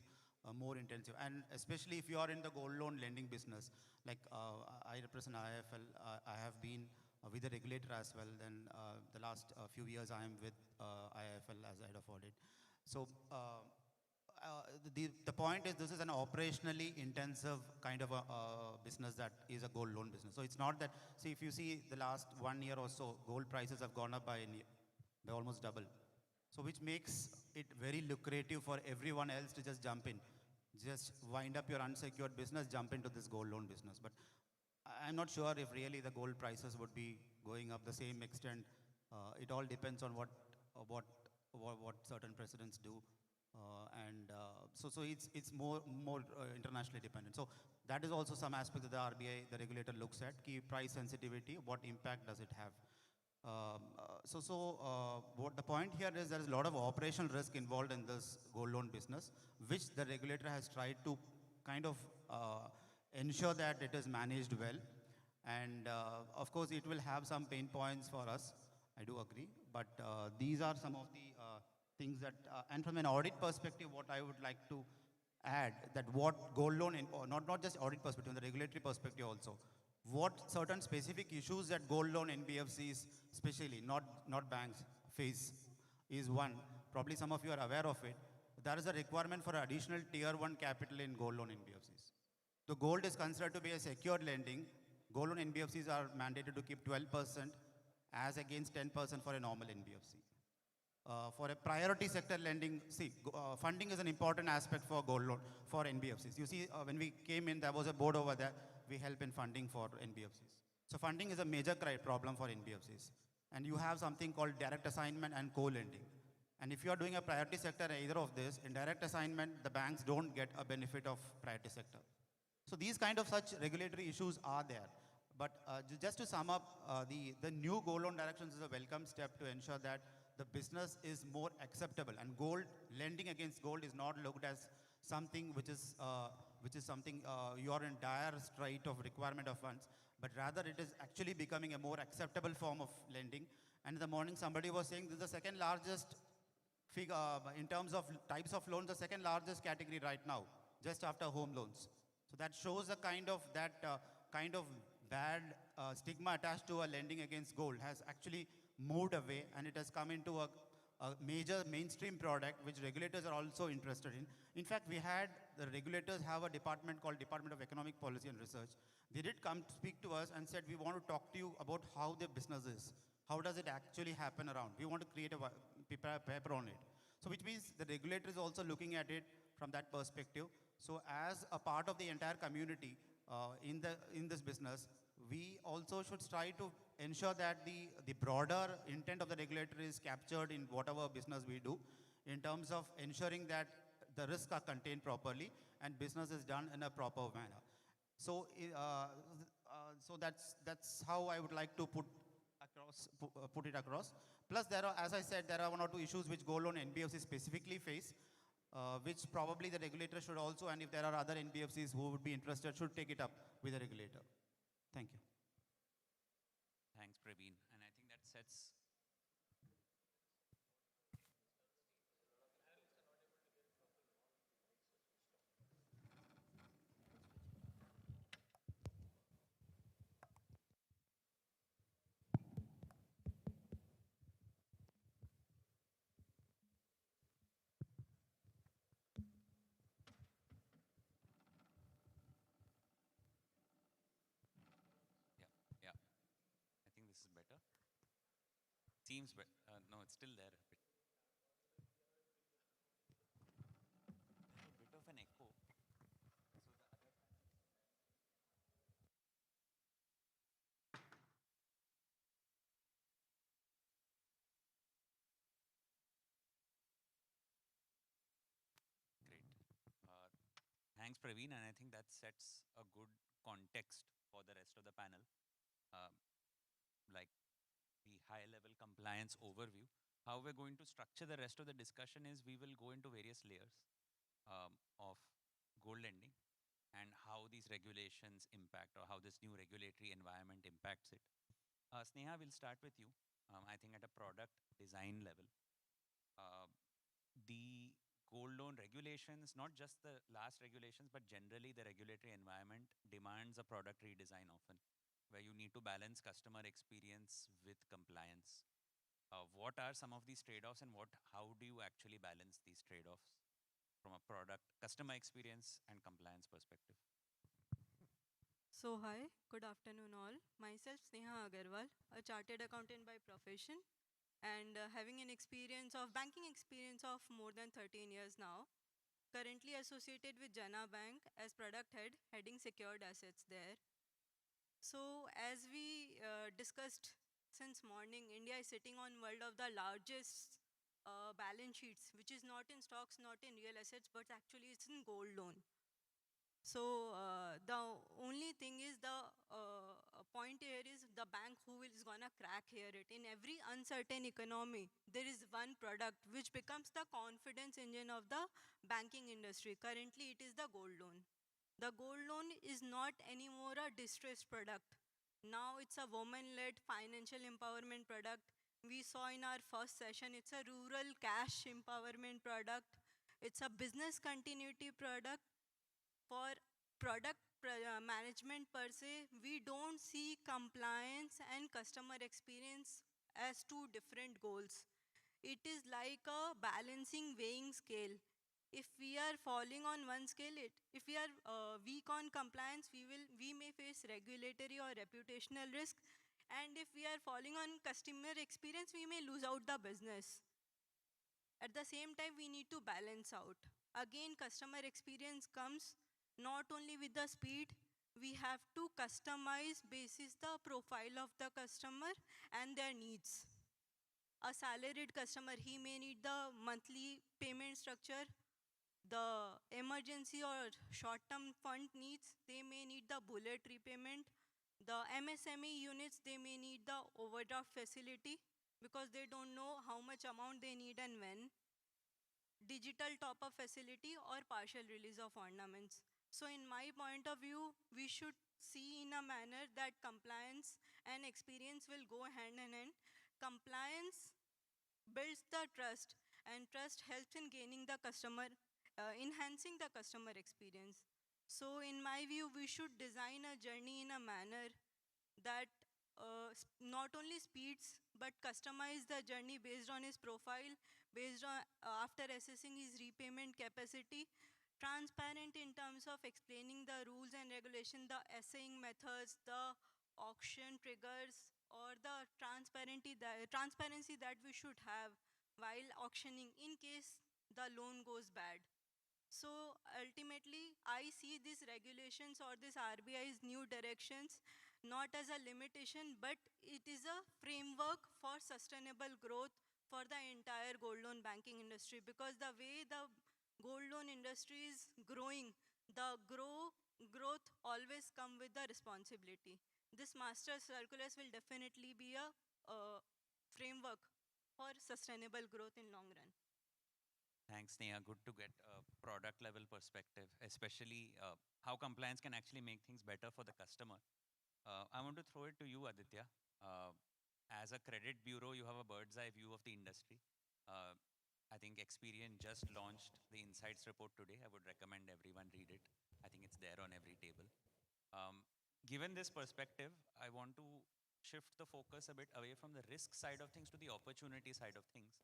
more intensive. And especially if you are in the gold loan lending business, like I represent IIFL, I have been with the regulator as well. Then the last few years I am with IIFL as head of audit. So the point is this is an operationally intensive kind of a business that is a gold loan business. So it's not that, see, if you see the last 1 year or so, gold prices have gone up by almost double. So which makes it very lucrative for everyone else to just jump in. Just wind up your unsecured business, jump into this gold loan business. But I'm not sure if really the gold prices would be going up the same extent. It all depends on what certain presidents do. So it's more internationally dependent. So that is also some aspect that the RBI, the regulator, looks at. Key price sensitivity, what impact does it have? What the point here is there is a lot of operational risk involved in this gold loan business, which the regulator has tried to kind of ensure that it is managed well. And of course, it will have some pain points for us. I do agree. But these are some of the things that, and from an audit perspective, what I would like to add, that what gold loan, or not just audit perspective, the regulatory perspective also, what certain specific issues that gold loan NBFCs, especially not banks, face is one. Probably some of you are aware of it. There is a requirement for additional tier 1 capital in gold loan NBFCs. The gold is considered to be a secured lending. Gold loan NBFCs are mandated to keep 12% as against 10% for a normal NBFC. For a priority sector lending, funding is an important aspect for gold loan, for NBFCs. You see, when we came in, there was a board over there. We help in funding for NBFCs. So funding is a major problem for NBFCs. And you have something called direct assignment and co-lending. And if you are doing a priority sector, either of this, in direct assignment, the banks don't get a benefit of priority sector. So these kind of such regulatory issues are there. But just to sum up, the new gold loan directions is a welcome step to ensure that the business is more acceptable, and gold lending against gold is not looked as something which is something you are in dire strait of requirement of funds, but rather it is actually becoming a more acceptable form of lending. And in the morning, somebody was saying this is the second largest figure in terms of types of loans, the second largest category right now, just after home loans. So that shows a kind of bad stigma attached to a lending against gold has actually moved away, and it has come into a major mainstream product which regulators are also interested in. In fact, the regulators have a department called Department of Economic Policy and Research. They did come to speak to us and said, we want to talk to you about how the business is. How does it actually happen around? We want to create a paper on it. So which means the regulator is also looking at it from that perspective. So as a part of the entire community in this business, we also should try to ensure that the broader intent of the regulator is captured in whatever business we do, in terms of ensuring that the risks are contained properly and business is done in a proper manner. So, so that's how I would like to put it across. Plus, there are, as I said, there are one or two issues which gold loan NBFCs specifically face, which probably the regulator should also, and if there are other NBFCs who would be interested, should take it up with the regulator. Thank you. Thanks, Praveen. And I think that sets. Yeah. I think this is better. Seems better. No, it's still there. A bit of an echo. Great. Thanks, Praveen, and I think that sets a good context for the rest of the panel. Like the high-level compliance overview. How we're going to structure the rest of the discussion is we will go into various layers of gold lending and how these regulations impact, or how this new regulatory environment impacts it. Sneha, we'll start with you. I think at a product design level, the gold loan regulations, not just the last regulations, but generally the regulatory environment demands a product redesign often, where you need to balance customer experience with compliance. What are some of these trade-offs, and how do you actually balance these trade-offs from a product, customer experience, and compliance perspective? So hi, good afternoon all. Myself Sneha Agarwal, a chartered accountant by profession and having an experience of banking experience of more than 13 years now. Currently associated with Jana Bank as product head, heading secured assets there. So as we discussed since morning, India is sitting on world of the largest balance sheets, which is not in stocks, not in real assets, but actually it's in gold loan. So the only thing is the point here is the bank who is gonna crack here it. In every uncertain economy, there is one product which becomes the confidence engine of the banking industry. Currently, it is the gold loan. The gold loan is not anymore a distressed product. Now it's a woman-led financial empowerment product. We saw in our first session, it's a rural cash empowerment product. It's a business continuity product. For product management per se, we don't see compliance and customer experience as two different goals. It is like a balancing weighing scale. If we are falling on one scale, if we are weak on compliance, we may face regulatory or reputational risk. And if we are falling on customer experience, we may lose out the business. At the same time, we need to balance out. Again, customer experience comes not only with the speed, we have to customize basis the profile of the customer and their needs. A salaried customer, he may need the monthly payment structure. The emergency or short-term fund needs, they may need the bullet repayment. The MSME units, they may need the overdraft facility because they don't know how much amount they need and when. Digital top-up facility or partial release of ornaments. So in my point of view, we should see in a manner that compliance and experience will go hand in hand. Compliance builds the trust, and trust helps in gaining the customer, enhancing the customer experience. So in my view, we should design a journey in a manner that not only speeds, but customize the journey based on his profile, based on after assessing his repayment capacity, transparent in terms of explaining the rules and regulation, the assaying methods, the auction triggers, or the transparency that we should have while auctioning in case the loan goes bad. So ultimately, I see these regulations or this RBI's new directions not as a limitation, but it is a framework for sustainable growth for the entire gold loan banking industry. Because the way the gold loan industry is growing, the growth always come with the responsibility. This master circulars will definitely be a framework for sustainable growth in long run. Thanks, Neha. Good to get a product level perspective, especially how compliance can actually make things better for the customer. I want to throw it to you, Aditya. As a credit bureau, you have a bird's eye view of the industry. I think Experian just launched the Insights report today. I would recommend everyone read it. I think it's there on every table. Given this perspective, I want to shift the focus a bit away from the risk side of things to the opportunity side of things.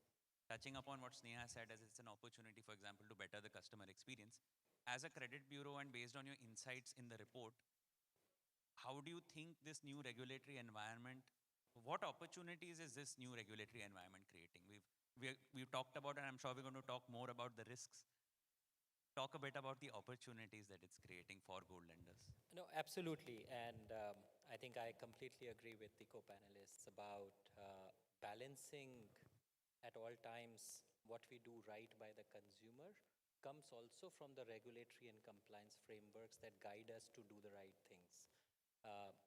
Touching upon what Sneha said, as it's an opportunity, for example, to better the customer experience. As a credit bureau and based on your insights in the report, how do you think this new regulatory environment, what opportunities is this new regulatory environment creating? We've talked about, and I'm sure we're going to talk more about the risks. Talk a bit about the opportunities that it's creating for gold lenders. No, absolutely. And I think I completely agree with the co-panelists about balancing at all times what we do right by the consumer comes also from the regulatory and compliance frameworks that guide us to do the right things.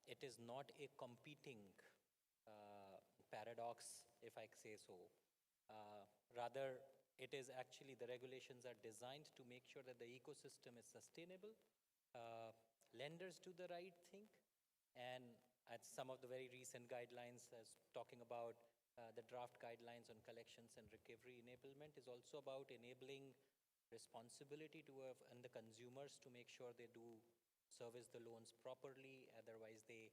It is not a competing paradox, if I say so. Rather, it is actually the regulations are designed to make sure that the ecosystem is sustainable. Lenders do the right thing. And at some of the very recent guidelines, as talking about the draft guidelines on collections and recovery enablement is also about enabling responsibility to and the consumers to make sure they do service the loans properly. Otherwise, they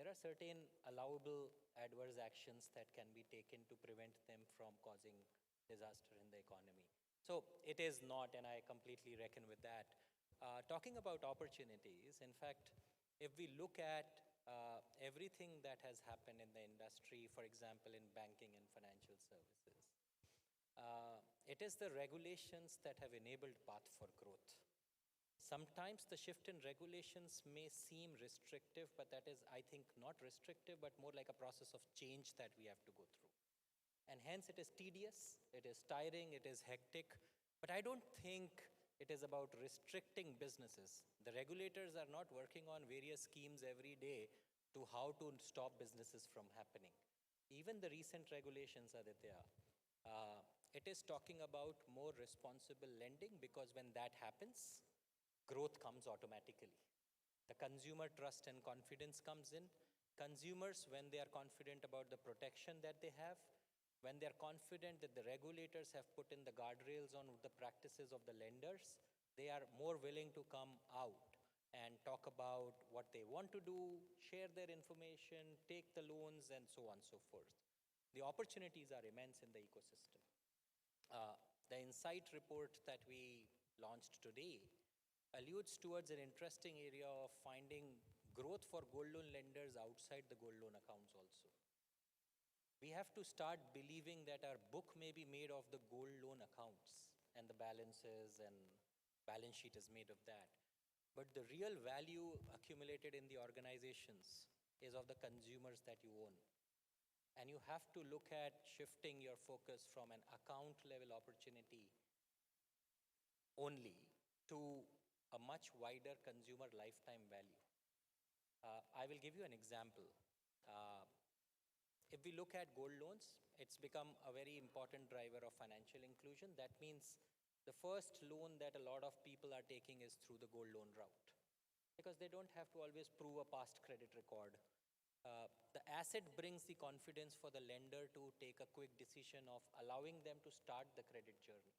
there are certain allowable adverse actions that can be taken to prevent them from causing disaster in the economy. So it is not, and I completely reckon with that. Talking about opportunities, in fact, if we look at everything that has happened in the industry, for example, in banking and financial services, it is the regulations that have enabled path for growth. Sometimes the shift in regulations may seem restrictive, but that is, I think, not restrictive, but more like a process of change that we have to go through. And hence it is tedious, it is tiring, it is hectic, but I don't think it is about restricting businesses. The regulators are not working on various schemes every day to how to stop businesses from happening. Even the recent regulations, Aditya, it is talking about more responsible lending, because when that happens, growth comes automatically. The consumer trust and confidence comes in. Consumers, when they are confident about the protection that they have, when they are confident that the regulators have put in the guardrails on the practices of the lenders, they are more willing to come out and talk about what they want to do, share their information, take the loans, and so on and so forth. The opportunities are immense in the ecosystem. The Insight report that we launched today alludes towards an interesting area of finding growth for gold loan lenders outside the gold loan accounts also. We have to start believing that our book may be made of the gold loan accounts and the balances, and balance sheet is made of that. But the real value accumulated in the organizations is of the consumers that you own. And you have to look at shifting your focus from an account level opportunity only to a much wider consumer lifetime value. I will give you an example. If we look at gold loans, it's become a very important driver of financial inclusion. That means the first loan that a lot of people are taking is through the gold loan route, because they don't have to always prove a past credit record. The asset brings the confidence for the lender to take a quick decision of allowing them to start the credit journey.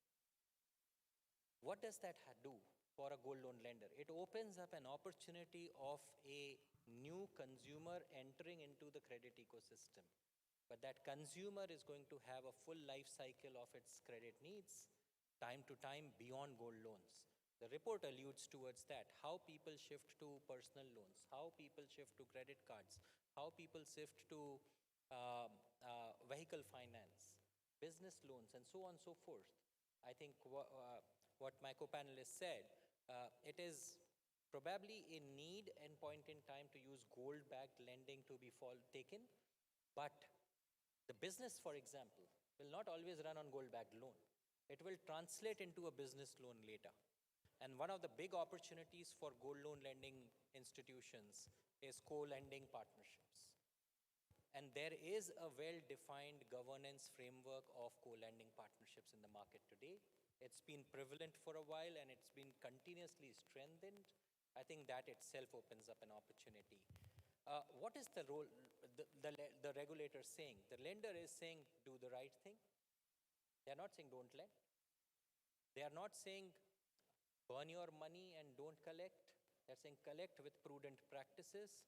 What does that do for a gold loan lender? It opens up an opportunity of a new consumer entering into the credit ecosystem. But that consumer is going to have a full life cycle of its credit needs, time to time, beyond gold loans. The report alludes towards that, how people shift to personal loans, how people shift to credit cards, how people shift to vehicle finance, business loans, and so on and so forth. I think what my co-panelist said, it is probably a need and point in time to use gold-backed lending to be taken, but the business, for example, will not always run on gold-backed loan. It will translate into a business loan later. And one of the big opportunities for gold loan lending institutions is co-lending partnerships. And there is a well-defined governance framework of co-lending partnerships in the market today. It's been prevalent for a while and it's been continuously strengthened. I think that itself opens up an opportunity. What is the role the regulator saying? The lender is saying, do the right thing. They are not saying don't lend. They are not saying burn your money and don't collect. They're saying collect with prudent practices.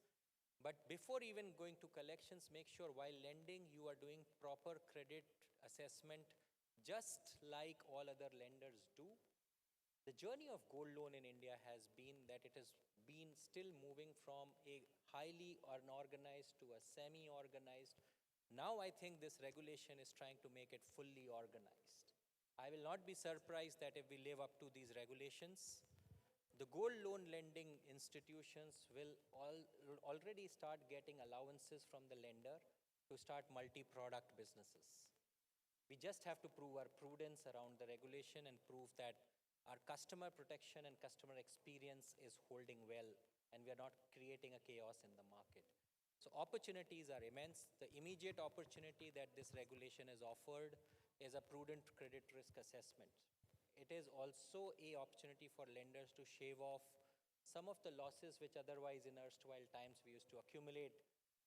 But before even going to collections, make sure while lending, you are doing proper credit assessment, just like all other lenders do. The journey of gold loan in India has been that it has been still moving from a highly unorganized to a semi-organized. Now I think this regulation is trying to make it fully organized. I will not be surprised that if we live up to these regulations, the gold loan lending institutions will already start getting allowances from the lender to start multi-product businesses. We just have to prove our prudence around the regulation and prove that our customer protection and customer experience is holding well and we are not creating a chaos in the market. So opportunities are immense. The immediate opportunity that this regulation has offered is a prudent credit risk assessment. It is also an opportunity for lenders to shave off some of the losses which otherwise in erstwhile times we used to accumulate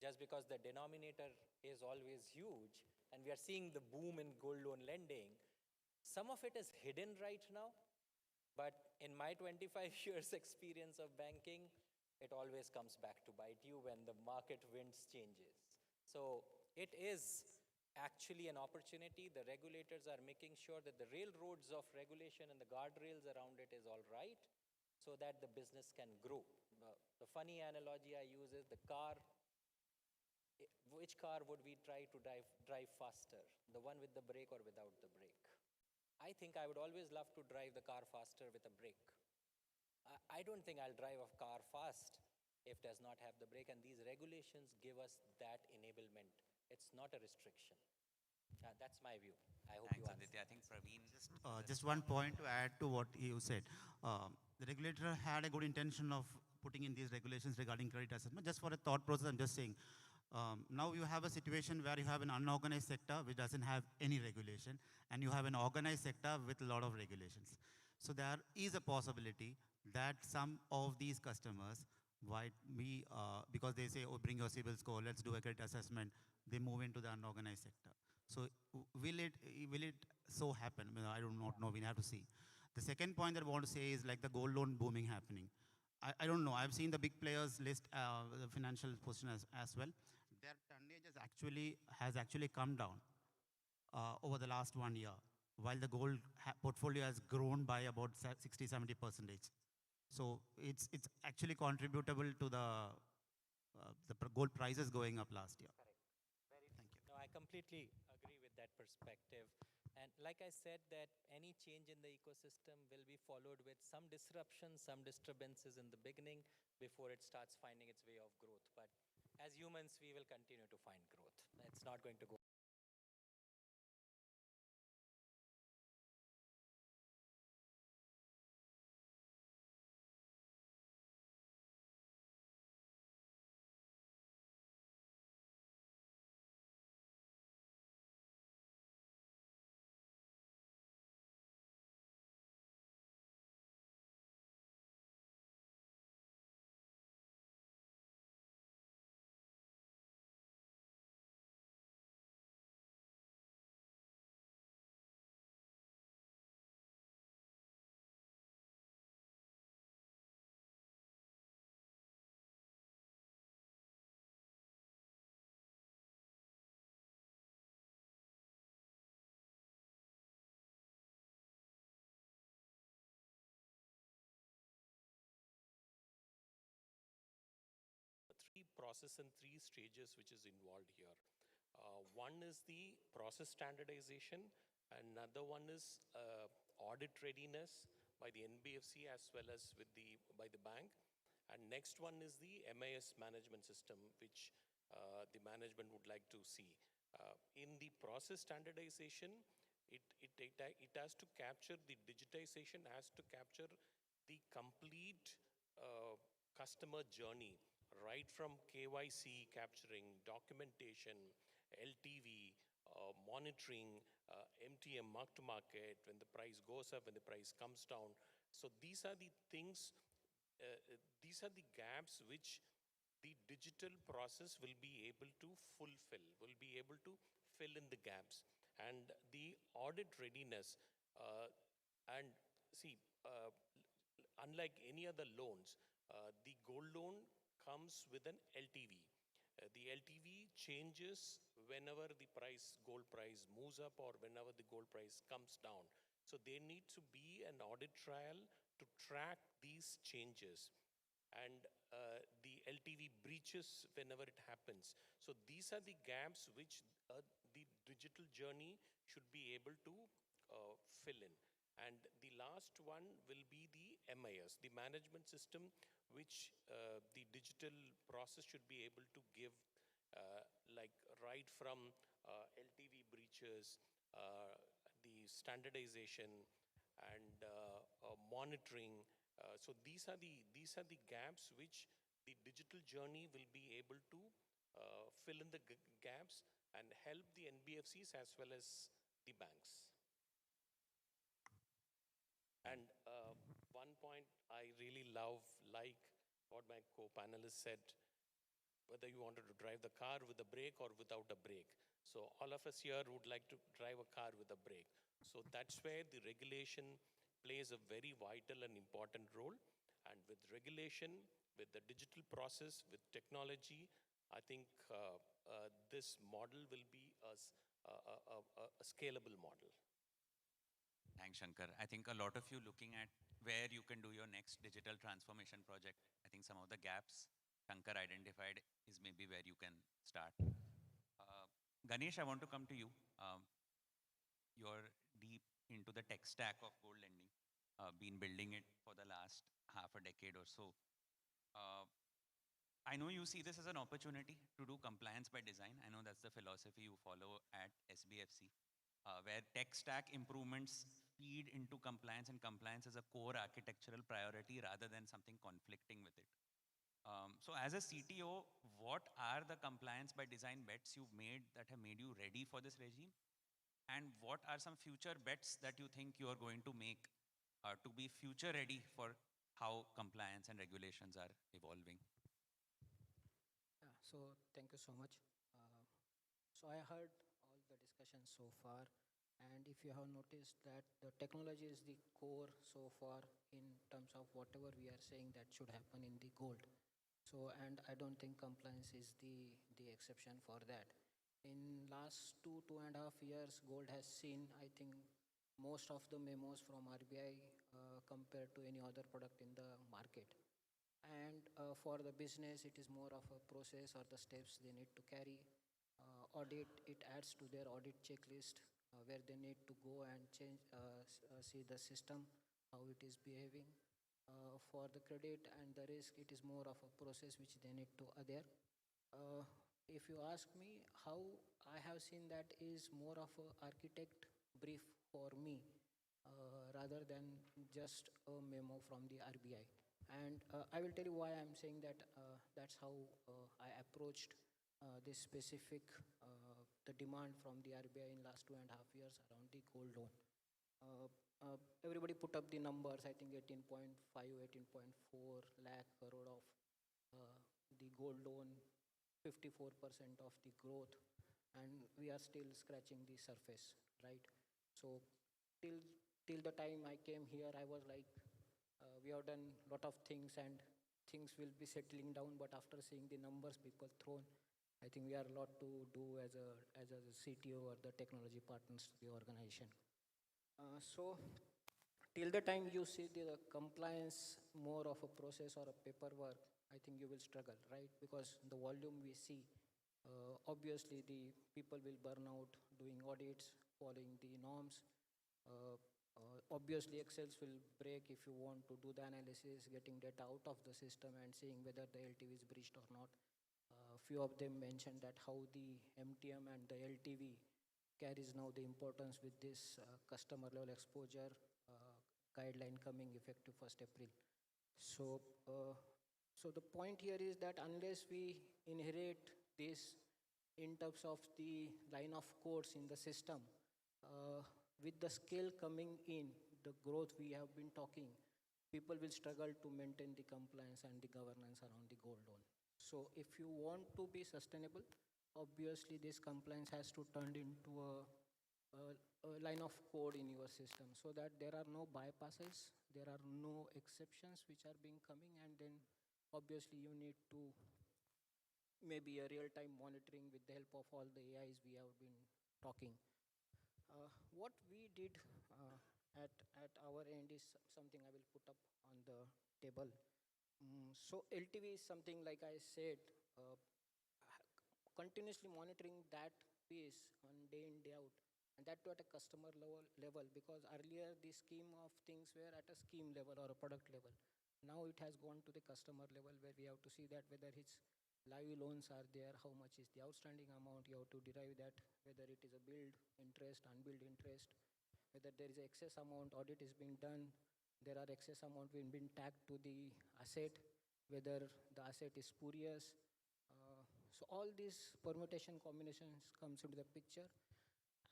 just because the denominator is always huge and we are seeing the boom in gold loan lending. Some of it is hidden right now, but in my 25 years experience of banking, it always comes back to bite you when the market winds changes. So it is actually an opportunity. The regulators are making sure that the railroads of regulation and the guardrails around it is all right so that the business can grow. The funny analogy I use is the car. Which car would we try to drive faster? The one with the brake or without the brake? I think I would always love to drive the car faster with a brake. I don't think I'll drive a car fast if does not have the brake, and these regulations give us that enablement. It's not a restriction. That's my view. I hope Thanks, you Aditya. I think Praveen Just one point to add to what you said. The regulator had a good intention of putting in these regulations regarding credit assessment. Just for a thought process, I'm just saying, now you have a situation where you have an unorganized sector which doesn't have any regulation, and you have an organized sector with a lot of regulations. So there is a possibility that some of these customers might be, because they say, oh, bring your CIBIL score, let's do a credit assessment, they move into the unorganized sector. So will it so happen? I do not know, we have to see. The second point that I want to say is like the gold loan booming happening. I don't know, I've seen the big players list the financial position as well. Their tonnage has actually come down over the last 1 year, while the gold portfolio has grown by about 60–70%. So it's actually contributable to the gold prices going up last year. No, I completely agree with that perspective. And like I said, that any change in the ecosystem will be followed with some disruption, some disturbances in the beginning before it starts finding its way of growth. But as humans, we will continue to find growth. It's not going to go. Three process and three stages which is involved here. One is the process standardization, another one is audit readiness by the NBFC as well as by the bank, and next one is the MIS management system which the management would like to see. In the process standardization, it has to capture, the digitization has to capture the complete customer journey, right from KYC, capturing documentation, LTV, monitoring, MTM, mark to market, when the price goes up, when the price comes down. So these are the things, these are the gaps which the digital process will be able to fulfill, will be able to fill in the gaps. And the audit readiness, and see, unlike any other loans, the gold loan comes with an LTV. The LTV changes whenever the gold price moves up or whenever the gold price comes down. So there need to be an audit trail to track these changes, and the LTV breaches whenever it happens. So these are the gaps which the digital journey should be able to fill in. And the last one will be the MIS, the management system, which the digital process should be able to give, like right from LTV breaches, the standardization, and monitoring. So these are the gaps which the digital journey will be able to fill in the gaps and help the NBFCs as well as the banks. And one point I really like what my co-panelist said, whether you wanted to drive the car with a brake or without a brake. So all of us here would like to drive a car with a brake. So that's where the regulation plays a very vital and important role. And And with regulation, with the digital process, with technology, I think this model will be a scalable model. Thanks, Shankar. I think a lot of you looking at where you can do your next digital transformation project. I think some of the gaps Shankar identified is maybe where you can start. Ganesh, I want to come to you. You're deep into the tech stack of gold lending, been building it for the last half a decade or so. I know you see this as an opportunity to do compliance by design. I know that's the philosophy you follow at SBFC, where tech stack improvements feed into compliance, and compliance is a core architectural priority rather than something conflicting with it. So as a CTO, what are the compliance by design bets you've made that have made you ready for this regime? And what are some future bets that you think you are going to make to be future ready for how compliance and regulations are evolving? Yeah, so thank you so much. So I heard all the discussions so far, and if you have noticed that the technology is the core so far in terms of whatever we are saying that should happen in the gold. So, and I don't think compliance is the exception for that. In last 2.5 years, gold has seen, I think, most of the memos from RBI compared to any other product in the market. And for the business, it is more of a process or the steps they need to carry. Audit, it adds to their audit checklist where they need to go and change, see the system, how it is behaving. For the credit and the risk, it is more of a process which they need to adhere. If you ask me, how I have seen that is more of a architect brief for me rather than just a memo from the RBI. And I will tell you why I'm saying that. That's how I approached this specific the demand from the RBI in last 2.5 years around the gold loan. Everybody put up the numbers. I think 18.5, 18.4 lakh crore of the gold loan, 54% of the growth, and we are still scratching the surface, right? So till the time I came here, I was like, we have done a lot of things and things will be settling down, but after seeing the numbers people thrown, I think we have a lot to do as a CTO or the technology partners to the organization. So till the time you see the compliance more of a process or a paperwork, I think you will struggle, right? Because the volume we see, obviously the people will burn out doing audits, following the norms. Obviously, Excels will break if you want to do the analysis, getting data out of the system and seeing whether the LTV is breached or not. Few of them mentioned that how the MTM and the LTV carries now the importance with this customer level exposure guideline coming effective 1st April. So, so the point here is that unless we inherit this in terms of the line of codes in the system, with the scale coming in, the growth we have been talking, people will struggle to maintain the compliance and the governance around the gold loan. So if you want to be sustainable, obviously this compliance has to turn into a line of code in your system so that there are no bypasses, there are no exceptions which are being coming, and then obviously you need to maybe a real-time monitoring with the help of all the AIs we have been talking. What we did at our end is something I will put up on the table. So LTV is something, like I said, continuously monitoring that piece on day in, day out, and that too at a customer level, because earlier the scheme of things were at a scheme level or a product level. Now it has gone to the customer level where we have to see that whether his live loans are there, how much is the outstanding amount, you have to derive that, whether it is a billed interest, unbilled interest, whether there is excess amount, audit is being done, there are excess amount being tagged to the asset, whether the asset is spurious. So all these permutation combinations comes into the picture,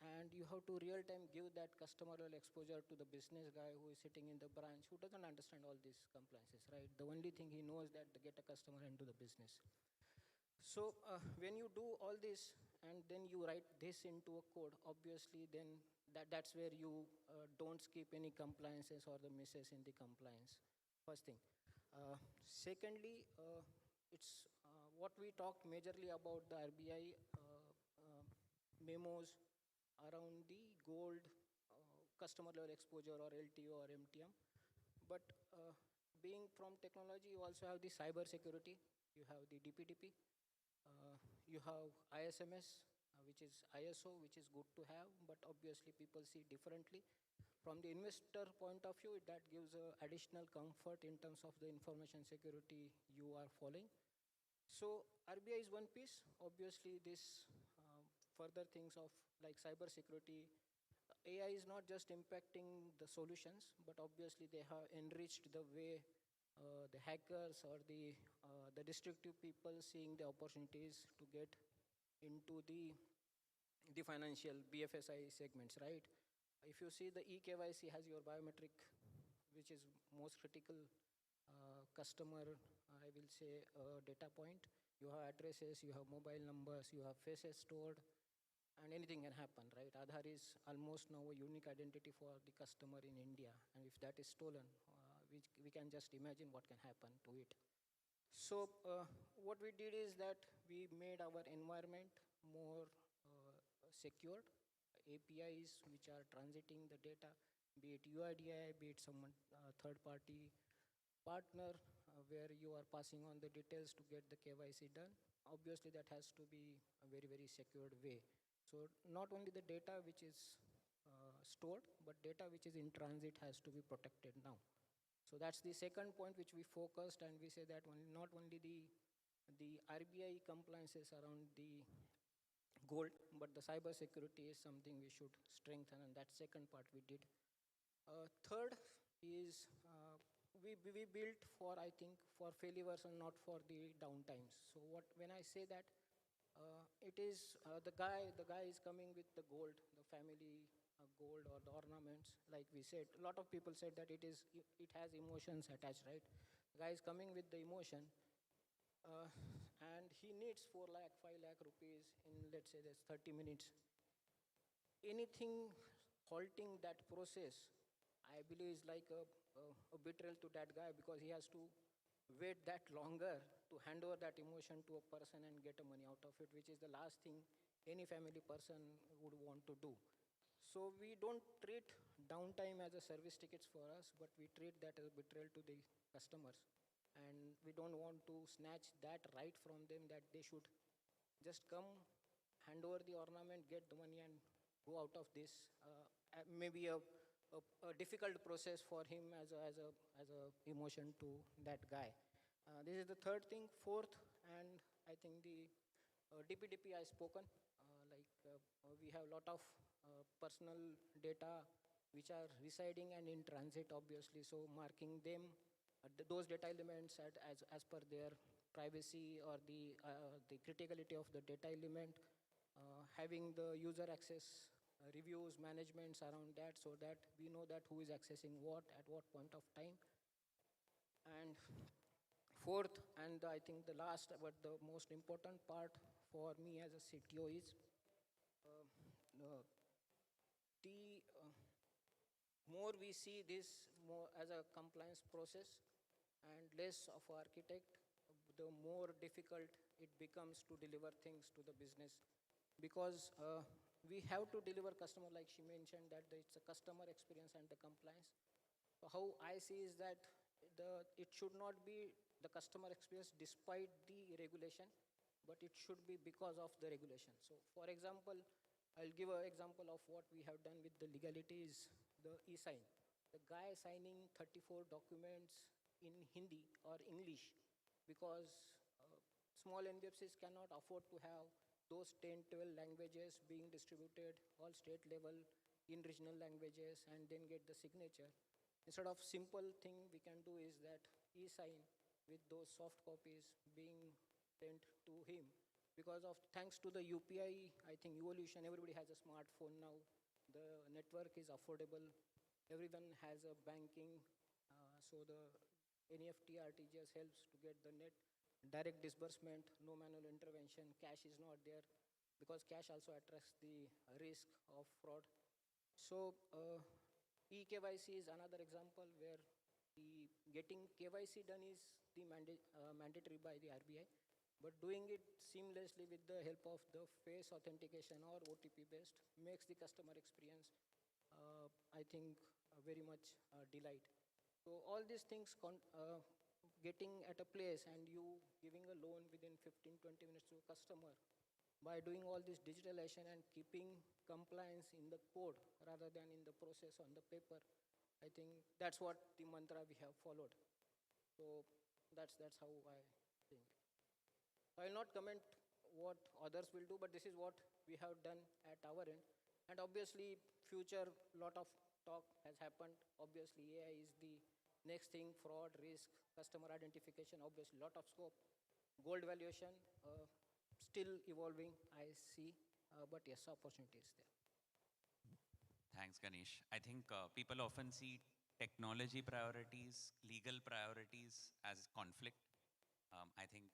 and you have to real time give that customer level exposure to the business guy who is sitting in the branch who doesn't understand all these compliances, right? The only thing he knows that to get a customer into the business. So when you do all this and then you write this into a code, obviously then that's where you don't skip any compliances or the misses in the compliance. First thing. Secondly, it's what we talked majorly about the RBI memos around the gold customer level exposure or LTO or MTM. But being from technology, you also have the cyber security, you have the DPDP, you have ISMS, which is ISO, which is good to have, but obviously people see differently. From the investor point of view, that gives additional comfort in terms of the information security you are following. So RBI is one piece. Obviously, this further things of like cyber security, AI is not just impacting the solutions, but obviously they have enriched the way the hackers or the destructive people seeing the opportunities to get into the financial BFSI segments, right? If you see the eKYC has your biometric, which is most critical customer, I will say, data point. You have addresses, you have mobile numbers, you have faces stored, and anything can happen, right? Aadhaar is almost now a unique identity for the customer in India, and if that is stolen, we can just imagine what can happen to it. So what we did is that we made our environment more secured. APIs which are transiting the data, be it UIDI, be it some third-party partner where you are passing on the details to get the KYC done. Obviously, that has to be a very, very secured way. So not only the data which is stored, but data which is in transit has to be protected now. So that's the second point which we focused, and we say that not only the RBI compliances around the gold, but the cyber security is something we should strengthen, and that second part we did. Third is we built for, I think, for failures and not for the downtimes. So when I say that, it is the guy is coming with the gold, the family gold or the ornaments, like we said. A lot of people said that it has emotions attached, right? The guy is coming with the emotion, and he needs 4 lakh, 5 lakh rupees in, let's say, there's 30 minutes. Anything halting that process, I believe, is like a betrayal to that guy, because he has to wait that longer to hand over that emotion to a person and get the money out of it, which is the last thing any family person would want to do. So we don't treat downtime as a service tickets for us, but we treat that as a betrayal to the customers. And we don't want to snatch that right from them, that they should just come, hand over the ornament, get the money, and go out of this. Maybe a difficult process for him as a emotion to that guy. This is the third thing. Fourth, and I think the DPDP I spoken. We have a lot of personal data which are residing and in transit, obviously. So marking them, those data elements as per their privacy or the criticality of the data element, having the user access reviews, managements around that, so that we know that who is accessing what at what point of time. And fourth, and I think the last but the most important part for me as a CTO is the more we see this more as a compliance process and less of architect, the more difficult it becomes to deliver things to the business. Because we have to deliver customer, like she mentioned, that it's a customer experience and the compliance. So how I see is that it should not be the customer experience despite the regulation, but it should be because of the regulation. So for example, I'll give an example of what we have done with the legalities, the e-sign. The guy signing 34 documents in Hindi or English, because small NBFCs cannot afford to have those 10, 12 languages being distributed all state level in regional languages and then get the signature. Instead of simple thing we can do is that e-sign with those soft copies being sent to him. Because of thanks to the UPI, I think evolution, everybody has a smartphone now. The network is affordable. Everyone has a banking. So the NEFT RTGS helps to get the net direct disbursement, no manual intervention. Cash is not there, because cash also attracts the risk of fraud. So eKYC is another example where getting KYC done is the mandatory by the RBI, but doing it seamlessly with the help of the face authentication or OTP based makes the customer experience, I think, very much delight. So all these things getting at a place and you giving a loan within 15-20 minutes to a customer by doing all this digitalization and keeping compliance in the code rather than in the process on the paper, I think that's what the mantra we have followed. So that's how I think. I will not comment what others will do, but this is what we have done at our end. And obviously, future lot of talk has happened. Obviously, AI is the next thing: fraud, risk, customer identification. Obviously, lot of scope. Gold valuation still evolving. I see, but yes, opportunity is there. Thanks, Ganesh. I think people often see technology priorities, legal priorities as conflict. I think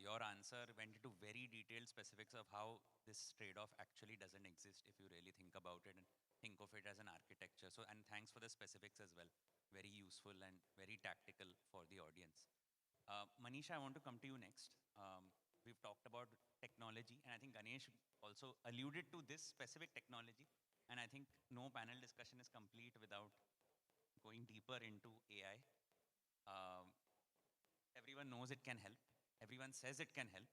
your answer went into very detailed specifics of how this trade-off actually doesn't exist if you really think about it and think of it as an architecture. So, and thanks for the specifics as well. Very useful and very tactical for the audience. Manisha, I want to come to you next. We've talked about technology, and I think Ganesh also alluded to this specific technology. And I think no panel discussion is complete without going deeper into AI. Everyone knows it can help. Everyone says it can help.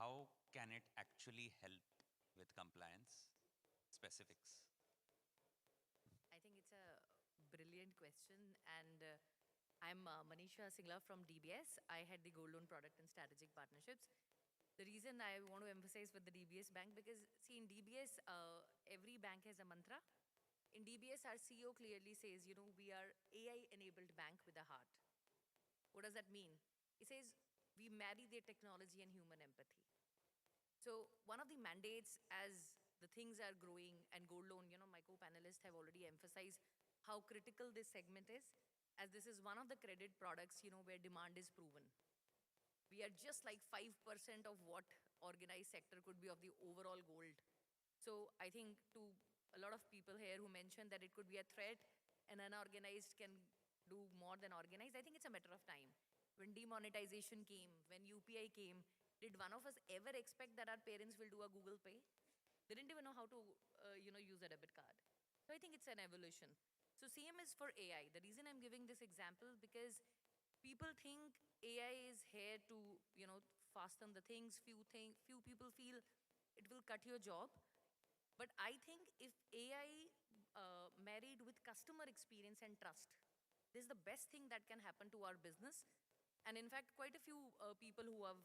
How can it actually help with compliance? Specifics. I think it's a brilliant question. And I'm Manisha Singla from DBS. I had the gold loan product and strategic partnerships. The reason I want to emphasize with the DBS bank, because see, in DBS, every bank has a mantra. In DBS, our CEO clearly says, you know, we are AI-enabled bank with a heart. What does that mean? He says, we marry their technology and human empathy. So one of the mandates as the things are growing, and gold loan, you know, my co-panelists have already emphasized how critical this segment is, as this is one of the credit products, you know, where demand is proven. We are just like 5% of what organized sector could be of the overall gold. So I think to a lot of people here who mentioned that it could be a threat and unorganized can do more than organized, I think it's a matter of time. When demonetization came, when UPI came, did one of us ever expect that our parents will do a Google Pay? They didn't even know how to, use a debit card. So I think it's an evolution. So same is for AI. The reason I'm giving this example, because people think AI is here to, fasten the things. Few people feel it will cut your job. But I think if AI married with customer experience and trust, this is the best thing that can happen to our business. And in fact, quite a few people who have,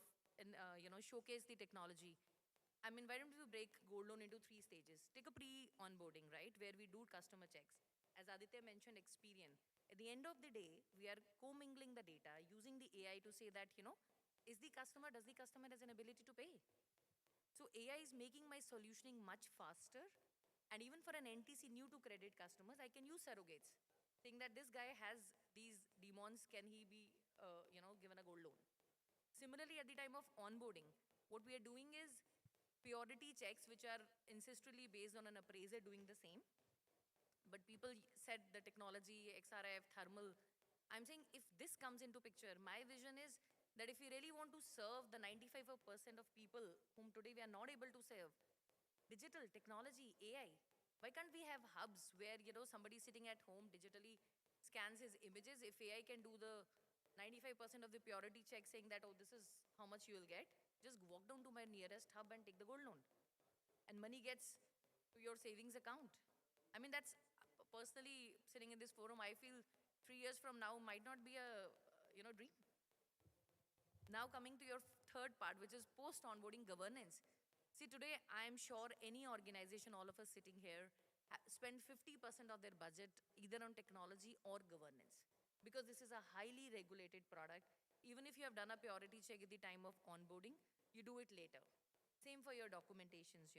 showcased the technology. I'm invited to break gold loan into 3 stages. Take a pre-onboarding, right, where we do customer checks. As Aditya mentioned, Experian. At the end of the day, we are commingling the data, using the AI to say that, does the customer has an ability to pay? So AI is making my solutioning much faster. And even for an NTC new to credit customers, I can use surrogates, saying that this guy has these demons, can he be, given a gold loan? Similarly, at the time of onboarding, what we are doing is purity checks, which are ancestrally based on an appraiser doing the same. But people said the technology, XRF, thermal. I'm saying if this comes into picture, my vision is that if we really want to serve the 95% of people whom today we are not able to serve, digital, technology, AI, why can't we have hubs where, somebody sitting at home digitally scans his images? If AI can do the 95% of the purity check saying that, oh, this is how much you will get, just walk down to my nearest hub and take the gold loan. And money gets to your savings account. I mean, that's personally sitting in this forum, I feel 3 years from now might not be a, dream. Now coming to your third part, which is post-onboarding governance. See, today, I am sure any organization, all of us sitting here, spend 50% of their budget either on technology or governance. Because this is a highly regulated product. Even if you have done a purity check at the time of onboarding, you do it later. Same for your documentations,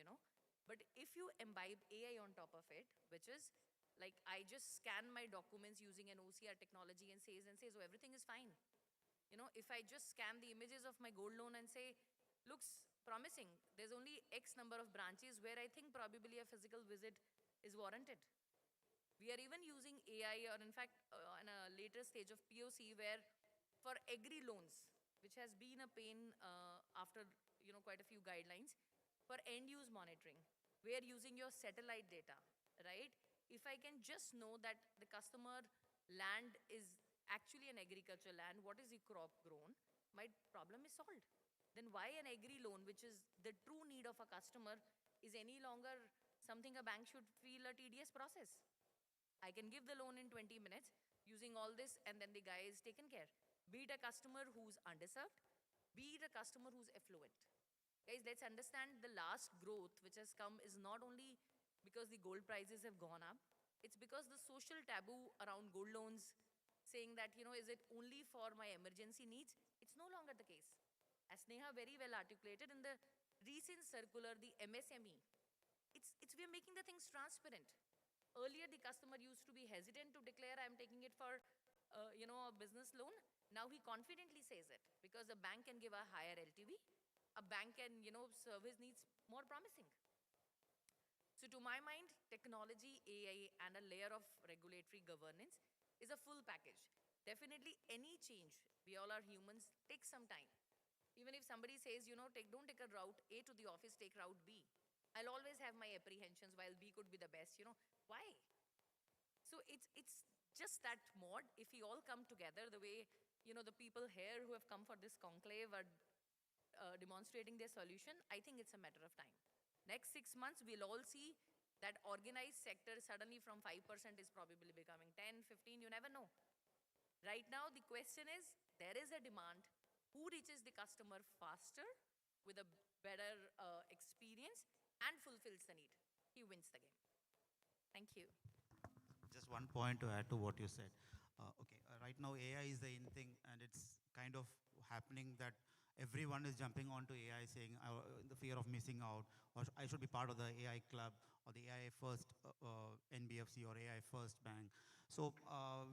But if you imbibe AI on top of it, which is like I just scan my documents using an OCR technology and says, oh, everything is fine. If I just scan the images of my gold loan and say, looks promising, there's only X number of branches where I think probably a physical visit is warranted. We are even using AI, or in fact, in a later stage of POC where for agri loans, which has been a pain after quite a few guidelines, for end use monitoring, where using your satellite data, right? If I can just know that the customer land is actually an agricultural land, what is the crop grown, my problem is solved. Then why an agri loan, which is the true need of a customer, is any longer something a bank should feel a tedious process? I can give the loan in 20 minutes using all this, and then the guy is taken care. Be it a customer who's underserved, be it a customer who's affluent. Guys, let's understand the last growth which has come is not only because the gold prices have gone up, it's because the social taboo around gold loans saying that, is it only for my emergency needs? It's no longer the case. As Neha very well articulated in the recent circular, the MSME, we're making the things transparent. Earlier, the customer used to be hesitant to declare I'm taking it for, a business loan. Now he confidently says it because a bank can give a higher LTV. A bank can, serve his needs more promising. So to my mind, technology, AI, and a layer of regulatory governance is a full package. Definitely any change, we all are humans, takes some time. Even if somebody says, don't take a route A to the office, take route B. I'll always have my apprehensions while B could be the best, why? So it's just that mod. If we all come together the way, the people here who have come for this conclave are demonstrating their solution, I think it's a matter of time. Next 6 months, we'll all see that organized sector suddenly from 5% is probably becoming 10, 15, you never know. Right now, the question is, there is a demand. Who reaches the customer faster with a better experience and fulfills the need? He wins the game. Thank you. Just one point to add to what you said. Right now AI is the in thing, and it's kind of happening that everyone is jumping onto AI saying the fear of missing out, or I should be part of the AI club, or the AI first NBFC, or AI first bank. So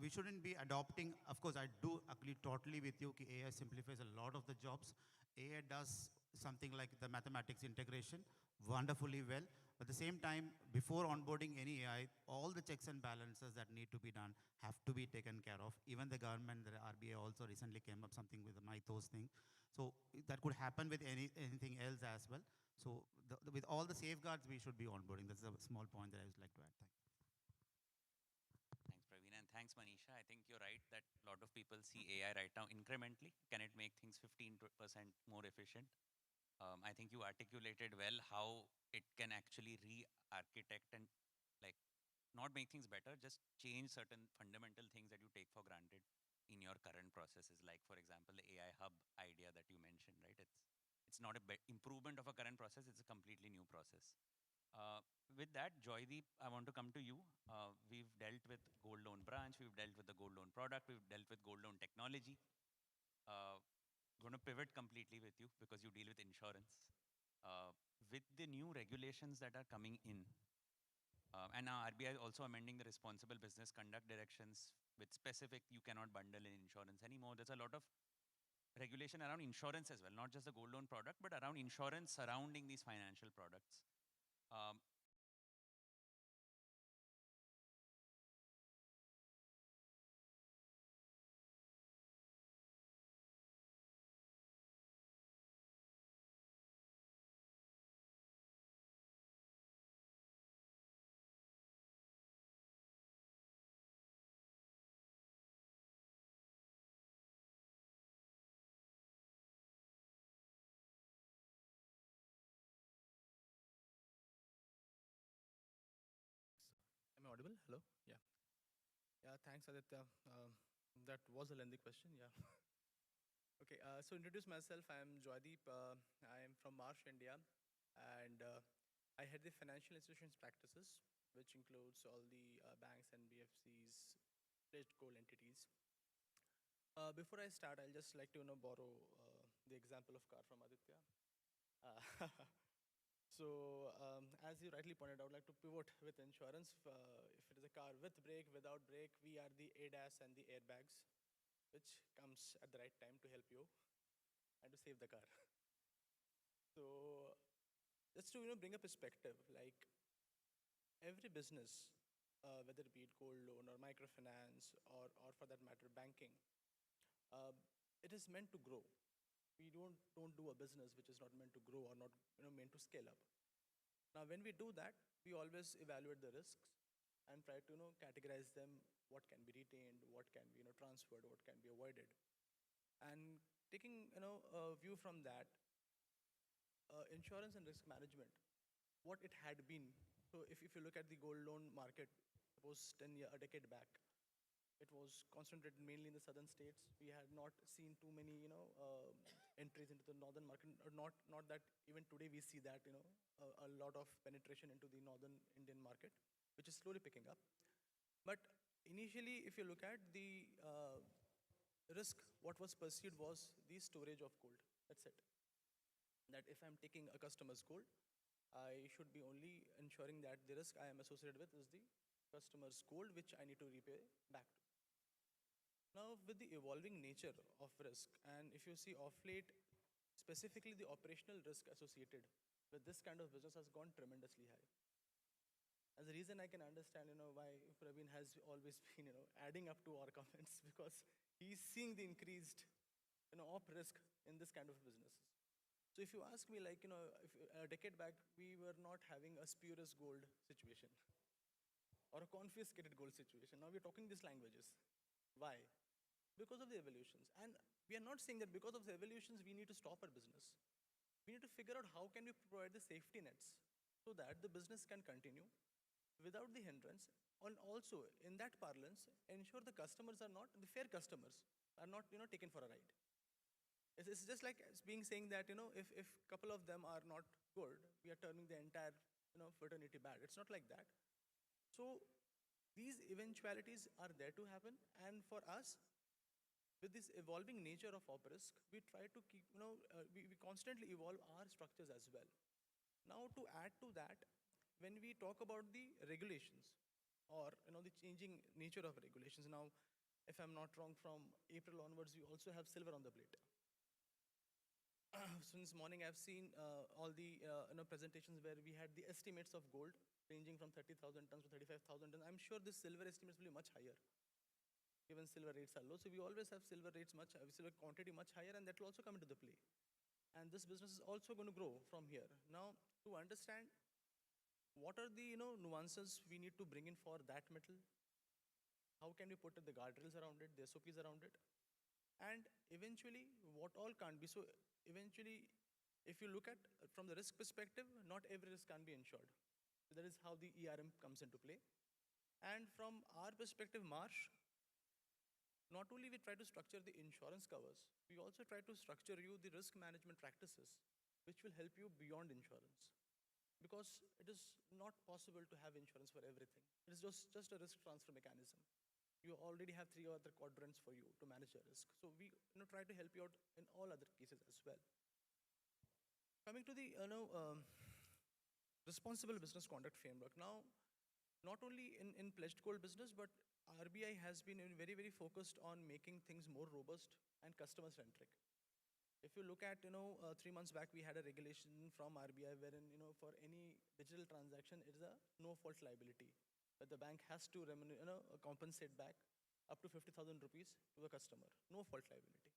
we shouldn't be adopting, of course I do agree totally with you, AI simplifies a lot of the jobs. AI does something like the mathematics integration wonderfully well. At the same time, before onboarding any AI, all the checks and balances that need to be done have to be taken care of. Even the government, the RBI also recently came up something with the MITOS thing. So that could happen with anything else as well. So with all the safeguards, we should be onboarding. That's a small point that I would like to add. Thank you. Thanks, Praveen, and thanks, Manisha. I think you're right that a lot of people see AI right now incrementally. Can it make things 15% more efficient? I think you articulated well how it can actually re-architect and not make things better, just change certain fundamental things that you take for granted in your current processes. Like, for example, the AI hub idea that you mentioned, right? It's not a improvement of a current process, it's a completely new process. With that, Joydeep, I want to come to you. We've dealt with gold loan branch, we've dealt with the gold loan product, we've dealt with gold loan technology. Going to pivot completely with you because you deal with insurance. With the new regulations that are coming in, and now RBI is also amending the responsible business conduct directions with specific, you cannot bundle in insurance anymore. There's a lot of regulation around insurance as well, not just the gold loan product, but around insurance surrounding these financial products. Am I audible? Hello? Yeah. Yeah, thanks, Aditya. That was a lengthy question, yeah. Okay, so introduce myself. I am Joydeep. I am from Marsh, India, and I head the financial institutions practices, which includes all the banks and BFCs, pledged gold entities. Before I start, I'll just like to borrow the example of car from Aditya. So as you rightly pointed out, I'd like to pivot with insurance. If it is a car with brake, without brake, we are the ADAS and the airbags, which comes at the right time to help you and to save the car. So just to bring a perspective, like every business, whether it be it gold loan or microfinance or for that matter uh, it is meant to grow. We don't do a business which is not meant to grow or not meant to scale up. Now, when we do that, we always evaluate the risks and try to categorize them, what can be retained, what can be transferred, what can be avoided. And taking a view from that, insurance and risk management, what it had been. So if you look at the gold loan market, suppose a decade back, it was concentrated mainly in the southern states. We had not seen too many, entries into the northern market. Not that even today we see that, a lot of penetration into the northern Indian market, which is slowly picking up. But initially, if you look at the risk, what was perceived was the storage of gold. That's it. That if I'm taking a customer's gold, I should be only ensuring that the risk I am associated with is the customer's gold, which I need to repay back to. Now, with the evolving nature of risk, and if you see off late, specifically the operational risk associated with this kind of business has gone tremendously high. As a reason I can understand, why Praveen has always been, adding up to our comments because he's seeing the increased, op risk in this kind of businesses. So if you ask me, like, if a decade back, we were not having a spurious gold situation or a confiscated gold situation. Now we're talking these languages. Why? Because of the evolutions. And we are not saying that because of the evolutions, we need to stop our business. We need to figure out how can we provide the safety nets so that the business can continue without the hindrance, and also in that parlance, ensure the customers are not, the fair customers are not, taken for a ride. It's just like being saying that, if a couple of them are not good, we are turning the entire, fraternity bad. It's not like that. So these eventualities are there to happen. And for us, with this evolving nature of op risk, we try to keep, we constantly evolve our structures as well. Now, to add to that, when we talk about the regulations or, the changing nature of regulations, now, if I'm not wrong, from April onwards, we also have silver on the plate. Since morning, I've seen all the presentations where we had the estimates of gold ranging from 30,000 tons to 35,000 tons. I'm sure the silver estimates will be much higher, given silver rates are low. So we always have silver rates silver quantity much higher, and that will also come into the play. And this business is also going to grow from here. Now, to understand what are the nuances we need to bring in for that metal, how can we put the guardrails around it, the SOPs around it, and eventually what all can't be. So eventually, if you look at from the risk perspective, not every risk can be insured. So that is how the ERM comes into play. And from our perspective, Marsh, not only we try to structure the insurance covers, we also try to structure you the risk management practices, which will help you beyond insurance. Because it is not possible to have insurance for everything. It is just a risk transfer mechanism. You already have 3 other quadrants for you to manage your risk. So we try to help you out in all other cases as well. Coming to the responsible business conduct framework. Now, not only in pledged gold business, but RBI has been very, very focused on making things more robust and customer-centric. If you look at, 3 months back, we had a regulation from RBI wherein, for any digital transaction, it is a no-fault liability, that the bank has to compensate back up to 50,000 rupees to the customer. No-fault liability.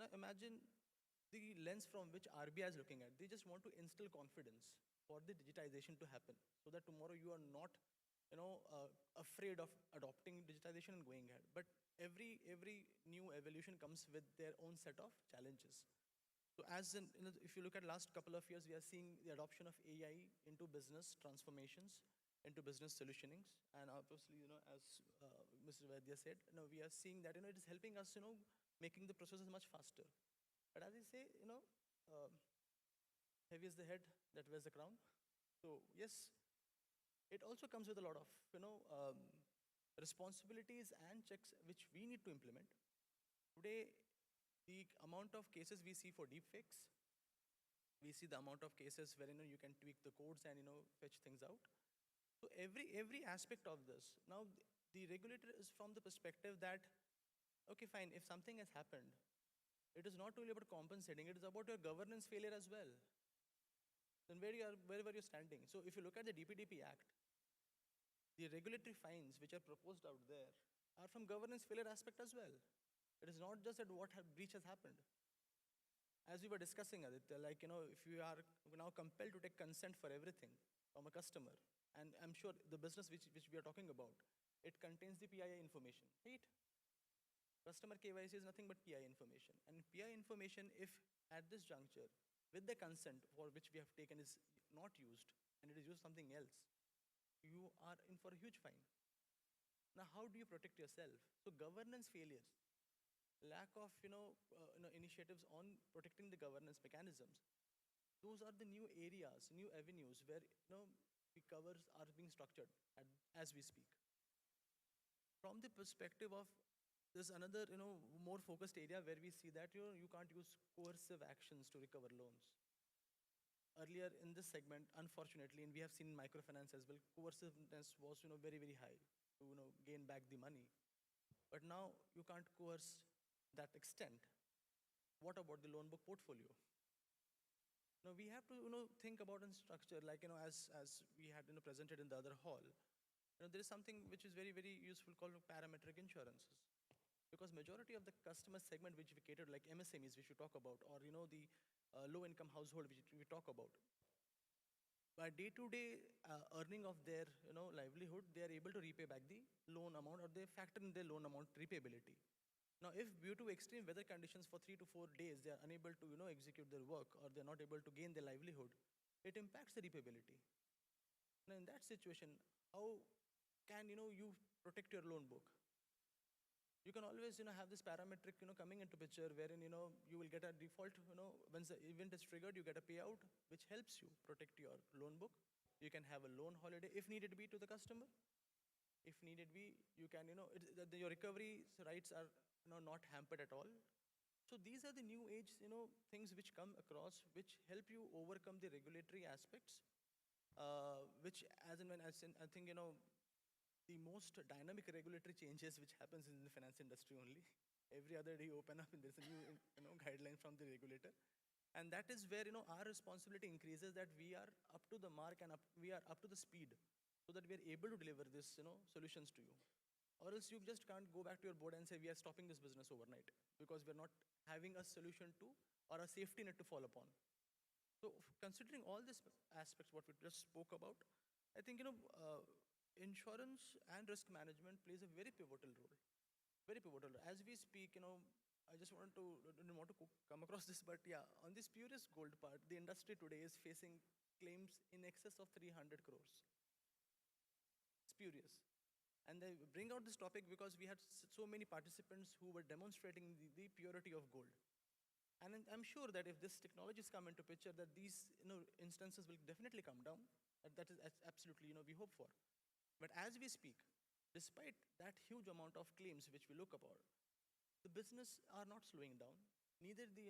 Now, imagine the lens from which RBI is looking at. They just want to instill confidence for the digitization to happen, so that tomorrow you are not afraid of adopting digitization and going ahead. But every new evolution comes with their own set of challenges. So as in, if you look at last couple of years, we are seeing the adoption of AI into business transformations, into business solutionings. And obviously, as Mr. Vaidya said, we are seeing that, it is helping us, making the processes much faster. But as I say, heavy is the head that wears the crown. So yes, it also comes with a lot of, responsibilities and checks which we need to implement. Today, the amount of cases we see for deepfakes, we see the amount of cases where, you can tweak the codes and, fetch things out. So every aspect of this, now the regulator is from the perspective that, okay, fine, if something has happened, it is not only about compensating, it is about your governance failure as well. Then wherever you're standing. So if you look at the DPDP Act, the regulatory fines which are proposed out there are from governance failure aspect as well. It is not just that what breach has happened. As we were discussing, Aditya, like, if you are now compelled to take consent for everything from a customer, and I'm sure the business which we are talking about, it contains the PII information, right? Customer KYC is nothing but PII information. And PII information, if at this juncture, with the consent for which we have taken is not used, and it is used something else, you are in for a huge fine. Now, how do you protect yourself? So governance failures, lack of initiatives on protecting the governance mechanisms, those are the new areas, new avenues where the covers are being structured as we speak. From the perspective of there's another more focused area where we see that you can't use coercive actions to recover loans. Earlier in this segment, unfortunately, and we have seen in microfinance as well, coerciveness was very, very high to gain back the money. But now you can't coerce that extent. What about the loan book portfolio? Now we have to think about in structure, like as we had presented in the other hall. There is something which is very, very useful called parametric insurances, because majority of the customer segment which we cater, like MSMEs which we talk about, or the low-income household which we talk about, by day-to-day earning of their livelihood, they are able to repay back the loan amount, or they factor in their loan amount repayability. Now, if due to extreme weather conditions for 3 to 4 days they are unable to execute their work, or they're not able to gain their livelihood, it impacts the repayability. Now, in that situation, how can you protect your loan book? You can always have this parametric coming into picture, wherein you will get a default, once the event is triggered, you get a payout which helps you protect your loan book. You can have a loan holiday if needed be to the customer. If needed be, you can your recovery rights are not hampered at all. So these are the new age things which come across, which help you overcome the regulatory aspects, which I think the most dynamic regulatory changes which happens in the finance industry only. Every other day you open up and there's a new guideline from the regulator. And that is where our responsibility increases, that we are up to the mark and we are up to the speed, so that we are able to deliver this solutions to you. Or else you just can't go back to your board and say we are stopping this business overnight because we're not having a solution to, or a safety net to fall upon. So considering all these aspects what we just spoke about, I think insurance and risk management plays a very pivotal role. Very pivotal. As we speak, I just didn't want to come across this, but yeah, on this purest gold part, the industry today is facing claims in excess of 300 crores. Spurious. And they bring out this topic because we had so many participants who were demonstrating the purity of gold. And I'm sure that if this technologies come into picture, that these instances will definitely come down. That is absolutely we hope for. But as we speak, despite that huge amount of claims which we look about, the business are not slowing down. Neither the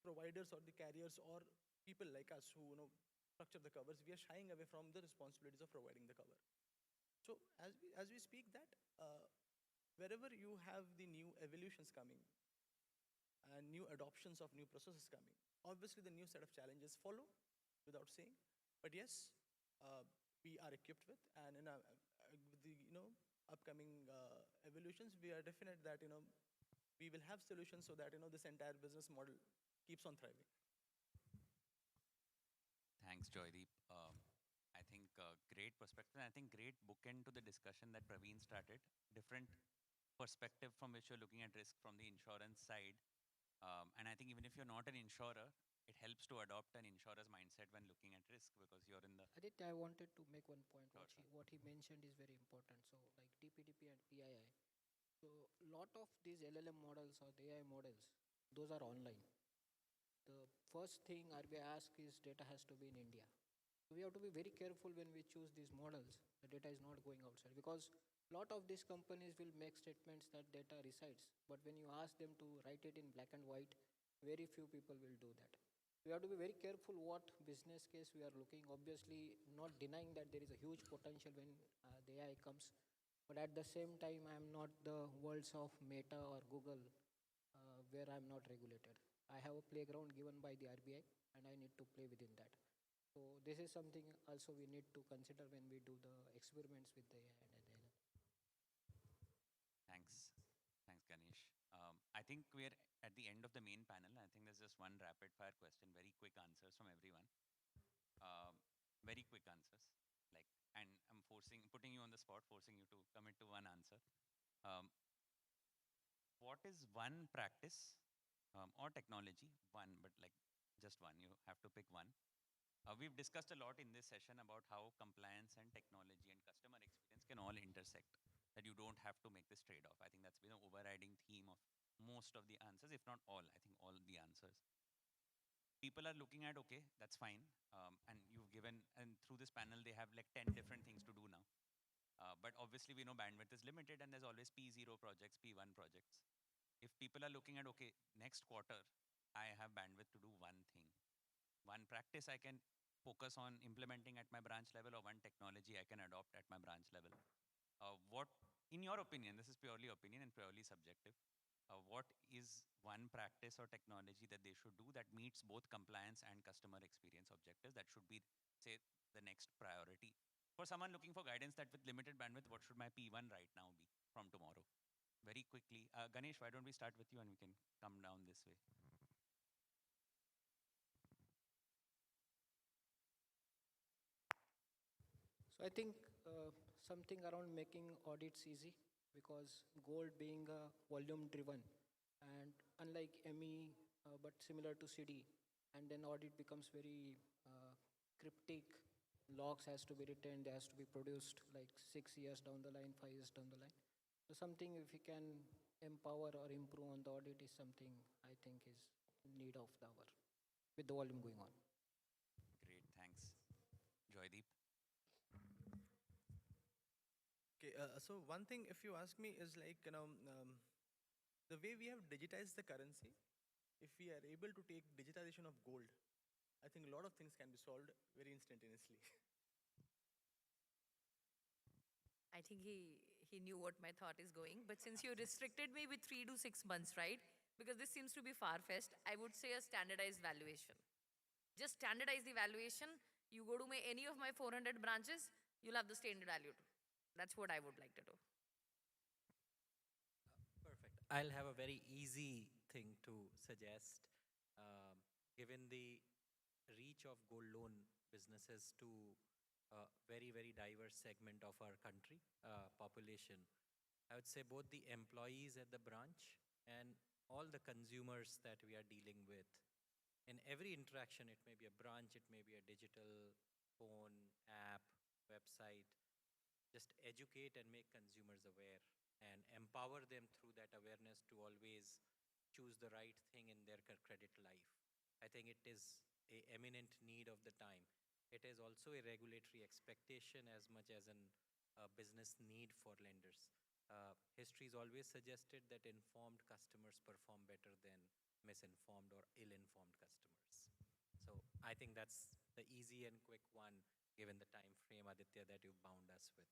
providers or the carriers or people like us who structure the covers, we are shying away from the responsibilities of providing the cover. So as we speak that, wherever you have the new evolutions coming and new adoptions of new processes coming, obviously the new set of challenges follow, without saying. But yes, we are equipped with, and with the upcoming evolutions, we are definite that we will have solutions so that this entire business model keeps on thriving. Thanks, Joydeep. I think great perspective. I think great bookend to the discussion that Praveen started. Different perspective from which you're looking at risk from the insurance side. And I think even if you're not an insurer, it helps to adopt an insurer's mindset when looking at risk, because you're in the... Aditya, I wanted to make one point. What he mentioned is very important. So like DPDP and PII. So lot of these LLM models or the AI models, those are online. The first thing RBI asks is data has to be in India. So we have to be very careful when we choose these models. The data is not going outside, because a lot of these companies will make statements that data resides. But when you ask them to write it in black and white, very few people will do that. We have to be very careful what business case we are looking. Obviously, not denying that there is a huge potential when the AI comes. But at the same time, I am not the worlds of Meta or Google where I am not regulated. I have a playground given by the RBI and I need to play within that. So this is something also we need to consider when we do the experiments with the AI and LLM. Thanks. Thanks, Ganesh. I think we're at the end of the main panel. I think there's just one rapid fire question, very quick answers from everyone. Very quick answers. Like, and I'm putting you on the spot, forcing you to commit to one answer. Um, what is one practice or technology, one, but like just one, you have to pick one. We've discussed a lot in this session about how compliance and technology and customer experience can all intersect, that you don't have to make this trade-off. I think that's been an overriding theme of most of the answers, if not all, I think all the answers. People are looking at, okay, that's fine. And you've given, and through this panel, they have like 10 different things to do now. But obviously, we know bandwidth is limited and there's always P0 projects, P1 projects. If people are looking at, okay, next quarter, I have bandwidth to do one thing. One practice I can focus on implementing at my branch level, or one technology I can adopt at my branch level. What, in your opinion, this is purely opinion and purely subjective, what is one practice or technology that they should do that meets both compliance and customer experience objectives? That should be, say, the next priority. For someone looking for guidance that with limited bandwidth, what should my P1 right now be from tomorrow? Very quickly. Ganesh, why don't we start with you and we can come down this way. So I think something around making audits easy, because gold being volume driven and unlike ME, but similar to CD, and then audit becomes very cryptic. Logs has to be written, they has to be produced like 6 years down the line, 5 years down the line. So something if we can empower or improve on the audit is something I think is need of the hour with the volume going on. Great, thanks. Joydeep? Okay, so one thing, if you ask me, is like, the way we have digitized the currency, if we are able to take digitization of gold, I think a lot of things can be solved very instantaneously. I think he knew what my thought is going, but since you restricted me with 3 to 6 months, right? Because this seems to be far-fetched, I would say a standardized valuation. Just standardize the valuation. You go to any of my 400 branches, you'll have the standard value too. That's what I would like to do. Perfect. I'll have a very easy thing to suggest. Given the reach of gold loan businesses to a very, very diverse segment of our country, population, I would say both the employees at the branch and all the consumers that we are dealing with. In every interaction, it may be a branch, it may be a digital phone, app, website, just educate and make consumers aware and empower them through that awareness to always choose the right thing in their credit life. I think it is a eminent need of the time. It is also a regulatory expectation as much as a business need for lenders. History has always suggested that informed customers perform better than misinformed or ill-informed customers. So I think that's the easy and quick one, given the time frame, Aditya, that you bound us with.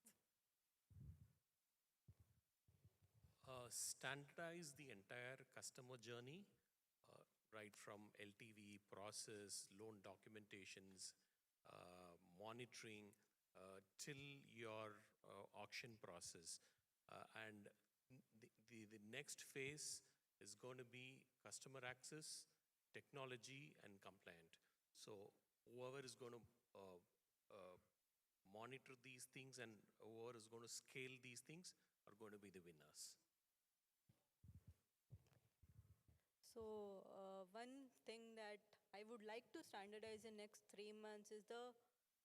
Standardize the entire customer journey, right from LTV, process, loan documentations, monitoring, till your auction process. And the next phase is going to be customer access, technology, and compliant. So whoever is going to monitor these things and whoever is going to scale these things are going to be the winners. So one thing that I would like to standardize in next 3 months is the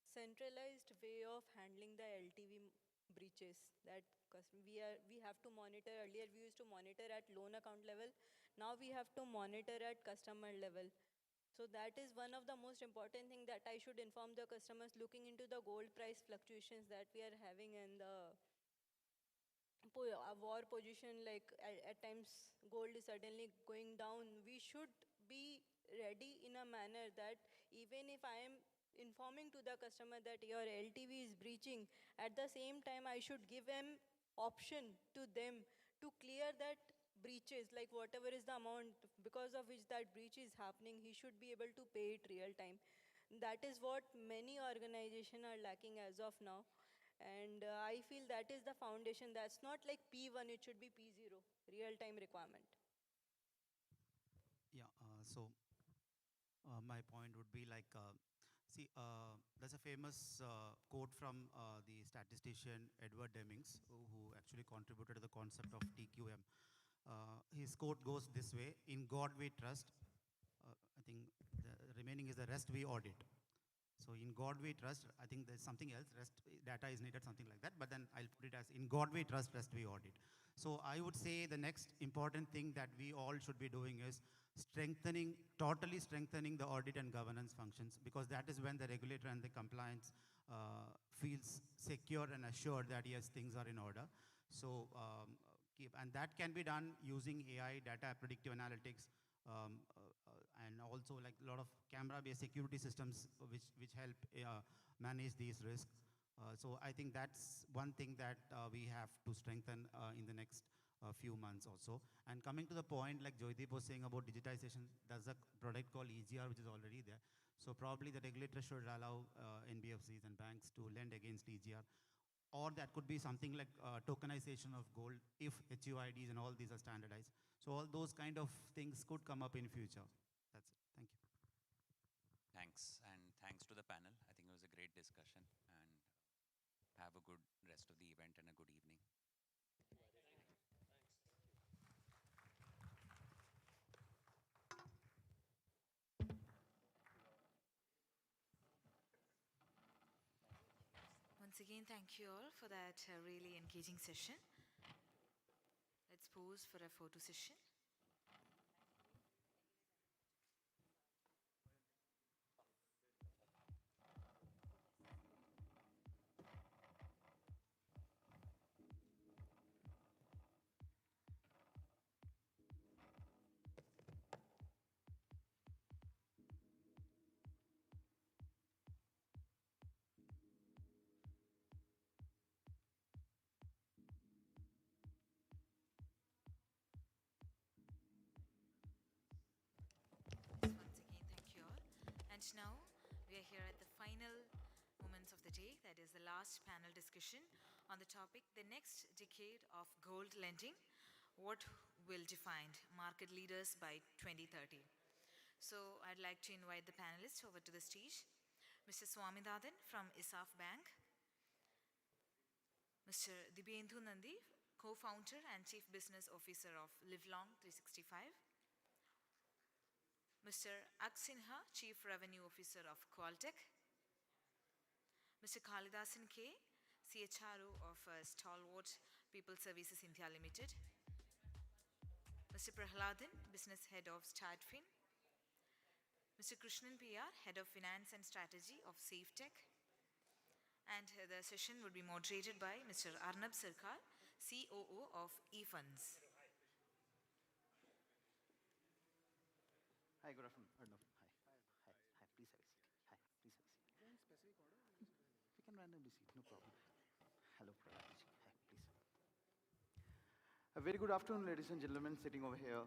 centralized way of handling the LTV breaches that we have to monitor. Earlier we used to monitor at loan account level. Now we have to monitor at customer level. So that is one of the most important thing that I should inform the customers looking into the gold price fluctuations that we are having in the war position, like at times gold is suddenly going down. We should be ready in a manner that even if I am informing to the customer that your LTV is breaching, at the same time I should give them option to them to clear that breaches, like whatever is the amount because of which that breach is happening, he should be able to pay it real time. That is what many organizations are lacking as of now. And I feel that is the foundation. That's not like P1, it should be P0, real-time requirement. My point would be like, see, there's a famous quote from the statistician Edward Demings, who actually contributed to the concept of TQM. His quote goes this way: "In God we trust." I think the remaining is the rest we audit. So in God we trust. I think there's something else. Rest data is needed, something like that. But then I'll put it as in God we trust, rest we audit. So I would say the next important thing that we all should be doing is totally strengthening the audit and governance functions, because that is when the regulator and the compliance feels secure and assured that yes, things are in order. So and that can be done using AI, data predictive analytics, and also like a lot of camera-based security systems which help manage these risks. So I think that's one thing that we have to strengthen in the next few months also. And coming to the point, like Joydeep was saying about digitization, there's a product called EGR which is already there. So probably the regulator should allow NBFCs and banks to lend against EGR. Or that could be something like tokenization of gold if HUIDs and all these are standardized. So all those kind of things could come up in future. That's it. Thank you. Thanks, and thanks to the panel. I think it was a great discussion, and have a good rest of the event and a good evening. Once again, thank you all for that really engaging session. Let's pause for a photo session. Once again, thank you all. And now we are here at the final moments of the day, that is the last panel discussion on the topic, the next decade of gold lending, what will define market leaders by 2030. So I'd like to invite the panelists over to the stage. Mr. Swaminathan from ISAF Bank, Mr. Dibyendu Nandi, co-founder and chief business officer of Livelong 365, Mr. Aksinha, Chief Revenue Officer of Qualtech, Mr. Kalidasan K, CHRO of Stalwart People Services India Limited, Mr. Prahladan, Business Head of StartFin, Mr. Krishnan PR, Head of Finance and Strategy of SafeTech, and the session would be moderated by Mr. Arnab Sarkar, COO of eFunds. Hi, good afternoon. Arnav. Hi. Hi. Please have a seat. Hi. Please have a seat. Any specific order? We can randomly seat, no problem. Hello, Prabhat. Hi, please. A very good afternoon, ladies and gentlemen, sitting over here.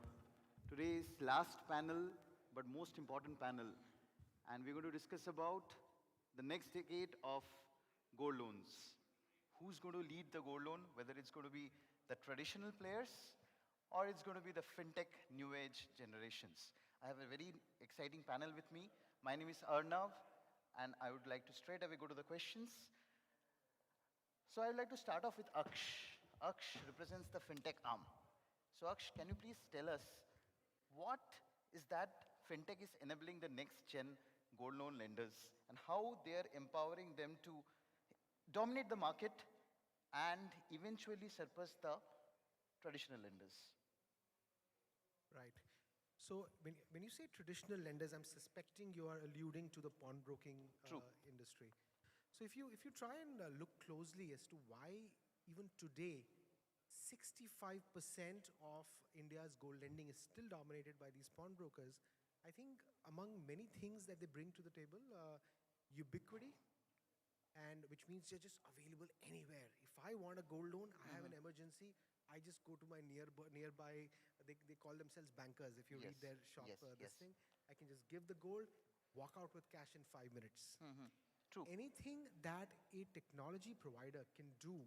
Today's last panel, but most important panel, and we're going to discuss about the next decade of gold loans. Who's going to lead the gold loan, whether it's going to be the traditional players or it's going to be the fintech new age generations. I have a very exciting panel with me. My name is Arnav, and I would like to straight away go to the questions. So I would like to start off with Aksh. Aksh represents the fintech arm. So Aksh, can you please tell us what is that fintech is enabling the next gen gold loan lenders and how they are empowering them to dominate the market and eventually surpass the traditional lenders? Right. So when you say traditional lenders, I'm suspecting you are alluding to the pawnbroking industry. So if you try and look closely as to why even today 65% of India's gold lending is still dominated by these pawnbrokers, I think among many things that they bring to the table, ubiquity, and which means they're just available anywhere. If I want a gold loan, I have an emergency, I just go to my nearby, they call themselves bankers. If you read their shop, this thing, I can just give the gold, walk out with cash in 5 minutes. True. Anything that a technology provider can do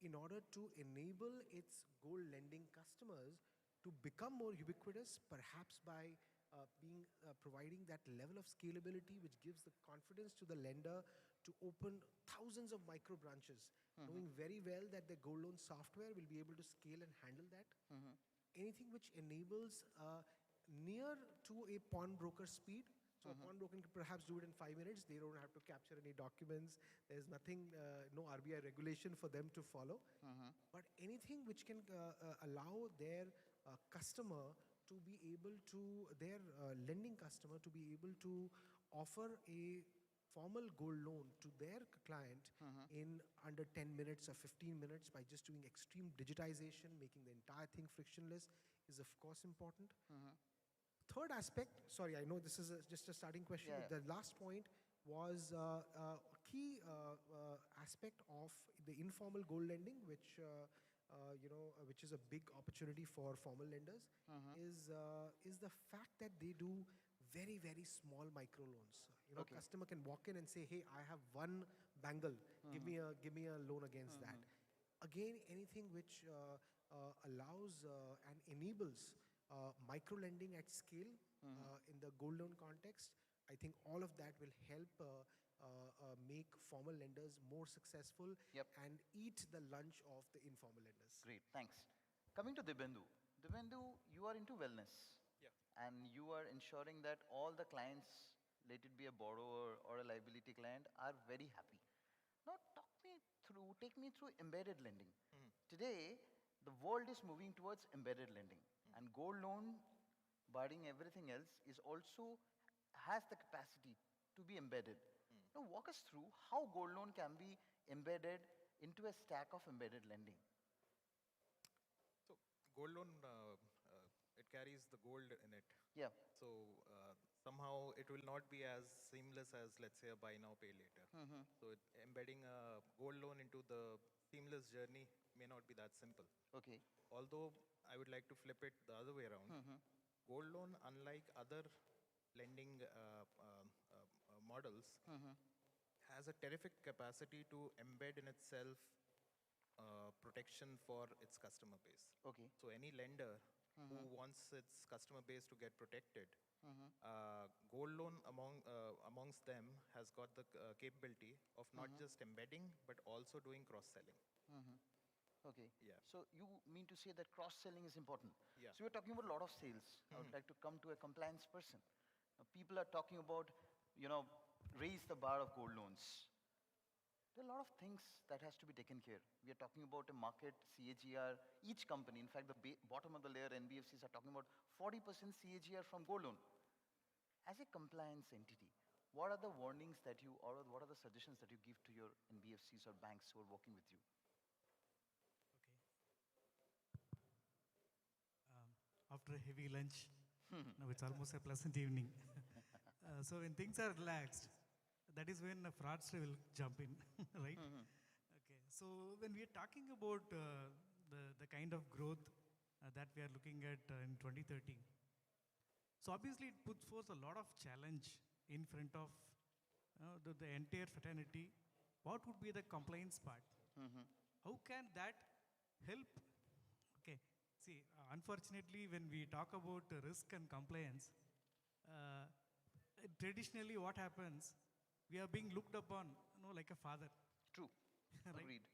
in order to enable its gold lending customers to become more ubiquitous, perhaps by providing that level of scalability which gives the confidence to the lender to open thousands of micro branches, knowing very well that the gold loan software will be able to scale and handle that. Anything which enables near to a pawnbroker speed. So a pawnbroker can perhaps do it in 5 minutes. They don't have to capture any documents. There's nothing, no RBI regulation for them to follow. But anything which can allow their customer to be able to, their lending customer to be able to offer a formal gold loan to their client in under 10 minutes or 15 minutes by just doing extreme digitization, making the entire thing frictionless is of course important. Third aspect, sorry, I know this is just a starting question, but the last point was a key aspect of the informal gold lending, which which is a big opportunity for formal lenders, is the fact that they do very, very small micro loans. Customer can walk in and say, "Hey, I have one bangle. Give me a loan against that." Again, anything which allows and enables micro lending at scale in the gold loan context, I think all of that will help make formal lenders more successful and eat the lunch of the informal lenders. Great, thanks. Coming to Dibendu. Dibendu, you are into wellness. And you are ensuring that all the clients, let it be a borrower or a liability client, are very happy. Now take me through embedded lending. Today, the world is moving towards embedded lending. And gold loan, barring everything else, is also has the capacity to be embedded. Now walk us through how gold loan can be embedded into a stack of embedded lending. So gold loan, it carries the gold in it. So somehow it will not be as seamless as, let's say, a buy now, pay later. So embedding a gold loan into the seamless journey may not be that simple. Although I would like to flip it the other way around. Gold loan, unlike other lending models, has a terrific capacity to embed in itself protection for its customer base. So any lender who wants its customer base to get protected, gold loan amongst them has got the capability of not just embedding, but also doing cross-selling. So you mean to say that cross-selling is important. So we're talking about a lot of sales. I would like to come to a compliance person. Now, people are talking about, raise the bar of gold loans. There are a lot of things that has to be taken care. We are talking about a market, CAGR, each company, in fact, the bottom of the layer NBFCs are talking about 40% CAGR from gold loan. As a compliance entity, what are the warnings that you, or what are the suggestions that you give to your NBFCs or banks who are working with you? After a heavy lunch, now it's almost a pleasant evening. So when things are relaxed, that is when a fraudster will jump in, right? Okay. So when we are talking about the kind of growth that we are looking at in 2030, so obviously it puts forth a lot of challenge in front of the entire fraternity. What would be the compliance part? How can that help? Okay. See, unfortunately, when we talk about risk and compliance, traditionally what happens, we are being looked upon, like a father. True. Right? Agreed.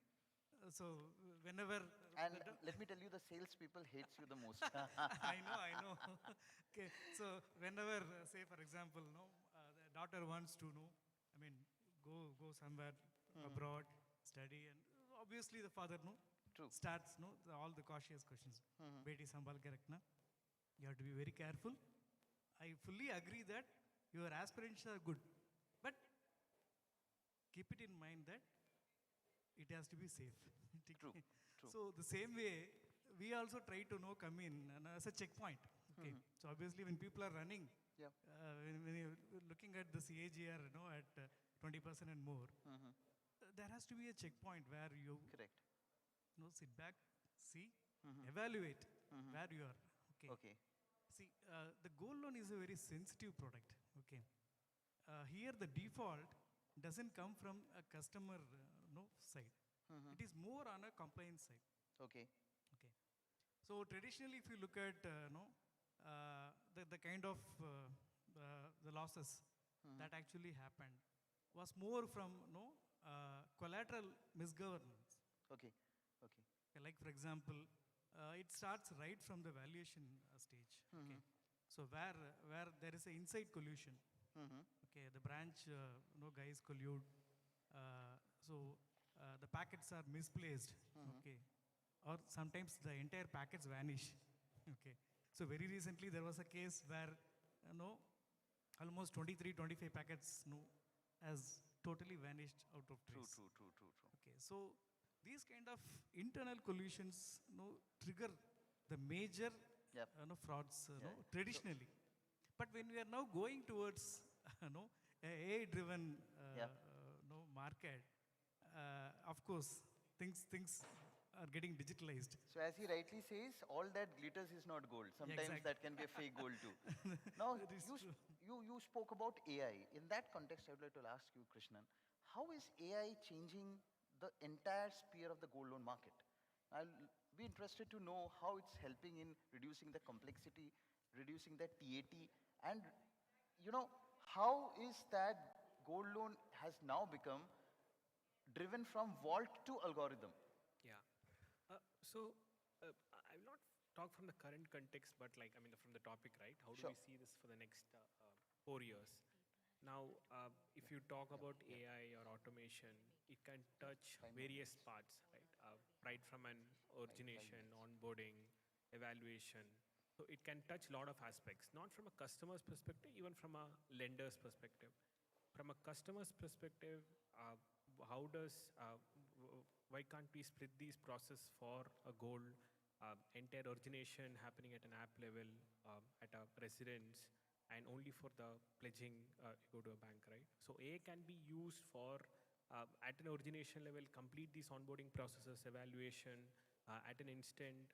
So whenever... And let me tell you, the salespeople hates you the most. I know. Okay, so whenever, say for example, the daughter wants to go somewhere abroad, study, and obviously the father starts all the cautious questions. Beti sambal ke rakhna. You have to be very careful. I fully agree that your aspirations are good, but keep it in mind that it has to be safe. True. So the same way, we also try to come in as a checkpoint. Okay. So obviously when people are running, when you're looking at the CAGR at 20% and more, there has to be a checkpoint where you sit back, see, evaluate where you are. Okay. See, the gold loan is a very sensitive product. Okay. Here the default doesn't come from a customer side. It is more on a compliance side. Okay. So traditionally, if you look at the kind of the losses that actually happened was more from collateral misgovernance. Okay. Okay. Like for example, it starts right from the valuation stage. Okay. So where there is an inside collusion. Okay, the branch guys collude. The packets are misplaced. Okay, or sometimes the entire packets vanish. Okay, so very recently there was a case where almost 23, 25 packets has totally vanished out of trace. True. Okay, so these kind of internal collusions trigger the major frauds traditionally. But when we are now going towards AI-driven market, of course things are getting digitalized. So as he rightly says, all that glitters is not gold. Sometimes exactly. that can be a fake gold too. Now, you spoke about AI. In that context, I would like to ask you, Krishnan, how is AI changing the entire sphere of the gold loan market? I'll be interested to know how it's helping in reducing the complexity, reducing the TAT, and how is that gold loan has now become driven from vault to algorithm? Yeah. I will not talk from the current context, but from the topic, right? How do we see this for the next 4 years? Now, if you talk about AI or automation, it can touch various parts, right? Right from an origination, onboarding, evaluation. So it can touch a lot of aspects, not from a customer's perspective, even from a lender's perspective. From a customer's perspective, why can't we split these process for a goal, entire origination happening at an app level, at a residence, and only for the pledging you go to a bank, right? So AI can be used for, at an origination level, complete these onboarding processes, evaluation, at an instant,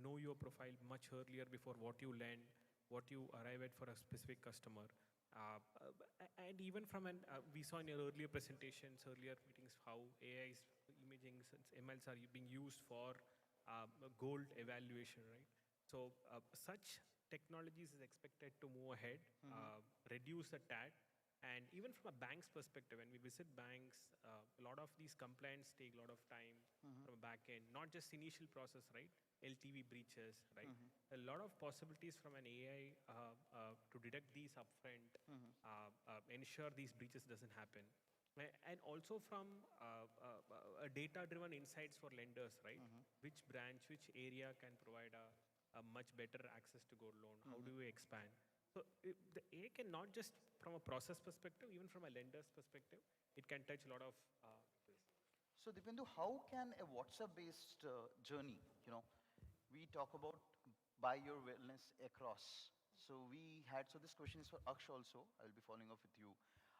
know your profile much earlier before what you lend, what you arrive at for a specific customer. And even from we saw in your earlier presentations, earlier meetings, how AI's imaging MLs are being used for gold evaluation, right? So such technologies is expected to move ahead, reduce the TAT, and even from a bank's perspective, when we visit banks, a lot of these complaints take a lot of time from a back end, not just initial process, right? LTV breaches, right? A lot of possibilities from an AI to detect these upfront, ensure these breaches doesn't happen. And also from a data-driven insights for lenders, right? Which branch, which area can provide a much better access to gold loan? How do we expand? So the AI can not just from a process perspective, even from a lender's perspective, it can touch a lot of this. So Dipendu, how can a WhatsApp-based journey, we talk about buy your wellness across. So this question is for Aksh also. I'll be following up with you.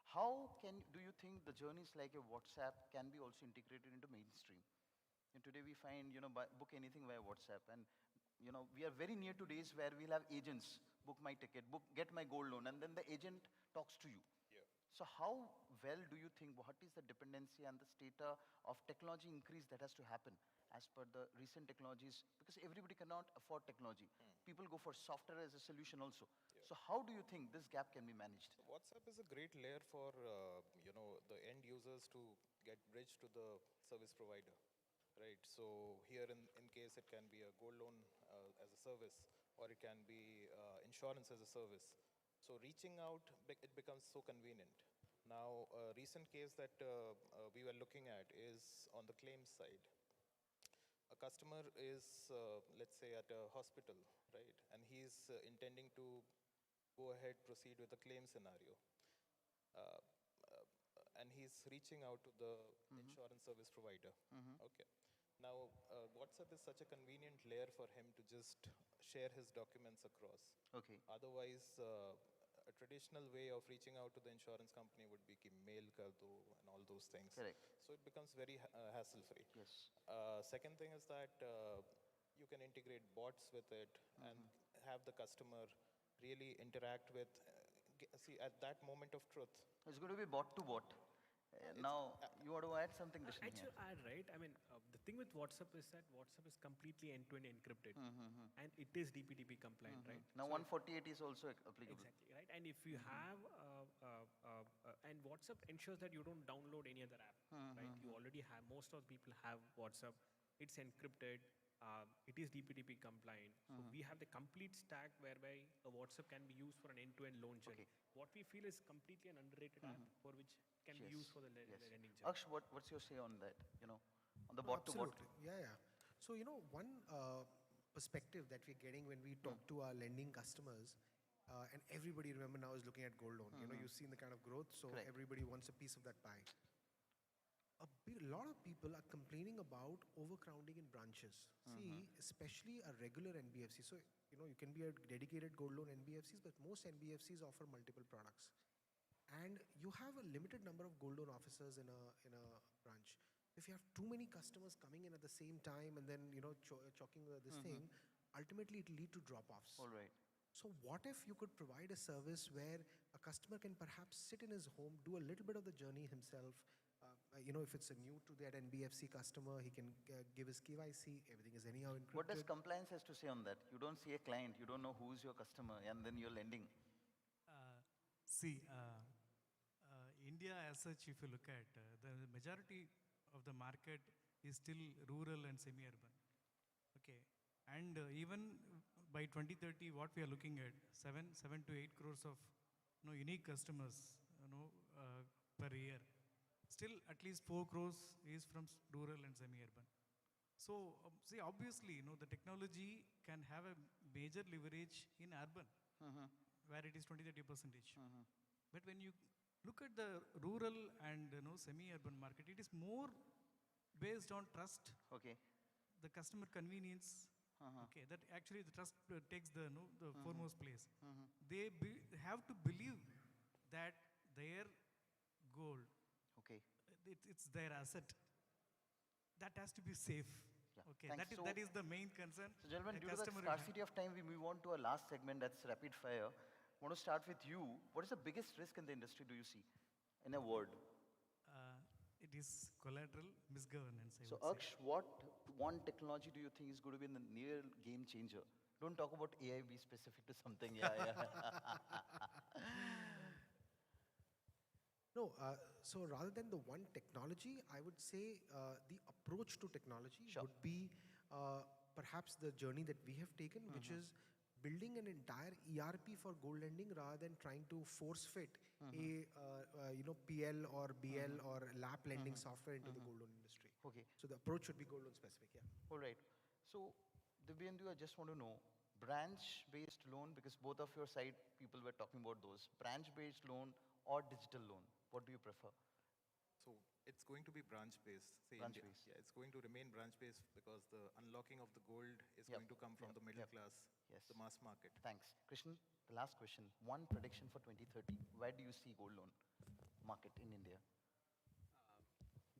How do you think the journeys like a WhatsApp can be also integrated into mainstream? And today we find, book anything via WhatsApp. And, we are very near to days where we'll have agents book my ticket, get my gold loan, and then the agent talks to you. Yeah. So how well do you think, what is the dependency and the state of technology increase that has to happen as per the recent technologies? Because everybody cannot afford technology. People go for software as a solution also. Yeah. So how do you think this gap can be managed? WhatsApp is a great layer for the end users to get bridged to the service provider, right? So here in case it can be a gold loan as a service, or it can be insurance as a service. So reaching out, it becomes so convenient. Now, a recent case that we were looking at is on the claims side. A customer is, let's say, at a hospital, right? And he's intending to go ahead, proceed with a claim scenario. And he's reaching out to the insurance service provider. Okay. Now, WhatsApp is such a convenient layer for him to just share his documents across. Okay. Otherwise, a traditional way of reaching out to the insurance company would be ki mail kar do and all those things. Correct. So it becomes very hassle-free. Yes. Second thing is that you can integrate bots with it and have the customer really interact with, see, at that moment of truth. It's going to be bot to bot. Now, you want to add something, Krishnan? Actually, right. I mean, the thing with WhatsApp is that WhatsApp is completely end-to-end encrypted, and it is DPDP compliant, right? Now So 148 is also applicable. exactly, right? And if you have, and WhatsApp ensures that you don't download any other app, right? You already have, most of the people have WhatsApp. It's encrypted. It is DPDP compliant. So we have the complete stack whereby a WhatsApp can be used for an end-to-end loan journey. What we feel is completely an underrated app for which can be used for the lending journey. Aksh, what's your say on that? You know, on the bot to bot. Absolutely. Yeah. So, one perspective that we're getting when we talk to our lending customers, and everybody, remember, now is looking at gold loan. You've seen the kind of growth, so everybody wants a piece of that pie. A lot of people are complaining about overcrowding in branches. See, especially a regular NBFC. So, you can be a dedicated gold loan NBFCs, but most NBFCs offer multiple products. And you have a limited number of gold loan officers in a branch. If you have too many customers coming in at the same time and then, choking this thing, ultimately it will lead to drop-offs. All right. So what if you could provide a service where a customer can perhaps sit in his home, do a little bit of the journey himself. If it's a new to that NBFC customer, he can give his KYC, everything is anyhow encrypted. What does compliance has to say on that? You don't see a client, you don't know who's your customer, and then you're lending. India as such, if you look at, the majority of the market is still rural and semi-urban. Okay, and even by 2030, what we are looking at, 7 to 8 crores of unique customers per year. Still, at least 4 crores is from rural and semi-urban. So, see, obviously, the technology can have a major leverage in urban, where it is 20-30%. But when you look at the rural and semi-urban market, it is more based on trust. Okay. The customer convenience. Okay, that actually the trust takes the foremost place. They have to believe that their gold, it's their asset. That has to be safe. Okay, that is the main concern. So, gentlemen, due to the scarcity of time, we move on to our last segment, that's rapid fire. I want to start with you. What is the biggest risk in the industry do you see? In a word. It is collateral misgovernance. So, Aksh, what one technology do you think is going to be the near game changer? Don't talk about AI, be specific to something. No, so rather than the one technology, I would say the approach to technology would be perhaps the journey that we have taken, which is building an entire ERP for gold lending rather than trying to force fit a PL or BL or LAP lending software into the gold loan industry. Okay. So the approach should be gold loan specific, All right. So, Divyendu, I just want to know, branch-based loan, because both of your side people were talking about those, branch-based loan or digital loan, what do you prefer? So it's going to be branch-based. Branch-based. Yeah, it's going to remain branch-based because the unlocking of the gold is going to come from the middle class, the mass market. Thanks. Krishnan, the last question. One prediction for 2030. Where do you see gold loan market in India?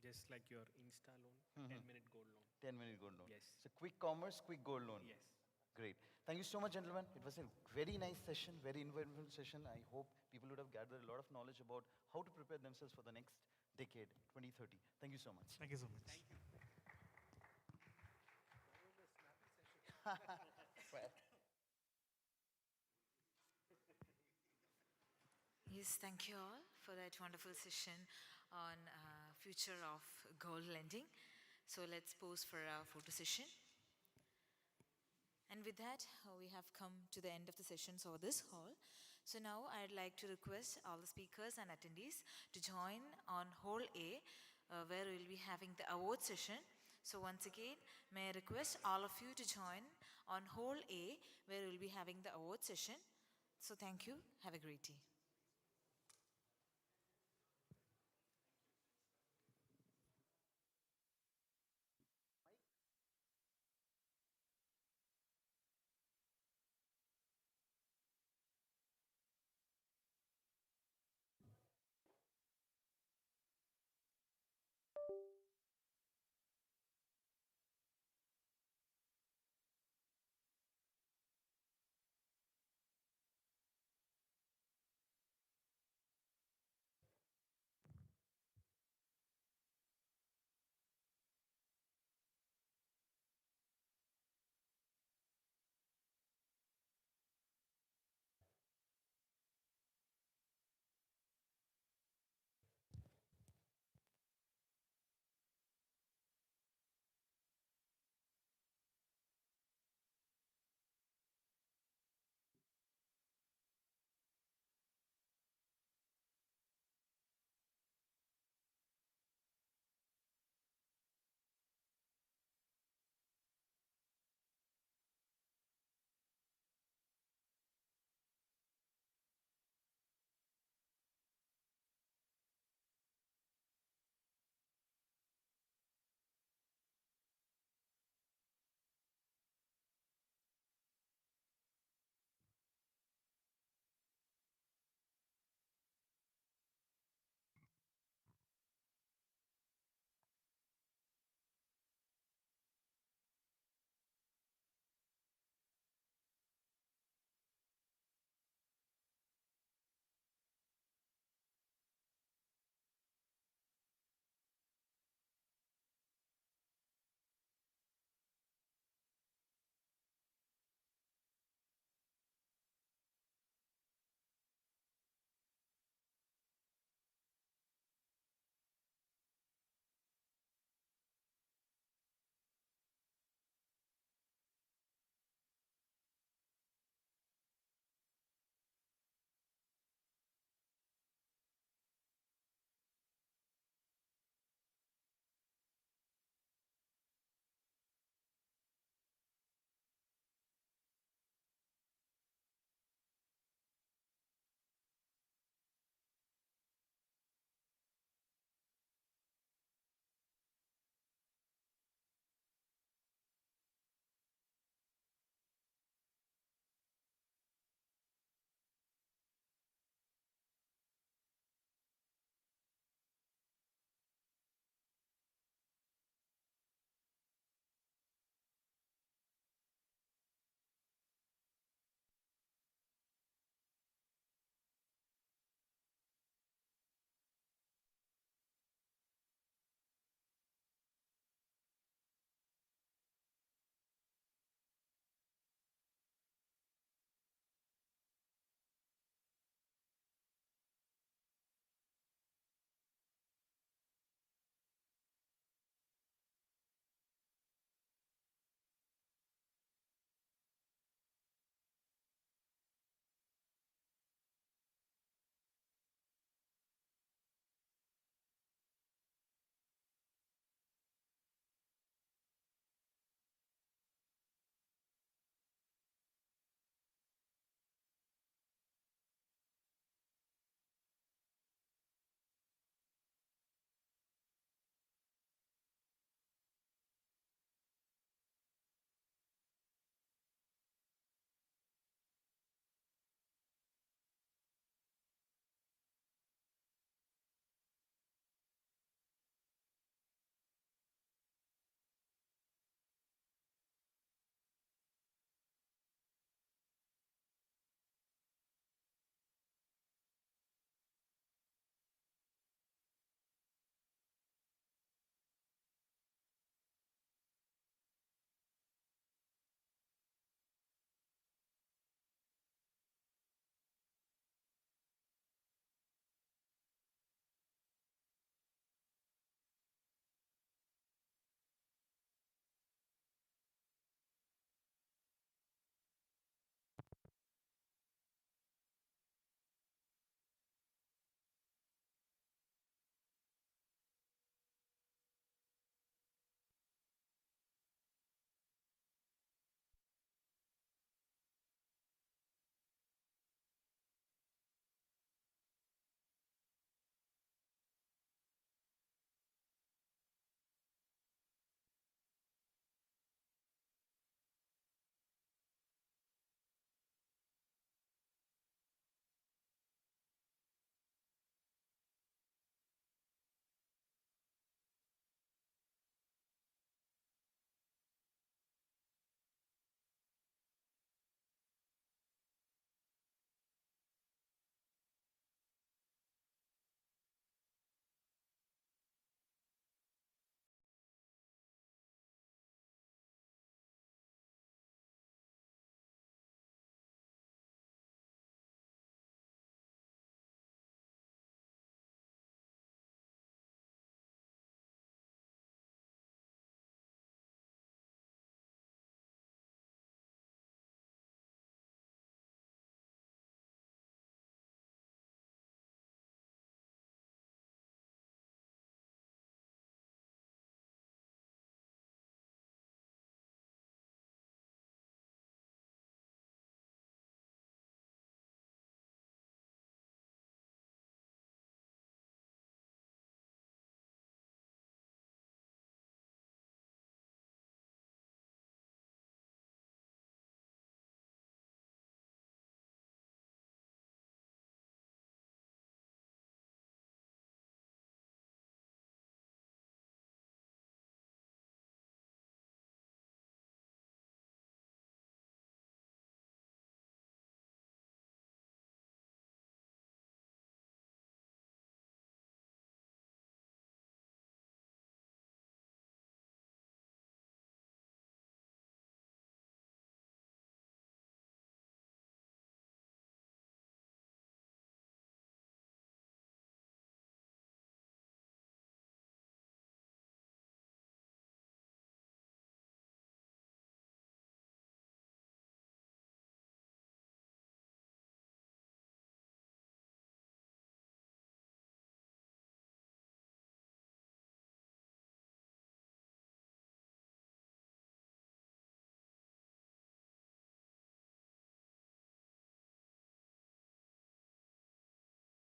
Just like your Insta loan, 10-minute gold loan. 10-minute gold loan. Yes. So quick commerce, quick gold loan. Yes. Great. Thank you so much, gentlemen. It was a very nice session, very informative session. I hope people would have gathered a lot of knowledge about how to prepare themselves for the next decade, 2030. Thank you so much. Thank you so much. Thank you. Yes, thank you all for that wonderful session on future of gold lending. So let's pause for our photo session. And with that, we have come to the end of the sessions over this hall. So now I'd like to request all the speakers and attendees to join on Hall A, where we'll be having the award session. So once again, may I request all of you to join on Hall A, where we'll be having the award session. So thank you. Have a great day.